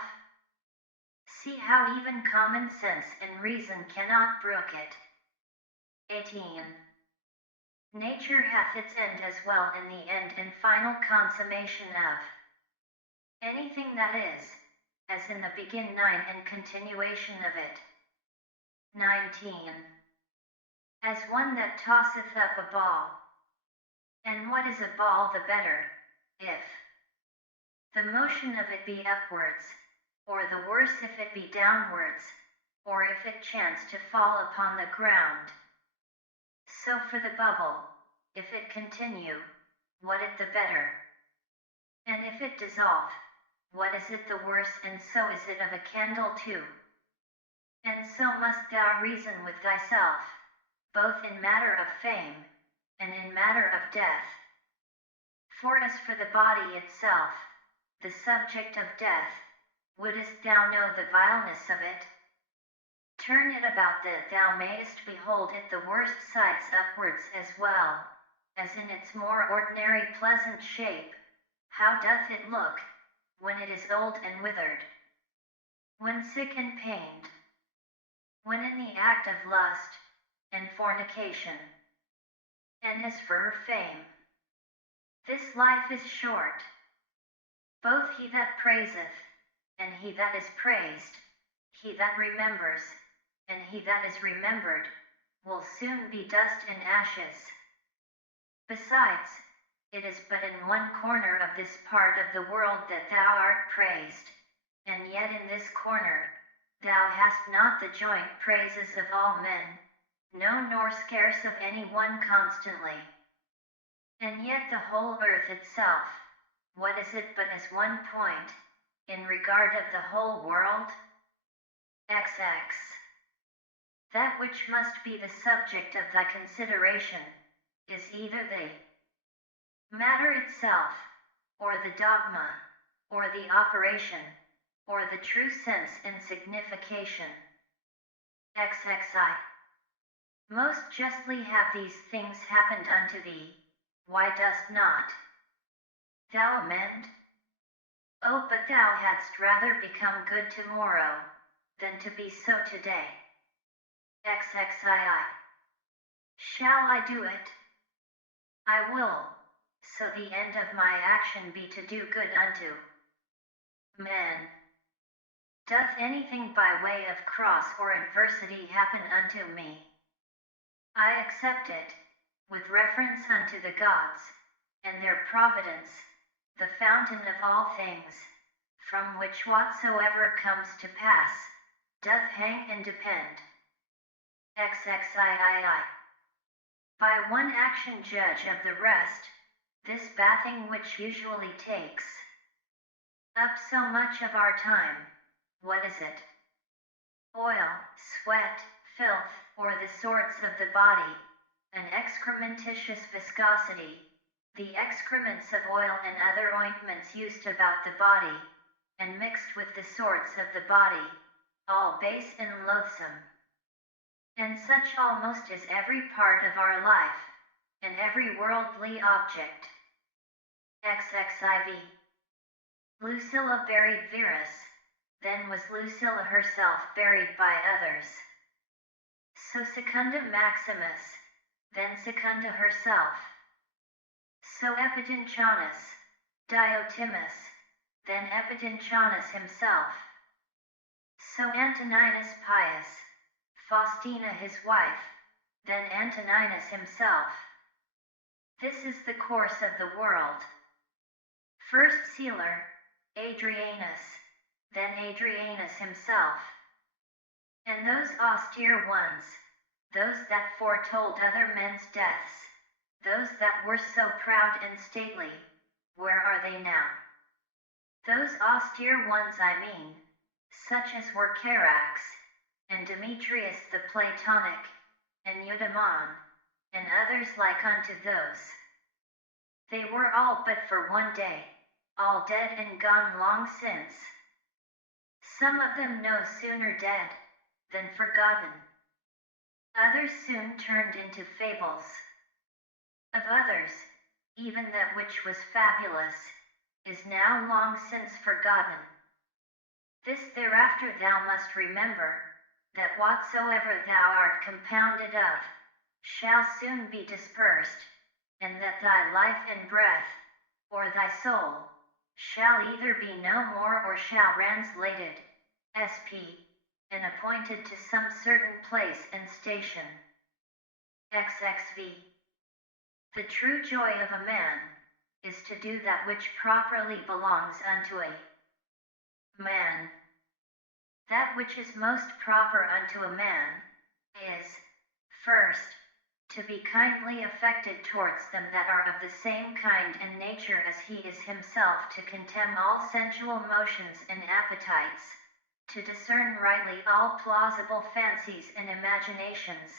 See how even common sense and reason cannot brook it. 18. Nature hath its end as well in the end and final consummation of anything that is, as in the begin 9 and continuation of it. 19. As one that tosseth up a ball. And what is a ball the better, if the motion of it be upwards, or the worse if it be downwards, or if it chance to fall upon the ground? So for the bubble, if it continue, what it the better? And if it dissolve, what is it the worse? And so is it of a candle too. And so must thou reason with thyself, both in matter of fame, and in matter of death. For as for the body itself, the subject of death, wouldest thou know the vileness of it? Turn it about that thou mayest behold it the worst sights upwards as well, as in its more ordinary pleasant shape. How doth it look, when it is old and withered, when sick and pained, when in the act of lust, and fornication? And as for her fame, this life is short. Both he that praiseth, and he that is praised, he that remembers, and he that is remembered, will soon be dust and ashes. Besides, it is but in one corner of this part of the world that thou art praised, and yet in this corner, thou hast not the joint praises of all men, no nor scarce of any one constantly. And yet the whole earth itself, what is it but as one point, in regard of the whole world? XX. That which must be the subject of thy consideration, is either the matter itself, or the dogma, or the operation, or the true sense and signification. XXI. Most justly have these things happened unto thee, why dost not thou amend? Oh, but thou hadst rather become good tomorrow, than to be so today. XXII. Shall I do it? I will, so the end of my action be to do good unto men. Doth anything by way of cross or adversity happen unto me, I accept it, with reference unto the gods, and their providence, the fountain of all things, from which whatsoever comes to pass, doth hang and depend. XXIII. By one action judge of the rest, this bathing which usually takes up so much of our time, what is it? Oil, sweat, filth, or the sorts of the body, an excrementitious viscosity, the excrements of oil and other ointments used about the body, and mixed with the sorts of the body, all base and loathsome. And such almost is every part of our life, and every worldly object. XXIV. Lucilla buried Verus, then was Lucilla herself buried by others. So Secunda Maximus, then Secunda herself. So Epidendronus, Diotimus, then Epidendronus himself. So Antoninus Pius, Faustina his wife, then Antoninus himself. This is the course of the world. First sealer, Adrianus, then Adrianus himself. And those austere ones, those that foretold other men's deaths, those that were so proud and stately, where are they now? Those austere ones I mean, such as were Charax, and Demetrius the Platonic, and Eudaemon, and others like unto those. They were all but for one day, all dead and gone long since. Some of them no sooner dead, than forgotten. Others soon turned into fables. Of others, even that which was fabulous, is now long since forgotten. This thereafter thou must remember, that whatsoever thou art compounded of, shall soon be dispersed, and that thy life and breath, or thy soul, shall either be no more or shall translated, sp. and appointed to some certain place and station. XXV. The true joy of a man, is to do that which properly belongs unto a man. That which is most proper unto a man, is, first, to be kindly affected towards them that are of the same kind and nature as he is himself, to contemn all sensual motions and appetites, to discern rightly all plausible fancies and imaginations,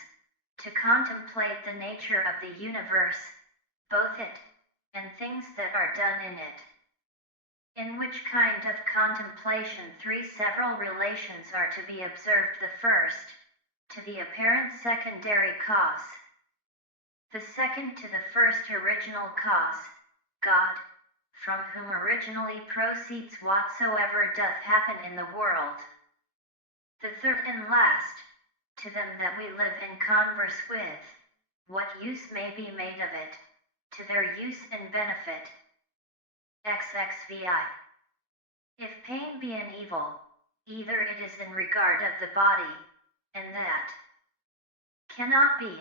to contemplate the nature of the universe, both it, and things that are done in it. In which kind of contemplation three several relations are to be observed. The first, to the apparent secondary cause. The second to the first original cause, God, from whom originally proceeds whatsoever doth happen in the world. The third and last, to them that we live and converse with, what use may be made of it, to their use and benefit. XXVI. If pain be an evil, either it is in regard of the body, and that cannot be,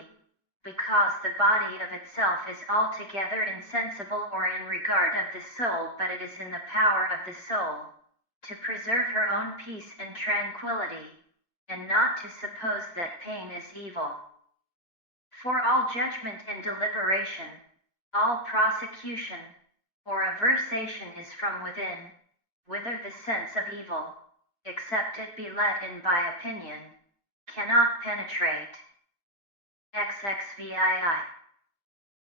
because the body of itself is altogether insensible, or in regard of the soul, but it is in the power of the soul, to preserve her own peace and tranquility, and not to suppose that pain is evil. For all judgment and deliberation, all prosecution, or aversation is from within, whither the sense of evil, except it be let in by opinion, cannot penetrate. XXVII.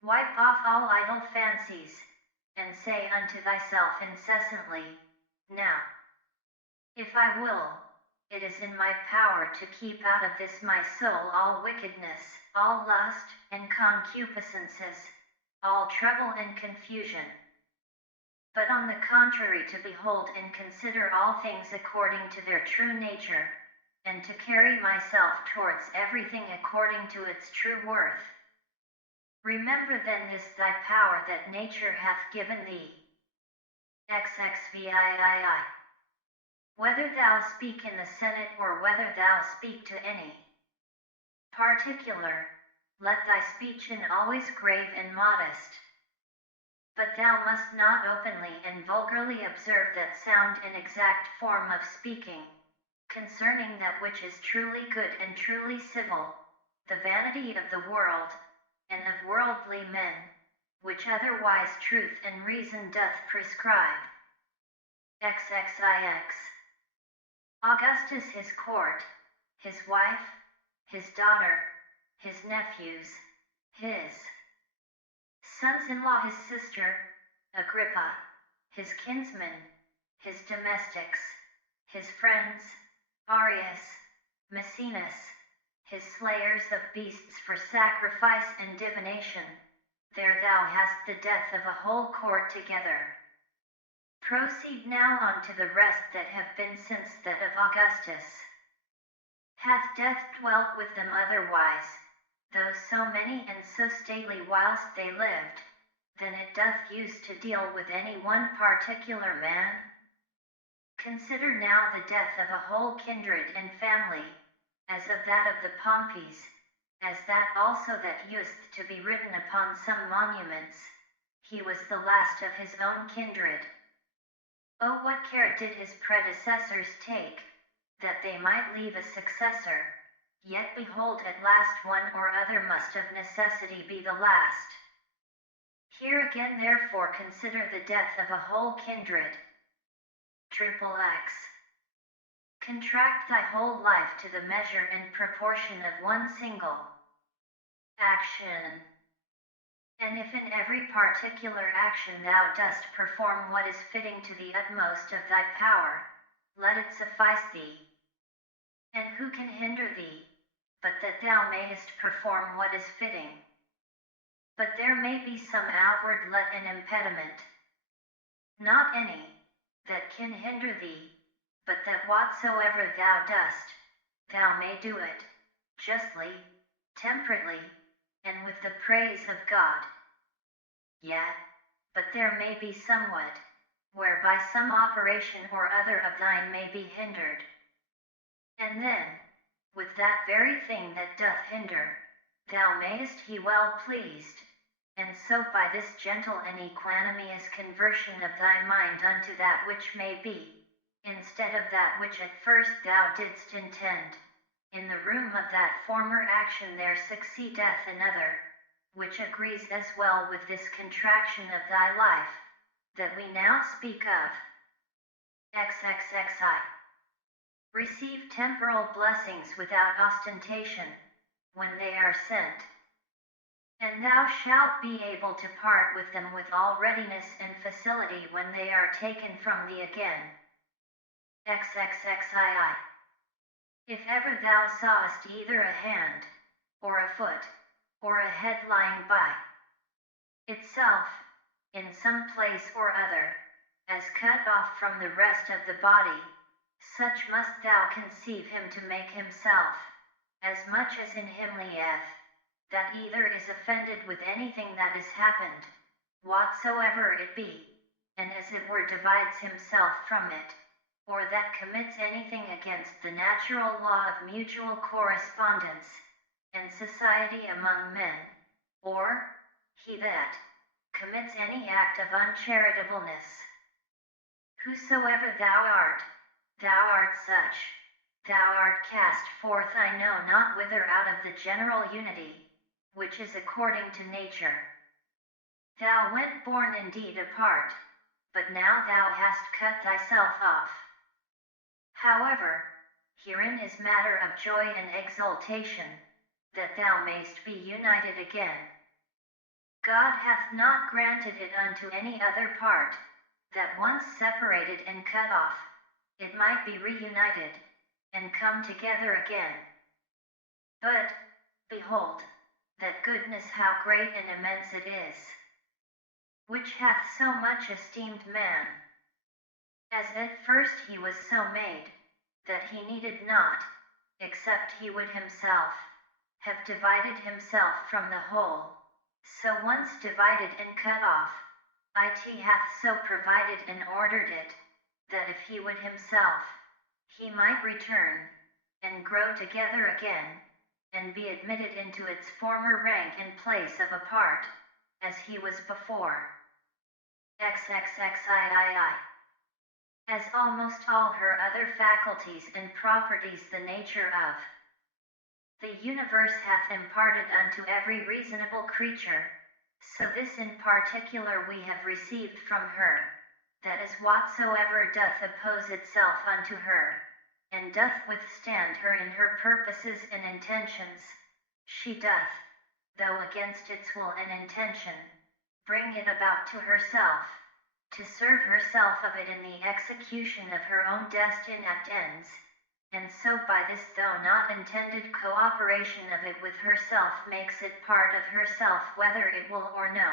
Wipe off all idle fancies, and say unto thyself incessantly, now, if I will, it is in my power to keep out of this my soul all wickedness, all lust and concupiscences, all trouble and confusion. But on the contrary, to behold and consider all things according to their true nature, and to carry myself towards everything according to its true worth. Remember then this thy power that nature hath given thee. XXVIII. Whether thou speak in the Senate, or whether thou speak to any particular, let thy speech in always grave and modest. But thou must not openly and vulgarly observe that sound and exact form of speaking, concerning that which is truly good and truly civil, the vanity of the world, and of worldly men, which otherwise truth and reason doth prescribe. XXIX. Augustus his court, his wife, his daughter, his nephews, his sons-in-law, his sister, Agrippa, his kinsmen, his domestics, his friends, Arius, Maecenas, his slayers of beasts for sacrifice and divination, there thou hast the death of a whole court together. Proceed now on to the rest that have been since that of Augustus. Hath death dwelt with them otherwise, though so many and so stately whilst they lived, than it doth use to deal with any one particular man? Consider now the death of a whole kindred and family, as of that of the Pompeys, as that also that used to be written upon some monuments, he was the last of his own kindred. Oh, what care did his predecessors take, that they might leave a successor, yet behold at last one or other must of necessity be the last. Here again therefore consider the death of a whole kindred. XXX. Contract thy whole life to the measure and proportion of one single action. And if in every particular action thou dost perform what is fitting to the utmost of thy power, let it suffice thee. And who can hinder thee, but that thou mayest perform what is fitting? But there may be some outward let and impediment, not any, that can hinder thee, but that whatsoever thou dost, thou may do it, justly, temperately, and with the praise of God. Yet, but there may be somewhat, whereby some operation or other of thine may be hindered. And then, with that very thing that doth hinder, thou mayest be well pleased, and so by this gentle and equanimous conversion of thy mind unto that which may be, instead of that which at first thou didst intend, in the room of that former action there succeedeth another, which agrees as well with this contraction of thy life, that we now speak of. XXXI. Receive temporal blessings without ostentation, when they are sent. And thou shalt be able to part with them with all readiness and facility when they are taken from thee again. XXXII. If ever thou sawest either a hand, or a foot, or a head lying by itself, in some place or other, as cut off from the rest of the body, such must thou conceive him to make himself, as much as in him lieth, that either is offended with anything that is happened, whatsoever it be, and as it were divides himself from it, or that commits anything against the natural law of mutual correspondence and society among men, or he that commits any act of uncharitableness. Whosoever thou art such. Thou art cast forth I know not whither out of the general unity, which is according to nature. Thou wert born indeed apart, but now thou hast cut thyself off. However, herein is matter of joy and exultation, that thou mayst be united again. God hath not granted it unto any other part, that once separated and cut off, it might be reunited, and come together again. But, behold, that goodness how great and immense it is, which hath so much esteemed man, as at first he was so made, that he needed not, except he would himself have divided himself from the whole, so once divided and cut off, it hath so provided and ordered it, that if he would himself, he might return, and grow together again, and be admitted into its former rank and place of a part, as he was before. XXXIII. As almost all her other faculties and properties the nature of the universe hath imparted unto every reasonable creature, so this in particular we have received from her, that is whatsoever doth oppose itself unto her, and doth withstand her in her purposes and intentions, she doth, though against its will and intention, bring it about to herself, to serve herself of it in the execution of her own destinate ends, and so by this though not intended cooperation of it with herself makes it part of herself whether it will or no.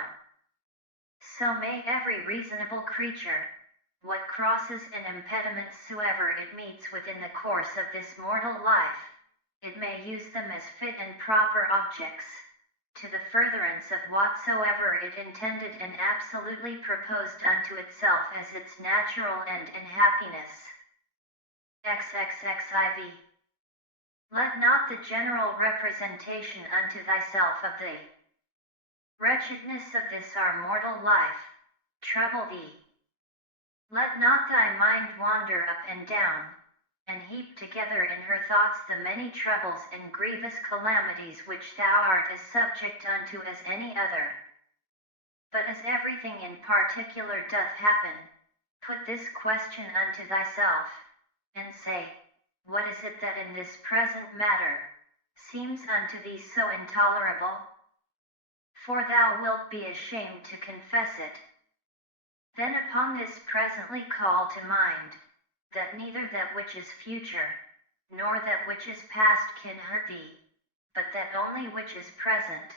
So may every reasonable creature, what crosses and impediments soever it meets within the course of this mortal life, it may use them as fit and proper objects, to the furtherance of whatsoever it intended and absolutely proposed unto itself as its natural end and happiness. XXXIV. Let not the general representation unto thyself of the wretchedness of this our mortal life trouble thee. Let not thy mind wander up and down, and heap together in her thoughts the many troubles and grievous calamities which thou art as subject unto as any other. But as everything in particular doth happen, put this question unto thyself, and say, what is it that in this present matter seems unto thee so intolerable? For thou wilt be ashamed to confess it. Then upon this presently call to mind, that neither that which is future, nor that which is past can hurt thee, but that only which is present.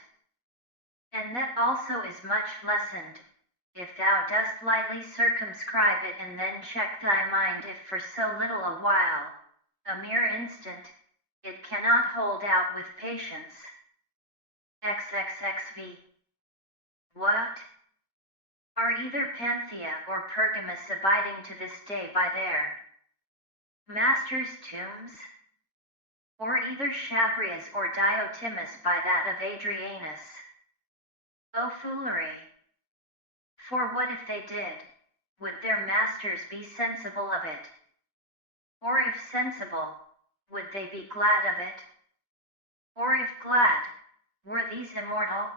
And that also is much lessened, if thou dost lightly circumscribe it and then check thy mind if for so little a while, a mere instant, it cannot hold out with patience. XXXV. What? Are either Panthea or Pergamus abiding to this day by their masters' tombs? Or either Chabrias or Diotimus by that of Adrianus? O foolery! For what if they did? Would their masters be sensible of it? Or if sensible, would they be glad of it? Or if glad, were these immortal?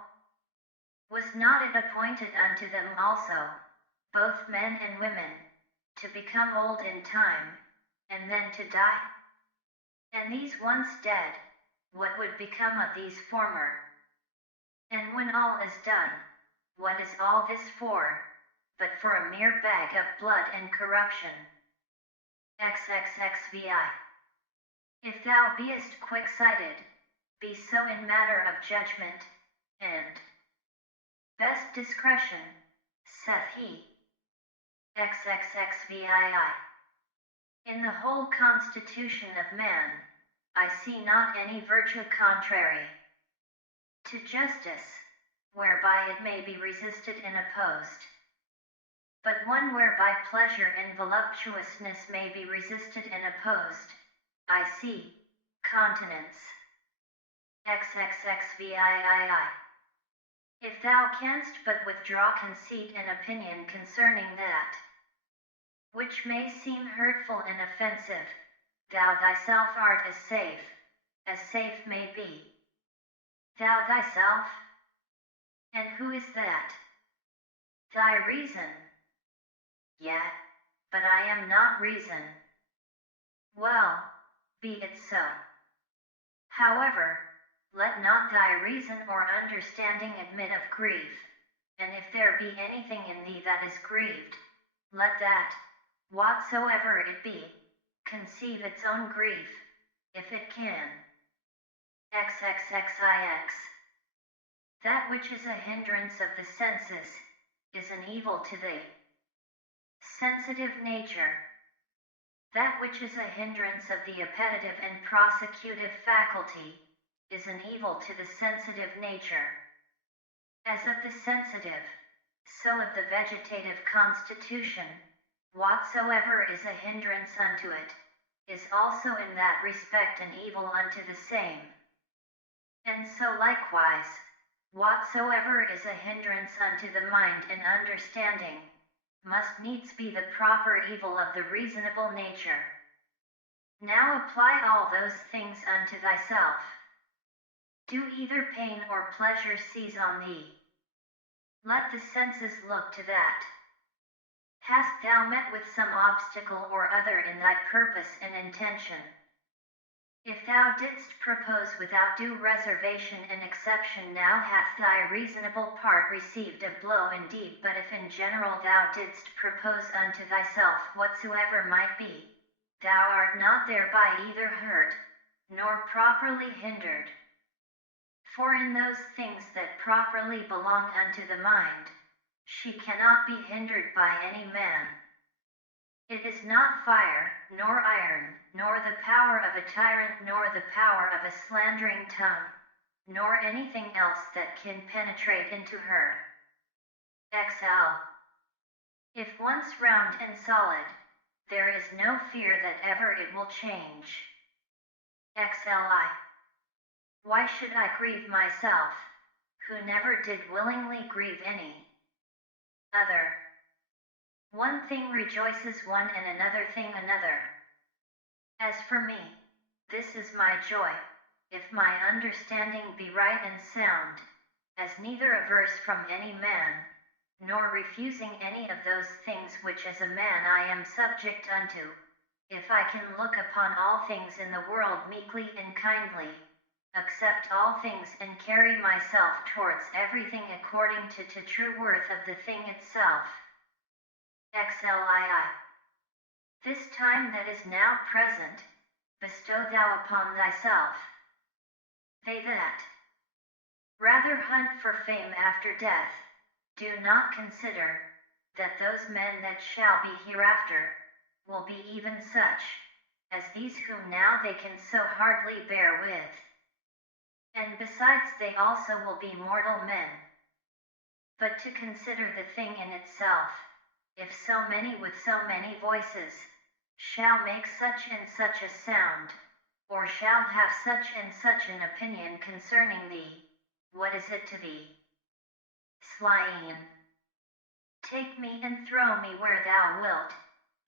Was not it appointed unto them also, both men and women, to become old in time, and then to die? And these once dead, what would become of these former? And when all is done, what is all this for, but for a mere bag of blood and corruption? XXXVI. If thou beest quick-sighted, be so in matter of judgment, and best discretion, saith he. XXXVII. In the whole constitution of man, I see not any virtue contrary to justice, whereby it may be resisted and opposed, but one whereby pleasure and voluptuousness may be resisted and opposed, I see, continence. XXXVIII. If thou canst but withdraw conceit and opinion concerning that which may seem hurtful and offensive, thou thyself art as safe may be. Thou thyself? And who is that? Thy reason. Yet, but I am not reason. Well, be it so. However, let not thy reason or understanding admit of grief, and if there be anything in thee that is grieved, let that, whatsoever it be, conceive its own grief, if it can. XXXIX. That which is a hindrance of the senses, is an evil to the sensitive nature. That which is a hindrance of the appetitive and prosecutive faculty, is an evil to the sensitive nature. As of the sensitive, so of the vegetative constitution, whatsoever is a hindrance unto it, is also in that respect an evil unto the same. And so likewise, whatsoever is a hindrance unto the mind and understanding, must needs be the proper evil of the reasonable nature. Now apply all those things unto thyself. Do either pain or pleasure seize on thee? Let the senses look to that. Hast thou met with some obstacle or other in thy purpose and intention? If thou didst propose without due reservation and exception, now hath thy reasonable part received a blow indeed, but if in general thou didst propose unto thyself whatsoever might be, thou art not thereby either hurt, nor properly hindered. For in those things that properly belong unto the mind, she cannot be hindered by any man. It is not fire, nor iron, nor the power of a tyrant, nor the power of a slandering tongue, nor anything else that can penetrate into her. XL. If once round and solid, there is no fear that ever it will change. XLI. Why should I grieve myself, who never did willingly grieve any other? One thing rejoices one and another thing another. As for me, this is my joy, if my understanding be right and sound, as neither averse from any man, nor refusing any of those things which as a man I am subject unto, if I can look upon all things in the world meekly and kindly, accept all things and carry myself towards everything according to true worth of the thing itself. XLII. This time that is now present, bestow thou upon thyself. They that rather hunt for fame after death, do not consider that those men that shall be hereafter will be even such as these whom now they can so hardly bear with. And besides they also will be mortal men. But to consider the thing in itself, if so many with so many voices shall make such and such a sound, or shall have such and such an opinion concerning thee, what is it to thee? Slyin. Take me and throw me where thou wilt,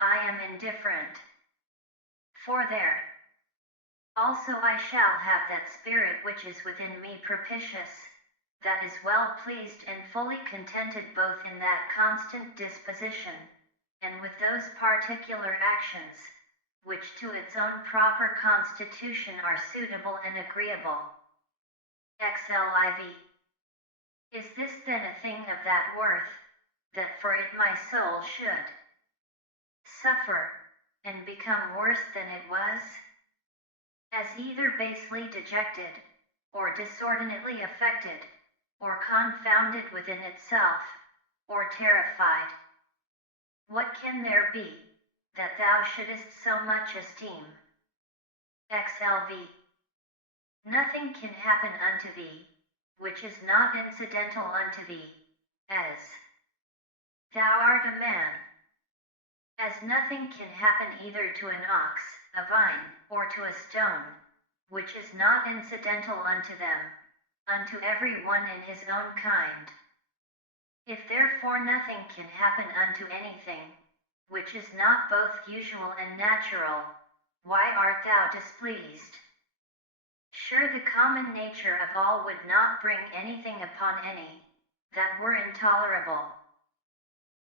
I am indifferent. For there also I shall have that spirit which is within me propitious, that is well pleased and fully contented both in that constant disposition, and with those particular actions, which to its own proper constitution are suitable and agreeable. XLIV. Is this then a thing of that worth, that for it my soul should suffer, and become worse than it was? As either basely dejected, or disordinately affected, or confounded within itself, or terrified. What can there be, that thou shouldest so much esteem? XLV. Nothing can happen unto thee, which is not incidental unto thee, as thou art a man. As nothing can happen either to an ox, a vine, or to a stone, which is not incidental unto them, unto every one in his own kind. If therefore nothing can happen unto anything, which is not both usual and natural, why art thou displeased? Sure the common nature of all would not bring anything upon any, that were intolerable.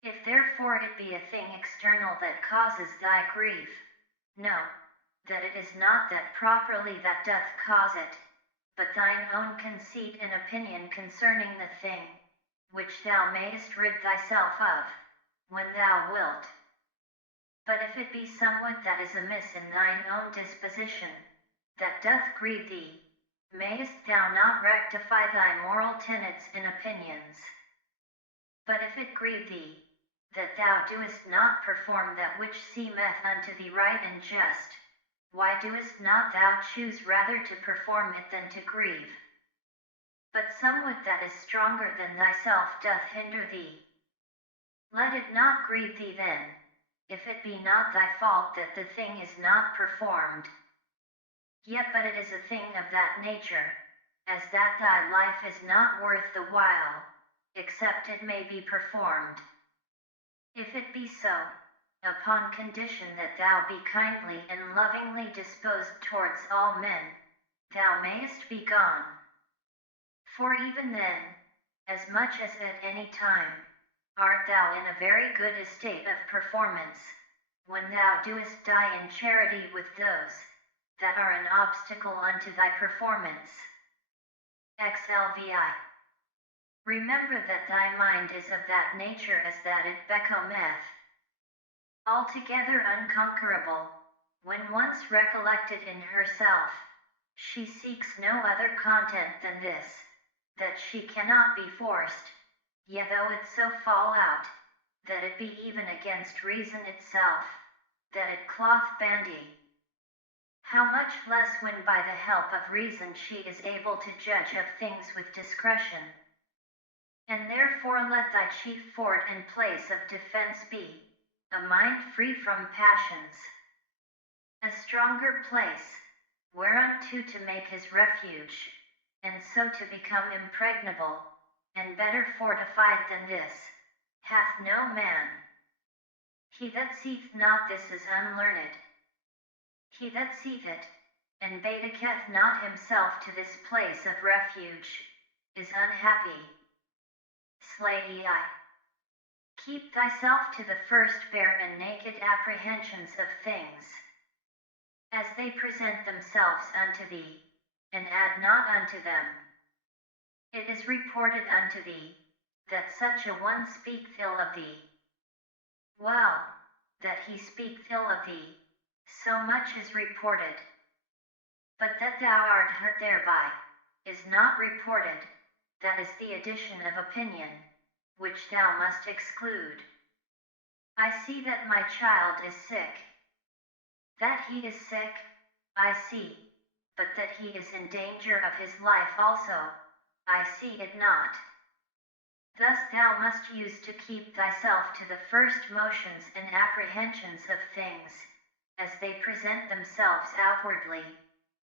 If therefore it be a thing external that causes thy grief, know, that it is not that properly that doth cause it, but thine own conceit and opinion concerning the thing, which thou mayest rid thyself of, when thou wilt. But if it be somewhat that is amiss in thine own disposition, that doth grieve thee, mayest thou not rectify thy moral tenets and opinions? But if it grieve thee, that thou doest not perform that which seemeth unto thee right and just, why doest not thou choose rather to perform it than to grieve? But somewhat that is stronger than thyself doth hinder thee. Let it not grieve thee then, if it be not thy fault that the thing is not performed. Yet but it is a thing of that nature, as that thy life is not worth the while, except it may be performed. If it be so, upon condition that thou be kindly and lovingly disposed towards all men, thou mayest be gone. For even then, as much as at any time, art thou in a very good estate of performance, when thou doest die in charity with those that are an obstacle unto thy performance. XLVI. Remember that thy mind is of that nature as that it becometh altogether unconquerable, when once recollected in herself, she seeks no other content than this, that she cannot be forced, yet though it so fall out, that it be even against reason itself, that it cloth bandy. How much less when by the help of reason she is able to judge of things with discretion. And therefore let thy chief fort and place of defense be a mind free from passions, a stronger place, whereunto to make his refuge, and so to become impregnable, and better fortified than this, hath no man. He that seeth not this is unlearned. He that seeth it, and betaketh not himself to this place of refuge, is unhappy. Slay I. Keep thyself to the first bare and naked apprehensions of things, as they present themselves unto thee, and add not unto them. It is reported unto thee, that such a one speaketh ill of thee. Well, that he speaketh ill of thee, so much is reported. But that thou art hurt thereby, is not reported, that is the addition of opinion, which thou must exclude. I see that my child is sick. That he is sick, I see, but that he is in danger of his life also, I see it not. Thus thou must use to keep thyself to the first motions and apprehensions of things, as they present themselves outwardly,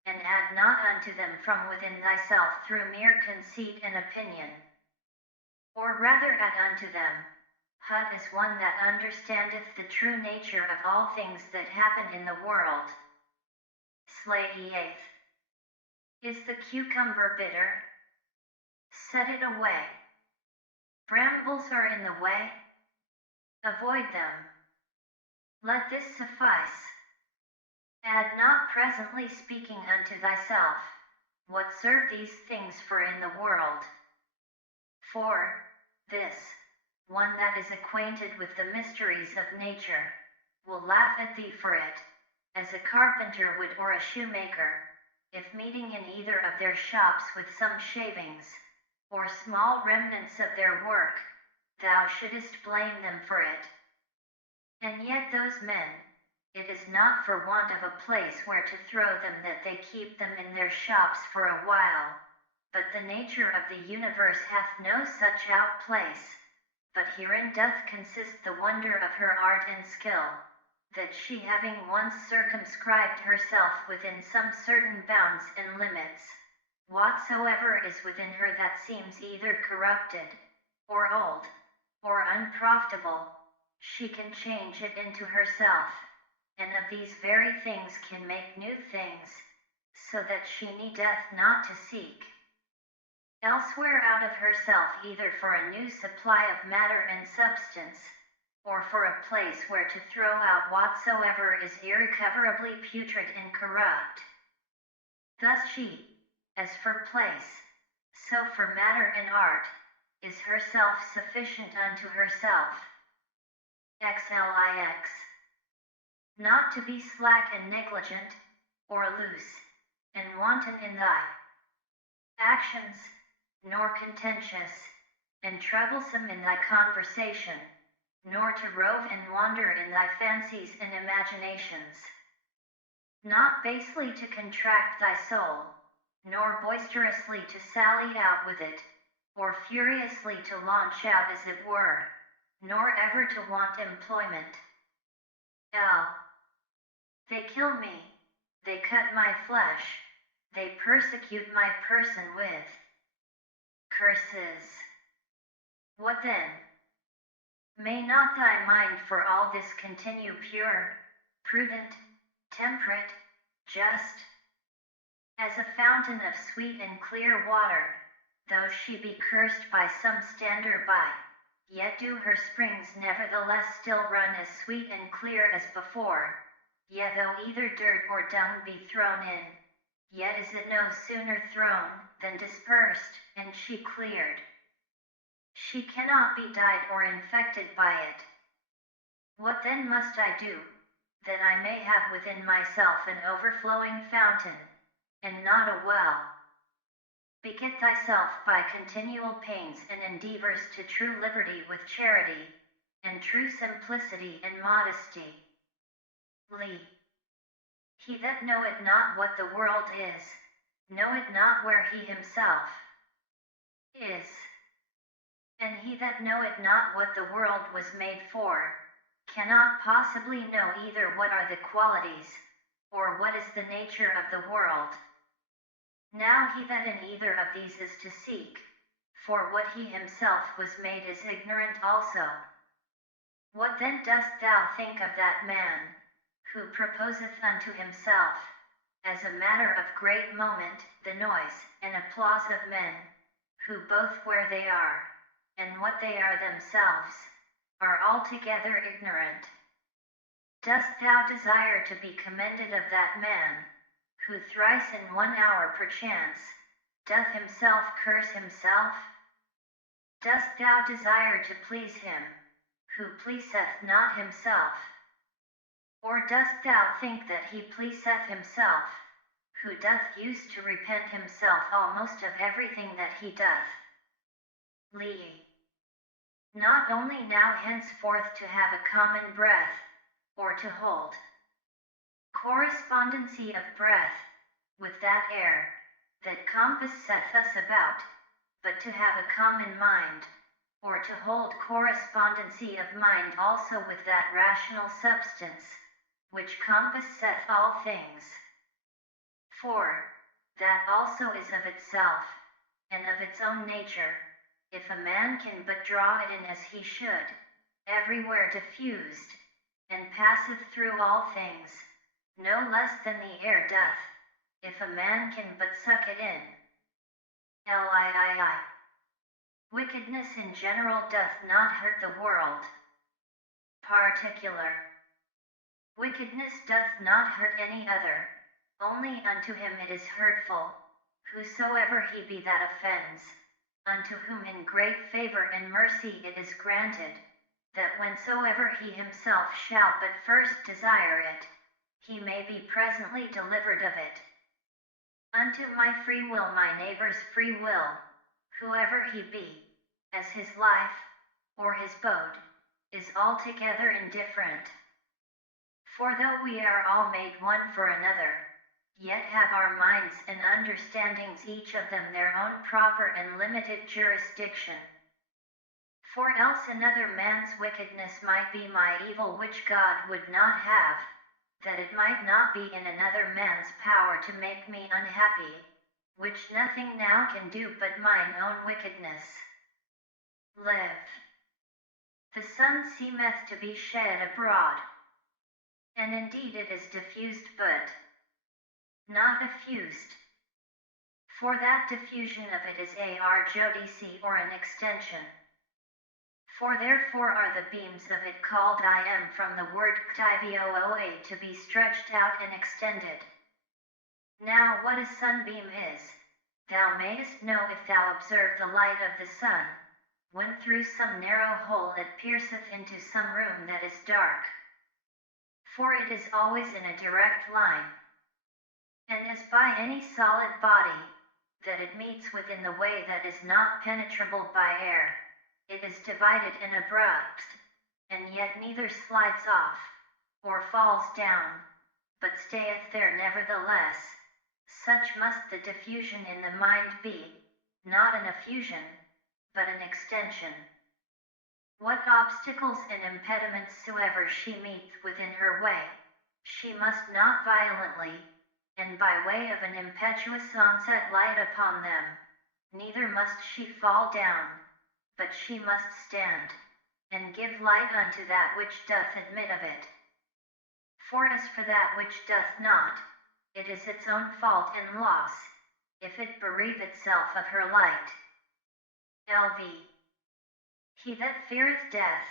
and add not unto them from within thyself through mere conceit and opinion. Or rather add unto them, hut as one that understandeth the true nature of all things that happen in the world. Slay eighth. Is the cucumber bitter? Set it away. Brambles are in the way? Avoid them. Let this suffice. Add not presently speaking unto thyself, what serve these things for in the world? For this, one that is acquainted with the mysteries of nature, will laugh at thee for it, as a carpenter would or a shoemaker, if meeting in either of their shops with some shavings, or small remnants of their work, thou shouldest blame them for it. And yet those men, it is not for want of a place where to throw them that they keep them in their shops for a while, but the nature of the universe hath no such outplace, but herein doth consist the wonder of her art and skill, that she having once circumscribed herself within some certain bounds and limits, whatsoever is within her that seems either corrupted, or old, or unprofitable, she can change it into herself, and of these very things can make new things, so that she needeth not to seek elsewhere out of herself either for a new supply of matter and substance, or for a place where to throw out whatsoever is irrecoverably putrid and corrupt. Thus she, as for place, so for matter and art, is herself sufficient unto herself. Xlix. Not to be slack and negligent, or loose, and wanton in thy actions, nor contentious, and troublesome in thy conversation, nor to rove and wander in thy fancies and imaginations. Not basely to contract thy soul, nor boisterously to sally out with it, or furiously to launch out as it were, nor ever to want employment. They kill me, they cut my flesh, they persecute my person with curses. What then? May not thy mind for all this continue pure, prudent, temperate, just, as a fountain of sweet and clear water, though she be cursed by some stander by, yet do her springs nevertheless still run as sweet and clear as before, yet though either dirt or dung be thrown in, yet is it no sooner thrown, than dispersed, and she cleared. She cannot be dyed or infected by it. What then must I do, that I may have within myself an overflowing fountain, and not a well? Beget thyself by continual pains and endeavors to true liberty with charity, and true simplicity and modesty. Li. He that knoweth not what the world is, knoweth not where he himself is. And he that knoweth not what the world was made for, cannot possibly know either what are the qualities, or what is the nature of the world. Now he that in either of these is to seek, for what he himself was made is ignorant also. What then dost thou think of that man, who proposeth unto himself, as a matter of great moment, the noise and applause of men, who both where they are, and what they are themselves, are altogether ignorant? Dost thou desire to be commended of that man, who thrice in 1 hour perchance, doth himself curse himself? Dost thou desire to please him, who pleaseth not himself? Or dost thou think that he pleaseth himself, who doth use to repent himself almost of everything that he doth? Li. Not only now henceforth to have a common breath, or to hold correspondency of breath with that air that compasseth us about, but to have a common mind, or to hold correspondency of mind also with that rational substance, which compasseth all things. For that also is of itself, and of its own nature, if a man can but draw it in as he should, everywhere diffused, and passeth through all things, no less than the air doth, if a man can but suck it in. Lii. Wickedness in general doth not hurt the world. Particular. Wickedness doth not hurt any other, only unto him it is hurtful, whosoever he be that offends, unto whom in great favor and mercy it is granted, that whensoever he himself shall but first desire it, he may be presently delivered of it. Unto my free will my neighbor's free will, whoever he be, as his life, or his abode, is altogether indifferent. For though we are all made one for another, yet have our minds and understandings each of them their own proper and limited jurisdiction. For else another man's wickedness might be my evil which God would not have, that it might not be in another man's power to make me unhappy, which nothing now can do but mine own wickedness. Live. The sun seemeth to be shed abroad, and indeed it is diffused but not effused. For that diffusion of it is a RJODC or an extension. For therefore are the beams of it called I am from the word ktivoa to be stretched out and extended. Now what a sunbeam is, thou mayest know if thou observe the light of the sun, when through some narrow hole it pierceth into some room that is dark. For it is always in a direct line, and as by any solid body, that it meets within the way that is not penetrable by air, it is divided and abrupt, and yet neither slides off, or falls down, but stayeth there nevertheless. Such must the diffusion in the mind be, not an effusion, but an extension. What obstacles and impediments soever she meets within her way, she must not violently, and by way of an impetuous onset light upon them, neither must she fall down, but she must stand, and give light unto that which doth admit of it. For as for that which doth not, it is its own fault and loss, if it bereave itself of her light. LV. He that feareth death,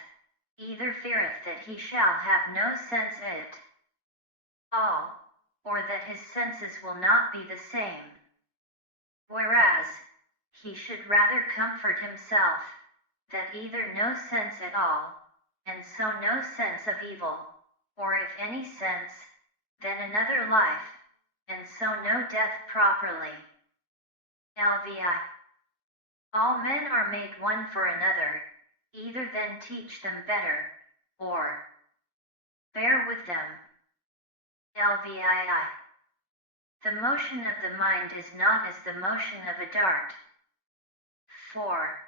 either feareth that he shall have no sense it all, or that his senses will not be the same. Whereas, he should rather comfort himself, that either no sense at all, and so no sense of evil, or if any sense, then another life, and so no death properly. LVI. All men are made one for another, either then teach them better, or bear with them, LVII. The motion of the mind is not as the motion of a dart. 4.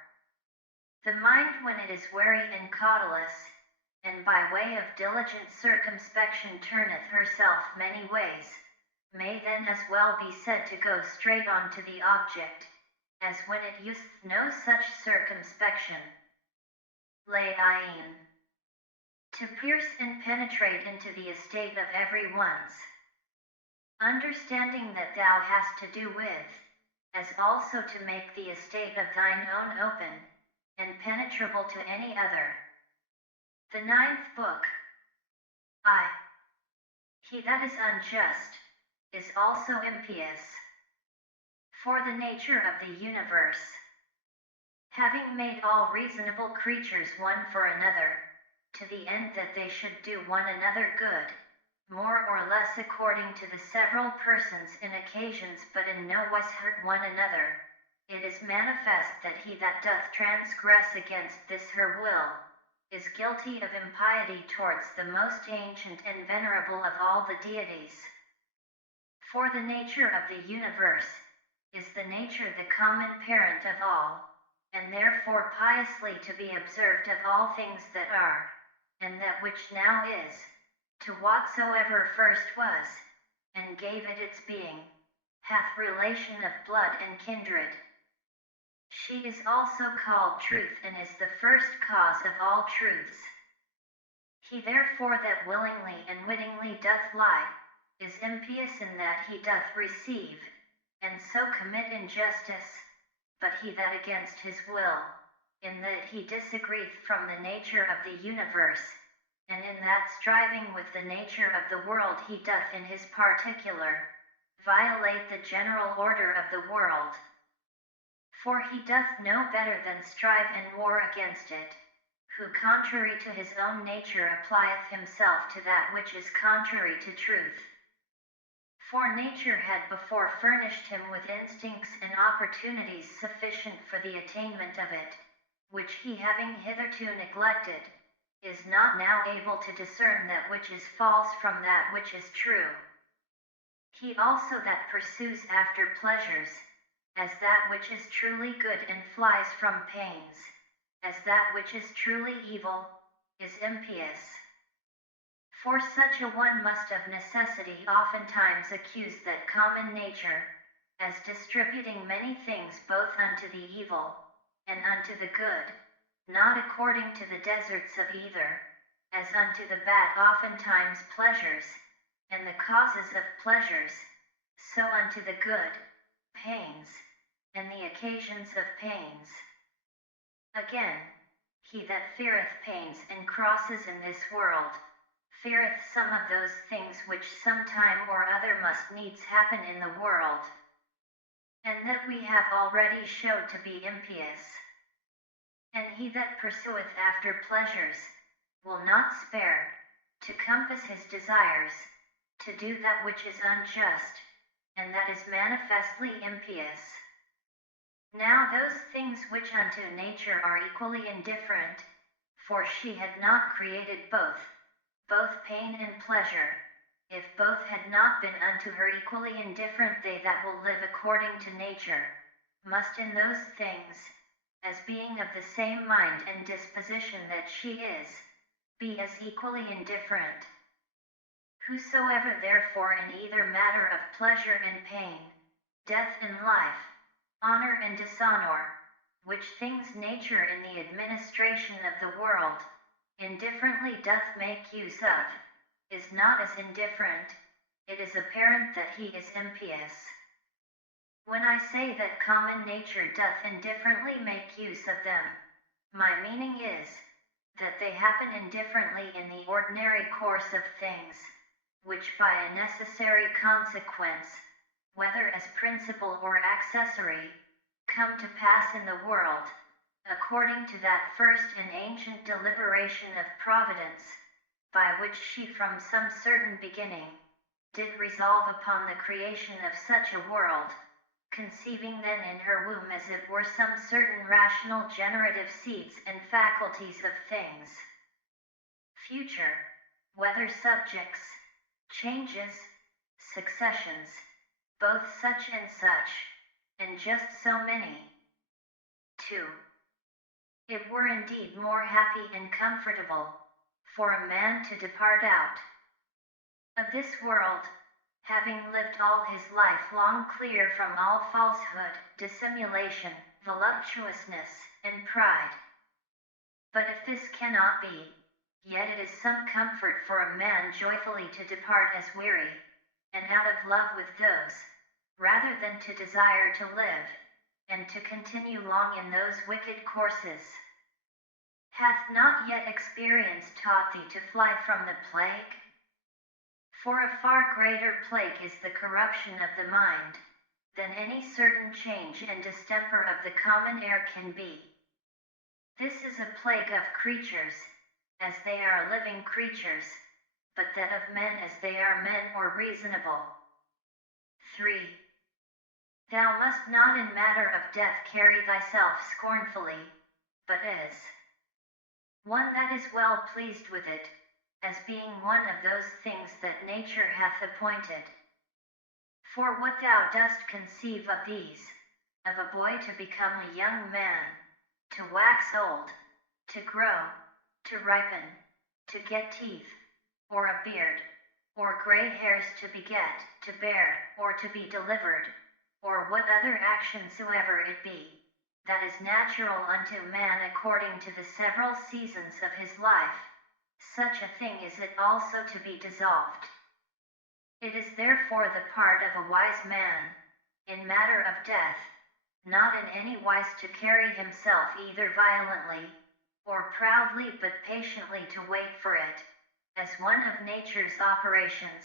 The mind, when it is wary and cautelous, and by way of diligent circumspection turneth herself many ways, may then as well be said to go straight on to the object, as when it useth no such circumspection. Lain. To pierce and penetrate into the estate of every one's understanding that thou hast to do with, as also to make the estate of thine own open, and penetrable to any other. The 9th book. I. He that is unjust, is also impious. For the nature of the universe, having made all reasonable creatures one for another, to the end that they should do one another good, more or less according to the several persons in occasions, but in no wise hurt one another, it is manifest that he that doth transgress against this her will, is guilty of impiety towards the most ancient and venerable of all the deities. For the nature of the universe is the nature the common parent of all, and therefore piously to be observed of all things that are, and that which now is, to whatsoever first was, and gave it its being, hath relation of blood and kindred. She is also called truth, and is the first cause of all truths. He therefore that willingly and wittingly doth lie, is impious in that he doth receive, and so commit injustice, but he that against his will, in that he disagreeth from the nature of the universe, and in that striving with the nature of the world he doth in his particular, violate the general order of the world. For he doth no better than strive and war against it, who contrary to his own nature applieth himself to that which is contrary to truth. For nature had before furnished him with instincts and opportunities sufficient for the attainment of it, which he having hitherto neglected, is not now able to discern that which is false from that which is true. He also that pursues after pleasures, as that which is truly good and flies from pains, as that which is truly evil, is impious. For such a one must of necessity oftentimes accuse that common nature, as distributing many things both unto the evil, and unto the good, not according to the deserts of either, as unto the bad oftentimes pleasures, and the causes of pleasures, so unto the good, pains, and the occasions of pains. Again, he that feareth pains and crosses in this world, feareth some of those things which some time or other must needs happen in the world, and that we have already showed to be impious. And he that pursueth after pleasures, will not spare, to compass his desires, to do that which is unjust, and that is manifestly impious. Now those things which unto nature are equally indifferent, for she had not created both pain and pleasure, if both had not been unto her equally indifferent, they that will live according to nature, must in those things, as being of the same mind and disposition that she is, be as equally indifferent. Whosoever therefore in either matter of pleasure and pain, death and life, honor and dishonor, which things nature in the administration of the world, indifferently doth make use of, is not as indifferent, it is apparent that he is impious. When I say that common nature doth indifferently make use of them, my meaning is, that they happen indifferently in the ordinary course of things, which by a necessary consequence, whether as principal or accessory, come to pass in the world, according to that first and ancient deliberation of Providence, by which she from some certain beginning, did resolve upon the creation of such a world, conceiving then in her womb as it were some certain rational generative seeds and faculties of things future, whether subjects, changes, successions, both such and such, and just so many. 2. It were indeed more happy and comfortable for a man to depart out of this world, having lived all his life long clear from all falsehood, dissimulation, voluptuousness, and pride. But if this cannot be, yet it is some comfort for a man joyfully to depart as weary, and out of love with those, rather than to desire to live, and to continue long in those wicked courses. Hath not yet experience taught thee to fly from the plague? For a far greater plague is the corruption of the mind, than any certain change and distemper of the common air can be. This is a plague of creatures, as they are living creatures, but that of men as they are men or reasonable. 3. Thou must not in matter of death carry thyself scornfully, but as one that is well pleased with it, as being one of those things that nature hath appointed. For what thou dost conceive of these, of a boy to become a young man, to wax old, to grow, to ripen, to get teeth, or a beard, or gray hairs to beget, to bear, or to be delivered, or what other action soever it be, that is natural unto man according to the several seasons of his life, such a thing is it also to be dissolved. It is therefore the part of a wise man, in matter of death, not in any wise to carry himself either violently, or proudly, but patiently to wait for it, as one of nature's operations,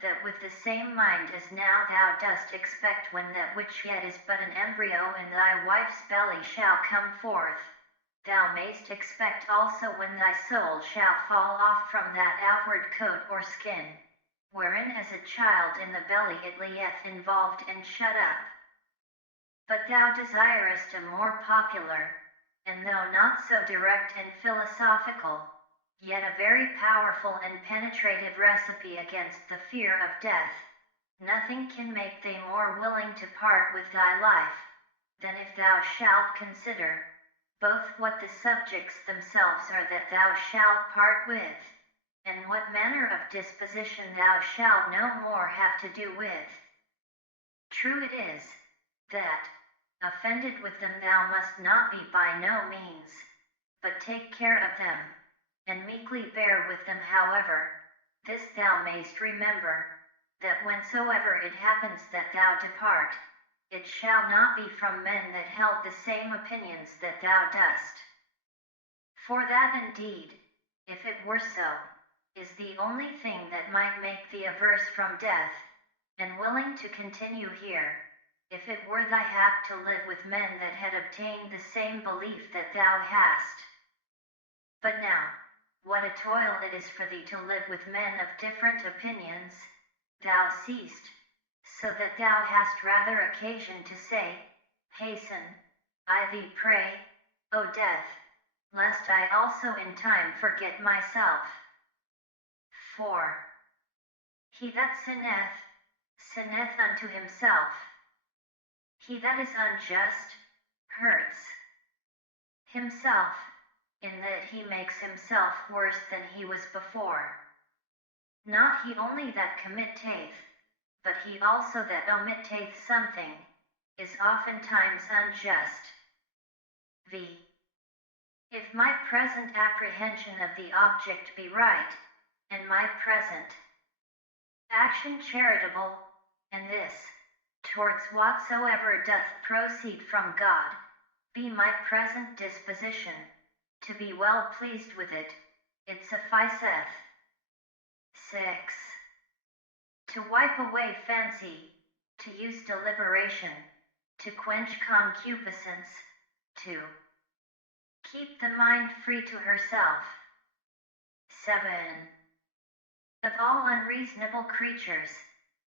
that with the same mind as now thou dost expect when that which yet is but an embryo in thy wife's belly shall come forth, thou mayst expect also when thy soul shall fall off from that outward coat or skin, wherein as a child in the belly it lieth involved and shut up. But thou desirest a more popular, and though not so direct and philosophical, yet a very powerful and penetrative recipe against the fear of death. Nothing can make thee more willing to part with thy life, than if thou shalt consider, both what the subjects themselves are that thou shalt part with, and what manner of disposition thou shalt no more have to do with. True it is, that, offended with them thou must not be by no means, but take care of them, and meekly bear with them. However, this thou mayst remember, that whensoever it happens that thou depart, it shall not be from men that held the same opinions that thou dost. For that indeed, if it were so, is the only thing that might make thee averse from death, and willing to continue here, if it were thy hap to live with men that had obtained the same belief that thou hast. But now, what a toil it is for thee to live with men of different opinions, thou seest, so that thou hast rather occasion to say, Hasten, I thee pray, O death, lest I also in time forget myself. 4. He that sinneth, sinneth unto himself. He that is unjust, hurts himself, in that he makes himself worse than he was before. Not he only that committeth, but he also that omitteth something, is oftentimes unjust. V. If my present apprehension of the object be right, and my present action charitable, and this, towards whatsoever doth proceed from God, be my present disposition, to be well pleased with it, it sufficeth. 6. To wipe away fancy, to use deliberation, to quench concupiscence, to keep the mind free to herself. 7. Of all unreasonable creatures,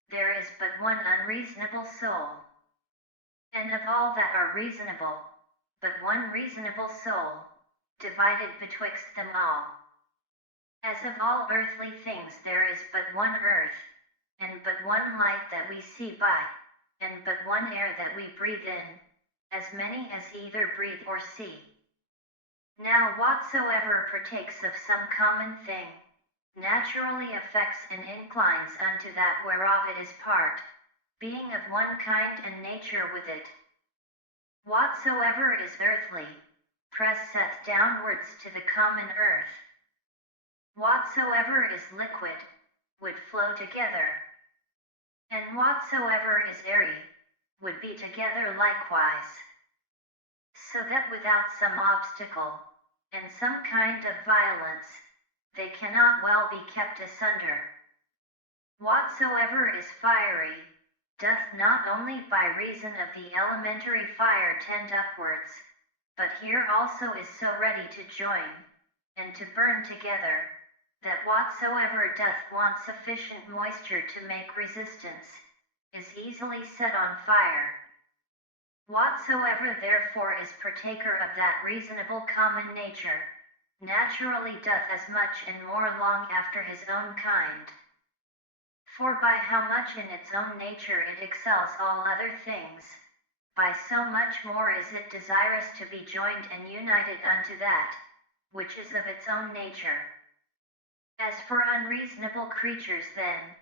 there is but one unreasonable soul. And of all that are reasonable, but one reasonable soul, divided betwixt them all. As of all earthly things there is but one earth, and but one light that we see by, and but one air that we breathe in, as many as either breathe or see. Now whatsoever partakes of some common thing, naturally affects and inclines unto that whereof it is part, being of one kind and nature with it. Whatsoever is earthly, presseth downwards to the common earth. Whatsoever is liquid, would flow together. And whatsoever is airy, would be together likewise. So that without some obstacle, and some kind of violence, they cannot well be kept asunder. Whatsoever is fiery, doth not only by reason of the elementary fire tend upwards, but here also is so ready to join, and to burn together, that whatsoever doth want sufficient moisture to make resistance, is easily set on fire. Whatsoever therefore is partaker of that reasonable common nature, naturally doth as much and more long after his own kind. For by how much in its own nature it excels all other things, by so much more is it desirous to be joined and united unto that, which is of its own nature. As for unreasonable creatures then,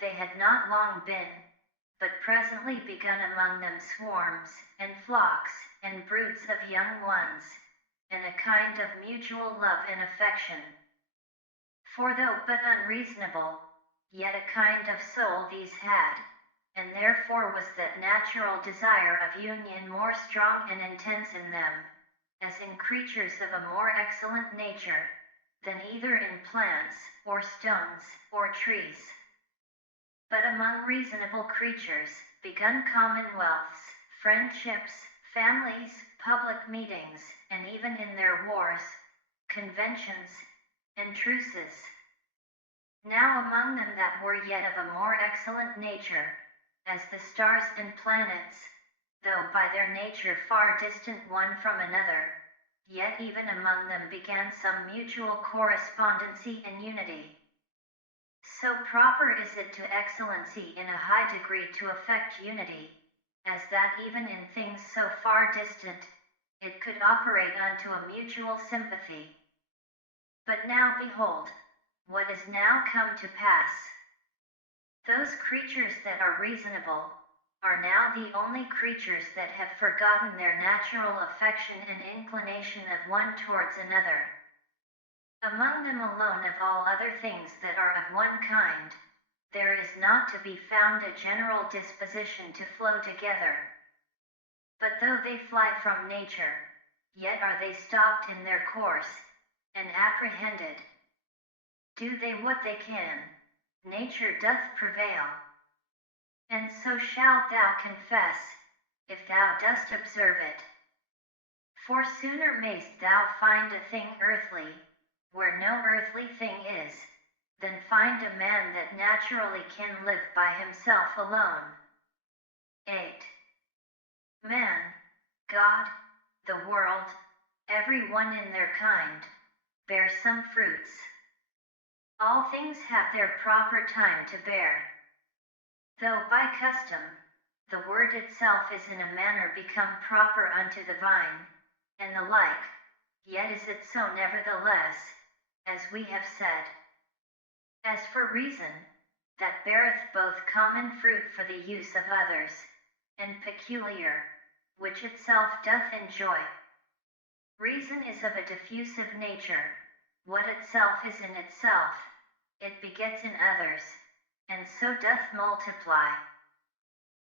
they had not long been, but presently begun among them swarms, and flocks, and broods of young ones, and a kind of mutual love and affection. For though but unreasonable, yet a kind of soul these had, and therefore was that natural desire of union more strong and intense in them, as in creatures of a more excellent nature, than either in plants, or stones, or trees. But among reasonable creatures, begun commonwealths, friendships, families, public meetings, and even in their wars, conventions, and truces. Now among them that were yet of a more excellent nature, as the stars and planets, though by their nature far distant one from another, yet even among them began some mutual correspondency and unity. So proper is it to excellency in a high degree to effect unity, as that even in things so far distant, it could operate unto a mutual sympathy. But now behold, what is now come to pass. Those creatures that are reasonable, are now the only creatures that have forgotten their natural affection and inclination of one towards another. Among them alone of all other things that are of one kind, there is not to be found a general disposition to flow together. But though they fly from nature, yet are they stopped in their course, and apprehended. Do they what they can, nature doth prevail. And so shalt thou confess, if thou dost observe it. For sooner mayst thou find a thing earthly, where no earthly thing is, than find a man that naturally can live by himself alone. 8. Man, God, the world, every one in their kind, bear some fruits. All things have their proper time to bear. Though by custom, the word itself is in a manner become proper unto the vine, and the like, yet is it so nevertheless, as we have said. As for reason, that beareth both common fruit for the use of others, and peculiar, which itself doth enjoy. Reason is of a diffusive nature, what itself is in itself, it begets in others, and so doth multiply.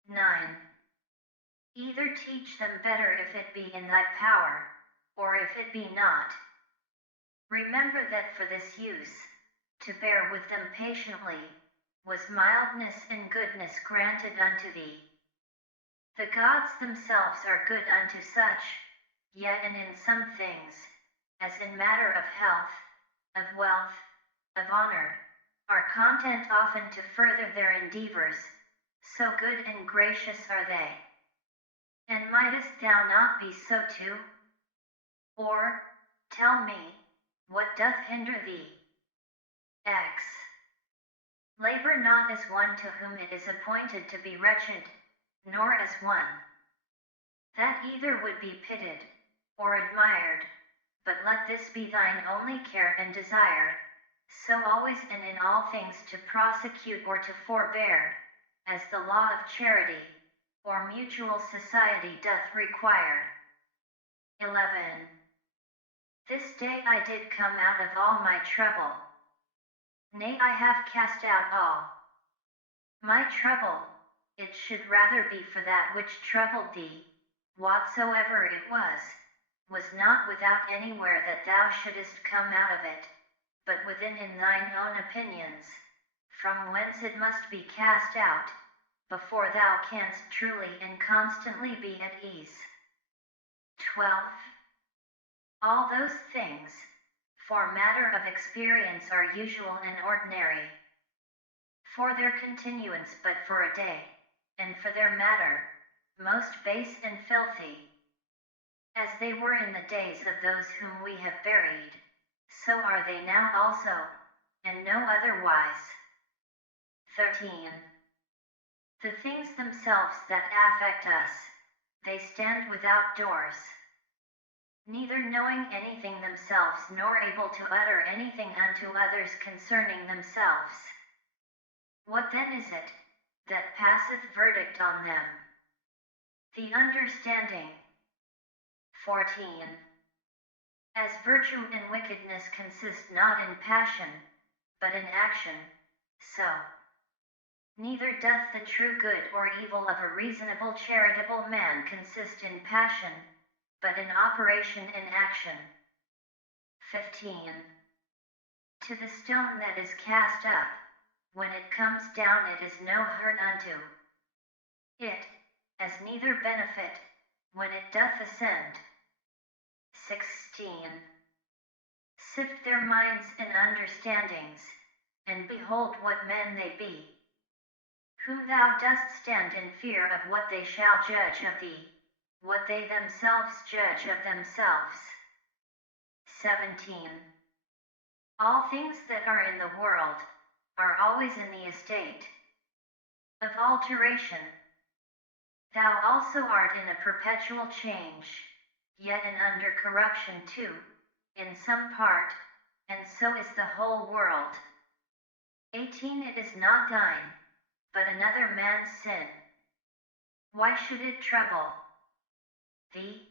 9. Either teach them better if it be in thy power, or if it be not. Remember that for this use, to bear with them patiently, was mildness and goodness granted unto thee. The gods themselves are good unto such, yet and in some things, as in matter of health, of wealth, of honor, are content often to further their endeavors, so good and gracious are they. And mightest thou not be so too? Or, tell me, what doth hinder thee? X. Labor not as one to whom it is appointed to be wretched, nor as one that either would be pitied or admired, but let this be thine only care and desire, so always and in all things to prosecute or to forbear, as the law of charity, or mutual society doth require. 11. This day I did come out of all my trouble. Nay, I have cast out all my trouble. It should rather be for that which troubled thee, whatsoever it was not without anywhere that thou shouldest come out of it, but within in thine own opinions, from whence it must be cast out, before thou canst truly and constantly be at ease. 12. All those things, for matter of experience, are usual and ordinary, for their continuance but for a day, and for their matter, most base and filthy, as they were in the days of those whom we have buried, so are they now also, and no otherwise. 13. The things themselves that affect us, they stand without doors, neither knowing anything themselves nor able to utter anything unto others concerning themselves. What then is it that passeth verdict on them? The understanding. 14. As virtue and wickedness consist not in passion, but in action, so neither doth the true good or evil of a reasonable charitable man consist in passion, but in operation and action. 15. To the stone that is cast up, when it comes down it is no hurt unto it, as neither benefit, when it doth ascend. 16. Sift their minds and understandings, and behold what men they be, whom thou dost stand in fear of what they shall judge of thee, what they themselves judge of themselves. 17. All things that are in the world are always in the estate of alteration. Thou also art in a perpetual change, yet and under corruption too, in some part, and so is the whole world. 18. It is not thine, but another man's sin. Why should it trouble thee?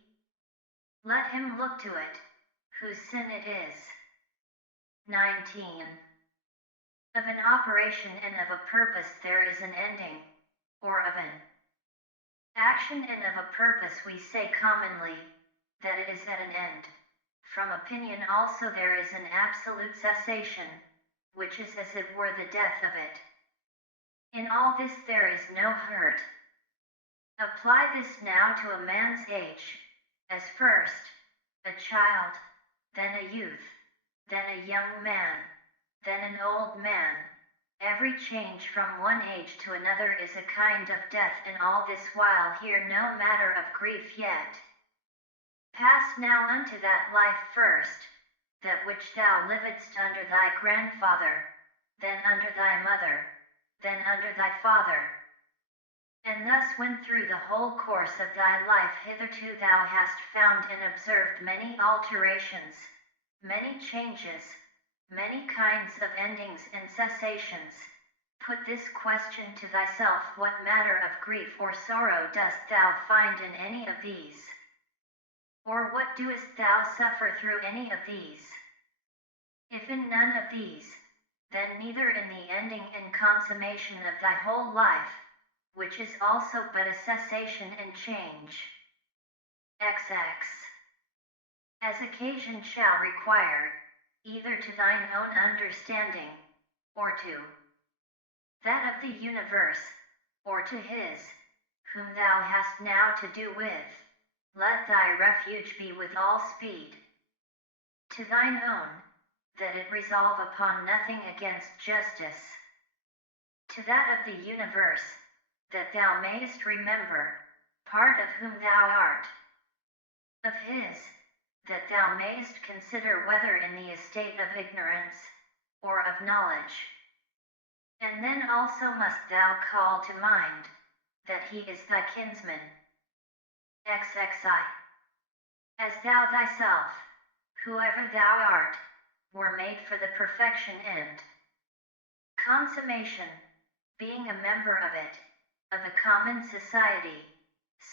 Let him look to it, whose sin it is. 19. Of an operation and of a purpose there is an ending, or of an action and of a purpose we say commonly, that it is at an end. From opinion also there is an absolute cessation, which is as it were the death of it. In all this there is no hurt. Apply this now to a man's age, as first a child, then a youth, then a young man, then an old man. Every change from one age to another is a kind of death, and all this while here no matter of grief yet. Pass now unto that life first, that which thou livedst under thy grandfather, then under thy mother, then under thy father. And thus when through the whole course of thy life hitherto thou hast found and observed many alterations, many changes, many kinds of endings and cessations, put this question to thyself: what matter of grief or sorrow dost thou find in any of these? Or what doest thou suffer through any of these? If in none of these, then neither in the ending and consummation of thy whole life, which is also but a cessation and change. XX. As occasion shall require, either to thine own understanding, or to that of the universe, or to his, whom thou hast now to do with, let thy refuge be with all speed to thine own, that it resolve upon nothing against justice. To that of the universe, that thou mayest remember, part of whom thou art, of his, that thou mayest consider whether in the estate of ignorance, or of knowledge. And then also must thou call to mind that he is thy kinsman. XXI. As thou thyself, whoever thou art, were made for the perfection and consummation, being a member of it, of a common society,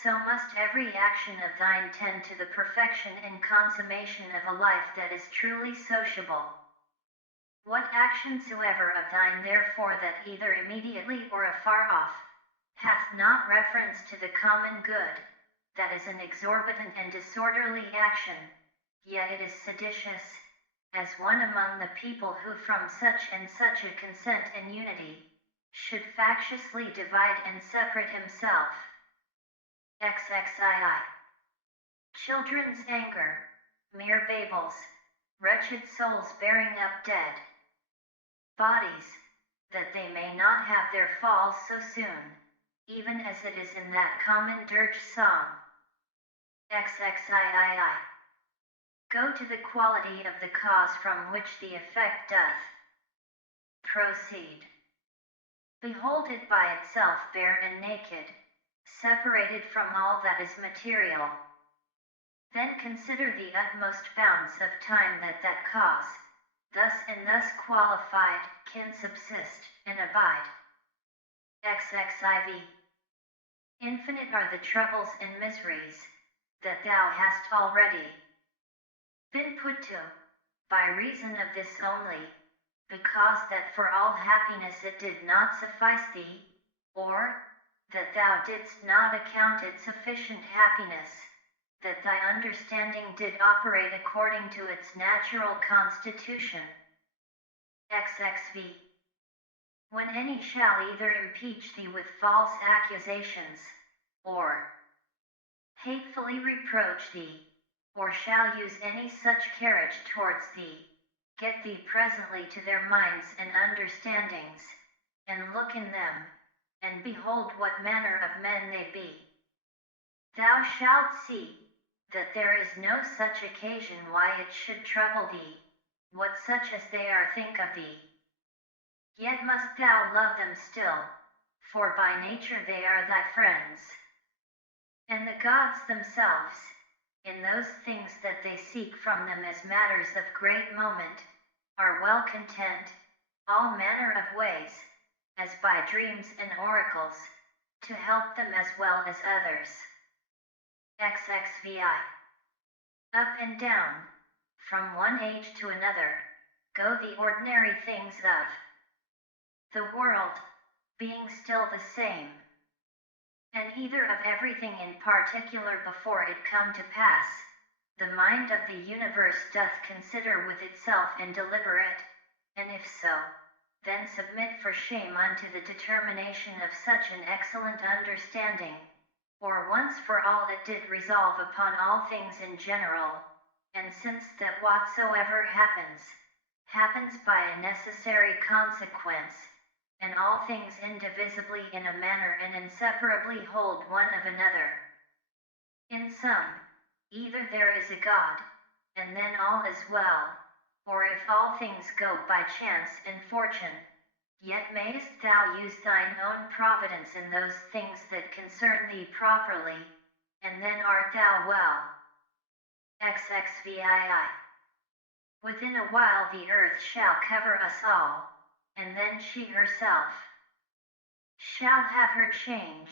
so must every action of thine tend to the perfection and consummation of a life that is truly sociable. What action soever of thine therefore that either immediately or afar off, hath not reference to the common good, that is an exorbitant and disorderly action, yet it is seditious, as one among the people who from such and such a consent and unity, should factiously divide and separate himself. XXII. Children's anger, mere babbles, wretched souls bearing up dead bodies, that they may not have their falls so soon, even as it is in that common dirge song. XXIII. Go to the quality of the cause from which the effect doth proceed. Behold it by itself bare and naked, separated from all that is material. Then consider the utmost bounds of time that cause, thus and thus qualified, can subsist and abide. XXIV. Infinite are the troubles and miseries that thou hast already been put to, by reason of this only, because that for all happiness it did not suffice thee, or that thou didst not account it sufficient happiness, that thy understanding did operate according to its natural constitution. XXV. When any shall either impeach thee with false accusations, or hatefully reproach thee, or shall use any such carriage towards thee, get thee presently to their minds and understandings, and look in them, and behold what manner of men they be. Thou shalt see that there is no such occasion why it should trouble thee, what such as they are think of thee. Yet must thou love them still, for by nature they are thy friends. And the gods themselves, in those things that they seek from them as matters of great moment, are well content, all manner of ways, as by dreams and oracles, to help them as well as others. XXVI. Up and down, from one age to another, go the ordinary things of the world, being still the same. And either of everything in particular before it come to pass, the mind of the universe doth consider with itself and deliberate, and if so, then submit for shame unto the determination of such an excellent understanding, or once for all it did resolve upon all things in general, and since that whatsoever happens, happens by a necessary consequence, and all things indivisibly in a manner and inseparably hold one of another. In sum, either there is a God, and then all is well, or if all things go by chance and fortune, yet mayest thou use thine own providence in those things that concern thee properly, and then art thou well. XXVII. Within a while the earth shall cover us all, and then she herself shall have her change.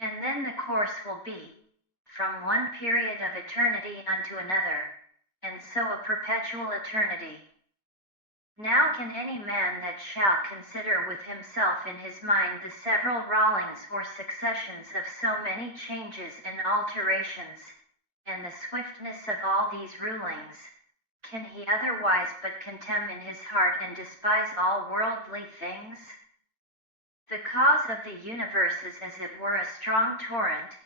And then the course will be, from one period of eternity unto another, and so a perpetual eternity. Now can any man that shall consider with himself in his mind the several rollings or successions of so many changes and alterations, and the swiftness of all these rulings, can he otherwise but contemn in his heart and despise all worldly things? The cause of the universe is as it were a strong torrent,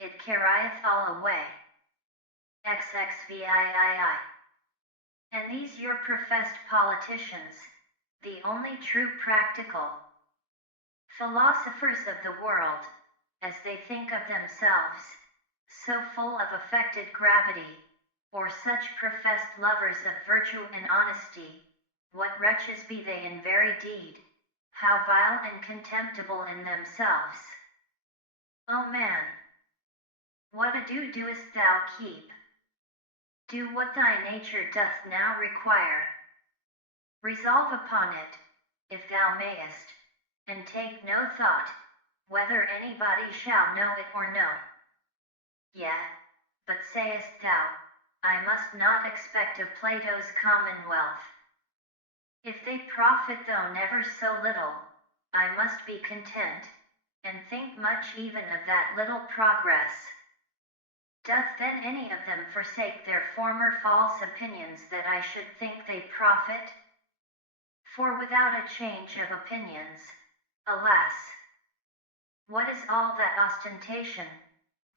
it carrieth all away. XXVIII. And these your professed politicians, the only true practical philosophers of the world, as they think of themselves, so full of affected gravity, or such professed lovers of virtue and honesty, What wretches be they in very deed, how vile and contemptible in themselves! O man, what ado doest thou keep? Do what thy nature doth now require. Resolve upon it, if thou mayest, and take no thought, whether anybody shall know it or no. Yea, but sayest thou, I must not expect of Plato's commonwealth. If they profit though never so little, I must be content, and think much even of that little progress. Doth then any of them forsake their former false opinions that I should think they profit? For without a change of opinions, alas, what is all that ostentation,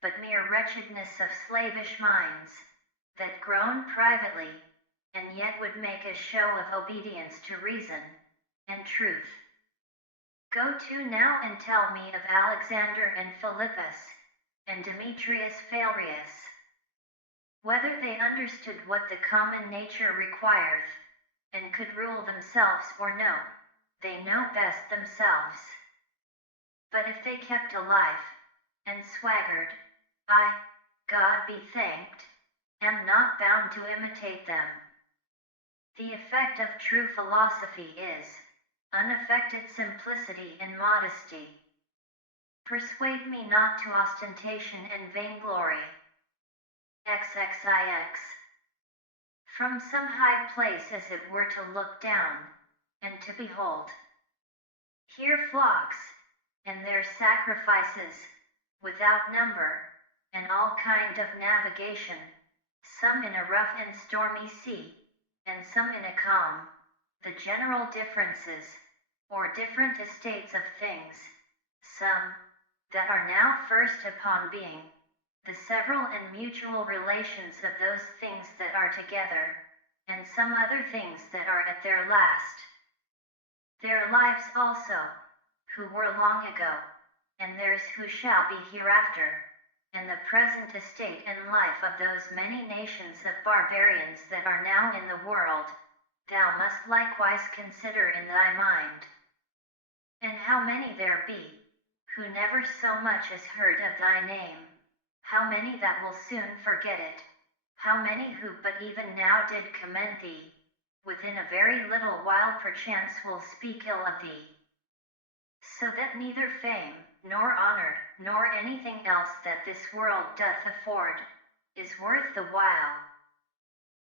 but mere wretchedness of slavish minds, that groan privately, and yet would make a show of obedience to reason and truth? Go to now and tell me of Alexander and Philippus, and Demetrius Phalereus, whether they understood what the common nature requireth, and could rule themselves or no. They know best themselves. But if they kept alive, and swaggered, I, God be thanked, am not bound to imitate them. The effect of true philosophy is unaffected simplicity and modesty. Persuade me not to ostentation and vainglory. XXIX. From some high place as it were to look down, and to behold. Here flocks, and their sacrifices, without number, and all kind of navigation, some in a rough and stormy sea, and some in a calm, the general differences, or different estates of things, some, that are now first upon being, the several and mutual relations of those things that are together, and some other things that are at their last. Their lives also, who were long ago, and theirs who shall be hereafter, and the present estate and life of those many nations of barbarians that are now in the world, thou must likewise consider in thy mind. And how many there be, who never so much as heard of thy name, how many that will soon forget it, how many who but even now did commend thee, within a very little while perchance will speak ill of thee. So that neither fame, nor honor, nor anything else that this world doth afford, is worth the while.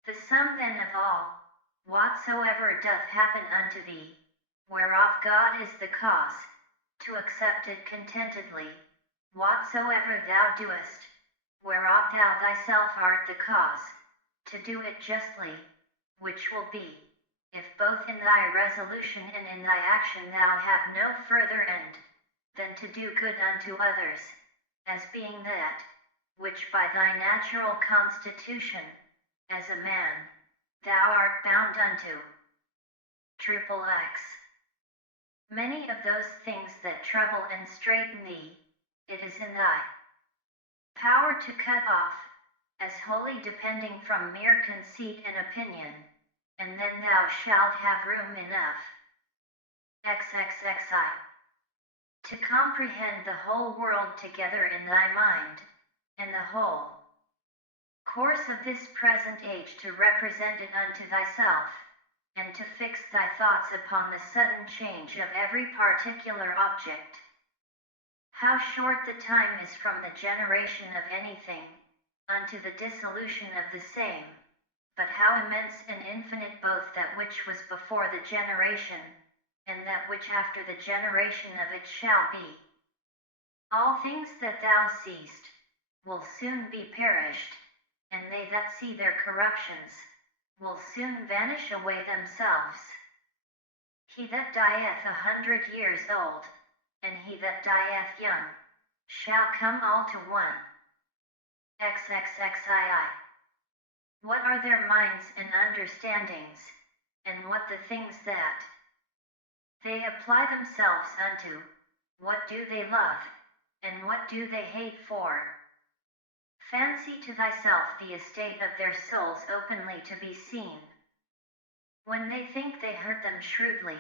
The sum then of all, whatsoever doth happen unto thee, whereof God is the cause, to accept it contentedly, whatsoever thou doest, whereof thou thyself art the cause, to do it justly, which will be, if both in thy resolution and in thy action thou have no further end, than to do good unto others, as being that, which by thy natural constitution, as a man, thou art bound unto. XXX. Many of those things that trouble and straiten thee, it is in thy power to cut off, as wholly depending from mere conceit and opinion, and then thou shalt have room enough. XXXI. To comprehend the whole world together in thy mind, and the whole course of this present age to represent it unto thyself, and to fix thy thoughts upon the sudden change of every particular object. How short the time is from the generation of anything, unto the dissolution of the same, but how immense and infinite both that which was before the generation, and that which after the generation of it shall be. All things that thou seest, will soon be perished, and they that see their corruptions, will soon vanish away themselves. He that dieth 100 years old, and he that dieth young, shall come all to one. XXXII. What are their minds and understandings, and what the things that they apply themselves unto, what do they love, and what do they hate for? Fancy to thyself the estate of their souls openly to be seen. when they think they hurt them shrewdly,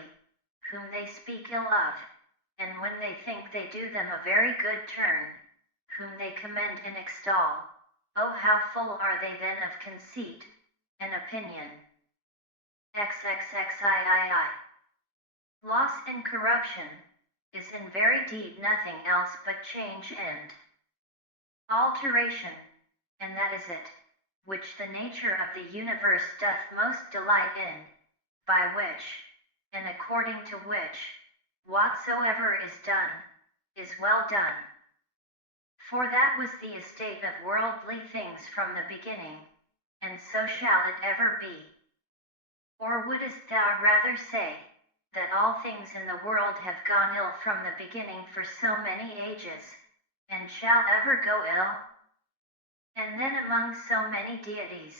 whom they speak ill of, and when they think they do them a very good turn, whom they commend and extol, oh how full are they then of conceit and opinion. XXXIII. Loss and corruption is in very deed nothing else but change and alteration, and that is it, which the nature of the universe doth most delight in, by which, and according to which, whatsoever is done, is well done. For that was the estate of worldly things from the beginning, and so shall it ever be. Or wouldst thou rather say, that all things in the world have gone ill from the beginning for so many ages, and shall ever go ill? And then among so many deities,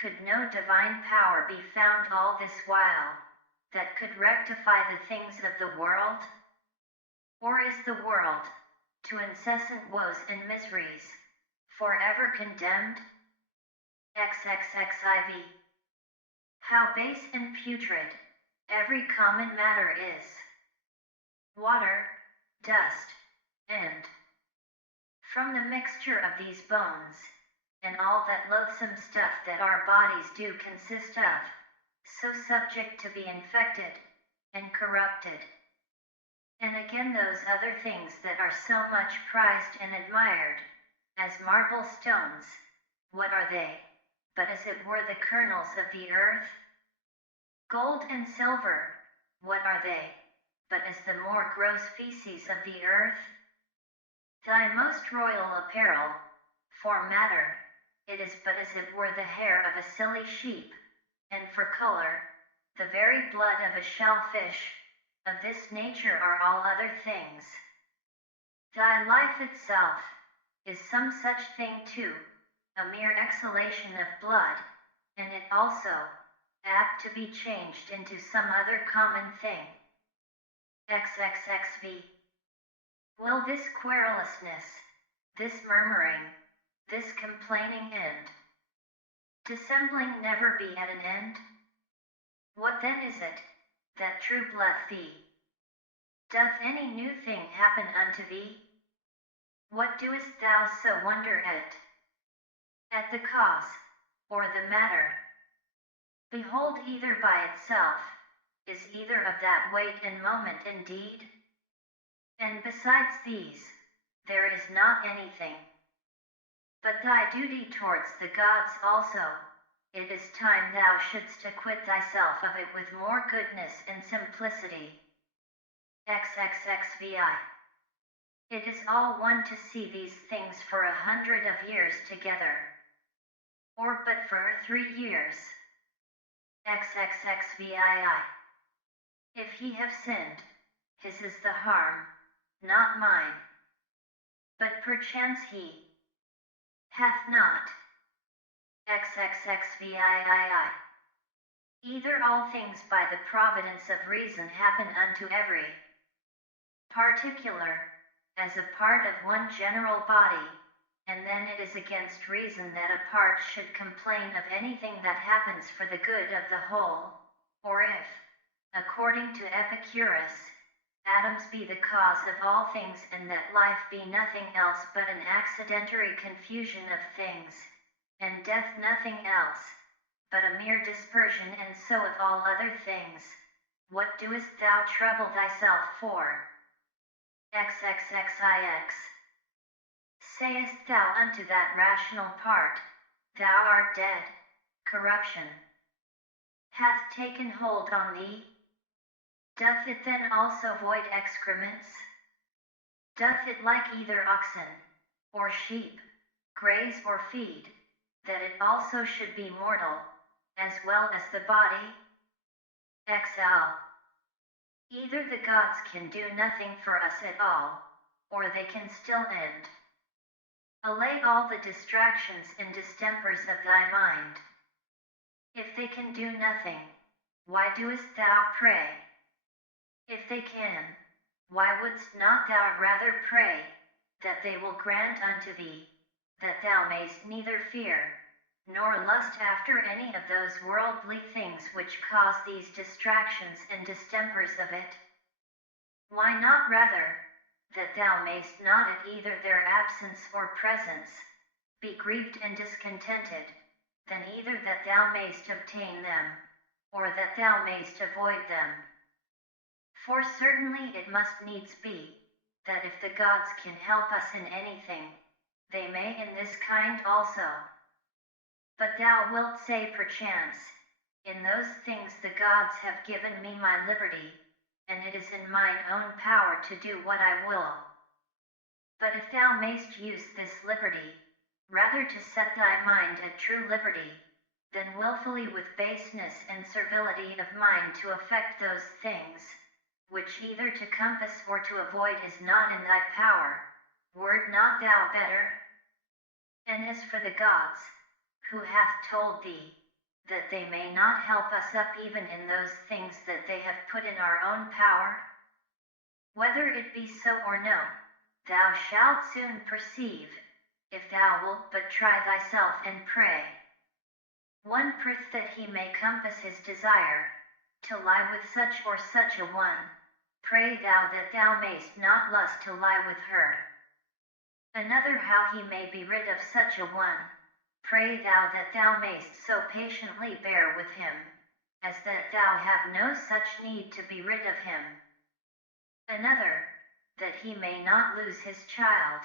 could no divine power be found all this while, that could rectify the things of the world? Or is the world, to incessant woes and miseries, forever condemned? XXXIV. How base and putrid every common matter is. Water, dust, and from the mixture of these bones, and all that loathsome stuff that our bodies do consist of, so subject to be infected and corrupted. And again those other things that are so much prized and admired, as marble stones, what are they, but as it were the kernels of the earth? Gold and silver, what are they, but as the more gross feces of the earth? Thy most royal apparel, for matter, it is but as it were the hair of a silly sheep, and for color, the very blood of a shellfish. Of this nature are all other things. Thy life itself is some such thing too, a mere exhalation of blood, and it also apt to be changed into some other common thing. XXXV. Will this querulousness, this murmuring, this complaining end, dissembling never be at an end? What then is it that troubleth thee? Doth any new thing happen unto thee? What doest thou so wonder at? At the cause, or the matter? Behold, either by itself, is either of that weight and moment indeed? And besides these, there is not anything. But thy duty towards the gods also, it is time thou shouldst acquit thyself of it with more goodness and simplicity. XXXVI. It is all one to see these things for 100 of years together, or but for 3 years. XXXVII. If he have sinned, his is the harm, not mine. But perchance he hath not. XXXVIII. Either all things by the providence of reason happen unto every particular, as a part of one general body, and then it is against reason that a part should complain of anything that happens for the good of the whole, or if, according to Epicurus, atoms be the cause of all things and that life be nothing else but an accidentary confusion of things, and death nothing else, but a mere dispersion and so of all other things, what doest thou trouble thyself for? XXXIX. Sayest thou unto that rational part, thou art dead, corruption hath taken hold on thee? Doth it then also void excrements? Doth it like either oxen, or sheep, graze or feed, that it also should be mortal, as well as the body? XL. Either the gods can do nothing for us at all, or they can still end. Allay all the distractions and distempers of thy mind. If they can do nothing, why doest thou pray? If they can, why wouldst not thou rather pray, that they will grant unto thee, that thou mayst neither fear, nor lust after any of those worldly things which cause these distractions and distempers of it. Why not rather, that thou mayst not at either their absence or presence be grieved and discontented, than either that thou mayst obtain them, or that thou mayst avoid them. For certainly it must needs be, that if the gods can help us in anything, they may in this kind also. But thou wilt say perchance, in those things the gods have given me my liberty, and it is in mine own power to do what I will. But if thou mayst use this liberty, rather to set thy mind at true liberty, than wilfully with baseness and servility of mind to affect those things, which either to compass or to avoid is not in thy power, wert not thou better? And as for the gods, who hath told thee, that they may not help us up even in those things that they have put in our own power? Whether it be so or no, thou shalt soon perceive, if thou wilt but try thyself and pray. One prith that he may compass his desire, to lie with such or such a one, pray thou that thou mayst not lust to lie with her. Another how he may be rid of such a one, pray thou that thou mayst so patiently bear with him, as that thou have no such need to be rid of him. Another, that he may not lose his child.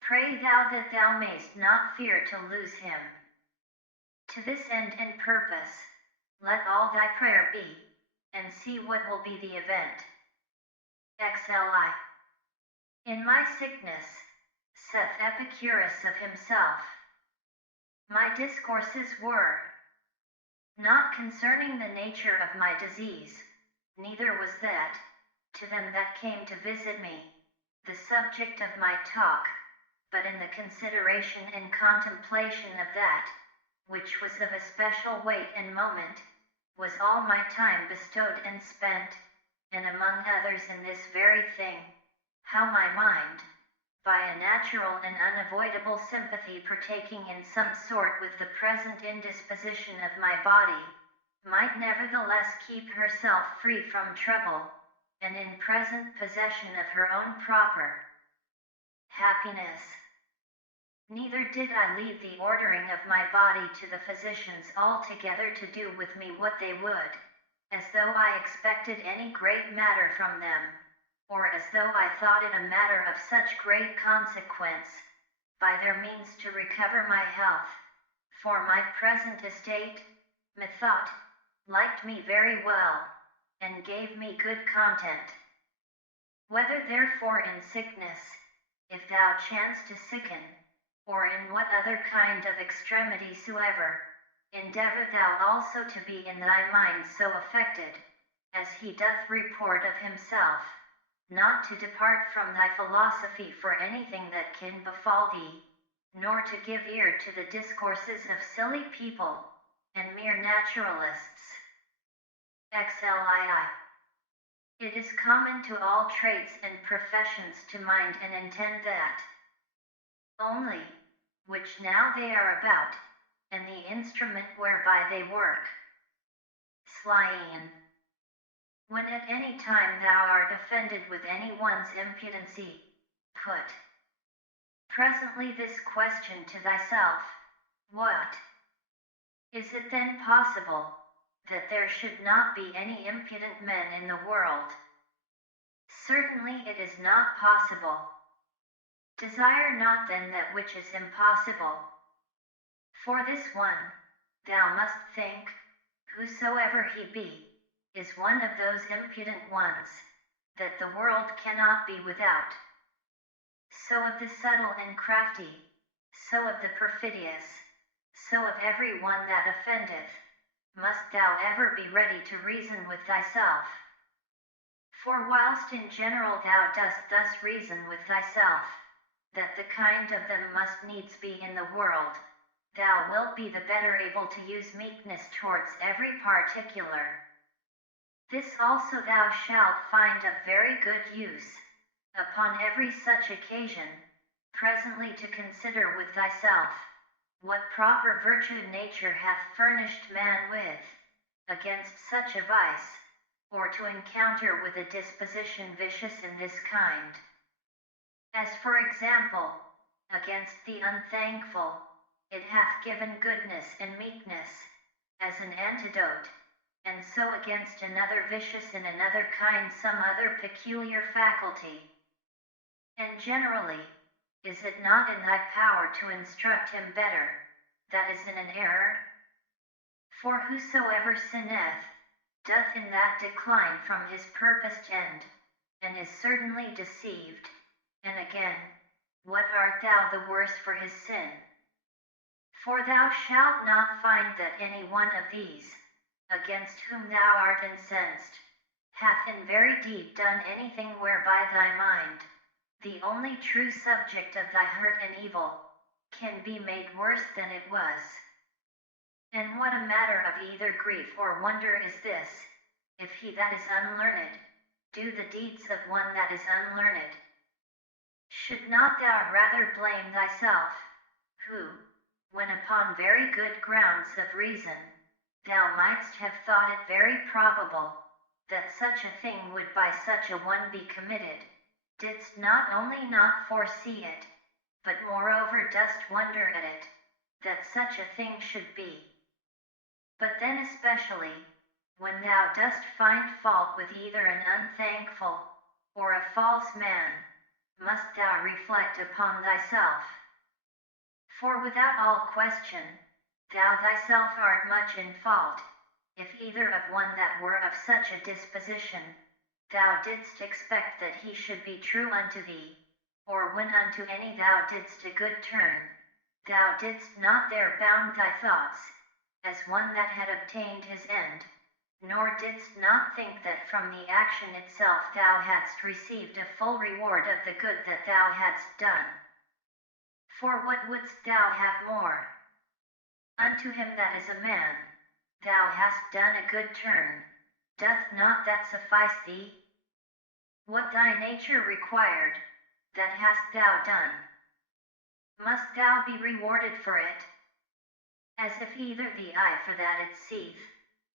Pray thou that thou mayst not fear to lose him. To this end and purpose, let all thy prayer be, and see what will be the event. XLI. In my sickness, saith Epicurus of himself, my discourses were not concerning the nature of my disease, neither was that, to them that came to visit me, the subject of my talk, but in the consideration and contemplation of that, which was of especial weight and moment, was all my time bestowed and spent, and among others in this very thing, how my mind, by a natural and unavoidable sympathy partaking in some sort with the present indisposition of my body, might nevertheless keep herself free from trouble, and in present possession of her own proper happiness. Neither did I leave the ordering of my body to the physicians altogether to do with me what they would, as though I expected any great matter from them, or as though I thought it a matter of such great consequence, by their means to recover my health, for my present estate, methought, liked me very well, and gave me good content. Whether therefore in sickness, if thou chance to sicken, or in what other kind of extremity soever, endeavor thou also to be in thy mind so affected, as he doth report of himself, not to depart from thy philosophy for anything that can befall thee, nor to give ear to the discourses of silly people, and mere naturalists. XLII. It is common to all trades and professions to mind and intend that only, which now they are about, and the instrument whereby they work. Slyin. When at any time thou art offended with any one's impudency, put presently this question to thyself, what? Is it then possible, that there should not be any impudent men in the world? Certainly it is not possible. Desire not then that which is impossible. For this one, thou must think, whosoever he be, is one of those impudent ones, that the world cannot be without. So of the subtle and crafty, so of the perfidious, so of every one that offendeth, must thou ever be ready to reason with thyself. For whilst in general thou dost thus reason with thyself, that the kind of them must needs be in the world, thou wilt be the better able to use meekness towards every particular. This also thou shalt find of very good use, upon every such occasion, presently to consider with thyself, what proper virtue nature hath furnished man with, against such a vice, or to encounter with a disposition vicious in this kind. As for example, against the unthankful, it hath given goodness and meekness, as an antidote, and so against another vicious in another kind some other peculiar faculty. And generally, is it not in thy power to instruct him better, that is in an error? For whosoever sinneth, doth in that decline from his purposed end, and is certainly deceived. And again, what art thou the worse for his sin? For thou shalt not find that any one of these, against whom thou art incensed, hath in very deed done anything whereby thy mind, the only true subject of thy hurt and evil, can be made worse than it was. And what a matter of either grief or wonder is this, if he that is unlearned, do the deeds of one that is unlearned? Should not thou rather blame thyself, who, when upon very good grounds of reason, thou mightst have thought it very probable, that such a thing would by such a one be committed, didst not only not foresee it, but moreover dost wonder at it, that such a thing should be? But then especially, when thou dost find fault with either an unthankful, or a false man, must thou reflect upon thyself. For without all question, thou thyself art much in fault, if either of one that were of such a disposition, thou didst expect that he should be true unto thee, or when unto any thou didst a good turn, thou didst not there bound thy thoughts, as one that had obtained his end, nor didst not think that from the action itself thou hadst received a full reward of the good that thou hadst done. For what wouldst thou have more? Unto him that is a man, thou hast done a good turn, doth not that suffice thee? What thy nature required, that hast thou done. Must thou be rewarded for it? As if either the eye for that it seeth,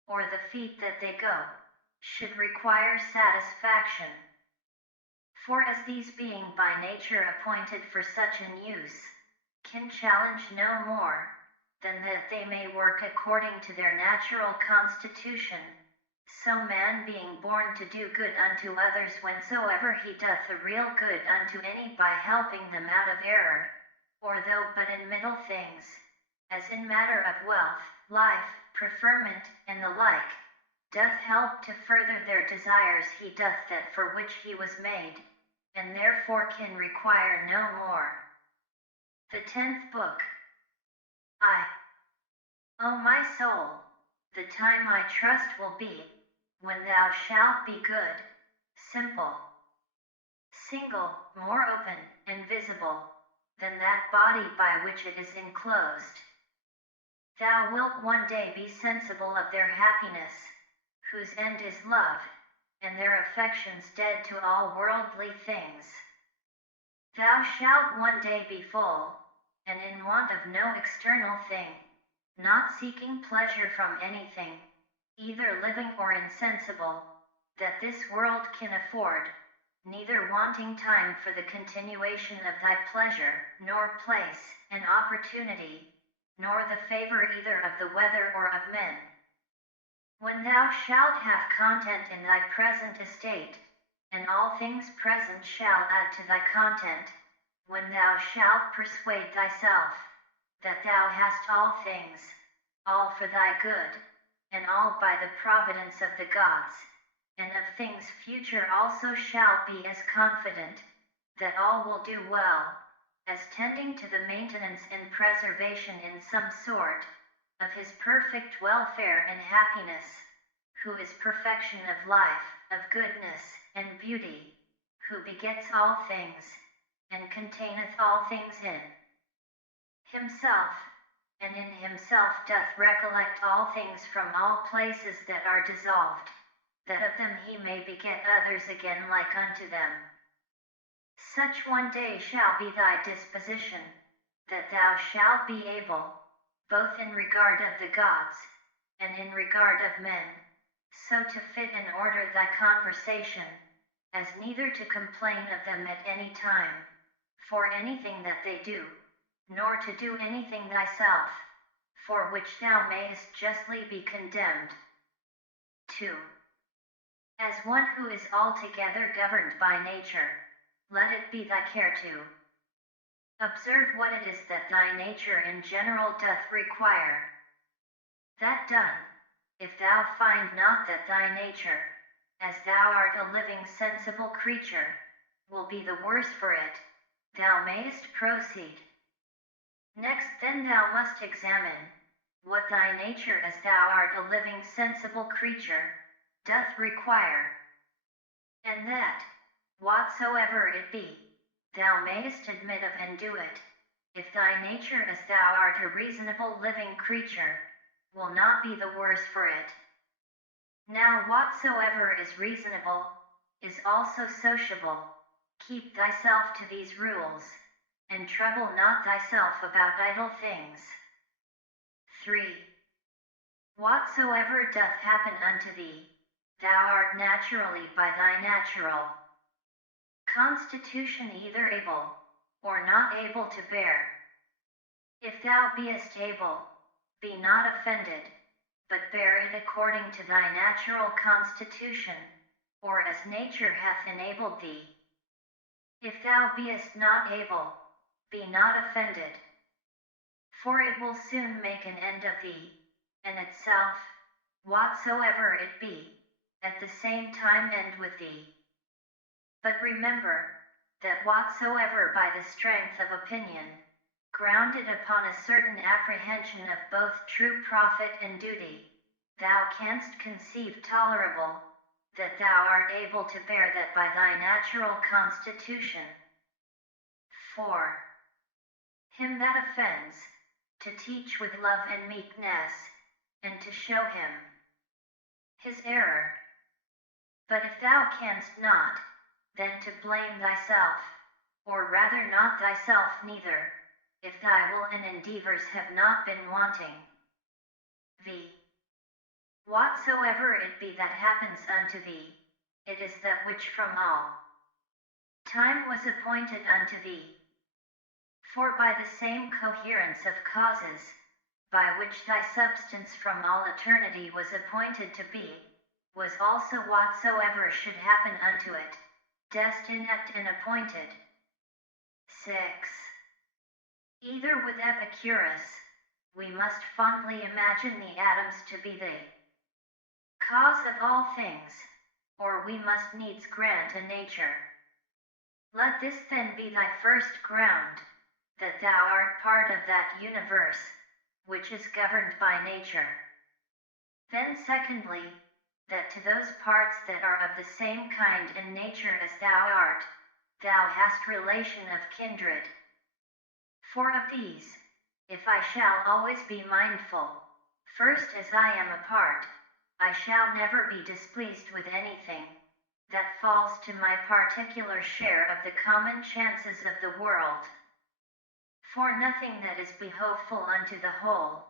or the feet that they go, should require satisfaction. For as these being by nature appointed for such an use, can challenge no more, than that they may work according to their natural constitution, so man being born to do good unto others whensoever he doth a real good unto any by helping them out of error, or though but in middle things, as in matter of wealth, life, preferment, and the like, doth help to further their desires, he doth that for which he was made, and therefore can require no more. The 10th Book. O my soul, the time I trust will be, when thou shalt be good, simple, single, more open, and visible, than that body by which it is enclosed. Thou wilt one day be sensible of their happiness, whose end is love, and their affections dead to all worldly things. Thou shalt one day be full, and in want of no external thing, not seeking pleasure from anything, either living or insensible, that this world can afford, neither wanting time for the continuation of thy pleasure, nor place, and opportunity, nor the favor either of the weather or of men. When thou shalt have content in thy present estate, and all things present shall add to thy content, when thou shalt persuade thyself, that thou hast all things, all for thy good, and all by the providence of the gods, and of things future also shalt be as confident, that all will do well, as tending to the maintenance and preservation in some sort, of his perfect welfare and happiness, who is perfection of life, of goodness, and beauty, who begets all things, and containeth all things in himself, and in himself doth recollect all things from all places that are dissolved, that of them he may beget others again like unto them. Such one day shall be thy disposition, that thou shalt be able, both in regard of the gods, and in regard of men, so to fit and order thy conversation, as neither to complain of them at any time, for anything that they do, nor to do anything thyself, for which thou mayest justly be condemned. 2. As one who is altogether governed by nature, let it be thy care to observe what it is that thy nature in general doth require. That done, if thou find not that thy nature, as thou art a living sensible creature, will be the worse for it, thou mayest proceed. Next then thou must examine, what thy nature as thou art a living sensible creature, doth require. And that, whatsoever it be, thou mayest admit of and do it, if thy nature as thou art a reasonable living creature, will not be the worse for it. Now whatsoever is reasonable, is also sociable. Keep thyself to these rules, and trouble not thyself about idle things. 3. Whatsoever doth happen unto thee, thou art naturally by thy natural constitution either able, or not able to bear. If thou beest able, be not offended, but bear it according to thy natural constitution, or as nature hath enabled thee. If thou beest not able, be not offended, for it will soon make an end of thee, and itself, whatsoever it be, at the same time end with thee. But remember, that whatsoever by the strength of opinion, grounded upon a certain apprehension of both true profit and duty, thou canst conceive tolerable, that thou art able to bear that by thy natural constitution. 4. Him that offends, to teach with love and meekness, and to show him his error. But if thou canst not, then to blame thyself, or rather not thyself neither, if thy will and endeavors have not been wanting. V. Whatsoever it be that happens unto thee, it is that which from all time was appointed unto thee. For by the same coherence of causes, by which thy substance from all eternity was appointed to be, was also whatsoever should happen unto it, destined and appointed. 6. Either with Epicurus, we must fondly imagine the atoms to be the cause of all things, or we must needs grant a nature. Let this then be thy first ground, that thou art part of that universe, which is governed by nature. Then secondly, that to those parts that are of the same kind and nature as thou art, thou hast relation of kindred. For of these, if I shall always be mindful, first as I am a part, I shall never be displeased with anything that falls to my particular share of the common chances of the world. For nothing that is behoveful unto the whole,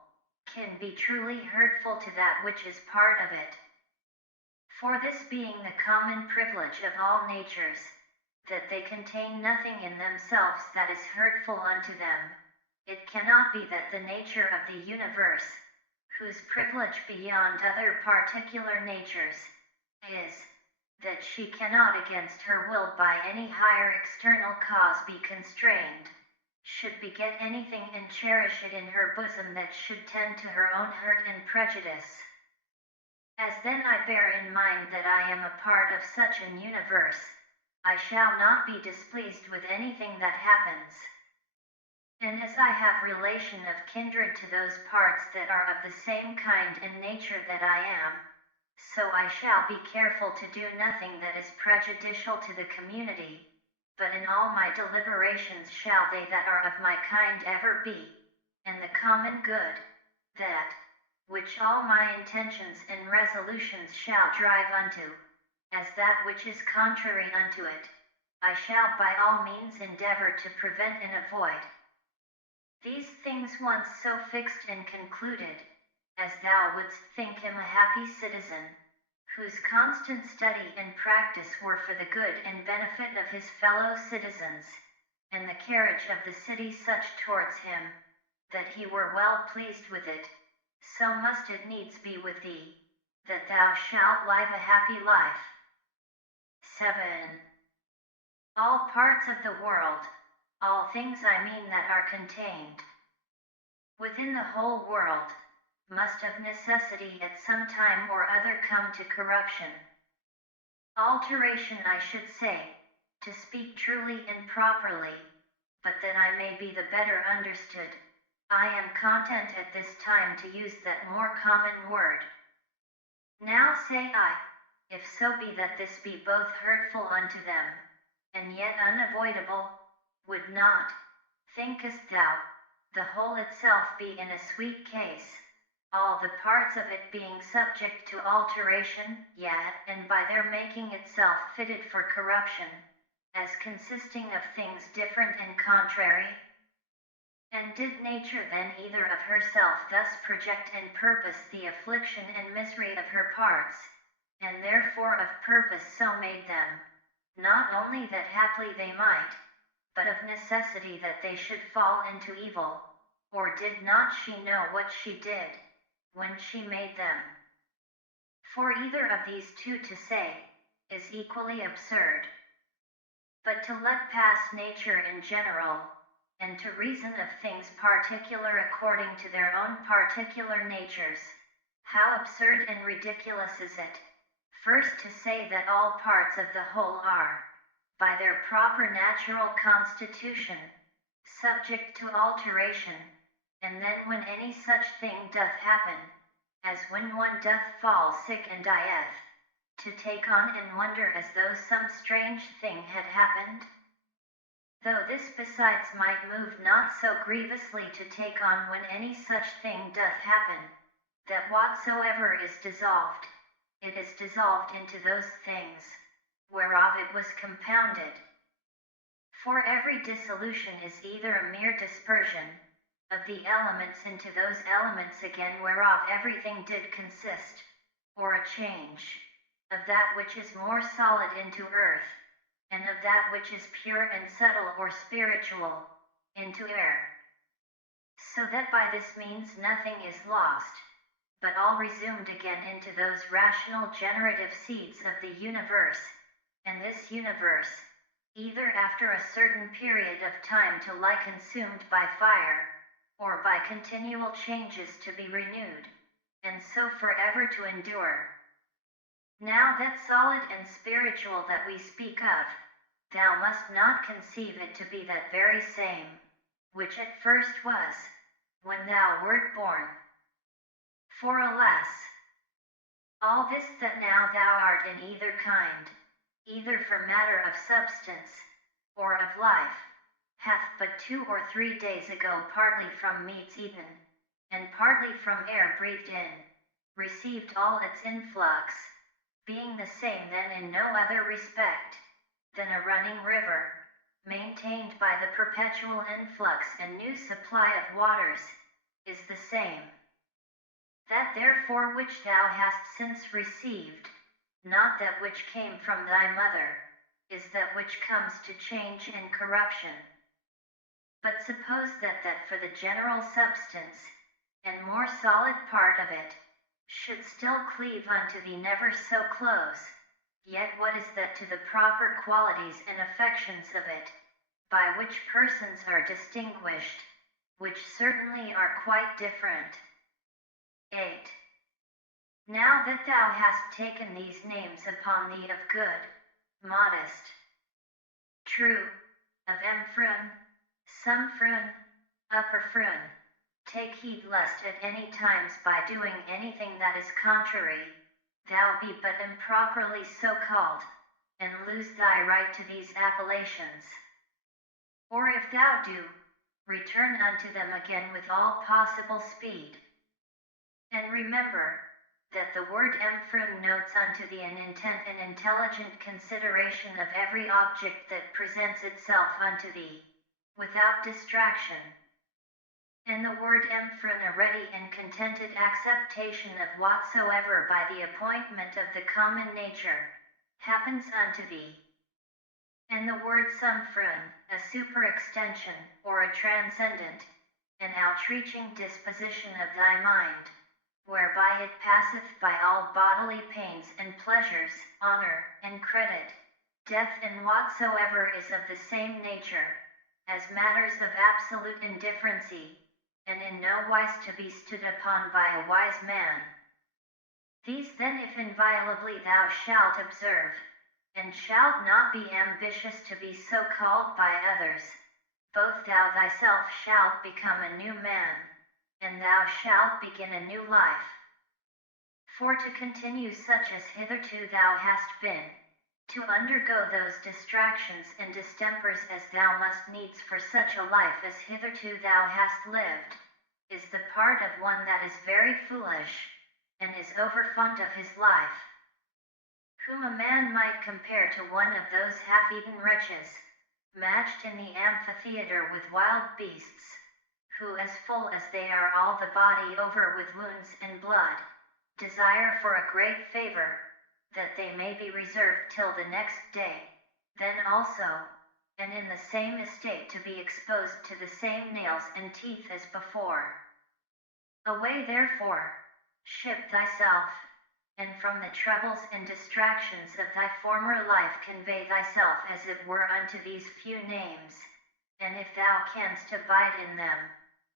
can be truly hurtful to that which is part of it. For this being the common privilege of all natures, that they contain nothing in themselves that is hurtful unto them, it cannot be that the nature of the universe, whose privilege beyond other particular natures, is, that she cannot against her will by any higher external cause be constrained, should beget anything and cherish it in her bosom that should tend to her own hurt and prejudice. As then I bear in mind that I am a part of such an universe, I shall not be displeased with anything that happens. And as I have relation of kindred to those parts that are of the same kind and nature that I am, so I shall be careful to do nothing that is prejudicial to the community, but in all my deliberations shall they that are of my kind ever be, and the common good, that, which all my intentions and resolutions shall drive unto, as that which is contrary unto it, I shall by all means endeavor to prevent and avoid. These things once so fixed and concluded, as thou wouldst think him a happy citizen, whose constant study and practice were for the good and benefit of his fellow citizens, and the carriage of the city such towards him, that he were well pleased with it, so must it needs be with thee, that thou shalt live a happy life. 7. All parts of the world, all things I mean that are contained within the whole world, must of necessity at some time or other come to corruption. Alteration I should say, to speak truly and properly, but that I may be the better understood, I am content at this time to use that more common word. Now say I, if so be that this be both hurtful unto them, and yet unavoidable, would not, thinkest thou, the whole itself be in a sweet case, all the parts of it being subject to alteration, yet, and by their making itself fitted for corruption, as consisting of things different and contrary? And did nature then either of herself thus project and purpose the affliction and misery of her parts, and therefore of purpose so made them, not only that haply they might, but of necessity that they should fall into evil, or did not she know what she did, when she made them? For either of these two to say, is equally absurd. But to let pass nature in general, and to reason of things particular according to their own particular natures, how absurd and ridiculous is it, first to say that all parts of the whole are, by their proper natural constitution, subject to alteration, and then when any such thing doth happen, as when one doth fall sick and dieth, to take on and wonder as though some strange thing had happened? Though this besides might move not so grievously to take on when any such thing doth happen, that whatsoever is dissolved, it is dissolved into those things, whereof it was compounded. For every dissolution is either a mere dispersion of the elements into those elements again whereof everything did consist, or a change of that which is more solid into earth, and of that which is pure and subtle or spiritual, into air. So that by this means nothing is lost, but all resumed again into those rational generative seeds of the universe, and this universe, either after a certain period of time to lie consumed by fire, or by continual changes to be renewed, and so forever to endure. Now that solid and spiritual that we speak of, thou must not conceive it to be that very same, which at first was, when thou wert born. For alas, all this that now thou art in either kind, either from matter of substance, or of life, hath but 2 or 3 days ago partly from meats eaten, and partly from air breathed in, received all its influx, being the same then in no other respect, than a running river, maintained by the perpetual influx and new supply of waters, is the same. That therefore which thou hast since received, not that which came from thy mother, is that which comes to change and corruption. But suppose that for the general substance, and more solid part of it, should still cleave unto thee never so close, yet what is that to the proper qualities and affections of it, by which persons are distinguished, which certainly are quite different? 8. Now that thou hast taken these names upon thee of good, modest, true, of emphron, sumphron, upperphron, take heed lest at any times by doing anything that is contrary, thou be but improperly so called, and lose thy right to these appellations. Or if thou do, return unto them again with all possible speed. And remember, that the word emphron notes unto thee an intent and intelligent consideration of every object that presents itself unto thee, without distraction. And the word emphron, a ready and contented acceptation of whatsoever by the appointment of the common nature happens unto thee. And the word sumphron, a superextension, or a transcendent, an outreaching disposition of thy mind, whereby it passeth by all bodily pains and pleasures, honor and credit, death and whatsoever is of the same nature, as matters of absolute indifferency, and in no wise to be stood upon by a wise man. These then if inviolably thou shalt observe, and shalt not be ambitious to be so called by others, both thou thyself shalt become a new man, and thou shalt begin a new life. For to continue such as hitherto thou hast been, to undergo those distractions and distempers as thou must needs for such a life as hitherto thou hast lived, is the part of one that is very foolish, and is overfond of his life, whom a man might compare to one of those half-eaten wretches, matched in the amphitheatre with wild beasts, who as full as they are all the body over with wounds and blood, desire for a great favour, that they may be reserved till the next day, then also, and in the same estate to be exposed to the same nails and teeth as before. Away therefore, ship thyself, and from the troubles and distractions of thy former life convey thyself as it were unto these few names, and if thou canst abide in them,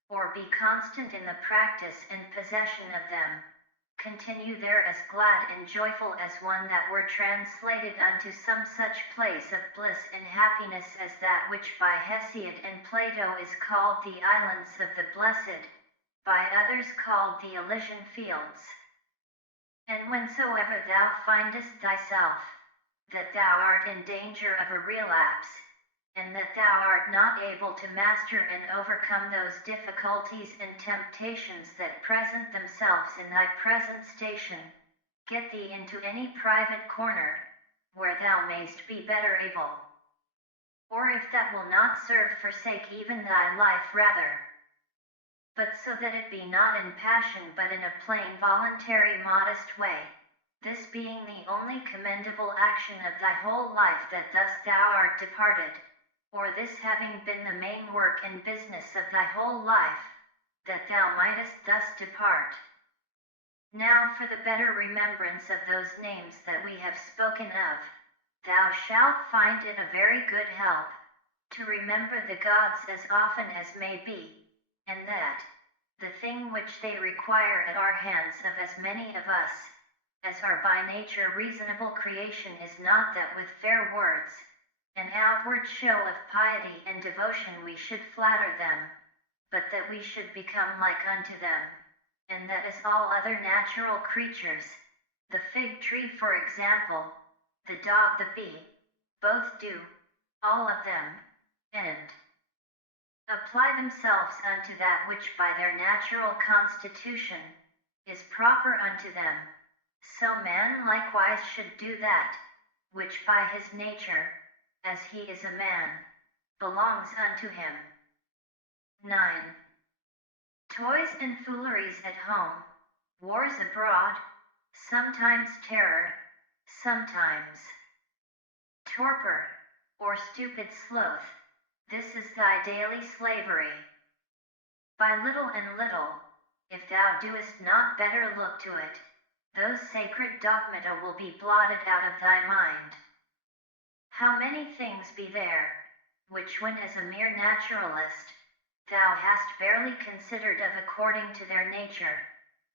or be constant in the practice and possession of them, continue there as glad and joyful as one that were translated unto some such place of bliss and happiness as that which by Hesiod and Plato is called the islands of the blessed, by others called the Elysian fields. And whensoever thou findest thyself, that thou art in danger of a relapse, and that thou art not able to master and overcome those difficulties and temptations that present themselves in thy present station, get thee into any private corner, where thou mayst be better able. Or if that will not serve, forsake even thy life rather. But so that it be not in passion but in a plain voluntary modest way, this being the only commendable action of thy whole life that thus thou art departed, or this having been the main work and business of thy whole life, that thou mightest thus depart. Now for the better remembrance of those names that we have spoken of, thou shalt find it a very good help, to remember the gods as often as may be, and that the thing which they require at our hands of as many of us, as are by nature reasonable creation, is not that with fair words, an outward show of piety and devotion we should flatter them, but that we should become like unto them, and that as all other natural creatures, the fig tree for example, the dog, the bee, both do, all of them, and apply themselves unto that which by their natural constitution is proper unto them, so man likewise should do that which by his nature, as he is a man, belongs unto him. 9. Toys and fooleries at home, wars abroad, sometimes terror, sometimes torpor, or stupid sloth, this is thy daily slavery. By little and little, if thou doest not better look to it, those sacred dogmata will be blotted out of thy mind. How many things be there, which when as a mere naturalist, thou hast barely considered of according to their nature,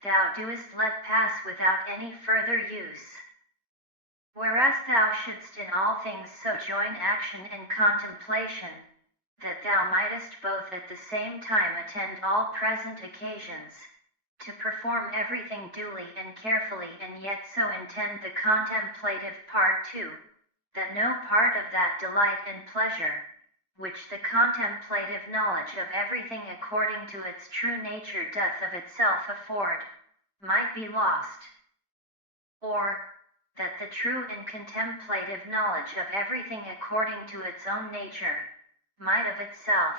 thou doest let pass without any further use. Whereas thou shouldst in all things so join action and contemplation, that thou mightest both at the same time attend all present occasions, to perform everything duly and carefully, and yet so intend the contemplative part too, that no part of that delight and pleasure, which the contemplative knowledge of everything according to its true nature doth of itself afford, might be lost. Or, that the true and contemplative knowledge of everything according to its own nature, might of itself,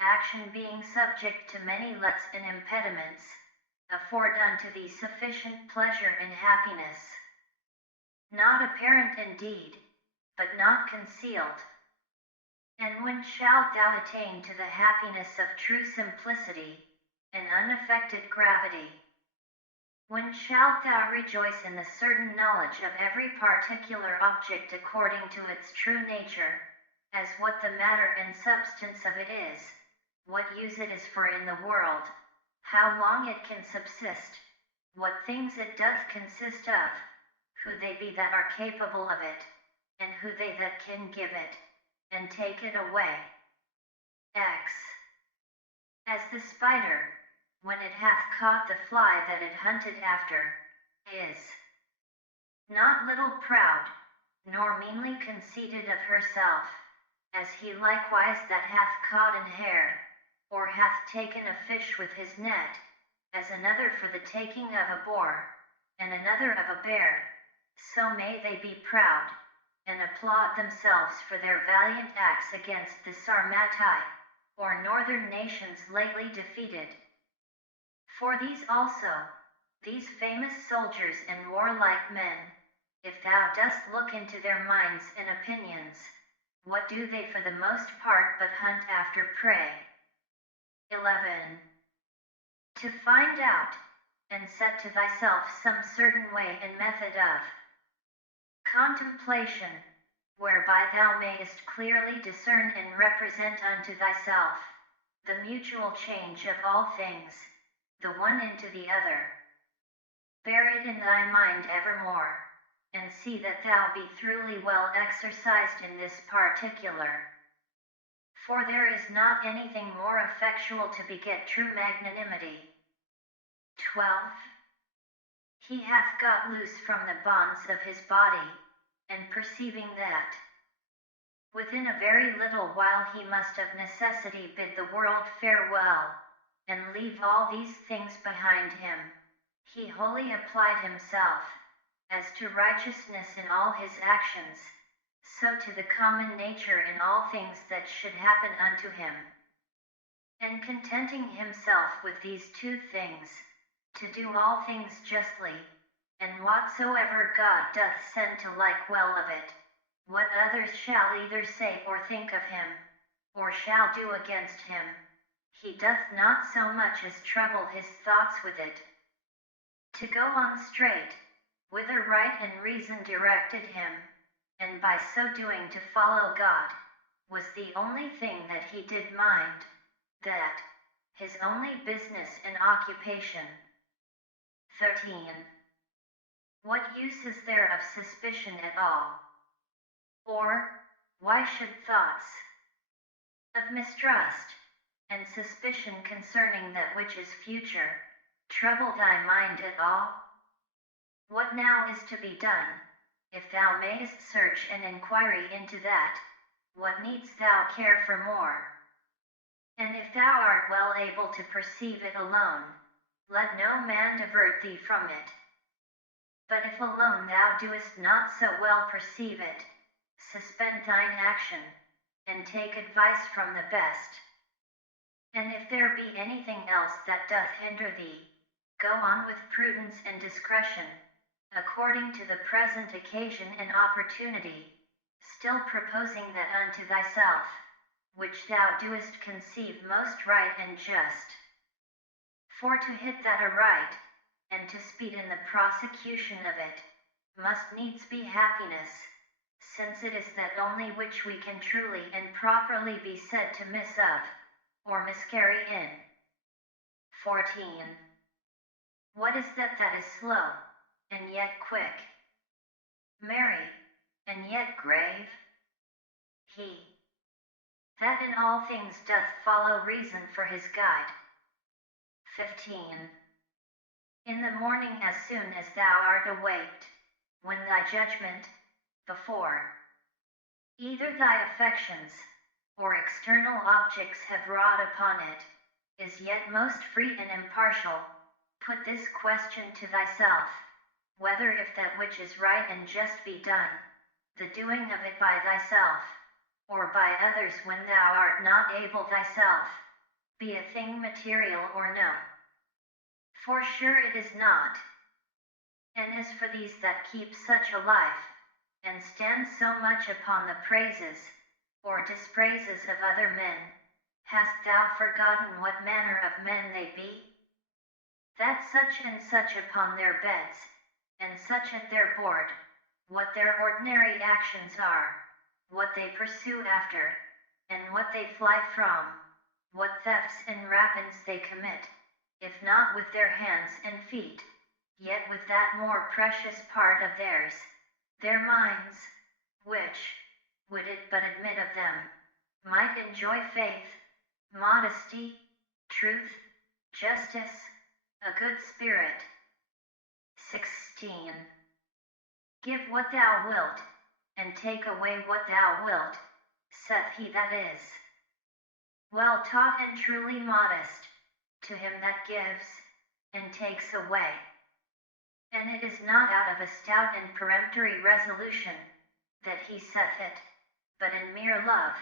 action being subject to many lets and impediments, afford unto thee sufficient pleasure and happiness. Not apparent indeed, but not concealed. And when shalt thou attain to the happiness of true simplicity, and unaffected gravity? When shalt thou rejoice in the certain knowledge of every particular object according to its true nature, as what the matter and substance of it is, what use it is for in the world, how long it can subsist, what things it doth consist of, who they be that are capable of it, and who they that can give it, and take it away. X. As the spider, when it hath caught the fly that it hunted after, is not little proud, nor meanly conceited of herself, as he likewise that hath caught an hare, or hath taken a fish with his net, as another for the taking of a boar, and another of a bear, so may they be proud, and applaud themselves for their valiant acts against the Sarmatii, or northern nations lately defeated. For these also, these famous soldiers and warlike men, if thou dost look into their minds and opinions, what do they for the most part but hunt after prey? 11. To find out, and set to thyself some certain way and method of contemplation, whereby thou mayest clearly discern and represent unto thyself the mutual change of all things, the one into the other. Bear it in thy mind evermore, and see that thou be thoroughly well exercised in this particular. For there is not anything more effectual to beget true magnanimity. 12. He hath got loose from the bonds of his body, and perceiving that within a very little while he must of necessity bid the world farewell, and leave all these things behind him, he wholly applied himself, as to righteousness in all his actions, so to the common nature in all things that should happen unto him. And contenting himself with these two things, to do all things justly, and whatsoever God doth send to like well of it, what others shall either say or think of him, or shall do against him, he doth not so much as trouble his thoughts with it. To go on straight, whither right and reason directed him, and by so doing to follow God, was the only thing that he did mind, that, his only business and occupation. 13. What use is there of suspicion at all? Or, why should thoughts of mistrust, and suspicion concerning that which is future, trouble thy mind at all? What now is to be done, if thou mayest search and inquiry into that, what needst thou care for more? And if thou art well able to perceive it alone, let no man divert thee from it. But if alone thou doest not so well perceive it, suspend thine action, and take advice from the best. And if there be anything else that doth hinder thee, go on with prudence and discretion, according to the present occasion and opportunity, still proposing that unto thyself, which thou doest conceive most right and just. For to hit that aright, and to speed in the prosecution of it, must needs be happiness, since it is that only which we can truly and properly be said to miss of, or miscarry in. 14. What is that is slow, and yet quick, merry, and yet grave? He that in all things doth follow reason for his guide. 15. In the morning as soon as thou art awaked, when thy judgment, before either thy affections, or external objects have wrought upon it, is yet most free and impartial, put this question to thyself, whether if that which is right and just be done, the doing of it by thyself, or by others when thou art not able thyself, be a thing material or no. For sure it is not. And as for these that keep such a life, and stand so much upon the praises, or dispraises of other men, hast thou forgotten what manner of men they be? That such and such upon their beds, and such at their board, what their ordinary actions are, what they pursue after, and what they fly from, what thefts and rapines they commit, if not with their hands and feet, yet with that more precious part of theirs, their minds, which, would it but admit of them, might enjoy faith, modesty, truth, justice, a good spirit. 16. Give what thou wilt, and take away what thou wilt, saith he that is well taught and truly modest, to him that gives, and takes away. And it is not out of a stout and peremptory resolution, that he saith it, but in mere love,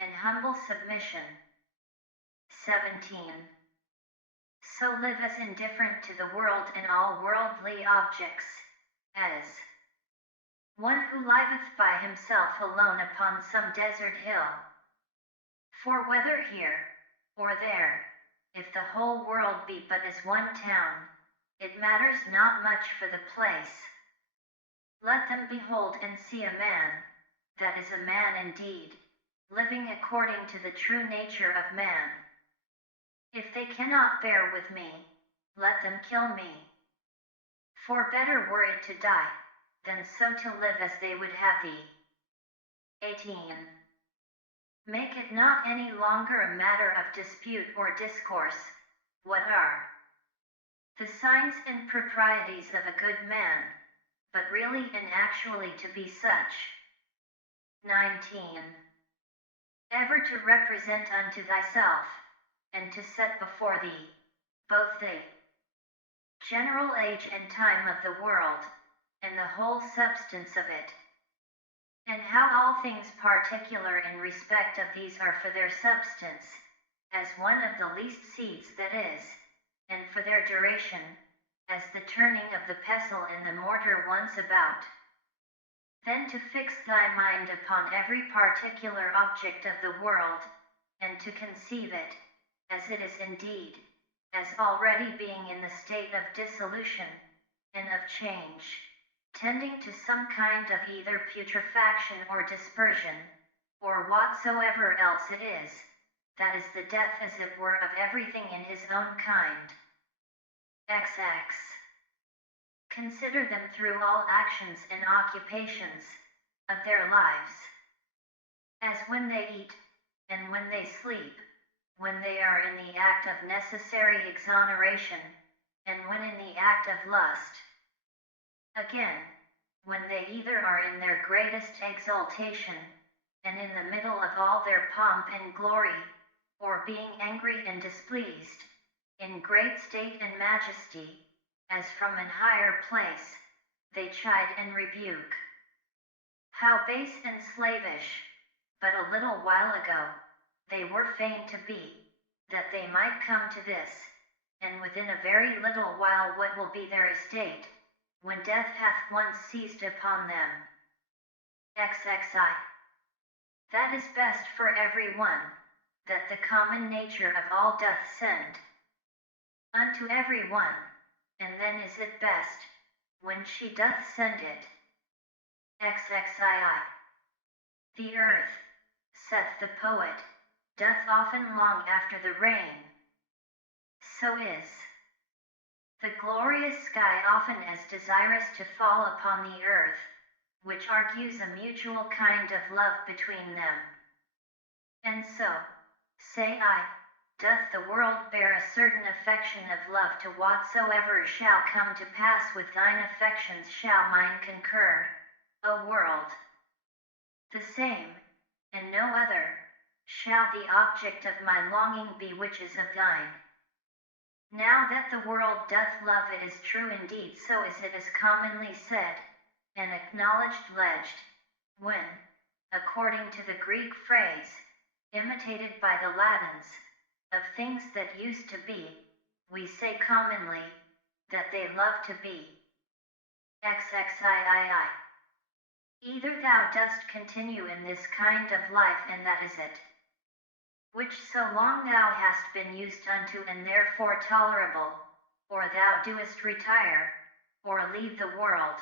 and humble submission. 17. So live as indifferent to the world and all worldly objects, as one who liveth by himself alone upon some desert hill. For whether here, or there, if the whole world be but as one town, it matters not much for the place. Let them behold and see a man, that is a man indeed, living according to the true nature of man. If they cannot bear with me, let them kill me. For better were it to die, than so to live as they would have thee. 18. Make it not any longer a matter of dispute or discourse, what are the signs and proprieties of a good man, but really and actually to be such. 19. Ever to represent unto thyself, and to set before thee, both the general age and time of the world, and the whole substance of it, and how all things particular in respect of these are for their substance, as one of the least seeds that is, and for their duration, as the turning of the pestle in the mortar once about. Then to fix thy mind upon every particular object of the world, and to conceive it, as it is indeed, as already being in the state of dissolution, and of change, tending to some kind of either putrefaction or dispersion, or whatsoever else it is, that is the death as it were of everything in his own kind. XX. Consider them through all actions and occupations of their lives, as when they eat, and when they sleep, when they are in the act of necessary exoneration, and when in the act of lust. Again, when they either are in their greatest exaltation, and in the middle of all their pomp and glory, or being angry and displeased, in great state and majesty, as from an higher place, they chide and rebuke. How base and slavish, but a little while ago, they were fain to be, that they might come to this, and within a very little while what will be their estate, when death hath once seized upon them. XXI. That is best for every one, that the common nature of all doth send unto every one, and then is it best, when she doth send it. XXII. The earth, saith the poet, doth often long after the rain. So is the glorious sky often as desirous to fall upon the earth, which argues a mutual kind of love between them. And so, say I, doth the world bear a certain affection of love to whatsoever shall come to pass with thine affections shall mine concur, O world. The same, and no other, shall the object of my longing be which is of thine. Now that the world doth love it is true indeed, so is it as commonly said, and acknowledged alleged, when, according to the Greek phrase, imitated by the Latins, of things that used to be, we say commonly, that they love to be. XXIII. Either thou dost continue in this kind of life, and that is it, which so long thou hast been used unto and therefore tolerable, or thou doest retire, or leave the world,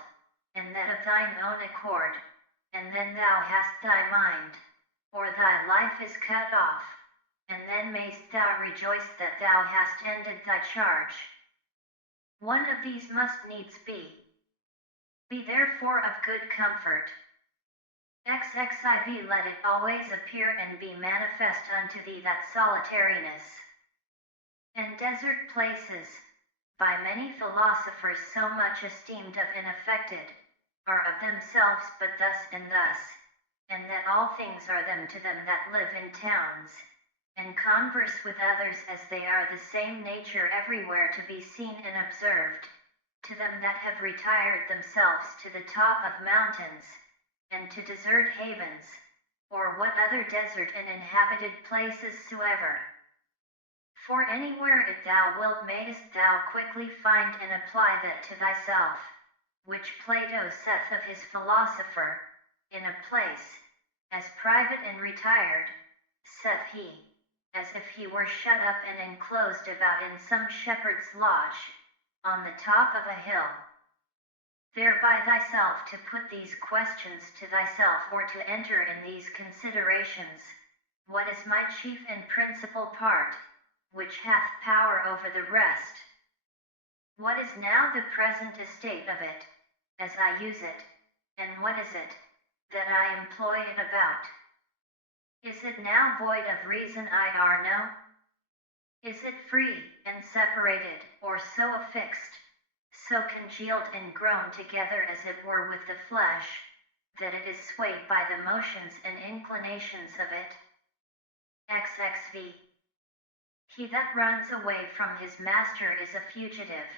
and that of thine own accord, and then thou hast thy mind, or thy life is cut off, and then mayst thou rejoice that thou hast ended thy charge. One of these must needs be. Be therefore of good comfort. XXIV. Let it always appear and be manifest unto thee that solitariness and desert places, by many philosophers so much esteemed of and affected, are of themselves but thus and thus, and that all things are them to them that live in towns, and converse with others as they are the same nature everywhere to be seen and observed, to them that have retired themselves to the top of mountains, and to desert havens, or what other desert and inhabited places soever. For anywhere it thou wilt mayest thou quickly find and apply that to thyself, which Plato saith of his philosopher, in a place, as private and retired, saith he, as if he were shut up and enclosed about in some shepherd's lodge, on the top of a hill. Thereby thyself to put these questions to thyself, or to enter in these considerations, what is my chief and principal part, which hath power over the rest? What is now the present estate of it, as I use it, and what is it, that I employ it about? Is it now void of reason I know? Is it free and separated, or so affixed, so congealed and grown together as it were with the flesh, that it is swayed by the motions and inclinations of it? XXV. He that runs away from his master is a fugitive.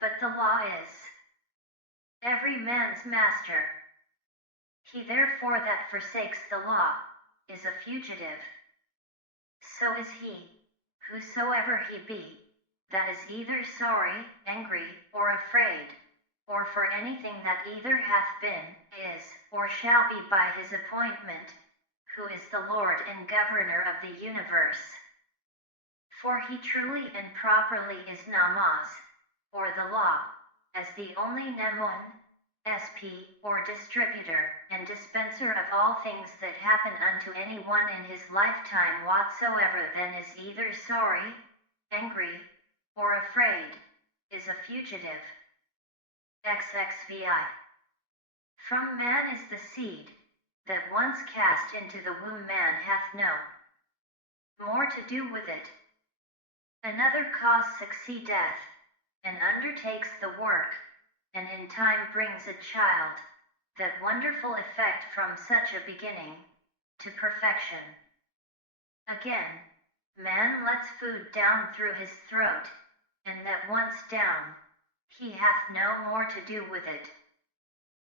But the law is every man's master. He therefore that forsakes the law is a fugitive. So is he, whosoever he be, that is either sorry, angry, or afraid, or for anything that either hath been, is, or shall be by his appointment, who is the Lord and Governor of the universe. For he truly and properly is namaz, or the law, as the only nemon, SP, or distributor, and dispenser of all things that happen unto any one in his lifetime whatsoever then is either sorry, angry, or afraid, is a fugitive. XXVI. From man is the seed, that once cast into the womb man hath no more to do with it. Another cause succeedeth, and undertakes the work, and in time brings a child, that wonderful effect from such a beginning, to perfection. Again, man lets food down through his throat, and that once down, he hath no more to do with it.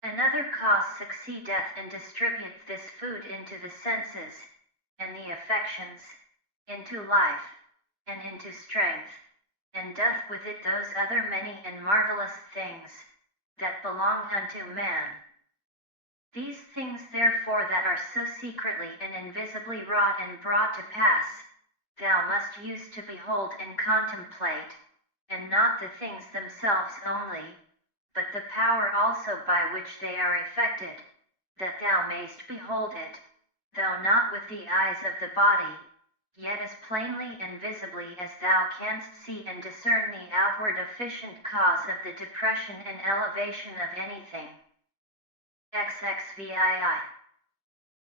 Another cause succeedeth and distributeth this food into the senses, and the affections, into life, and into strength, and doth with it those other many and marvelous things, that belong unto man. These things therefore that are so secretly and invisibly wrought and brought to pass, thou must use to behold and contemplate, and not the things themselves only, but the power also by which they are effected, that thou mayst behold it, though not with the eyes of the body, yet as plainly and visibly as thou canst see and discern the outward efficient cause of the depression and elevation of anything. XXVII.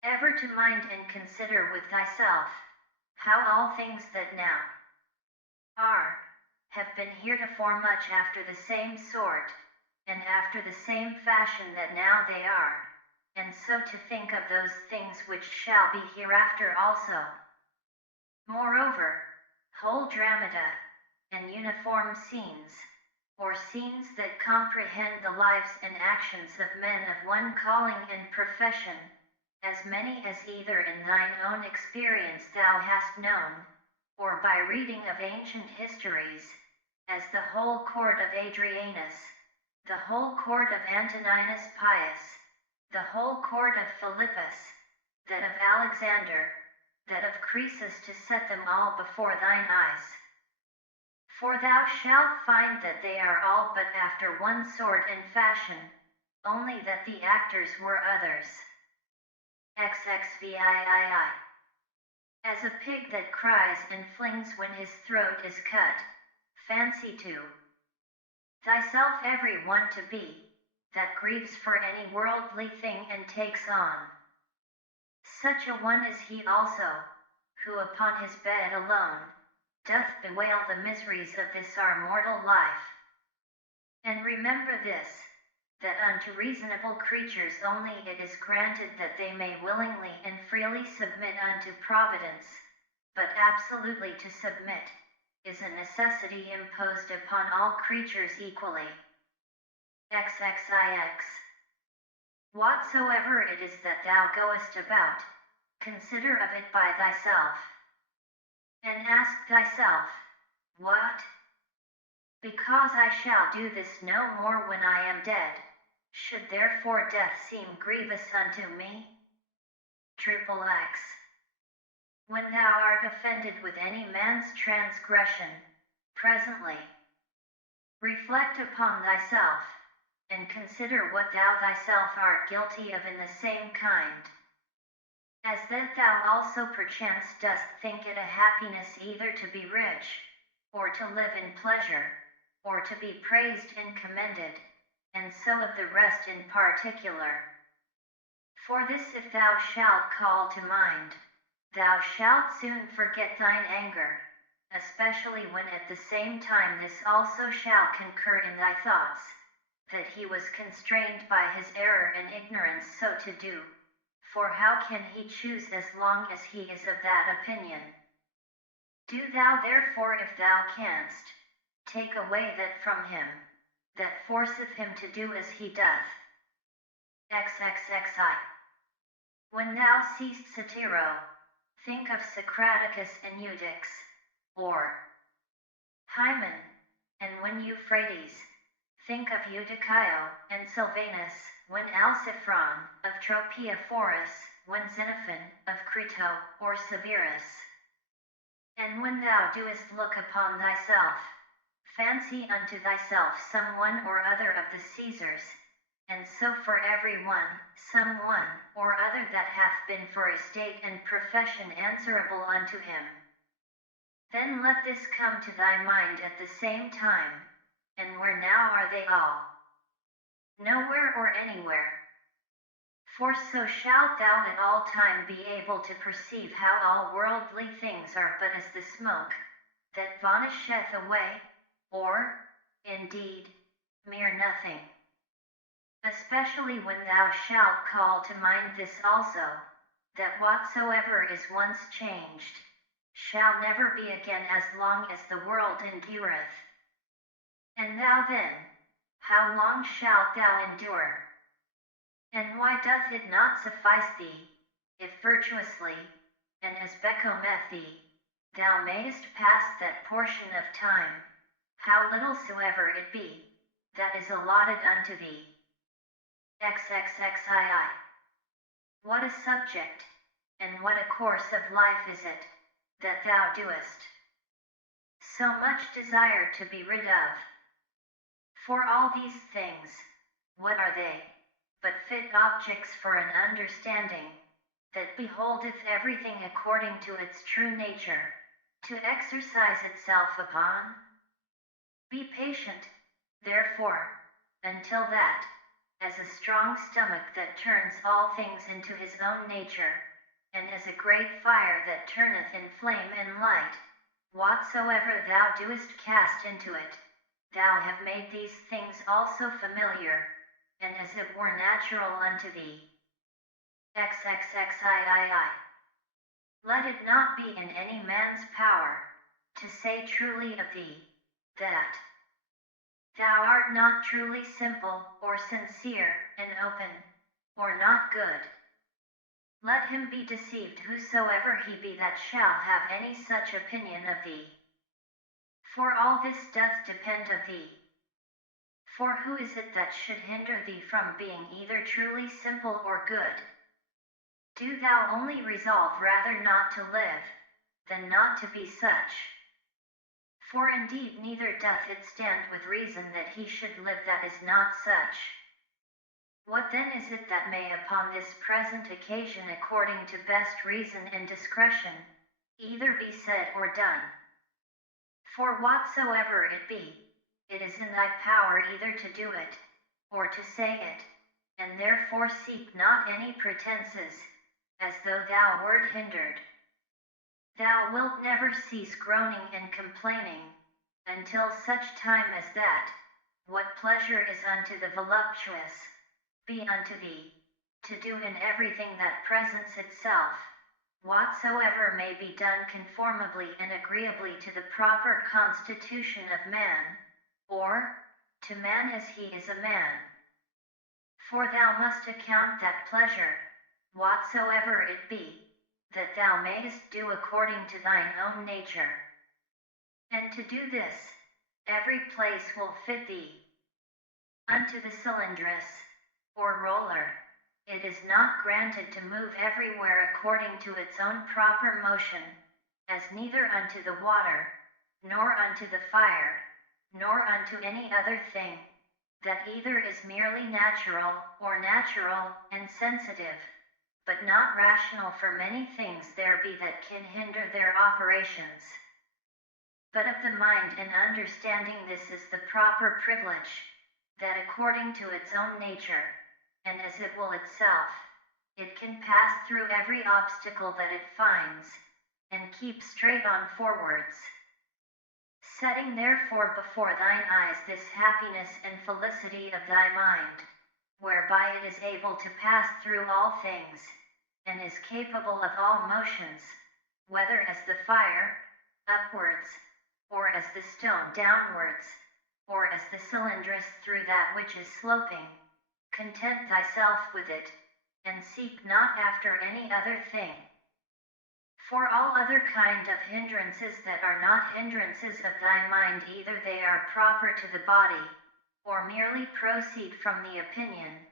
Ever to mind and consider with thyself, how all things that now are, have been heretofore much after the same sort, and after the same fashion that now they are, and so to think of those things which shall be hereafter also. Moreover, whole dramata, and uniform scenes, or scenes that comprehend the lives and actions of men of one calling and profession, as many as either in thine own experience thou hast known, or by reading of ancient histories, as the whole court of Adrianus, the whole court of Antoninus Pius, the whole court of Philippus, that of Alexander, that of Croesus, to set them all before thine eyes. For thou shalt find that they are all but after one sort and fashion, only that the actors were others. XXVIII. As a pig that cries and flings when his throat is cut, fancy to thyself every one to be, that grieves for any worldly thing and takes on. Such a one is he also, who upon his bed alone, doth bewail the miseries of this our mortal life. And remember this, that unto reasonable creatures only it is granted that they may willingly and freely submit unto Providence, but absolutely to submit, is a necessity imposed upon all creatures equally. XXIX. Whatsoever it is that thou goest about, consider of it by thyself, and ask thyself, what? Because I shall do this no more when I am dead, should therefore death seem grievous unto me? XXX. When thou art offended with any man's transgression, presently reflect upon thyself, and consider what thou thyself art guilty of in the same kind. As that thou also perchance dost think it a happiness either to be rich, or to live in pleasure, or to be praised and commended, and so of the rest in particular. For this if thou shalt call to mind, thou shalt soon forget thine anger, especially when at the same time this also shall concur in thy thoughts, that he was constrained by his error and ignorance so to do, for how can he choose as long as he is of that opinion? Do thou therefore, if thou canst, take away that from him, that forceth him to do as he doth. XXXI. When thou seest Satiro, think of Socraticus and Eutychus, or Hymen, and when Euphrates, think of Eutychio and Sylvanus, when Alciphron, of Tropiophorus, when Xenophon, of Crito, or Severus. And when thou doest look upon thyself, fancy unto thyself some one or other of the Caesars, and so for every one, some one or other that hath been for estate and profession answerable unto him. Then let this come to thy mind at the same time, and where now are they all? Nowhere or anywhere. For so shalt thou at all time be able to perceive how all worldly things are but as the smoke, that vanisheth away, or, indeed, mere nothing. Especially when thou shalt call to mind this also, that whatsoever is once changed, shall never be again as long as the world endureth. And thou then, how long shalt thou endure? And why doth it not suffice thee, if virtuously, and as becometh thee, thou mayest pass that portion of time, how little soever it be, that is allotted unto thee? XXXII. What a subject, and what a course of life is it, that thou doest so much desire to be rid of? For all these things, what are they, but fit objects for an understanding, that beholdeth everything according to its true nature, to exercise itself upon? Be patient, therefore, until that, as a strong stomach that turns all things into his own nature, and as a great fire that turneth in flame and light, whatsoever thou doest cast into it, thou have made these things also familiar, and as it were natural unto thee. XXXIII. Let it not be in any man's power, to say truly of thee, that thou art not truly simple, or sincere, and open, or not good. Let him be deceived whosoever he be that shall have any such opinion of thee. For all this doth depend of thee. For who is it that should hinder thee from being either truly simple or good? Do thou only resolve rather not to live, than not to be such. For indeed neither doth it stand with reason that he should live that is not such. What then is it that may upon this present occasion according to best reason and discretion, either be said or done? For whatsoever it be, it is in thy power either to do it, or to say it, and therefore seek not any pretenses, as though thou wert hindered. Thou wilt never cease groaning and complaining, until such time as that, what pleasure is unto the voluptuous, be unto thee, to do in everything that presents itself, whatsoever may be done conformably and agreeably to the proper constitution of man, or, to man as he is a man. For thou must account that pleasure, whatsoever it be, that thou mayest do according to thine own nature. And to do this, every place will fit thee. Unto the cylindrous, or roller, it is not granted to move everywhere according to its own proper motion, as neither unto the water, nor unto the fire, nor unto any other thing, that either is merely natural and sensitive, but not rational. For many things there be that can hinder their operations. But of the mind and understanding this is the proper privilege, that according to its own nature, and as it will itself, it can pass through every obstacle that it finds, and keep straight on forwards. Setting therefore before thine eyes this happiness and felicity of thy mind, whereby it is able to pass through all things, and is capable of all motions, whether as the fire, upwards, or as the stone downwards, or as the cylindrous through that which is sloping, content thyself with it, and seek not after any other thing. For all other kind of hindrances that are not hindrances of thy mind, either they are proper to the body, or merely proceed from the opinion,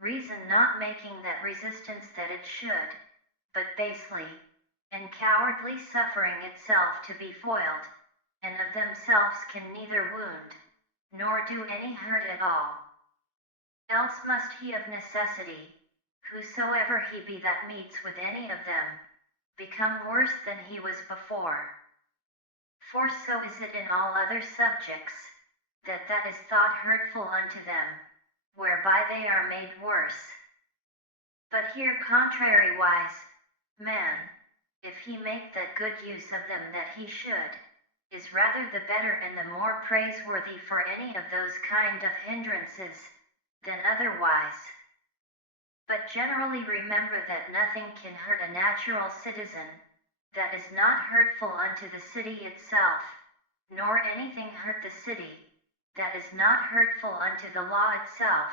reason not making that resistance that it should, but basely, and cowardly suffering itself to be foiled, and of themselves can neither wound, nor do any hurt at all. Else must he of necessity, whosoever he be that meets with any of them, become worse than he was before. For so is it in all other subjects, that is thought hurtful unto them, whereby they are made worse. But here contrariwise, man, if he make that good use of them that he should, is rather the better and the more praiseworthy for any of those kind of hindrances, than otherwise. But generally remember that nothing can hurt a natural citizen, that is not hurtful unto the city itself, nor anything hurt the city, that is not hurtful unto the law itself.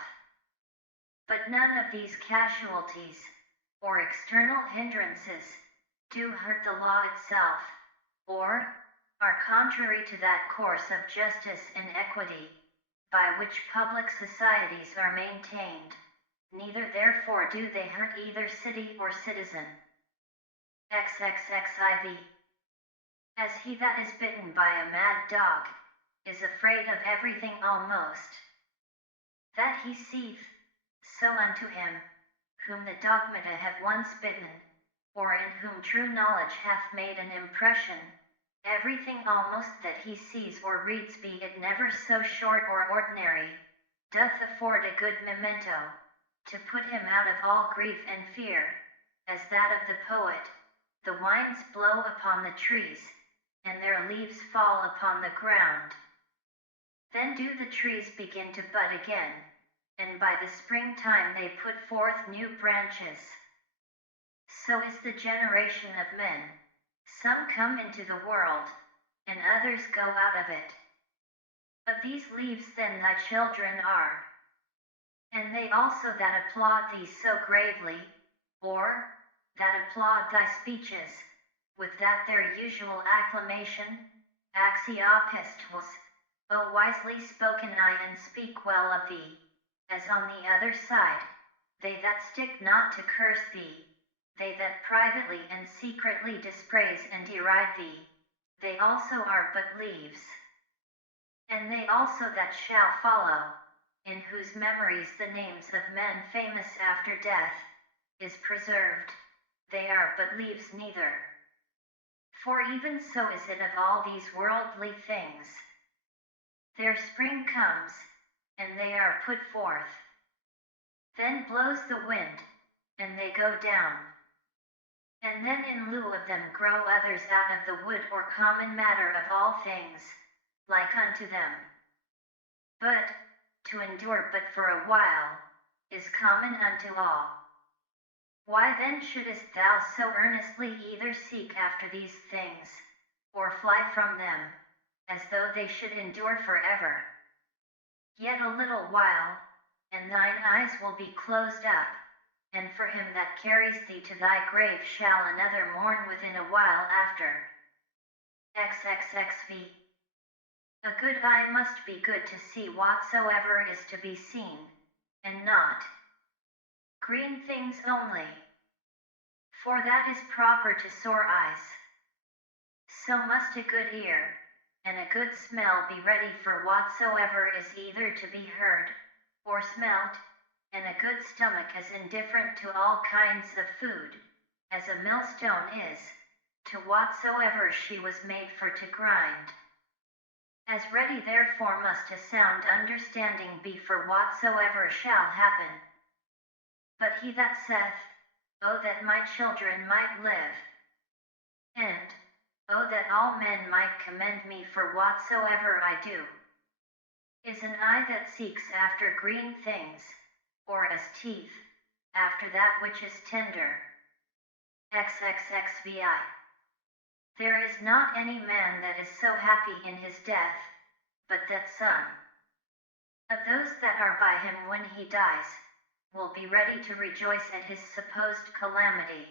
But none of these casualties, or external hindrances, do hurt the law itself, or are contrary to that course of justice and equity, by which public societies are maintained. Neither therefore do they hurt either city or citizen. XXXIV. As he that is bitten by a mad dog, is afraid of everything almost that he seeth, so unto him, whom the dogmata have once bitten, or in whom true knowledge hath made an impression, everything almost that he sees or reads, be it never so short or ordinary, doth afford a good memento, to put him out of all grief and fear, as that of the poet, the winds blow upon the trees, and their leaves fall upon the ground. Then do the trees begin to bud again, and by the springtime they put forth new branches. So is the generation of men, some come into the world, and others go out of it. Of these leaves then thy children are, and they also that applaud thee so gravely, or, that applaud thy speeches, with that their usual acclamation, Axiopistles, O wisely spoken I and speak well of thee, as on the other side, they that stick not to curse thee, they that privately and secretly dispraise and deride thee, they also are but leaves. And they also that shall follow, in whose memories the names of men famous after death is preserved, they are but leaves neither. For even so is it of all these worldly things. Their spring comes, and they are put forth. Then blows the wind, and they go down. And then in lieu of them grow others out of the wood or common matter of all things, like unto them. But, to endure but for a while, is common unto all. Why then shouldest thou so earnestly either seek after these things, or fly from them, as though they should endure forever? Yet a little while, and thine eyes will be closed up, and for him that carries thee to thy grave shall another mourn within a while after. XXXV. A good eye must be good to see whatsoever is to be seen, and not green things only, for that is proper to sore eyes. So must a good ear, and a good smell be ready for whatsoever is either to be heard, or smelt, and a good stomach is indifferent to all kinds of food, as a millstone is, to whatsoever she was made for to grind. As ready therefore must a sound understanding be for whatsoever shall happen. But he that saith, O that my children might live, and, O that all men might commend me for whatsoever I do, is an eye that seeks after green things, or as teeth, after that which is tender. XXXVI. There is not any man that is so happy in his death, but that some of those that are by him when he dies, will be ready to rejoice at his supposed calamity.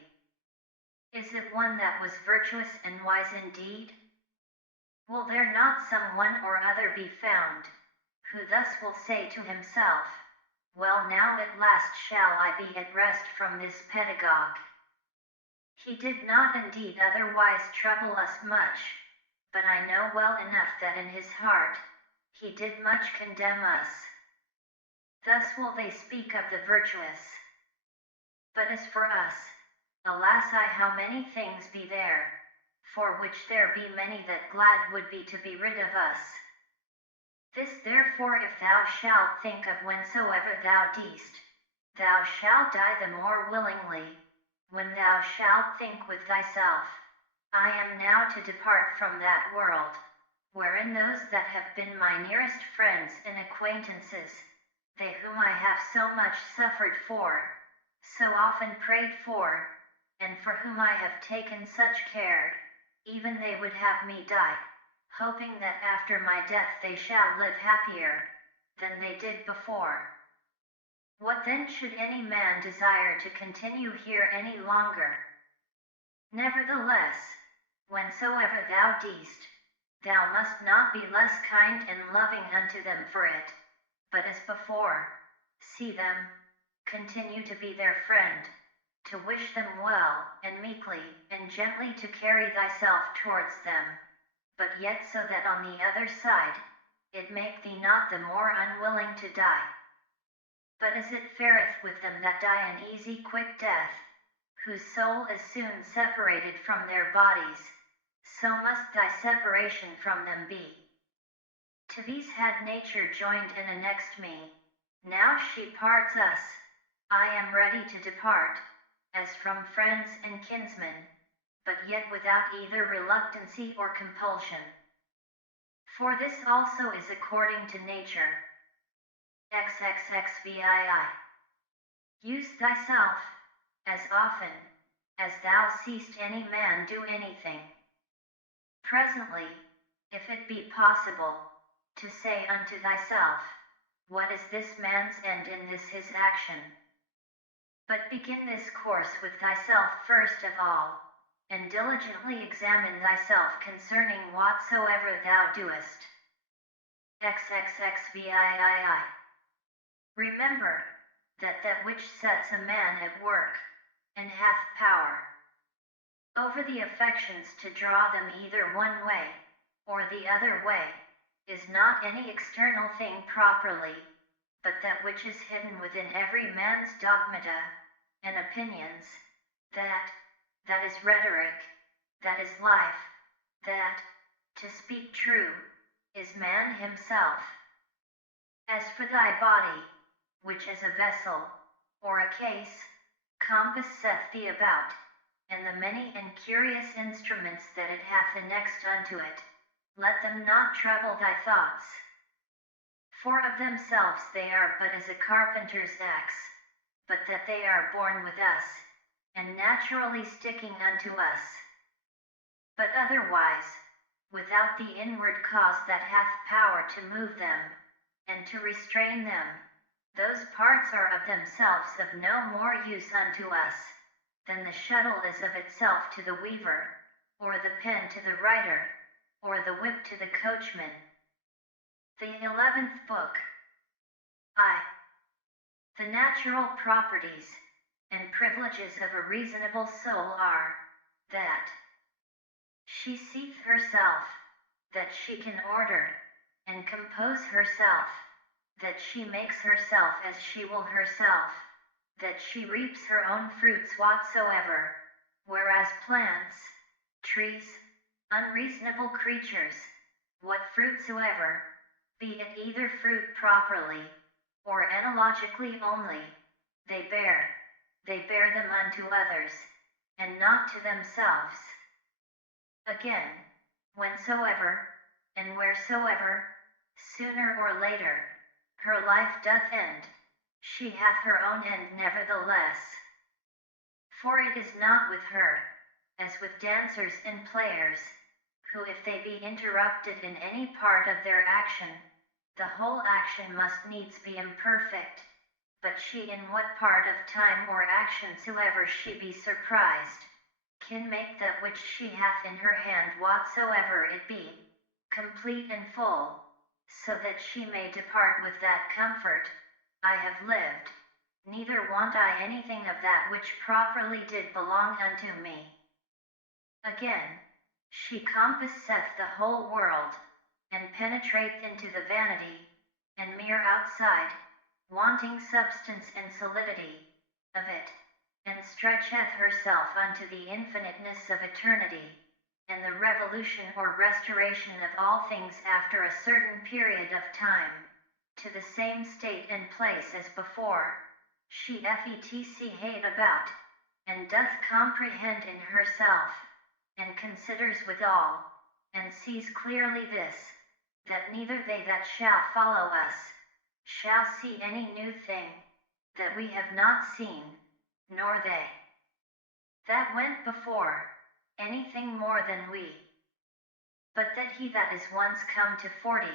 Is it one that was virtuous and wise indeed? Will there not some one or other be found, who thus will say to himself, well now at last shall I be at rest from this pedagogue. He did not indeed otherwise trouble us much, but I know well enough that in his heart, he did much condemn us. Thus will they speak of the virtuous. But as for us, alas how many things be there, for which there be many that glad would be to be rid of us. This therefore if thou shalt think of whensoever thou deest, thou shalt die the more willingly, when thou shalt think with thyself, I am now to depart from that world, wherein those that have been my nearest friends and acquaintances, they whom I have so much suffered for, so often prayed for, and for whom I have taken such care, even they would have me die, hoping that after my death they shall live happier than they did before. What then should any man desire to continue here any longer? Nevertheless, whensoever thou deest, thou must not be less kind and loving unto them for it, but as before, see them, continue to be their friend, to wish them well, and meekly and gently to carry thyself towards them, but yet so that on the other side, it make thee not the more unwilling to die. But as it fareth with them that die an easy quick death, whose soul is soon separated from their bodies, so must thy separation from them be. To these had nature joined and annexed me, now she parts us, I am ready to depart, as from friends and kinsmen, but yet without either reluctancy or compulsion. For this also is according to nature. XXXVII. Use thyself, as often as thou seest any man do anything, presently, if it be possible, to say unto thyself, what is this man's end in this his action? But begin this course with thyself first of all, and diligently examine thyself concerning whatsoever thou doest. XXXVIII. Remember, that which sets a man at work, and hath power over the affections to draw them either one way, or the other way, is not any external thing properly, but that which is hidden within every man's dogmata and opinions, that is rhetoric, that is life, that, to speak true, is man himself. As for thy body, which is a vessel, or a case, compasseth thee about, and the many and curious instruments that it hath annexed unto it, let them not trouble thy thoughts. For of themselves they are but as a carpenter's axe, but that they are born with us, and naturally sticking unto us. But otherwise, without the inward cause that hath power to move them, and to restrain them, those parts are of themselves of no more use unto us, than the shuttle is of itself to the weaver, or the pen to the writer, or the whip to the coachman. The 11th Book. The natural properties and privileges of a reasonable soul are, that she seeth herself, that she can order and compose herself, that she makes herself as she will herself, that she reaps her own fruits whatsoever, whereas plants, trees, unreasonable creatures, what fruit soever, be it either fruit properly, or analogically only, they bear them unto others, and not to themselves. Again, whensoever, and wheresoever, sooner or later, her life doth end, she hath her own end nevertheless. For it is not with her, as with dancers and players, who if they be interrupted in any part of their action, the whole action must needs be imperfect, but she in what part of time or action soever she be surprised, can make that which she hath in her hand whatsoever it be, complete and full, so that she may depart with that comfort, I have lived, neither want I anything of that which properly did belong unto me. Again, she compasseth the whole world, and penetrate into the vanity, and mere outside, wanting substance and solidity, of it, and stretcheth herself unto the infiniteness of eternity, and the revolution or restoration of all things after a certain period of time, to the same state and place as before, she etc. about, and doth comprehend in herself, and considers withal, and sees clearly this, that neither they that shall follow us, shall see any new thing, that we have not seen, nor they that went before, anything more than we. But that he that is once come to 40,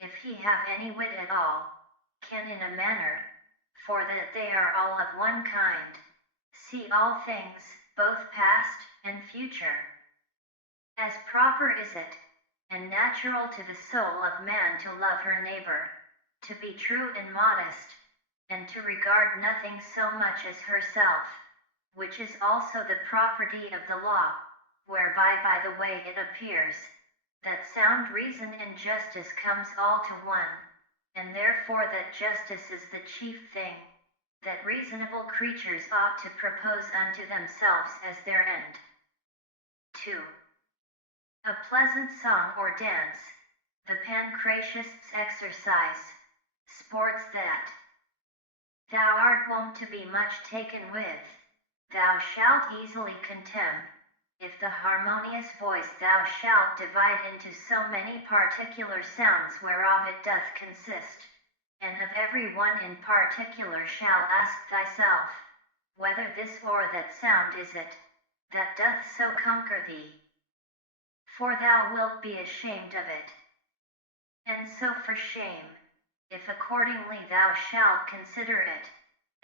if he have any wit at all, can in a manner, for that they are all of one kind, see all things, both past and future. As proper is it, and natural to the soul of man to love her neighbor, to be true and modest, and to regard nothing so much as herself, which is also the property of the law, whereby by the way it appears, that sound reason and justice comes all to one, and therefore that justice is the chief thing, that reasonable creatures ought to propose unto themselves as their end. 2. A pleasant song or dance, the pancratiast's exercise, sports that thou art wont to be much taken with, thou shalt easily contemn, if the harmonious voice thou shalt divide into so many particular sounds whereof it doth consist, and of every one in particular shall ask thyself, whether this or that sound is it, that doth so conquer thee. For thou wilt be ashamed of it. And so for shame, if accordingly thou shalt consider it,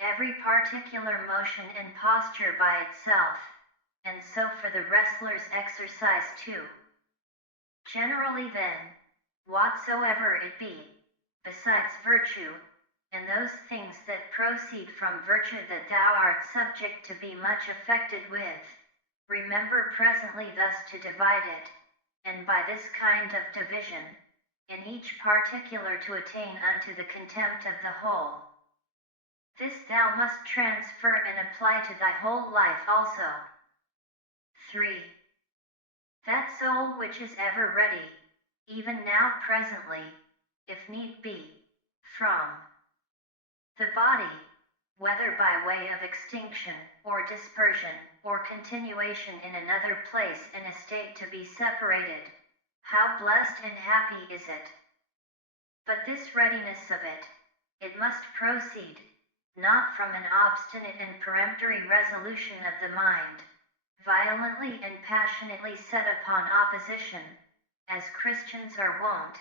every particular motion and posture by itself, and so for the wrestler's exercise too. Generally then, whatsoever it be, besides virtue, and those things that proceed from virtue that thou art subject to be much affected with, remember presently thus to divide it, and by this kind of division, in each particular to attain unto the contempt of the whole. This thou must transfer and apply to thy whole life also. 3. That soul which is ever ready, even now presently, if need be, from the body, whether by way of extinction, or dispersion, or continuation in another place in a state to be separated, how blessed and happy is it! But this readiness of it, it must proceed, not from an obstinate and peremptory resolution of the mind, violently and passionately set upon opposition, as Christians are wont,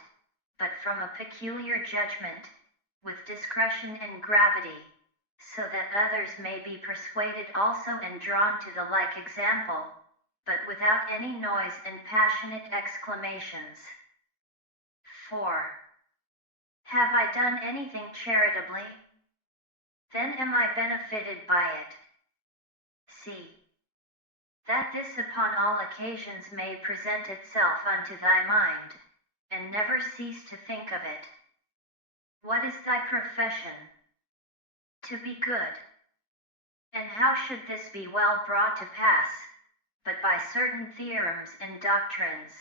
but from a peculiar judgment, with discretion and gravity, so that others may be persuaded also and drawn to the like example, but without any noise and passionate exclamations. 4. Have I done anything charitably? Then am I benefited by it. See that this upon all occasions may present itself unto thy mind, and never cease to think of it. What is thy profession? To be good. And how should this be well brought to pass, but by certain theorems and doctrines,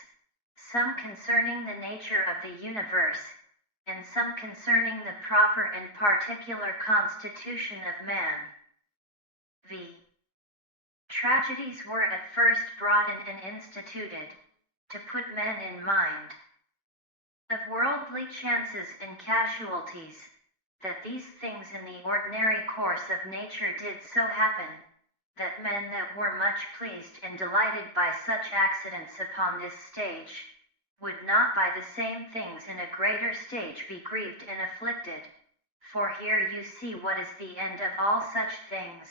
some concerning the nature of the universe, and some concerning the proper and particular constitution of man. v. Tragedies were at first brought in and instituted, to put men in mind of worldly chances and casualties, that these things in the ordinary course of nature did so happen, that men that were much pleased and delighted by such accidents upon this stage, would not by the same things in a greater stage be grieved and afflicted. For here you see what is the end of all such things,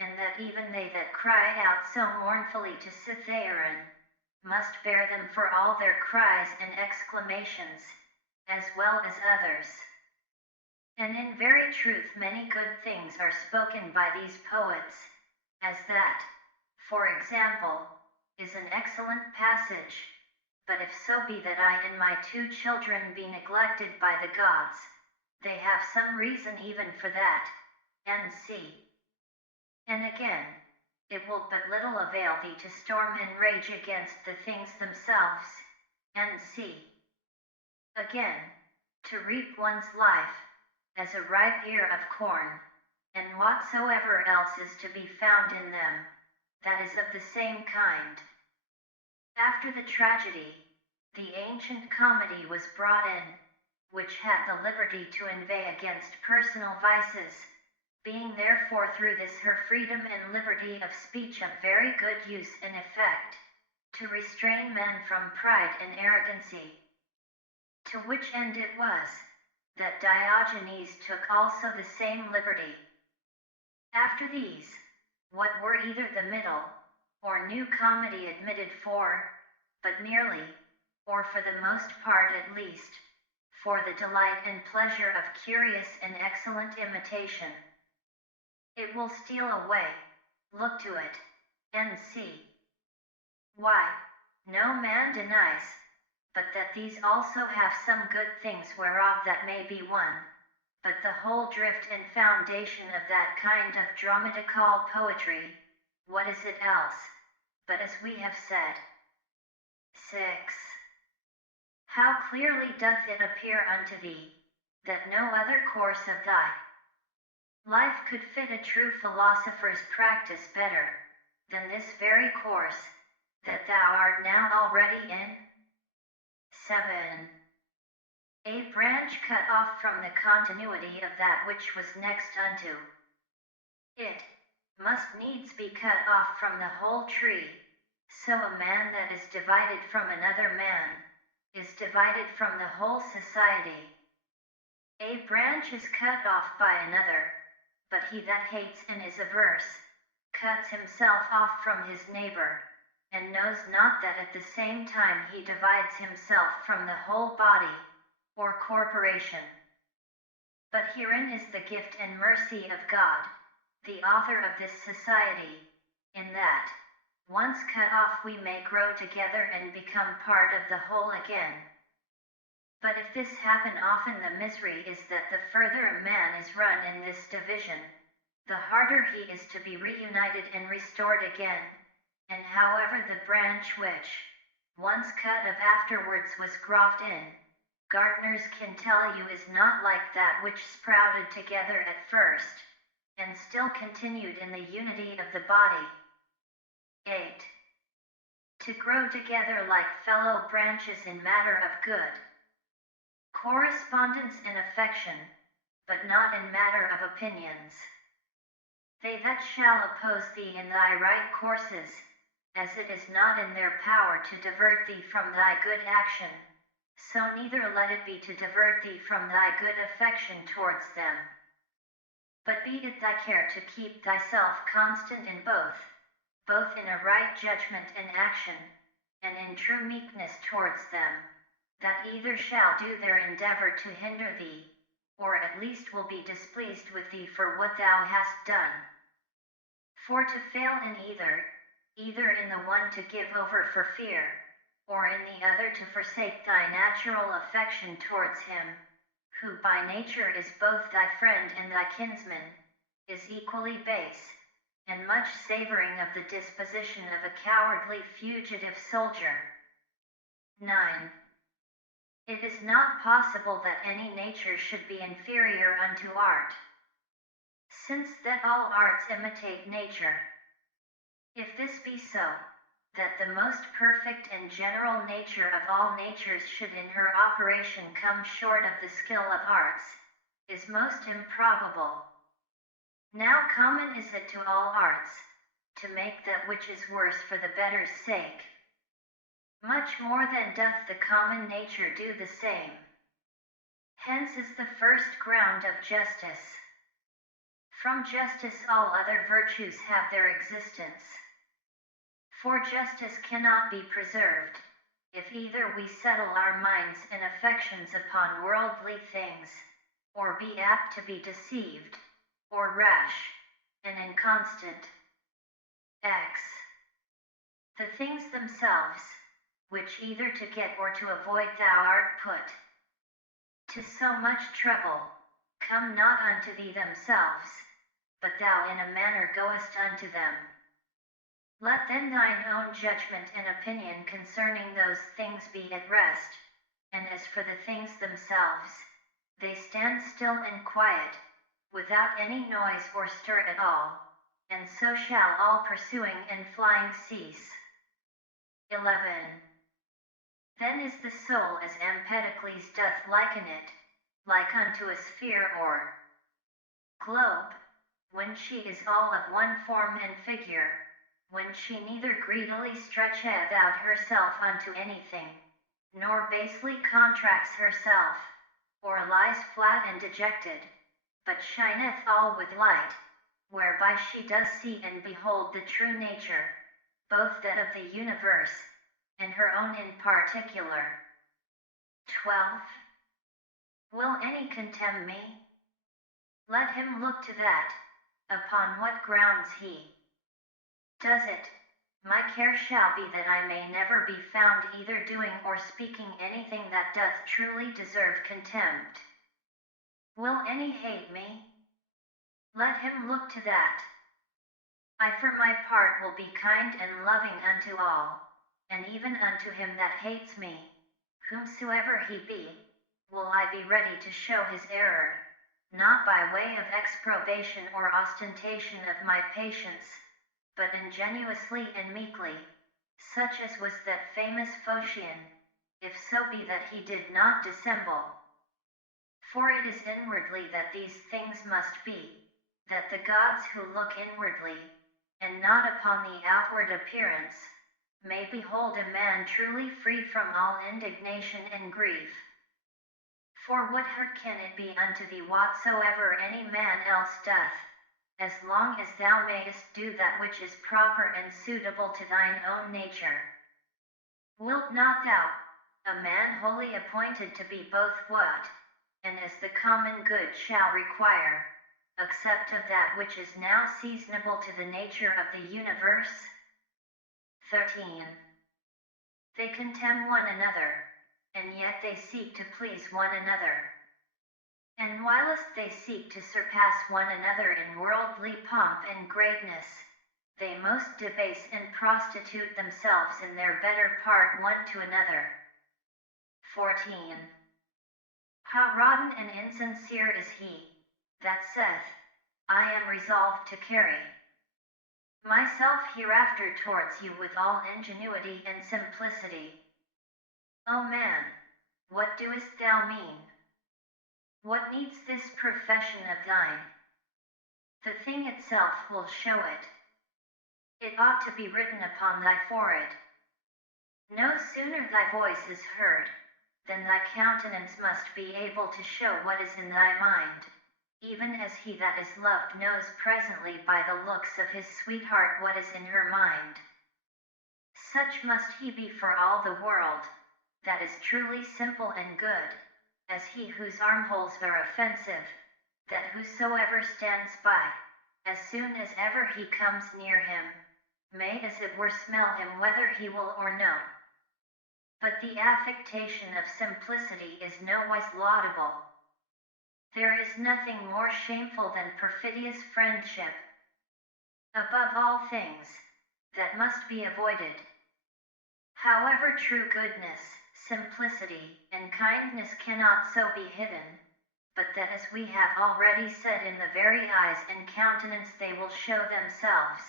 and that even they that cry out so mournfully to Cytheron, must bear them for all their cries and exclamations, as well as others. And in very truth many good things are spoken by these poets, as that, for example, is an excellent passage. But if so be that I and my 2 children be neglected by the gods, they have some reason even for that, and see. And again, it will but little avail thee to storm and rage against the things themselves, and see. Again, to reap one's life, as a ripe ear of corn, and whatsoever else is to be found in them, that is of the same kind. After the tragedy, the ancient comedy was brought in, which had the liberty to inveigh against personal vices, being therefore through this her freedom and liberty of speech of very good use and effect, to restrain men from pride and arrogancy. To which end it was, that Diogenes took also the same liberty. After these, what were either the middle, or new comedy admitted for, but merely, or for the most part at least, for the delight and pleasure of curious and excellent imitation. It will steal away, look to it, and see. Why, no man denies, but that these also have some good things whereof that may be one, but the whole drift and foundation of that kind of dramatical poetry, what is it else, but as we have said. 6. How clearly doth it appear unto thee, that no other course of thy life could fit a true philosopher's practice better, than this very course, that thou art now already in? 7. A branch cut off from the continuity of that which was next unto it, must needs be cut off from the whole tree, so a man that is divided from another man, is divided from the whole society. A branch is cut off by another, but he that hates and is averse, cuts himself off from his neighbor, and knows not that at the same time he divides himself from the whole body, or corporation. But herein is the gift and mercy of God, the author of this society, in that, once cut off we may grow together and become part of the whole again. But if this happen often, the misery is that the further a man is run in this division, the harder he is to be reunited and restored again, and however the branch which, once cut off afterwards was grafted in, gardeners can tell you is not like that which sprouted together at first, and still continued in the unity of the body. 8. To grow together like fellow branches in matter of good correspondence and affection, but not in matter of opinions. They that shall oppose thee in thy right courses, as it is not in their power to divert thee from thy good action, so neither let it be to divert thee from thy good affection towards them. But be it thy care to keep thyself constant in both in a right judgment and action, and in true meekness towards them, that either shall do their endeavor to hinder thee, or at least will be displeased with thee for what thou hast done. For to fail in either in the one to give over for fear, or in the other to forsake thy natural affection towards him, who by nature is both thy friend and thy kinsman, is equally base, and much savoring of the disposition of a cowardly fugitive soldier. 9. It is not possible that any nature should be inferior unto art, since that all arts imitate nature. If this be so, that the most perfect and general nature of all natures should in her operation come short of the skill of arts, is most improbable. Now common is it to all arts, to make that which is worse for the better's sake. Much more than doth the common nature do the same. Hence is the first ground of justice. From justice all other virtues have their existence. For justice cannot be preserved, if either we settle our minds and affections upon worldly things, or be apt to be deceived, or rash, and inconstant. X. The things themselves, which either to get or to avoid thou art put to so much trouble, come not unto thee themselves, but thou in a manner goest unto them. Let then thine own judgment and opinion concerning those things be at rest, and as for the things themselves, they stand still and quiet, without any noise or stir at all, and so shall all pursuing and flying cease. 11. Then is the soul as Empedocles doth liken it, like unto a sphere or globe, when she is all of one form and figure, when she neither greedily stretcheth out herself unto anything, nor basely contracts herself, or lies flat and dejected, but shineth all with light, whereby she does see and behold the true nature, both that of the universe, and her own in particular. 12. Will any contemn me? Let him look to that, upon what grounds he does it. My care shall be that I may never be found either doing or speaking anything that doth truly deserve contempt. Will any hate me? Let him look to that. I for my part will be kind and loving unto all, and even unto him that hates me, whomsoever he be, will I be ready to show his error, not by way of exprobation or ostentation of my patience, but ingenuously and meekly, such as was that famous Phocian, if so be that he did not dissemble. For it is inwardly that these things must be, that the gods who look inwardly, and not upon the outward appearance, may behold a man truly free from all indignation and grief. For what hurt can it be unto thee whatsoever any man else doth, as long as thou mayest do that which is proper and suitable to thine own nature. Wilt not thou, a man wholly appointed to be both what, and as the common good shall require, accept of that which is now seasonable to the nature of the universe? 13. They contemn one another, and yet they seek to please one another. And whilst they seek to surpass one another in worldly pomp and greatness, they most debase and prostitute themselves in their better part one to another. 14. How rotten and insincere is he that saith, I am resolved to carry myself hereafter towards you with all ingenuity and simplicity. O man, what doest thou mean? What needs this profession of thine? The thing itself will show it. It ought to be written upon thy forehead. No sooner thy voice is heard, than thy countenance must be able to show what is in thy mind, even as he that is loved knows presently by the looks of his sweetheart what is in her mind. Such must he be for all the world, that is truly simple and good, as he whose armholes are offensive, that whosoever stands by, as soon as ever he comes near him, may as it were smell him whether he will or no. But the affectation of simplicity is nowise laudable. There is nothing more shameful than perfidious friendship. Above all things, that must be avoided. However true goodness, simplicity, and kindness cannot so be hidden, but that as we have already said in the very eyes and countenance they will show themselves.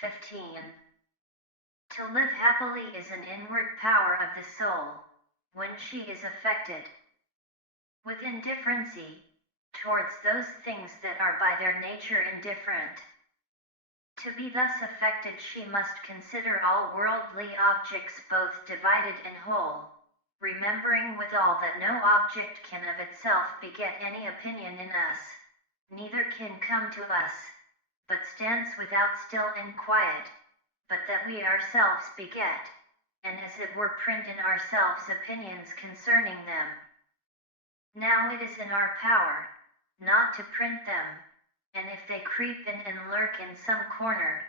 15. To live happily is an inward power of the soul, when she is affected with indifferency towards those things that are by their nature indifferent. To be thus affected she must consider all worldly objects both divided and whole, remembering withal that no object can of itself beget any opinion in us, neither can come to us, but stands without still and quiet, but that we ourselves beget, and as it were print in ourselves opinions concerning them. Now it is in our power, not to print them, and if they creep in and lurk in some corner,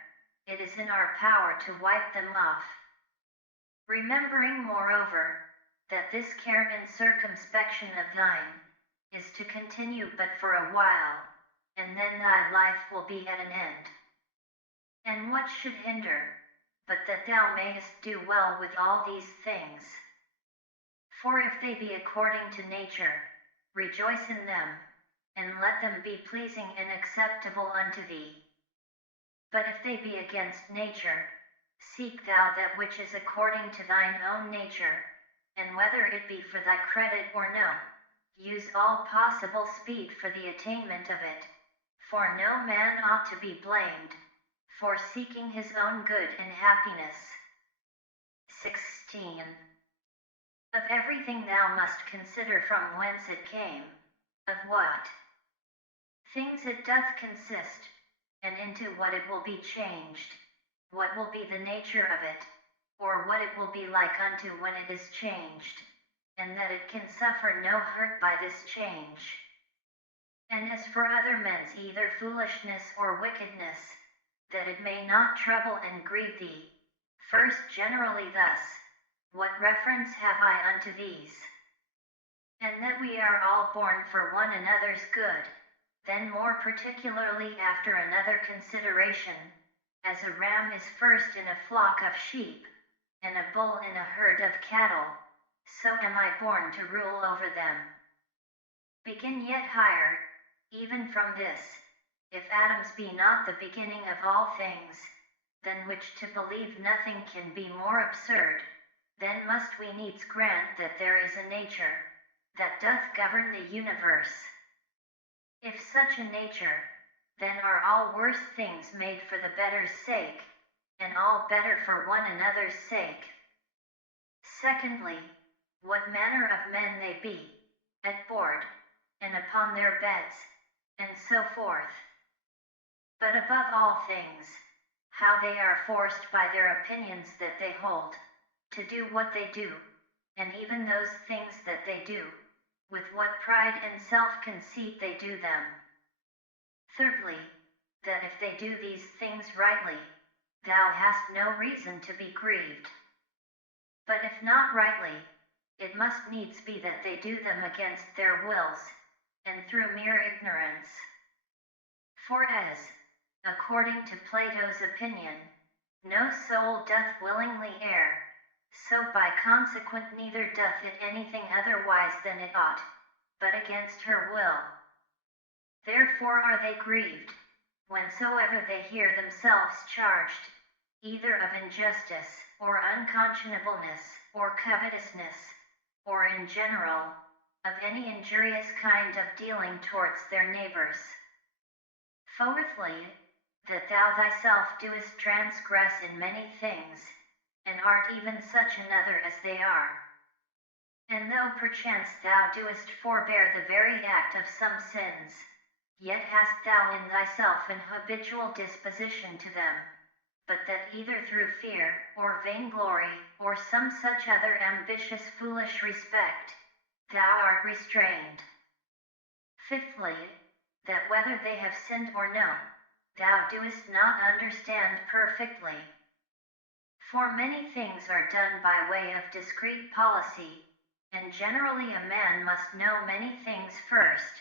it is in our power to wipe them off. Remembering moreover, that this care and circumspection of thine, is to continue but for a while, and then thy life will be at an end. And what should hinder, but that thou mayest do well with all these things? For if they be according to nature, rejoice in them, and let them be pleasing and acceptable unto thee. But if they be against nature, seek thou that which is according to thine own nature, and whether it be for thy credit or no, use all possible speed for the attainment of it, for no man ought to be blamed for seeking his own good and happiness. 16. Of everything thou must consider from whence it came, of what things it doth consist, and into what it will be changed, what will be the nature of it, or what it will be like unto when it is changed, and that it can suffer no hurt by this change. And as for other men's either foolishness or wickedness, that it may not trouble and grieve thee, first generally thus, what reference have I unto these? And that we are all born for one another's good, then more particularly after another consideration, as a ram is first in a flock of sheep, and a bull in a herd of cattle, so am I born to rule over them. Begin yet higher, even from this, if atoms be not the beginning of all things, than which to believe nothing can be more absurd, then must we needs grant that there is a nature, that doth govern the universe. If such a nature, then are all worse things made for the better's sake, and all better for one another's sake. Secondly, what manner of men they be, at board, and upon their beds, and so forth. but above all things, how they are forced by their opinions that they hold, to do what they do, and even those things that they do, with what pride and self-conceit they do them. Thirdly, that if they do these things rightly, thou hast no reason to be grieved. But if not rightly, it must needs be that they do them against their wills, and through mere ignorance. For as, according to Plato's opinion, no soul doth willingly err, so by consequent neither doth it anything otherwise than it ought, but against her will. Therefore are they grieved, whensoever they hear themselves charged, either of injustice, or unconscionableness, or covetousness, or in general, of any injurious kind of dealing towards their neighbors. Fourthly, that thou thyself doest transgress in many things, and art even such another as they are. And though perchance thou doest forbear the very act of some sins, yet hast thou in thyself an habitual disposition to them, but that either through fear, or vainglory, or some such other ambitious foolish respect, thou art restrained. Fifthly, that whether they have sinned or no, thou doest not understand perfectly. For many things are done by way of discreet policy, and generally a man must know many things first,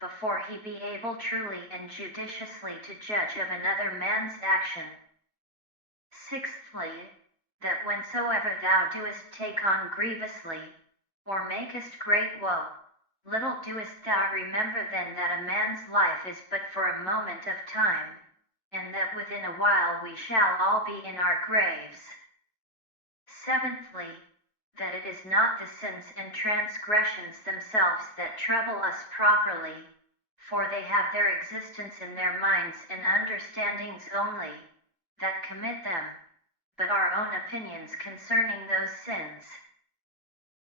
before he be able truly and judiciously to judge of another man's action. Sixthly, that whensoever thou doest take on grievously, or makest great woe, little doest thou remember then that a man's life is but for a moment of time, and that within a while we shall all be in our graves. Seventhly, that it is not the sins and transgressions themselves that trouble us properly, for they have their existence in their minds and understandings only, that commit them, but our own opinions concerning those sins.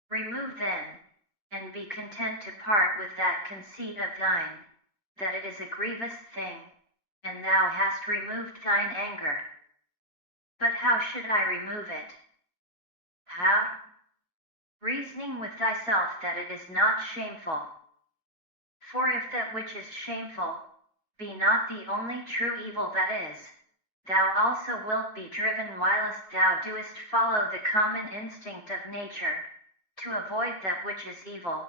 Remove then, and be content to part with that conceit of thine, that it is a grievous thing, and thou hast removed thine anger. But how should I remove it? How? Reasoning with thyself that it is not shameful. For if that which is shameful be not the only true evil that is, thou also wilt be driven whilst thou doest follow the common instinct of nature, to avoid that which is evil,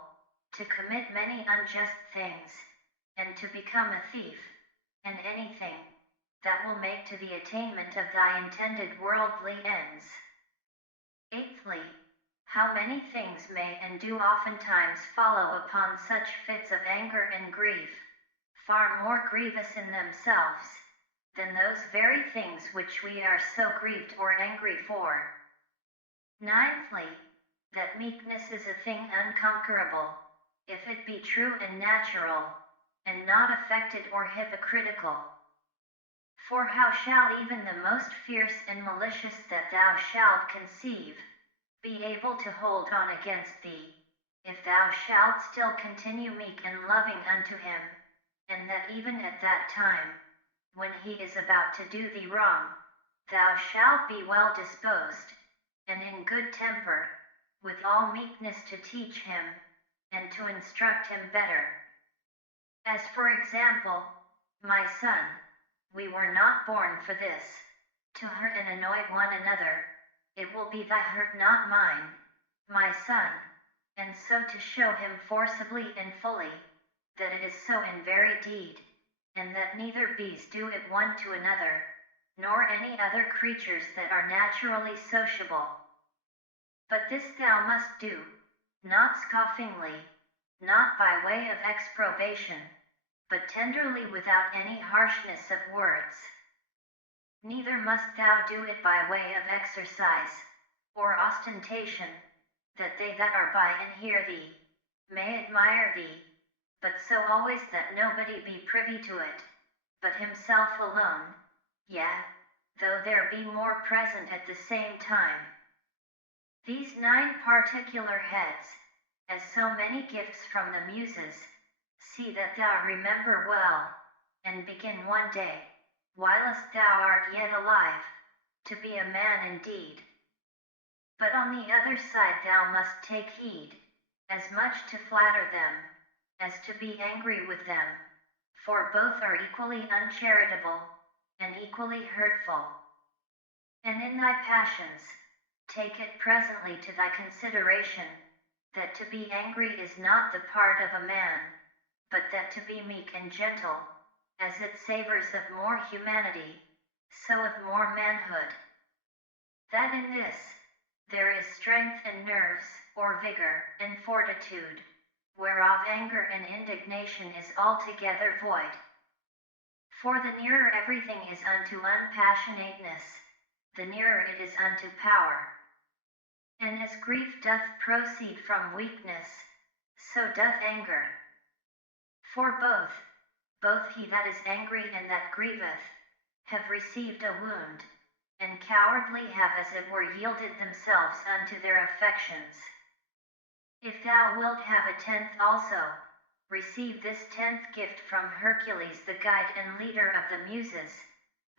to commit many unjust things, and to become a thief, and anything that will make to the attainment of thy intended worldly ends. Eighthly, how many things may and do oftentimes follow upon such fits of anger and grief, far more grievous in themselves, than those very things which we are so grieved or angry for. Ninthly, that meekness is a thing unconquerable, if it be true and natural, and not affected or hypocritical. For how shall even the most fierce and malicious that thou shalt conceive, be able to hold on against thee, if thou shalt still continue meek and loving unto him, and that even at that time, when he is about to do thee wrong, thou shalt be well disposed, and in good temper, with all meekness to teach him, and to instruct him better. As for example, my son, we were not born for this, to hurt and annoy one another. It will be thy hurt, not mine, my son, and so to show him forcibly and fully, that it is so in very deed, and that neither bees do it one to another, nor any other creatures that are naturally sociable. But this thou must do, not scoffingly, not by way of exprobation, but tenderly without any harshness of words. Neither must thou do it by way of exercise, or ostentation, that they that are by and hear thee, may admire thee, but so always that nobody be privy to it, but himself alone, yea, though there be more present at the same time. These 9 particular heads, as so many gifts from the Muses, see that thou remember well, and begin one day, whilst thou art yet alive, to be a man indeed. But on the other side thou must take heed, as much to flatter them, as to be angry with them, for both are equally uncharitable, and equally hurtful. And in thy passions, take it presently to thy consideration, that to be angry is not the part of a man, but that to be meek and gentle, as it savors of more humanity, so of more manhood. That in this, there is strength and nerves, or vigor, and fortitude, whereof anger and indignation is altogether void. For the nearer everything is unto unpassionateness, the nearer it is unto power. And as grief doth proceed from weakness, so doth anger. For both he that is angry and that grieveth, have received a wound, and cowardly have as it were yielded themselves unto their affections. If thou wilt have a 10th also, receive this 10th gift from Hercules the guide and leader of the Muses,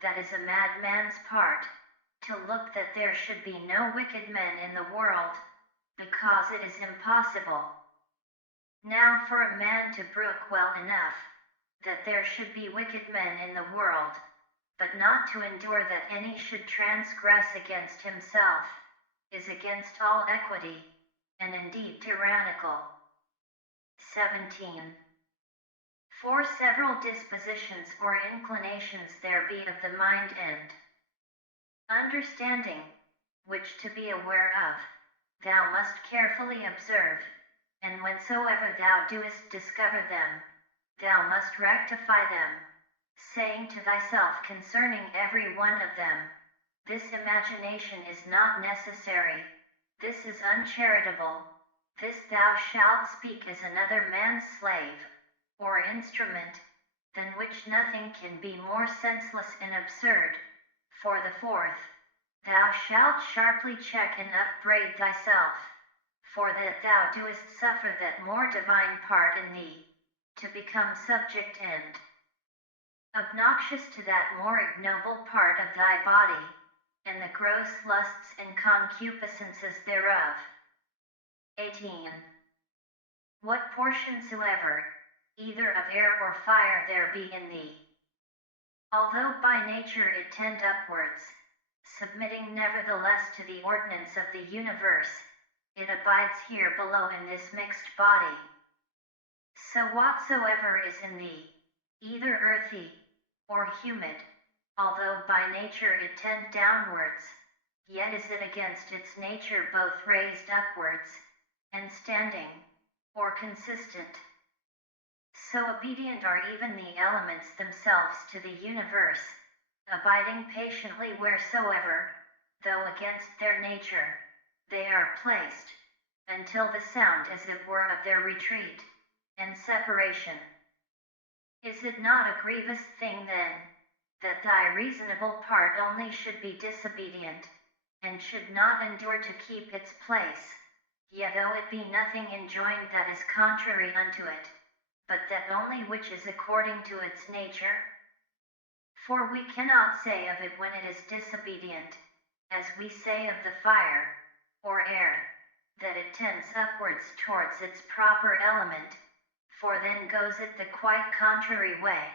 that is a madman's part, to look that there should be no wicked men in the world, because it is impossible. Now for a man to brook well enough, that there should be wicked men in the world, but not to endure that any should transgress against himself, is against all equity, and indeed tyrannical. 17. For several dispositions or inclinations there be of the mind and understanding, which to be aware of, thou must carefully observe, and whensoever thou doest discover them, thou must rectify them, saying to thyself concerning every one of them, this imagination is not necessary, this is uncharitable, this thou shalt speak as another man's slave, or instrument, than which nothing can be more senseless and absurd. For the 4th, thou shalt sharply check and upbraid thyself, for that thou doest suffer that more divine part in thee, to become subject and obnoxious to that more ignoble part of thy body, and the gross lusts and concupiscences thereof. 18. What portion soever, either of air or fire there be in thee, although by nature it tend upwards, submitting nevertheless to the ordinance of the universe, it abides here below in this mixed body. So whatsoever is in thee, either earthy, or humid, although by nature it tend downwards, yet is it against its nature both raised upwards, and standing, or consistent. So obedient are even the elements themselves to the universe, abiding patiently wheresoever, though against their nature, they are placed, until the sound as it were of their retreat, and separation. Is it not a grievous thing then, that thy reasonable part only should be disobedient, and should not endure to keep its place, yet though it be nothing enjoined that is contrary unto it, but that only which is according to its nature? For we cannot say of it when it is disobedient, as we say of the fire, or air, that it tends upwards towards its proper element, for then goes it the quite contrary way.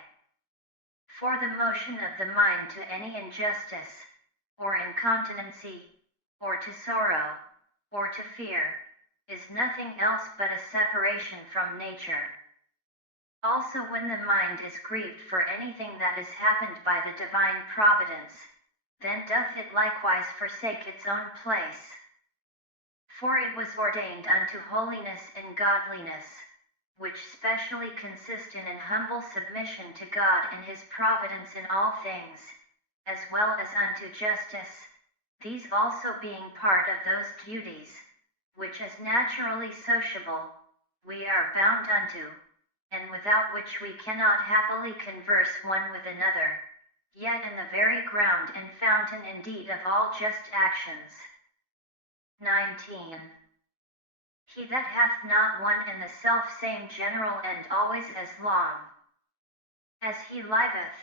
For the motion of the mind to any injustice, or incontinency, or to sorrow, or to fear, is nothing else but a separation from nature. Also when the mind is grieved for anything that is happened by the divine providence, then doth it likewise forsake its own place. For it was ordained unto holiness and godliness, which specially consist in an humble submission to God and his providence in all things, as well as unto justice, these also being part of those duties, which as naturally sociable, we are bound unto, and without which we cannot happily converse one with another, yet in the very ground and fountain indeed of all just actions. 19. He that hath not one and the self-same general end always as long as he liveth,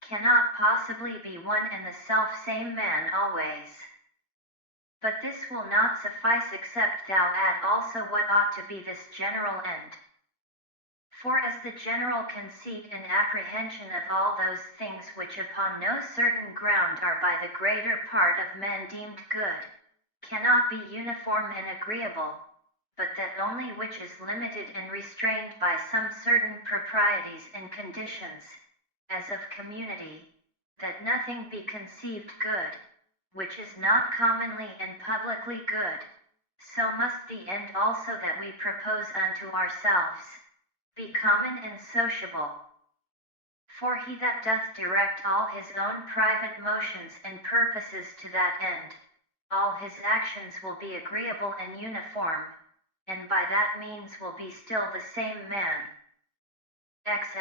cannot possibly be one and the self-same man always. But this will not suffice except thou add also what ought to be this general end. For as the general conceit and apprehension of all those things which upon no certain ground are by the greater part of men deemed good, cannot be uniform and agreeable, but that only which is limited and restrained by some certain proprieties and conditions, as of community, that nothing be conceived good, which is not commonly and publicly good, so must the end also that we propose unto ourselves be common and sociable. For he that doth direct all his own private motions and purposes to that end, all his actions will be agreeable and uniform, and by that means will be still the same man. XX.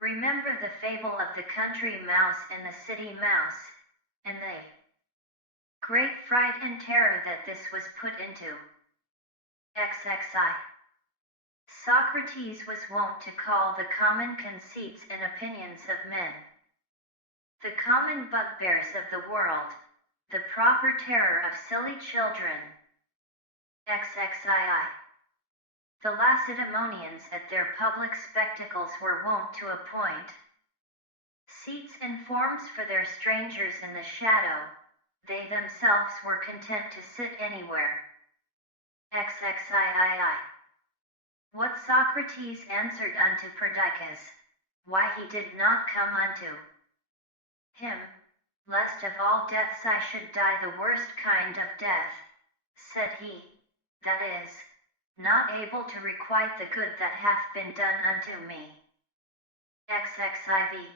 Remember the fable of the country mouse and the city mouse, and the great fright and terror that this was put into. XXI. Socrates was wont to call the common conceits and opinions of men, the common bugbears of the world, the proper terror of silly children. XXII. The Lacedaemonians at their public spectacles were wont to appoint seats and forms for their strangers in the shadow, they themselves were content to sit anywhere. XXIII. What Socrates answered unto Perdiccas, why he did not come unto him, lest of all deaths I should die the worst kind of death, said he, that is, not able to requite the good that hath been done unto me. XXIV.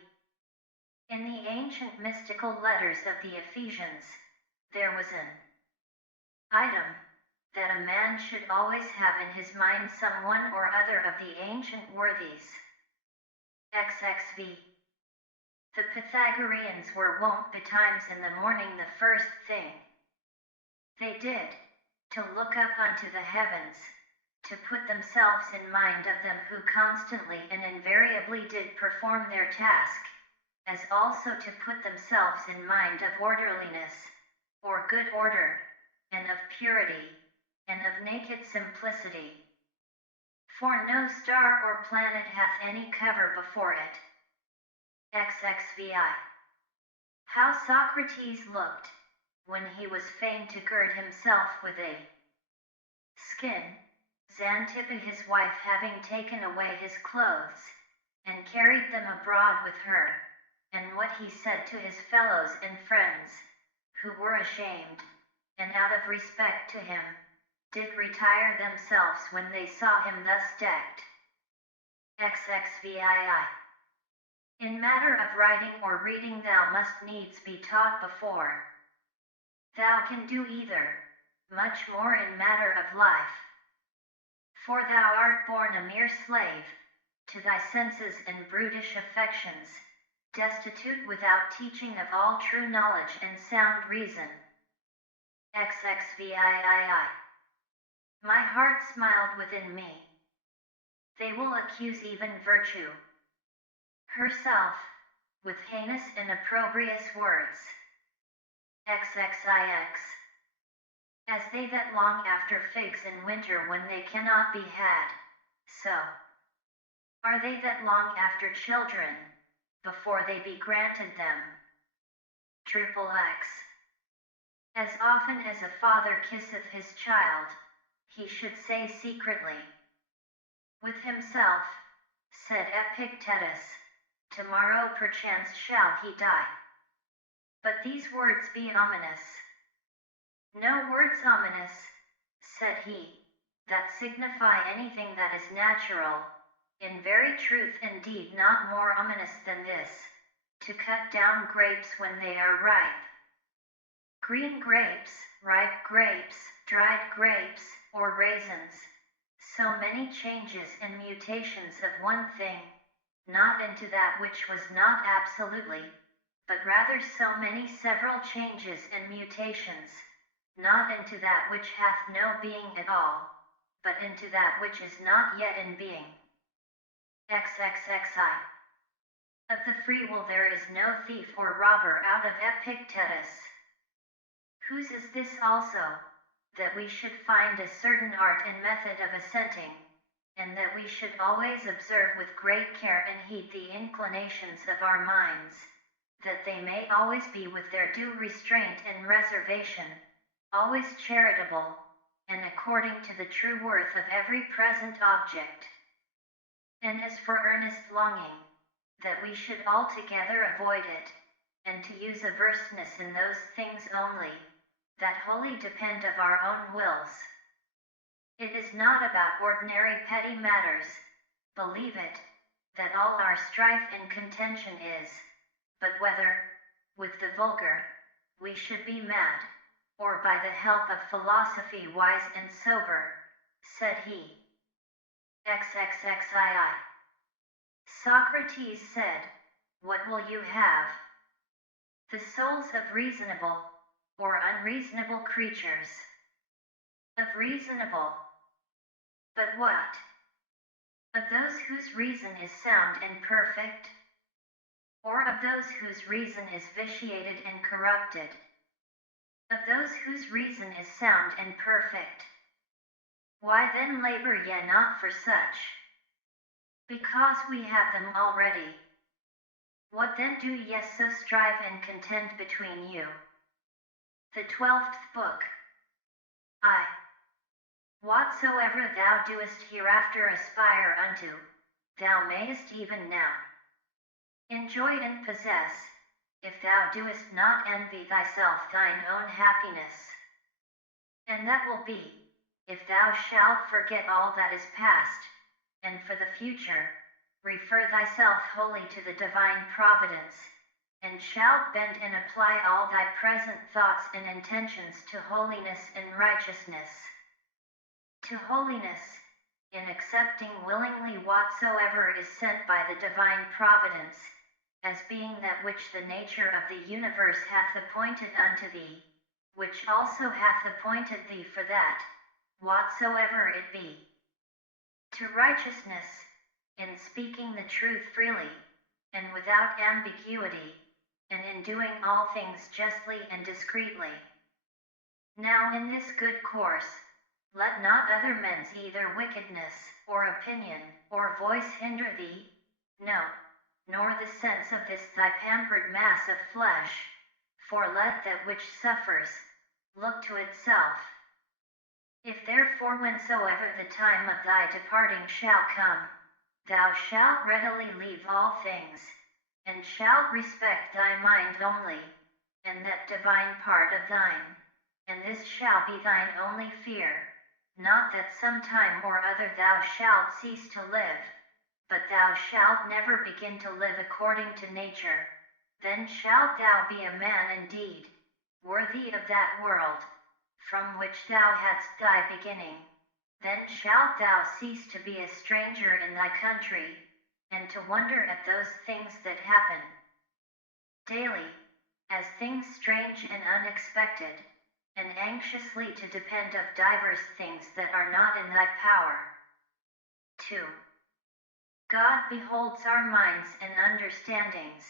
In the ancient mystical letters of the Ephesians, there was an item, that a man should always have in his mind some one or other of the ancient worthies. XXV. The Pythagoreans were wont betimes in the morning the first thing they did, to look up unto the heavens, to put themselves in mind of them who constantly and invariably did perform their task, as also to put themselves in mind of orderliness, or good order, and of purity, and of naked simplicity. For no star or planet hath any cover before it. XXVI. How Socrates looked, when he was fain to gird himself with a skin, Xanthippe his wife having taken away his clothes, and carried them abroad with her, and what he said to his fellows and friends, who were ashamed, and out of respect to him, did retire themselves when they saw him thus decked. XXVII. In matter of writing or reading thou must needs be taught before thou can do either, much more in matter of life. For thou art born a mere slave, to thy senses and brutish affections, destitute without teaching of all true knowledge and sound reason. XXVIII. My heart smiled within me. They will accuse even virtue herself, with heinous and opprobrious words. XXIX. As they that long after figs in winter when they cannot be had, so are they that long after children, before they be granted them. XXX. As often as a father kisseth his child, he should say secretly with himself, said Epictetus, tomorrow perchance shall he die. But these words be ominous. No words ominous, said he, that signify anything that is natural, in very truth indeed not more ominous than this, to cut down grapes when they are ripe. Green grapes, ripe grapes, dried grapes, or raisins, so many changes and mutations of one thing, not into that which was not absolutely, but rather so many several changes and mutations, not into that which hath no being at all, but into that which is not yet in being. XXXI. Of the free will there is no thief or robber out of Epictetus. Whose is this also, that we should find a certain art and method of assenting, and that we should always observe with great care and heed the inclinations of our minds, that they may always be with their due restraint and reservation, always charitable, and according to the true worth of every present object. And as for earnest longing, that we should altogether avoid it, and to use averseness in those things only, that wholly depend of our own wills. It is not about ordinary petty matters, believe it, that all our strife and contention is, but whether, with the vulgar, we should be mad, or by the help of philosophy wise and sober, said he. XXXII. Socrates said, what will you have? The souls of reasonable, or unreasonable creatures. Of reasonable. But what? Of those whose reason is sound and perfect? Or of those whose reason is vitiated and corrupted? Of those whose reason is sound and perfect. Why then labor ye not for such? Because we have them already. What then do ye so strive and contend between you? The 12th book. I. Whatsoever thou doest hereafter aspire unto, thou mayest even now enjoy and possess, if thou doest not envy thyself thine own happiness. And that will be, if thou shalt forget all that is past, and for the future, refer thyself wholly to the divine providence, and shalt bend and apply all thy present thoughts and intentions to holiness and righteousness. To holiness, in accepting willingly whatsoever is sent by the divine providence, as being that which the nature of the universe hath appointed unto thee, which also hath appointed thee for that, whatsoever it be. To righteousness, in speaking the truth freely, and without ambiguity, and in doing all things justly and discreetly. Now in this good course, let not other men's either wickedness, or opinion, or voice hinder thee, no, nor the sense of this thy pampered mass of flesh, for let that which suffers, look to itself. If therefore whensoever the time of thy departing shall come, thou shalt readily leave all things, and shalt respect thy mind only, and that divine part of thine, and this shall be thine only fear, not that some time or other thou shalt cease to live, but thou shalt never begin to live according to nature, then shalt thou be a man indeed, worthy of that world, from which thou hadst thy beginning. Then shalt thou cease to be a stranger in thy country, and to wonder at those things that happen daily, as things strange and unexpected, and anxiously to depend of divers things that are not in thy power. 2. God beholds our minds and understandings,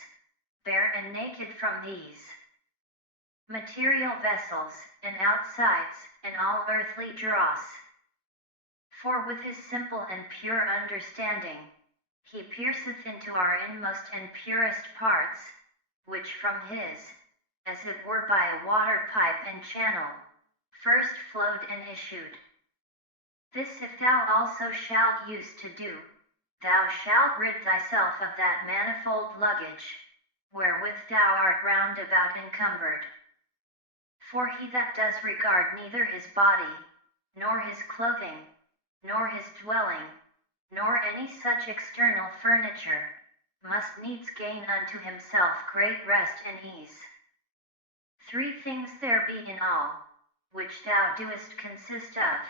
bare and naked from these material vessels, and outsides, and all earthly dross. For with his simple and pure understanding, he pierceth into our inmost and purest parts, which from his, as it were by a water pipe and channel, first flowed and issued. This if thou also shalt use to do, thou shalt rid thyself of that manifold luggage, wherewith thou art round about encumbered. For he that does regard neither his body, nor his clothing, nor his dwelling, nor any such external furniture, must needs gain unto himself great rest and ease. 3 things there be in all, which thou doest consist of,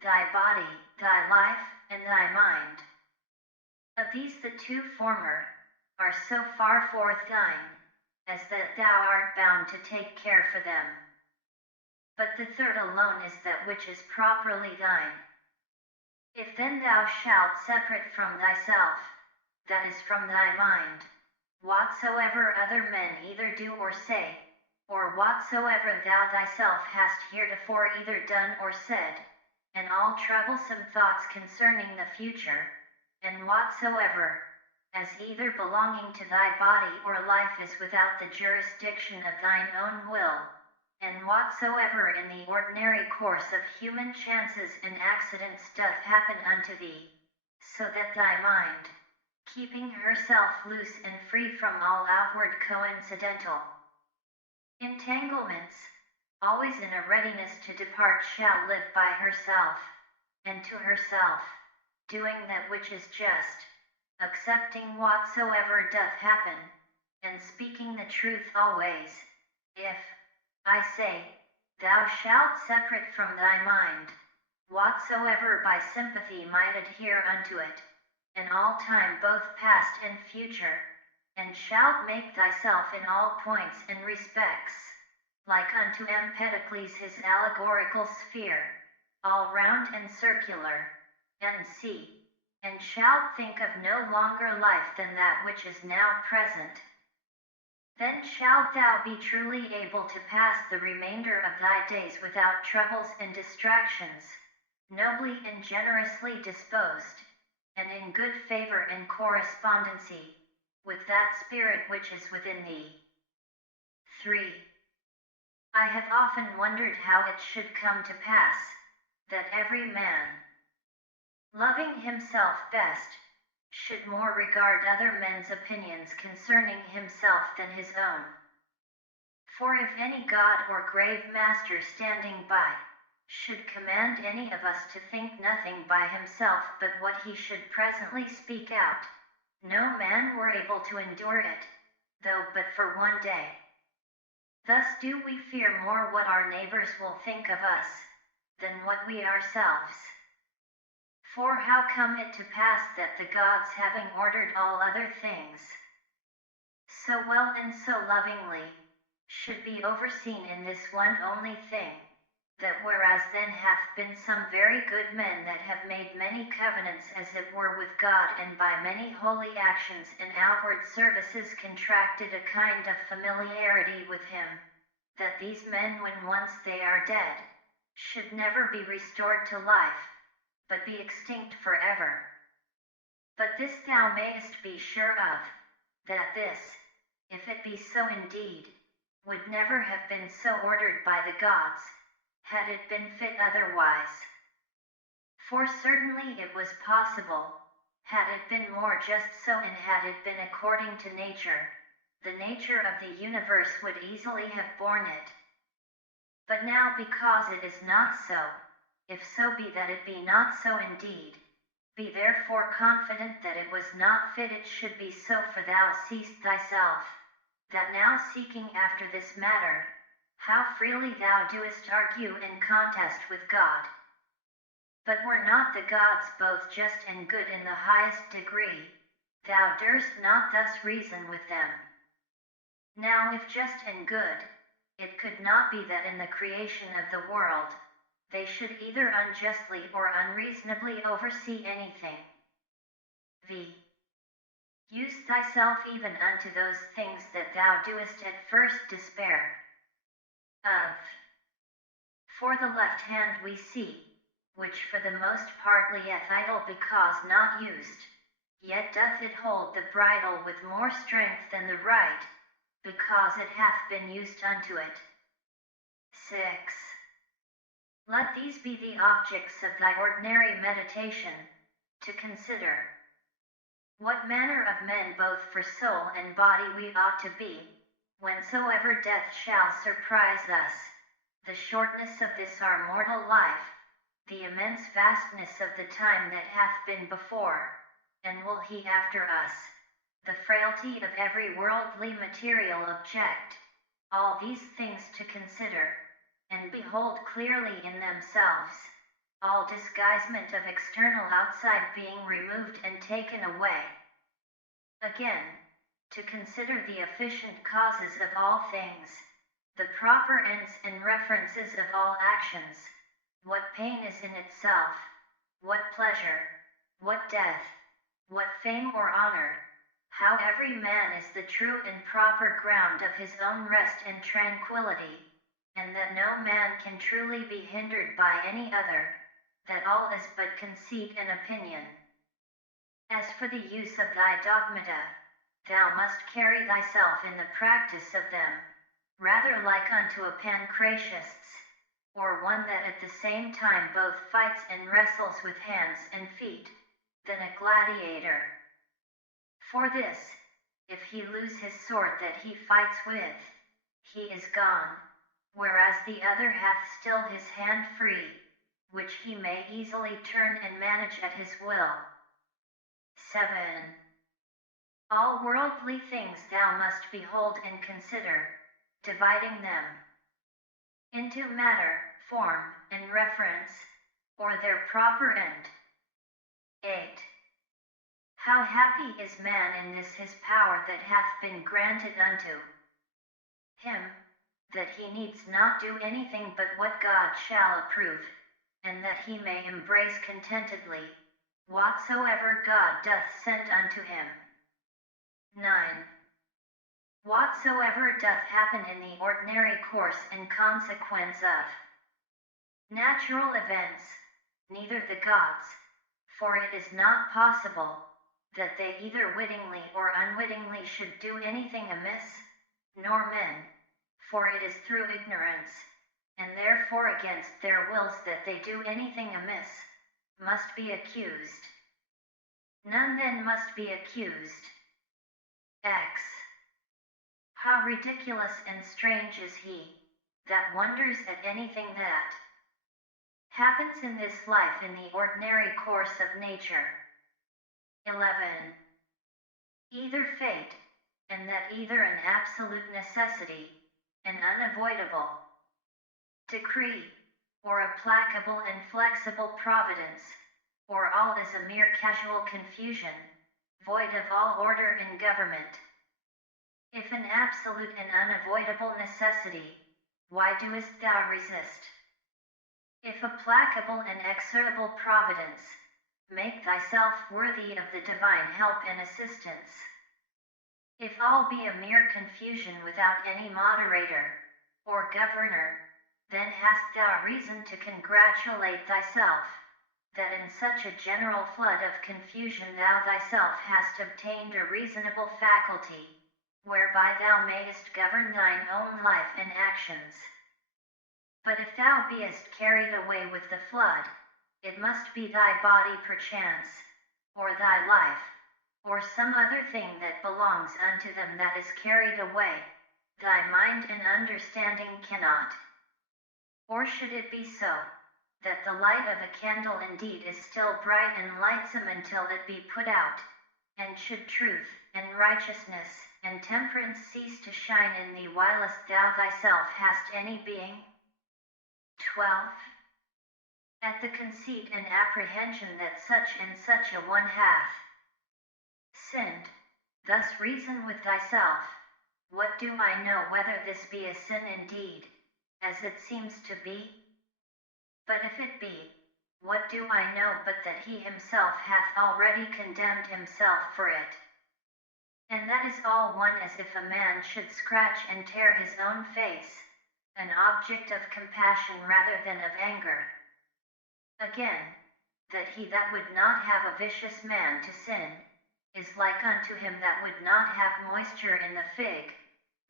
thy body, thy life, and thy mind. Of these the 2 former, are so far forth thine, as that thou art bound to take care for them. But the 3rd alone is that which is properly thine. If then thou shalt separate from thyself, that is from thy mind, whatsoever other men either do or say, or whatsoever thou thyself hast heretofore either done or said, and all troublesome thoughts concerning the future, and whatsoever, as either belonging to thy body or life is without the jurisdiction of thine own will, and whatsoever in the ordinary course of human chances and accidents doth happen unto thee, so that thy mind, keeping herself loose and free from all outward coincidental entanglements, always in a readiness to depart, shall live by herself, and to herself, doing that which is just, accepting whatsoever doth happen, and speaking the truth always. If, I say, thou shalt separate from thy mind, whatsoever by sympathy might adhere unto it, in all time both past and future, and shalt make thyself in all points and respects, like unto Empedocles his allegorical sphere, all round and circular, and see, and shalt think of no longer life than that which is now present, then shalt thou be truly able to pass the remainder of thy days without troubles and distractions, nobly and generously disposed, and in good favor and correspondency with that spirit which is within thee. 3. I have often wondered how it should come to pass, that every man, loving himself best, should more regard other men's opinions concerning himself than his own. For if any god or grave master standing by, should command any of us to think nothing by himself but what he should presently speak out, no man were able to endure it, though but for one day. Thus do we fear more what our neighbors will think of us, than what we ourselves. For how come it to pass that the gods, having ordered all other things so well and so lovingly, should be overseen in this one only thing, that whereas then hath been some very good men that have made many covenants as it were with God, and by many holy actions and outward services contracted a kind of familiarity with him, that these men when once they are dead, should never be restored to life, but be extinct forever. But this thou mayest be sure of, that this, if it be so indeed, would never have been so ordered by the gods, had it been fit otherwise. For certainly it was possible, had it been more just so, and had it been according to nature, the nature of the universe would easily have borne it. But now because it is not so, if so be that it be not so indeed, be therefore confident that it was not fit it should be so, for thou seest thyself, that now seeking after this matter, how freely thou doest argue and contest with God. But were not the gods both just and good in the highest degree, thou durst not thus reason with them. Now if just and good, it could not be that in the creation of the world, they should either unjustly or unreasonably oversee anything. V. Use thyself even unto those things that thou doest at first despair of. For the left hand we see, which for the most part lieth idle because not used, yet doth it hold the bridle with more strength than the right, because it hath been used unto it. 6. Let these be the objects of thy ordinary meditation, to consider what manner of men both for soul and body we ought to be, whensoever death shall surprise us, the shortness of this our mortal life, the immense vastness of the time that hath been before, and will he after us, the frailty of every worldly material object, all these things to consider, and behold clearly in themselves, all disguisement of external outside being removed and taken away. Again, to consider the efficient causes of all things, the proper ends and references of all actions, what pain is in itself, what pleasure, what death, what fame or honor, how every man is the true and proper ground of his own rest and tranquility, and that no man can truly be hindered by any other, that all is but conceit and opinion. As for the use of thy dogmata, thou must carry thyself in the practice of them, rather like unto a Pancratius, or one that at the same time both fights and wrestles with hands and feet, than a gladiator. For this, if he lose his sword that he fights with, he is gone, whereas the other hath still his hand free, which he may easily turn and manage at his will. 7. All worldly things thou must behold and consider, dividing them into matter, form, and reference, or their proper end. 8. How happy is man in this his power that hath been granted unto him, that he needs not do anything but what God shall approve, and that he may embrace contentedly whatsoever God doth send unto him. 9. Whatsoever doth happen in the ordinary course and consequence of natural events, neither the gods, for it is not possible that they either wittingly or unwittingly should do anything amiss, nor men, for it is through ignorance, and therefore against their wills that they do anything amiss, must be accused. None then must be accused. X. How ridiculous and strange is he that wonders at anything that happens in this life in the ordinary course of nature. 11. Either fate, and that either an absolute necessity, an unavoidable decree, or a placable and flexible providence, or all is a mere casual confusion, void of all order in government. If an absolute and unavoidable necessity, why doest thou resist? If a placable and exertable providence, make thyself worthy of the divine help and assistance. If all be a mere confusion without any moderator, or governor, then hast thou reason to congratulate thyself, that in such a general flood of confusion thou thyself hast obtained a reasonable faculty, whereby thou mayest govern thine own life and actions. But if thou beest carried away with the flood, it must be thy body perchance, or thy life, or some other thing that belongs unto them that is carried away, thy mind and understanding cannot. Or should it be so, that the light of a candle indeed is still bright and lightsome until it be put out, and should truth, and righteousness, and temperance cease to shine in thee whilst thou thyself hast any being? 12. At the conceit and apprehension that such and such a one hath sinned, thus reason with thyself, what do I know whether this be a sin indeed, as it seems to be? But if it be, what do I know but that he himself hath already condemned himself for it? And that is all one as if a man should scratch and tear his own face, an object of compassion rather than of anger. Again, that he that would not have a vicious man to sin, is like unto him that would not have moisture in the fig,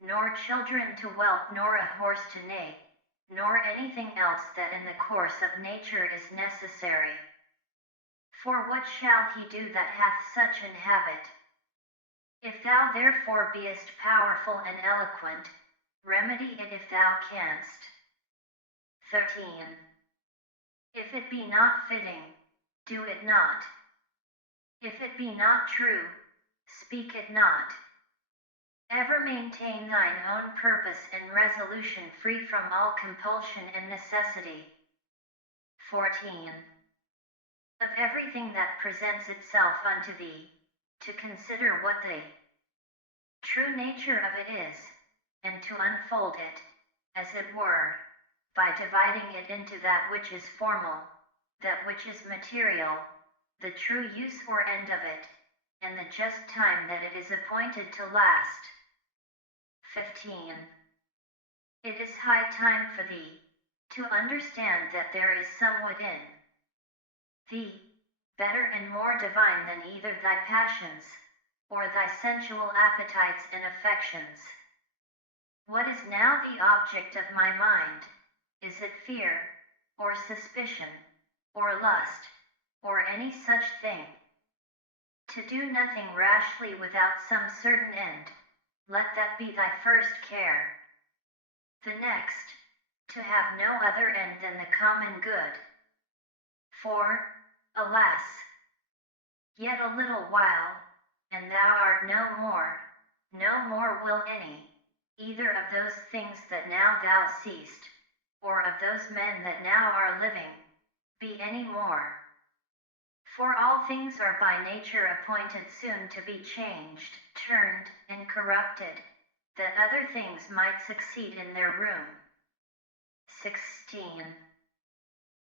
nor children to whelp, nor a horse to neigh, nor anything else that in the course of nature is necessary. For what shall he do that hath such an habit? If thou therefore beest powerful and eloquent, remedy it if thou canst. 13. If it be not fitting, do it not. If it be not true, speak it not. Ever maintain thine own purpose and resolution free from all compulsion and necessity. 14. Of everything that presents itself unto thee, to consider what the true nature of it is, and to unfold it, as it were, by dividing it into that which is formal, that which is material, the true use or end of it, and the just time that it is appointed to last. 15. It is high time for thee to understand that there is somewhat in thee, better and more divine than either thy passions, or thy sensual appetites and affections. What is now the object of my mind? Is it fear, or suspicion, or lust, or any such thing? To do nothing rashly without some certain end, let that be thy first care. The next, to have no other end than the common good. For, alas, yet a little while, and thou art no more will any, either of those things that now thou seest, or of those men that now are living, be any more. For all things are by nature appointed soon to be changed, turned, and corrupted, that other things might succeed in their room. 16.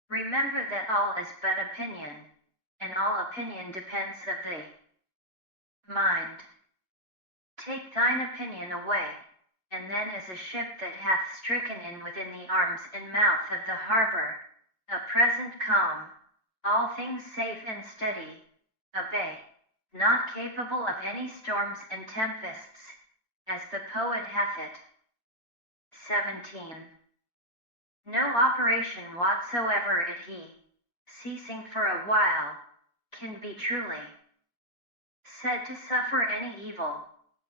Remember that all is but opinion, and all opinion depends of the mind. Take thine opinion away, and then as a ship that hath stricken in within the arms and mouth of the harbor, a present calm, all things safe and steady, a bay, not capable of any storms and tempests, as the poet hath it. 17. No operation whatsoever it he, ceasing for a while, can be truly said to suffer any evil,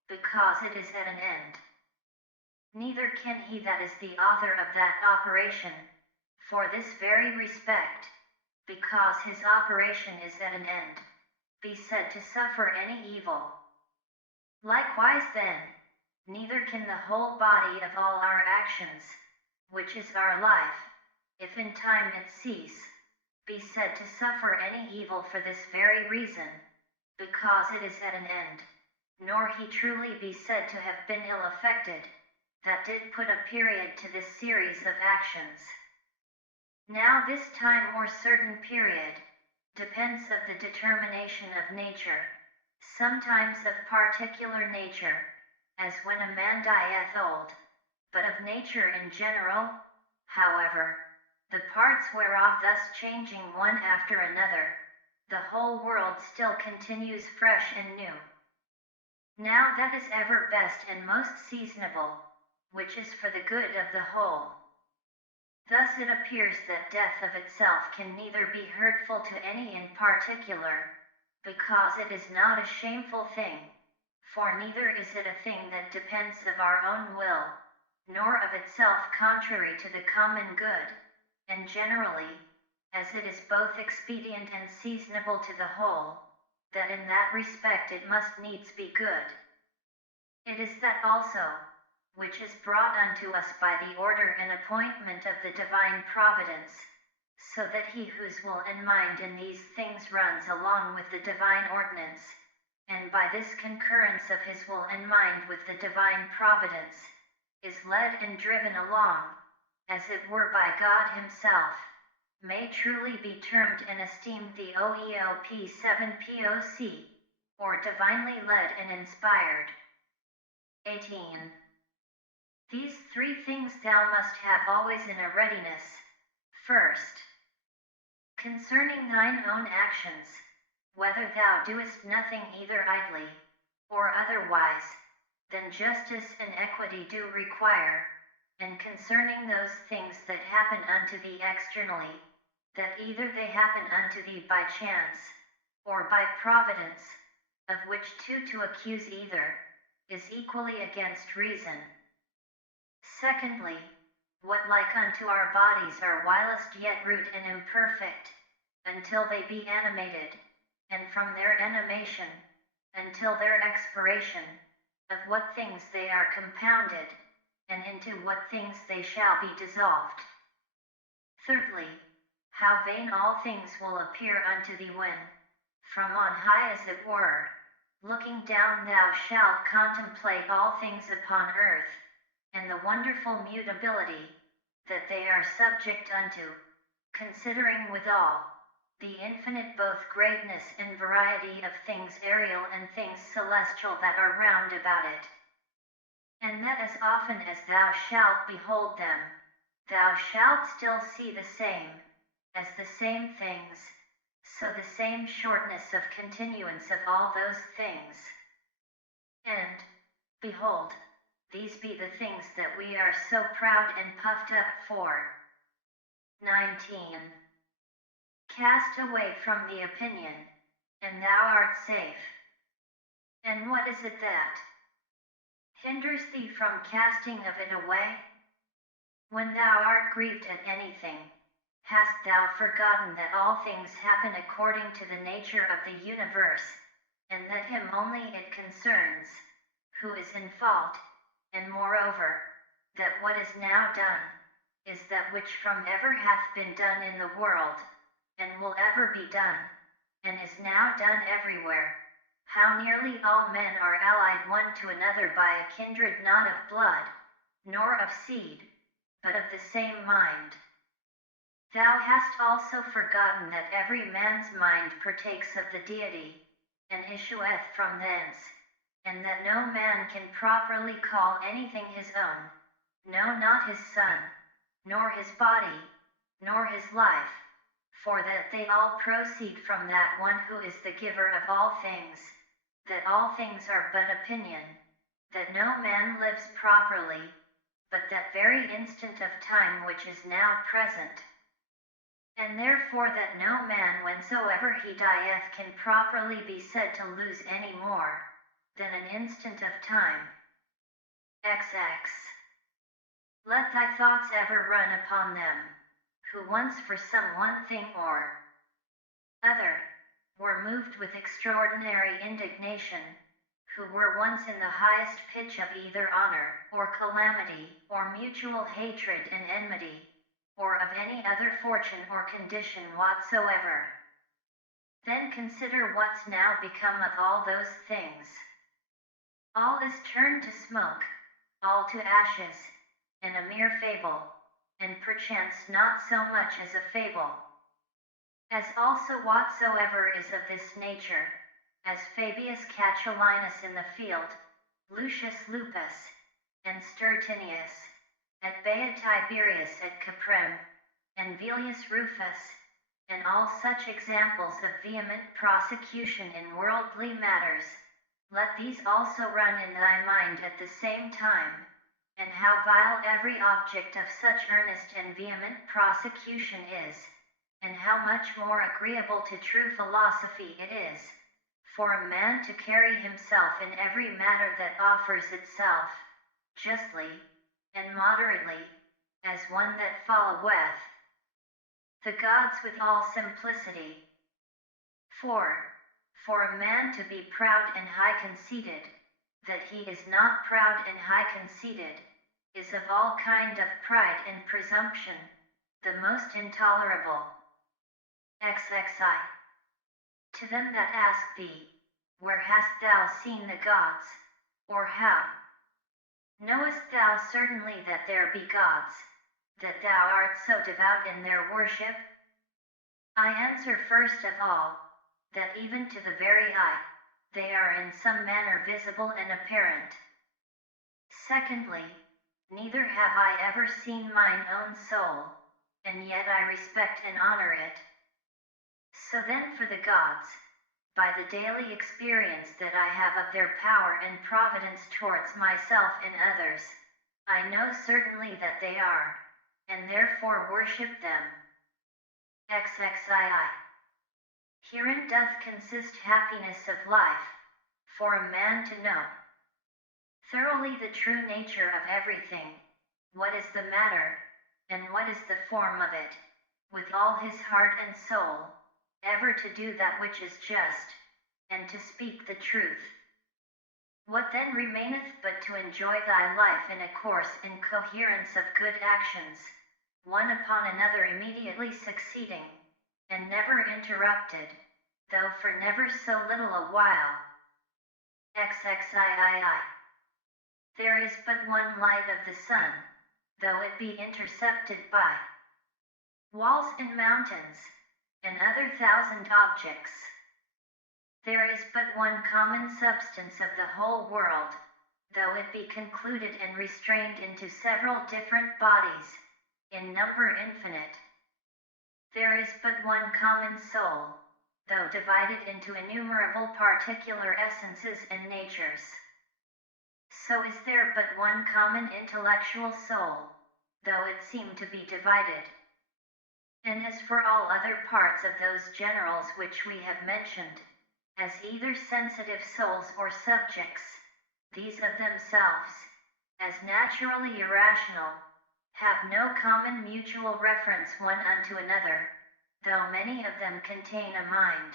because it is at an end. Neither can he that is the author of that operation, for this very respect, because his operation is at an end, be said to suffer any evil. Likewise then, neither can the whole body of all our actions, which is our life, if in time it cease, be said to suffer any evil for this very reason, because it is at an end, nor he truly be said to have been ill affected, that did put a period to this series of actions. Now this time or certain period, depends of the determination of nature, sometimes of particular nature, as when a man dieth old, but of nature in general. However, the parts whereof thus changing one after another, the whole world still continues fresh and new. Now that is ever best and most seasonable, which is for the good of the whole. Thus it appears that death of itself can neither be hurtful to any in particular, because it is not a shameful thing, for neither is it a thing that depends of our own will, nor of itself contrary to the common good, and generally, as it is both expedient and seasonable to the whole, that in that respect it must needs be good. It is that also, which is brought unto us by the order and appointment of the divine providence, so that he whose will and mind in these things runs along with the divine ordinance, and by this concurrence of his will and mind with the divine providence, is led and driven along, as it were by God himself, may truly be termed and esteemed the OEOP 7 POC, or divinely led and inspired. 18. These three things thou must have always in a readiness. First, concerning thine own actions, whether thou doest nothing either idly, or otherwise, than justice and equity do require, and concerning those things that happen unto thee externally, that either they happen unto thee by chance, or by providence, of which two to accuse either, is equally against reason. Secondly, what like unto our bodies are whilst yet rude and imperfect, until they be animated, and from their animation, until their expiration, of what things they are compounded, and into what things they shall be dissolved. Thirdly, how vain all things will appear unto thee when, from on high as it were, looking down thou shalt contemplate all things upon earth, and the wonderful mutability that they are subject unto, considering withal the infinite both greatness and variety of things aerial and things celestial that are round about it. And that as often as thou shalt behold them, thou shalt still see the same, as the same things, so the same shortness of continuance of all those things. And, behold, these be the things that we are so proud and puffed up for. 19. Cast away from the opinion, and thou art safe. And what is it that hinders thee from casting of it away? When thou art grieved at anything, hast thou forgotten that all things happen according to the nature of the universe, and that him only it concerns, who is in fault, and moreover, that what is now done, is that which from ever hath been done in the world, and will ever be done, and is now done everywhere, how nearly all men are allied one to another by a kindred not of blood, nor of seed, but of the same mind. Thou hast also forgotten that every man's mind partakes of the deity, and issueth from thence, and that no man can properly call anything his own, no, not his son, nor his body, nor his life, for that they all proceed from that one who is the giver of all things, that all things are but opinion, that no man lives properly, but that very instant of time which is now present. And therefore that no man whensoever he dieth can properly be said to lose any more than an instant of time. XX. Let thy thoughts ever run upon them, who once for some one thing or other, were moved with extraordinary indignation, who were once in the highest pitch of either honor, or calamity, or mutual hatred and enmity, or of any other fortune or condition whatsoever. Then consider what's now become of all those things. All is turned to smoke, all to ashes, and a mere fable, and perchance not so much as a fable. As also whatsoever is of this nature, as Fabius Catulinus in the field, Lucius Lupus, and Stertinius, at Bea Tiberius at Caprem, and Velius Rufus, and all such examples of vehement prosecution in worldly matters, let these also run in thy mind at the same time, and how vile every object of such earnest and vehement prosecution is, and how much more agreeable to true philosophy it is, for a man to carry himself in every matter that offers itself, justly, and moderately, as one that followeth the gods with all simplicity. For a man to be proud and high conceited, that he is not proud and high conceited, is of all kind of pride and presumption, the most intolerable. XXI. To them that ask thee, where hast thou seen the gods, or how knowest thou certainly that there be gods, that thou art so devout in their worship? I answer first of all, that even to the very eye, they are in some manner visible and apparent. Secondly, neither have I ever seen mine own soul, and yet I respect and honor it. So then for the gods, by the daily experience that I have of their power and providence towards myself and others, I know certainly that they are, and therefore worship them. XXII. Herein doth consist happiness of life, for a man to know thoroughly the true nature of everything, what is the matter, and what is the form of it, with all his heart and soul, ever to do that which is just, and to speak the truth. What then remaineth but to enjoy thy life in a course and coherence of good actions, one upon another immediately succeeding, and never interrupted, though for never so little a while. XXIII. There is but one light of the sun, though it be intercepted by walls and mountains, and other thousand objects. There is but one common substance of the whole world, though it be concluded and restrained into several different bodies, in number infinite. There is but one common soul, though divided into innumerable particular essences and natures. So is there but one common intellectual soul, though it seem to be divided. And as for all other parts of those generals which we have mentioned, as either sensitive souls or subjects, these of themselves, as naturally irrational, have no common mutual reference one unto another, though many of them contain a mind,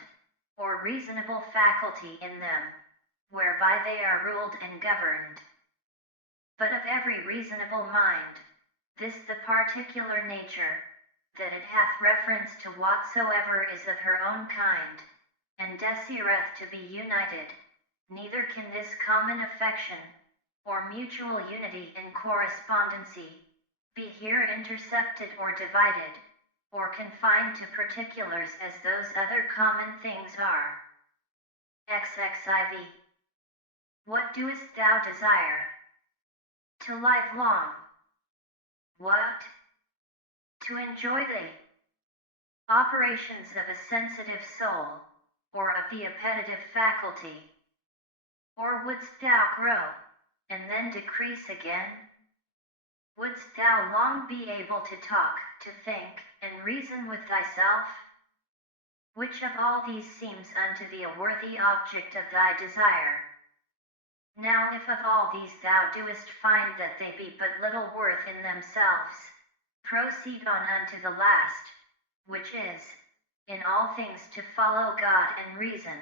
or reasonable faculty in them, whereby they are ruled and governed. But of every reasonable mind, this the particular nature, that it hath reference to whatsoever is of her own kind, and desireth to be united, neither can this common affection, or mutual unity and correspondency, be here intercepted or divided, or confined to particulars as those other common things are. XXIV. What doest thou desire? To live long. What? To enjoy the operations of a sensitive soul, or of the appetitive faculty? Or wouldst thou grow, and then decrease again? Wouldst thou long be able to talk, to think, and reason with thyself? Which of all these seems unto thee a worthy object of thy desire? Now if of all these thou doest find that they be but little worth in themselves, proceed on unto the last, which is, in all things to follow God and reason.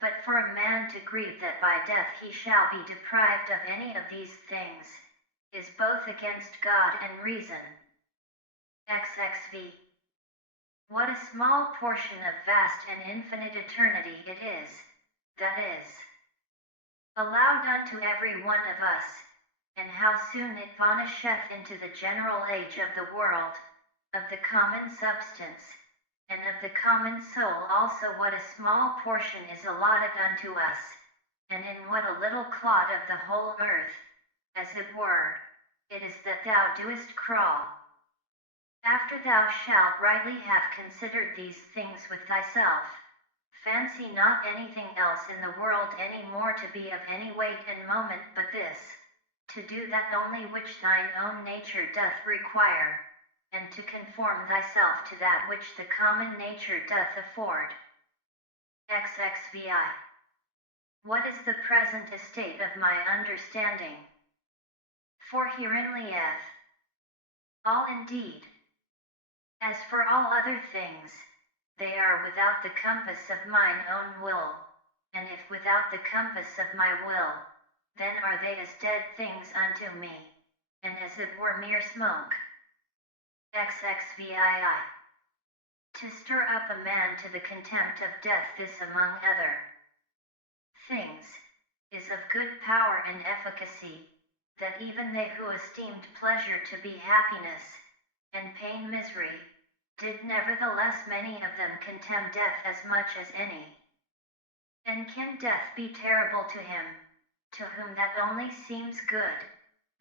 But for a man to grieve that by death he shall be deprived of any of these things, is both against God and reason. XXV. What a small portion of vast and infinite eternity it is, that is allowed unto every one of us, and how soon it vanisheth into the general age of the world, of the common substance, and of the common soul also what a small portion is allotted unto us, and in what a little clod of the whole earth, as it were, it is that thou doest crawl. After thou shalt rightly have considered these things with thyself, fancy not anything else in the world any more to be of any weight and moment but this, to do that only which thine own nature doth require, and to conform thyself to that which the common nature doth afford. XXVI. What is the present estate of my understanding? For herein lieth all indeed. As for all other things, they are without the compass of mine own will, and if without the compass of my will, then are they as dead things unto me, and as it were mere smoke. XXVII. To stir up a man to the contempt of death, this among other things, is of good power and efficacy, that even they who esteemed pleasure to be happiness, and pain misery, did nevertheless many of them contemn death as much as any. And can death be terrible to him, to whom that only seems good,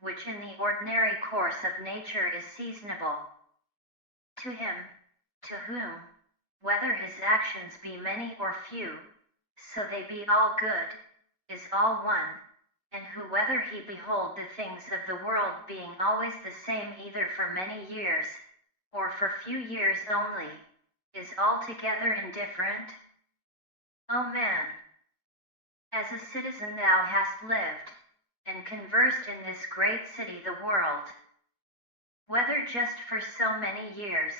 which in the ordinary course of nature is seasonable? To him, to whom, whether his actions be many or few, so they be all good, is all one, and who whether he behold the things of the world being always the same either for many years, or for few years only, is altogether indifferent? O man, as a citizen thou hast lived, and conversed in this great city the world, whether just for so many years,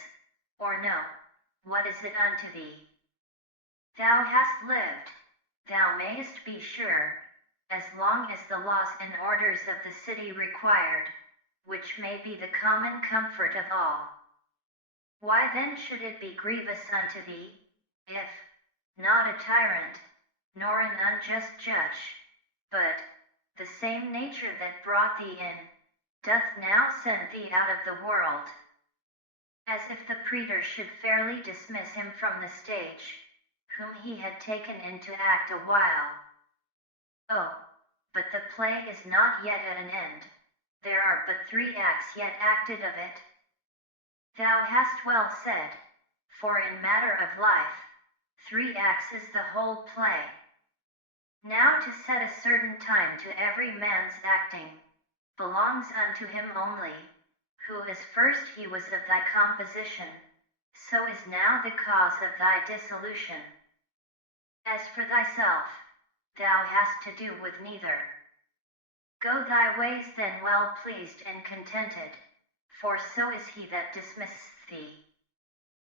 or no, what is it unto thee? Thou hast lived, thou mayest be sure, as long as the laws and orders of the city required, which may be the common comfort of all. Why then should it be grievous unto thee, if, not a tyrant, nor an unjust judge, but the same nature that brought thee in, doth now send thee out of the world? as if the praetor should fairly dismiss him from the stage, whom he had taken into act a while. Oh, but the play is not yet at an end. There are but 3 acts yet acted of it. Thou hast well said, for in matter of life, 3 acts is the whole play. Now to set a certain time to every man's acting, belongs unto him only, who as first he was of thy composition, so is now the cause of thy dissolution. As for thyself, thou hast to do with neither. Go thy ways then well pleased and contented, for so is he that dismisseth thee.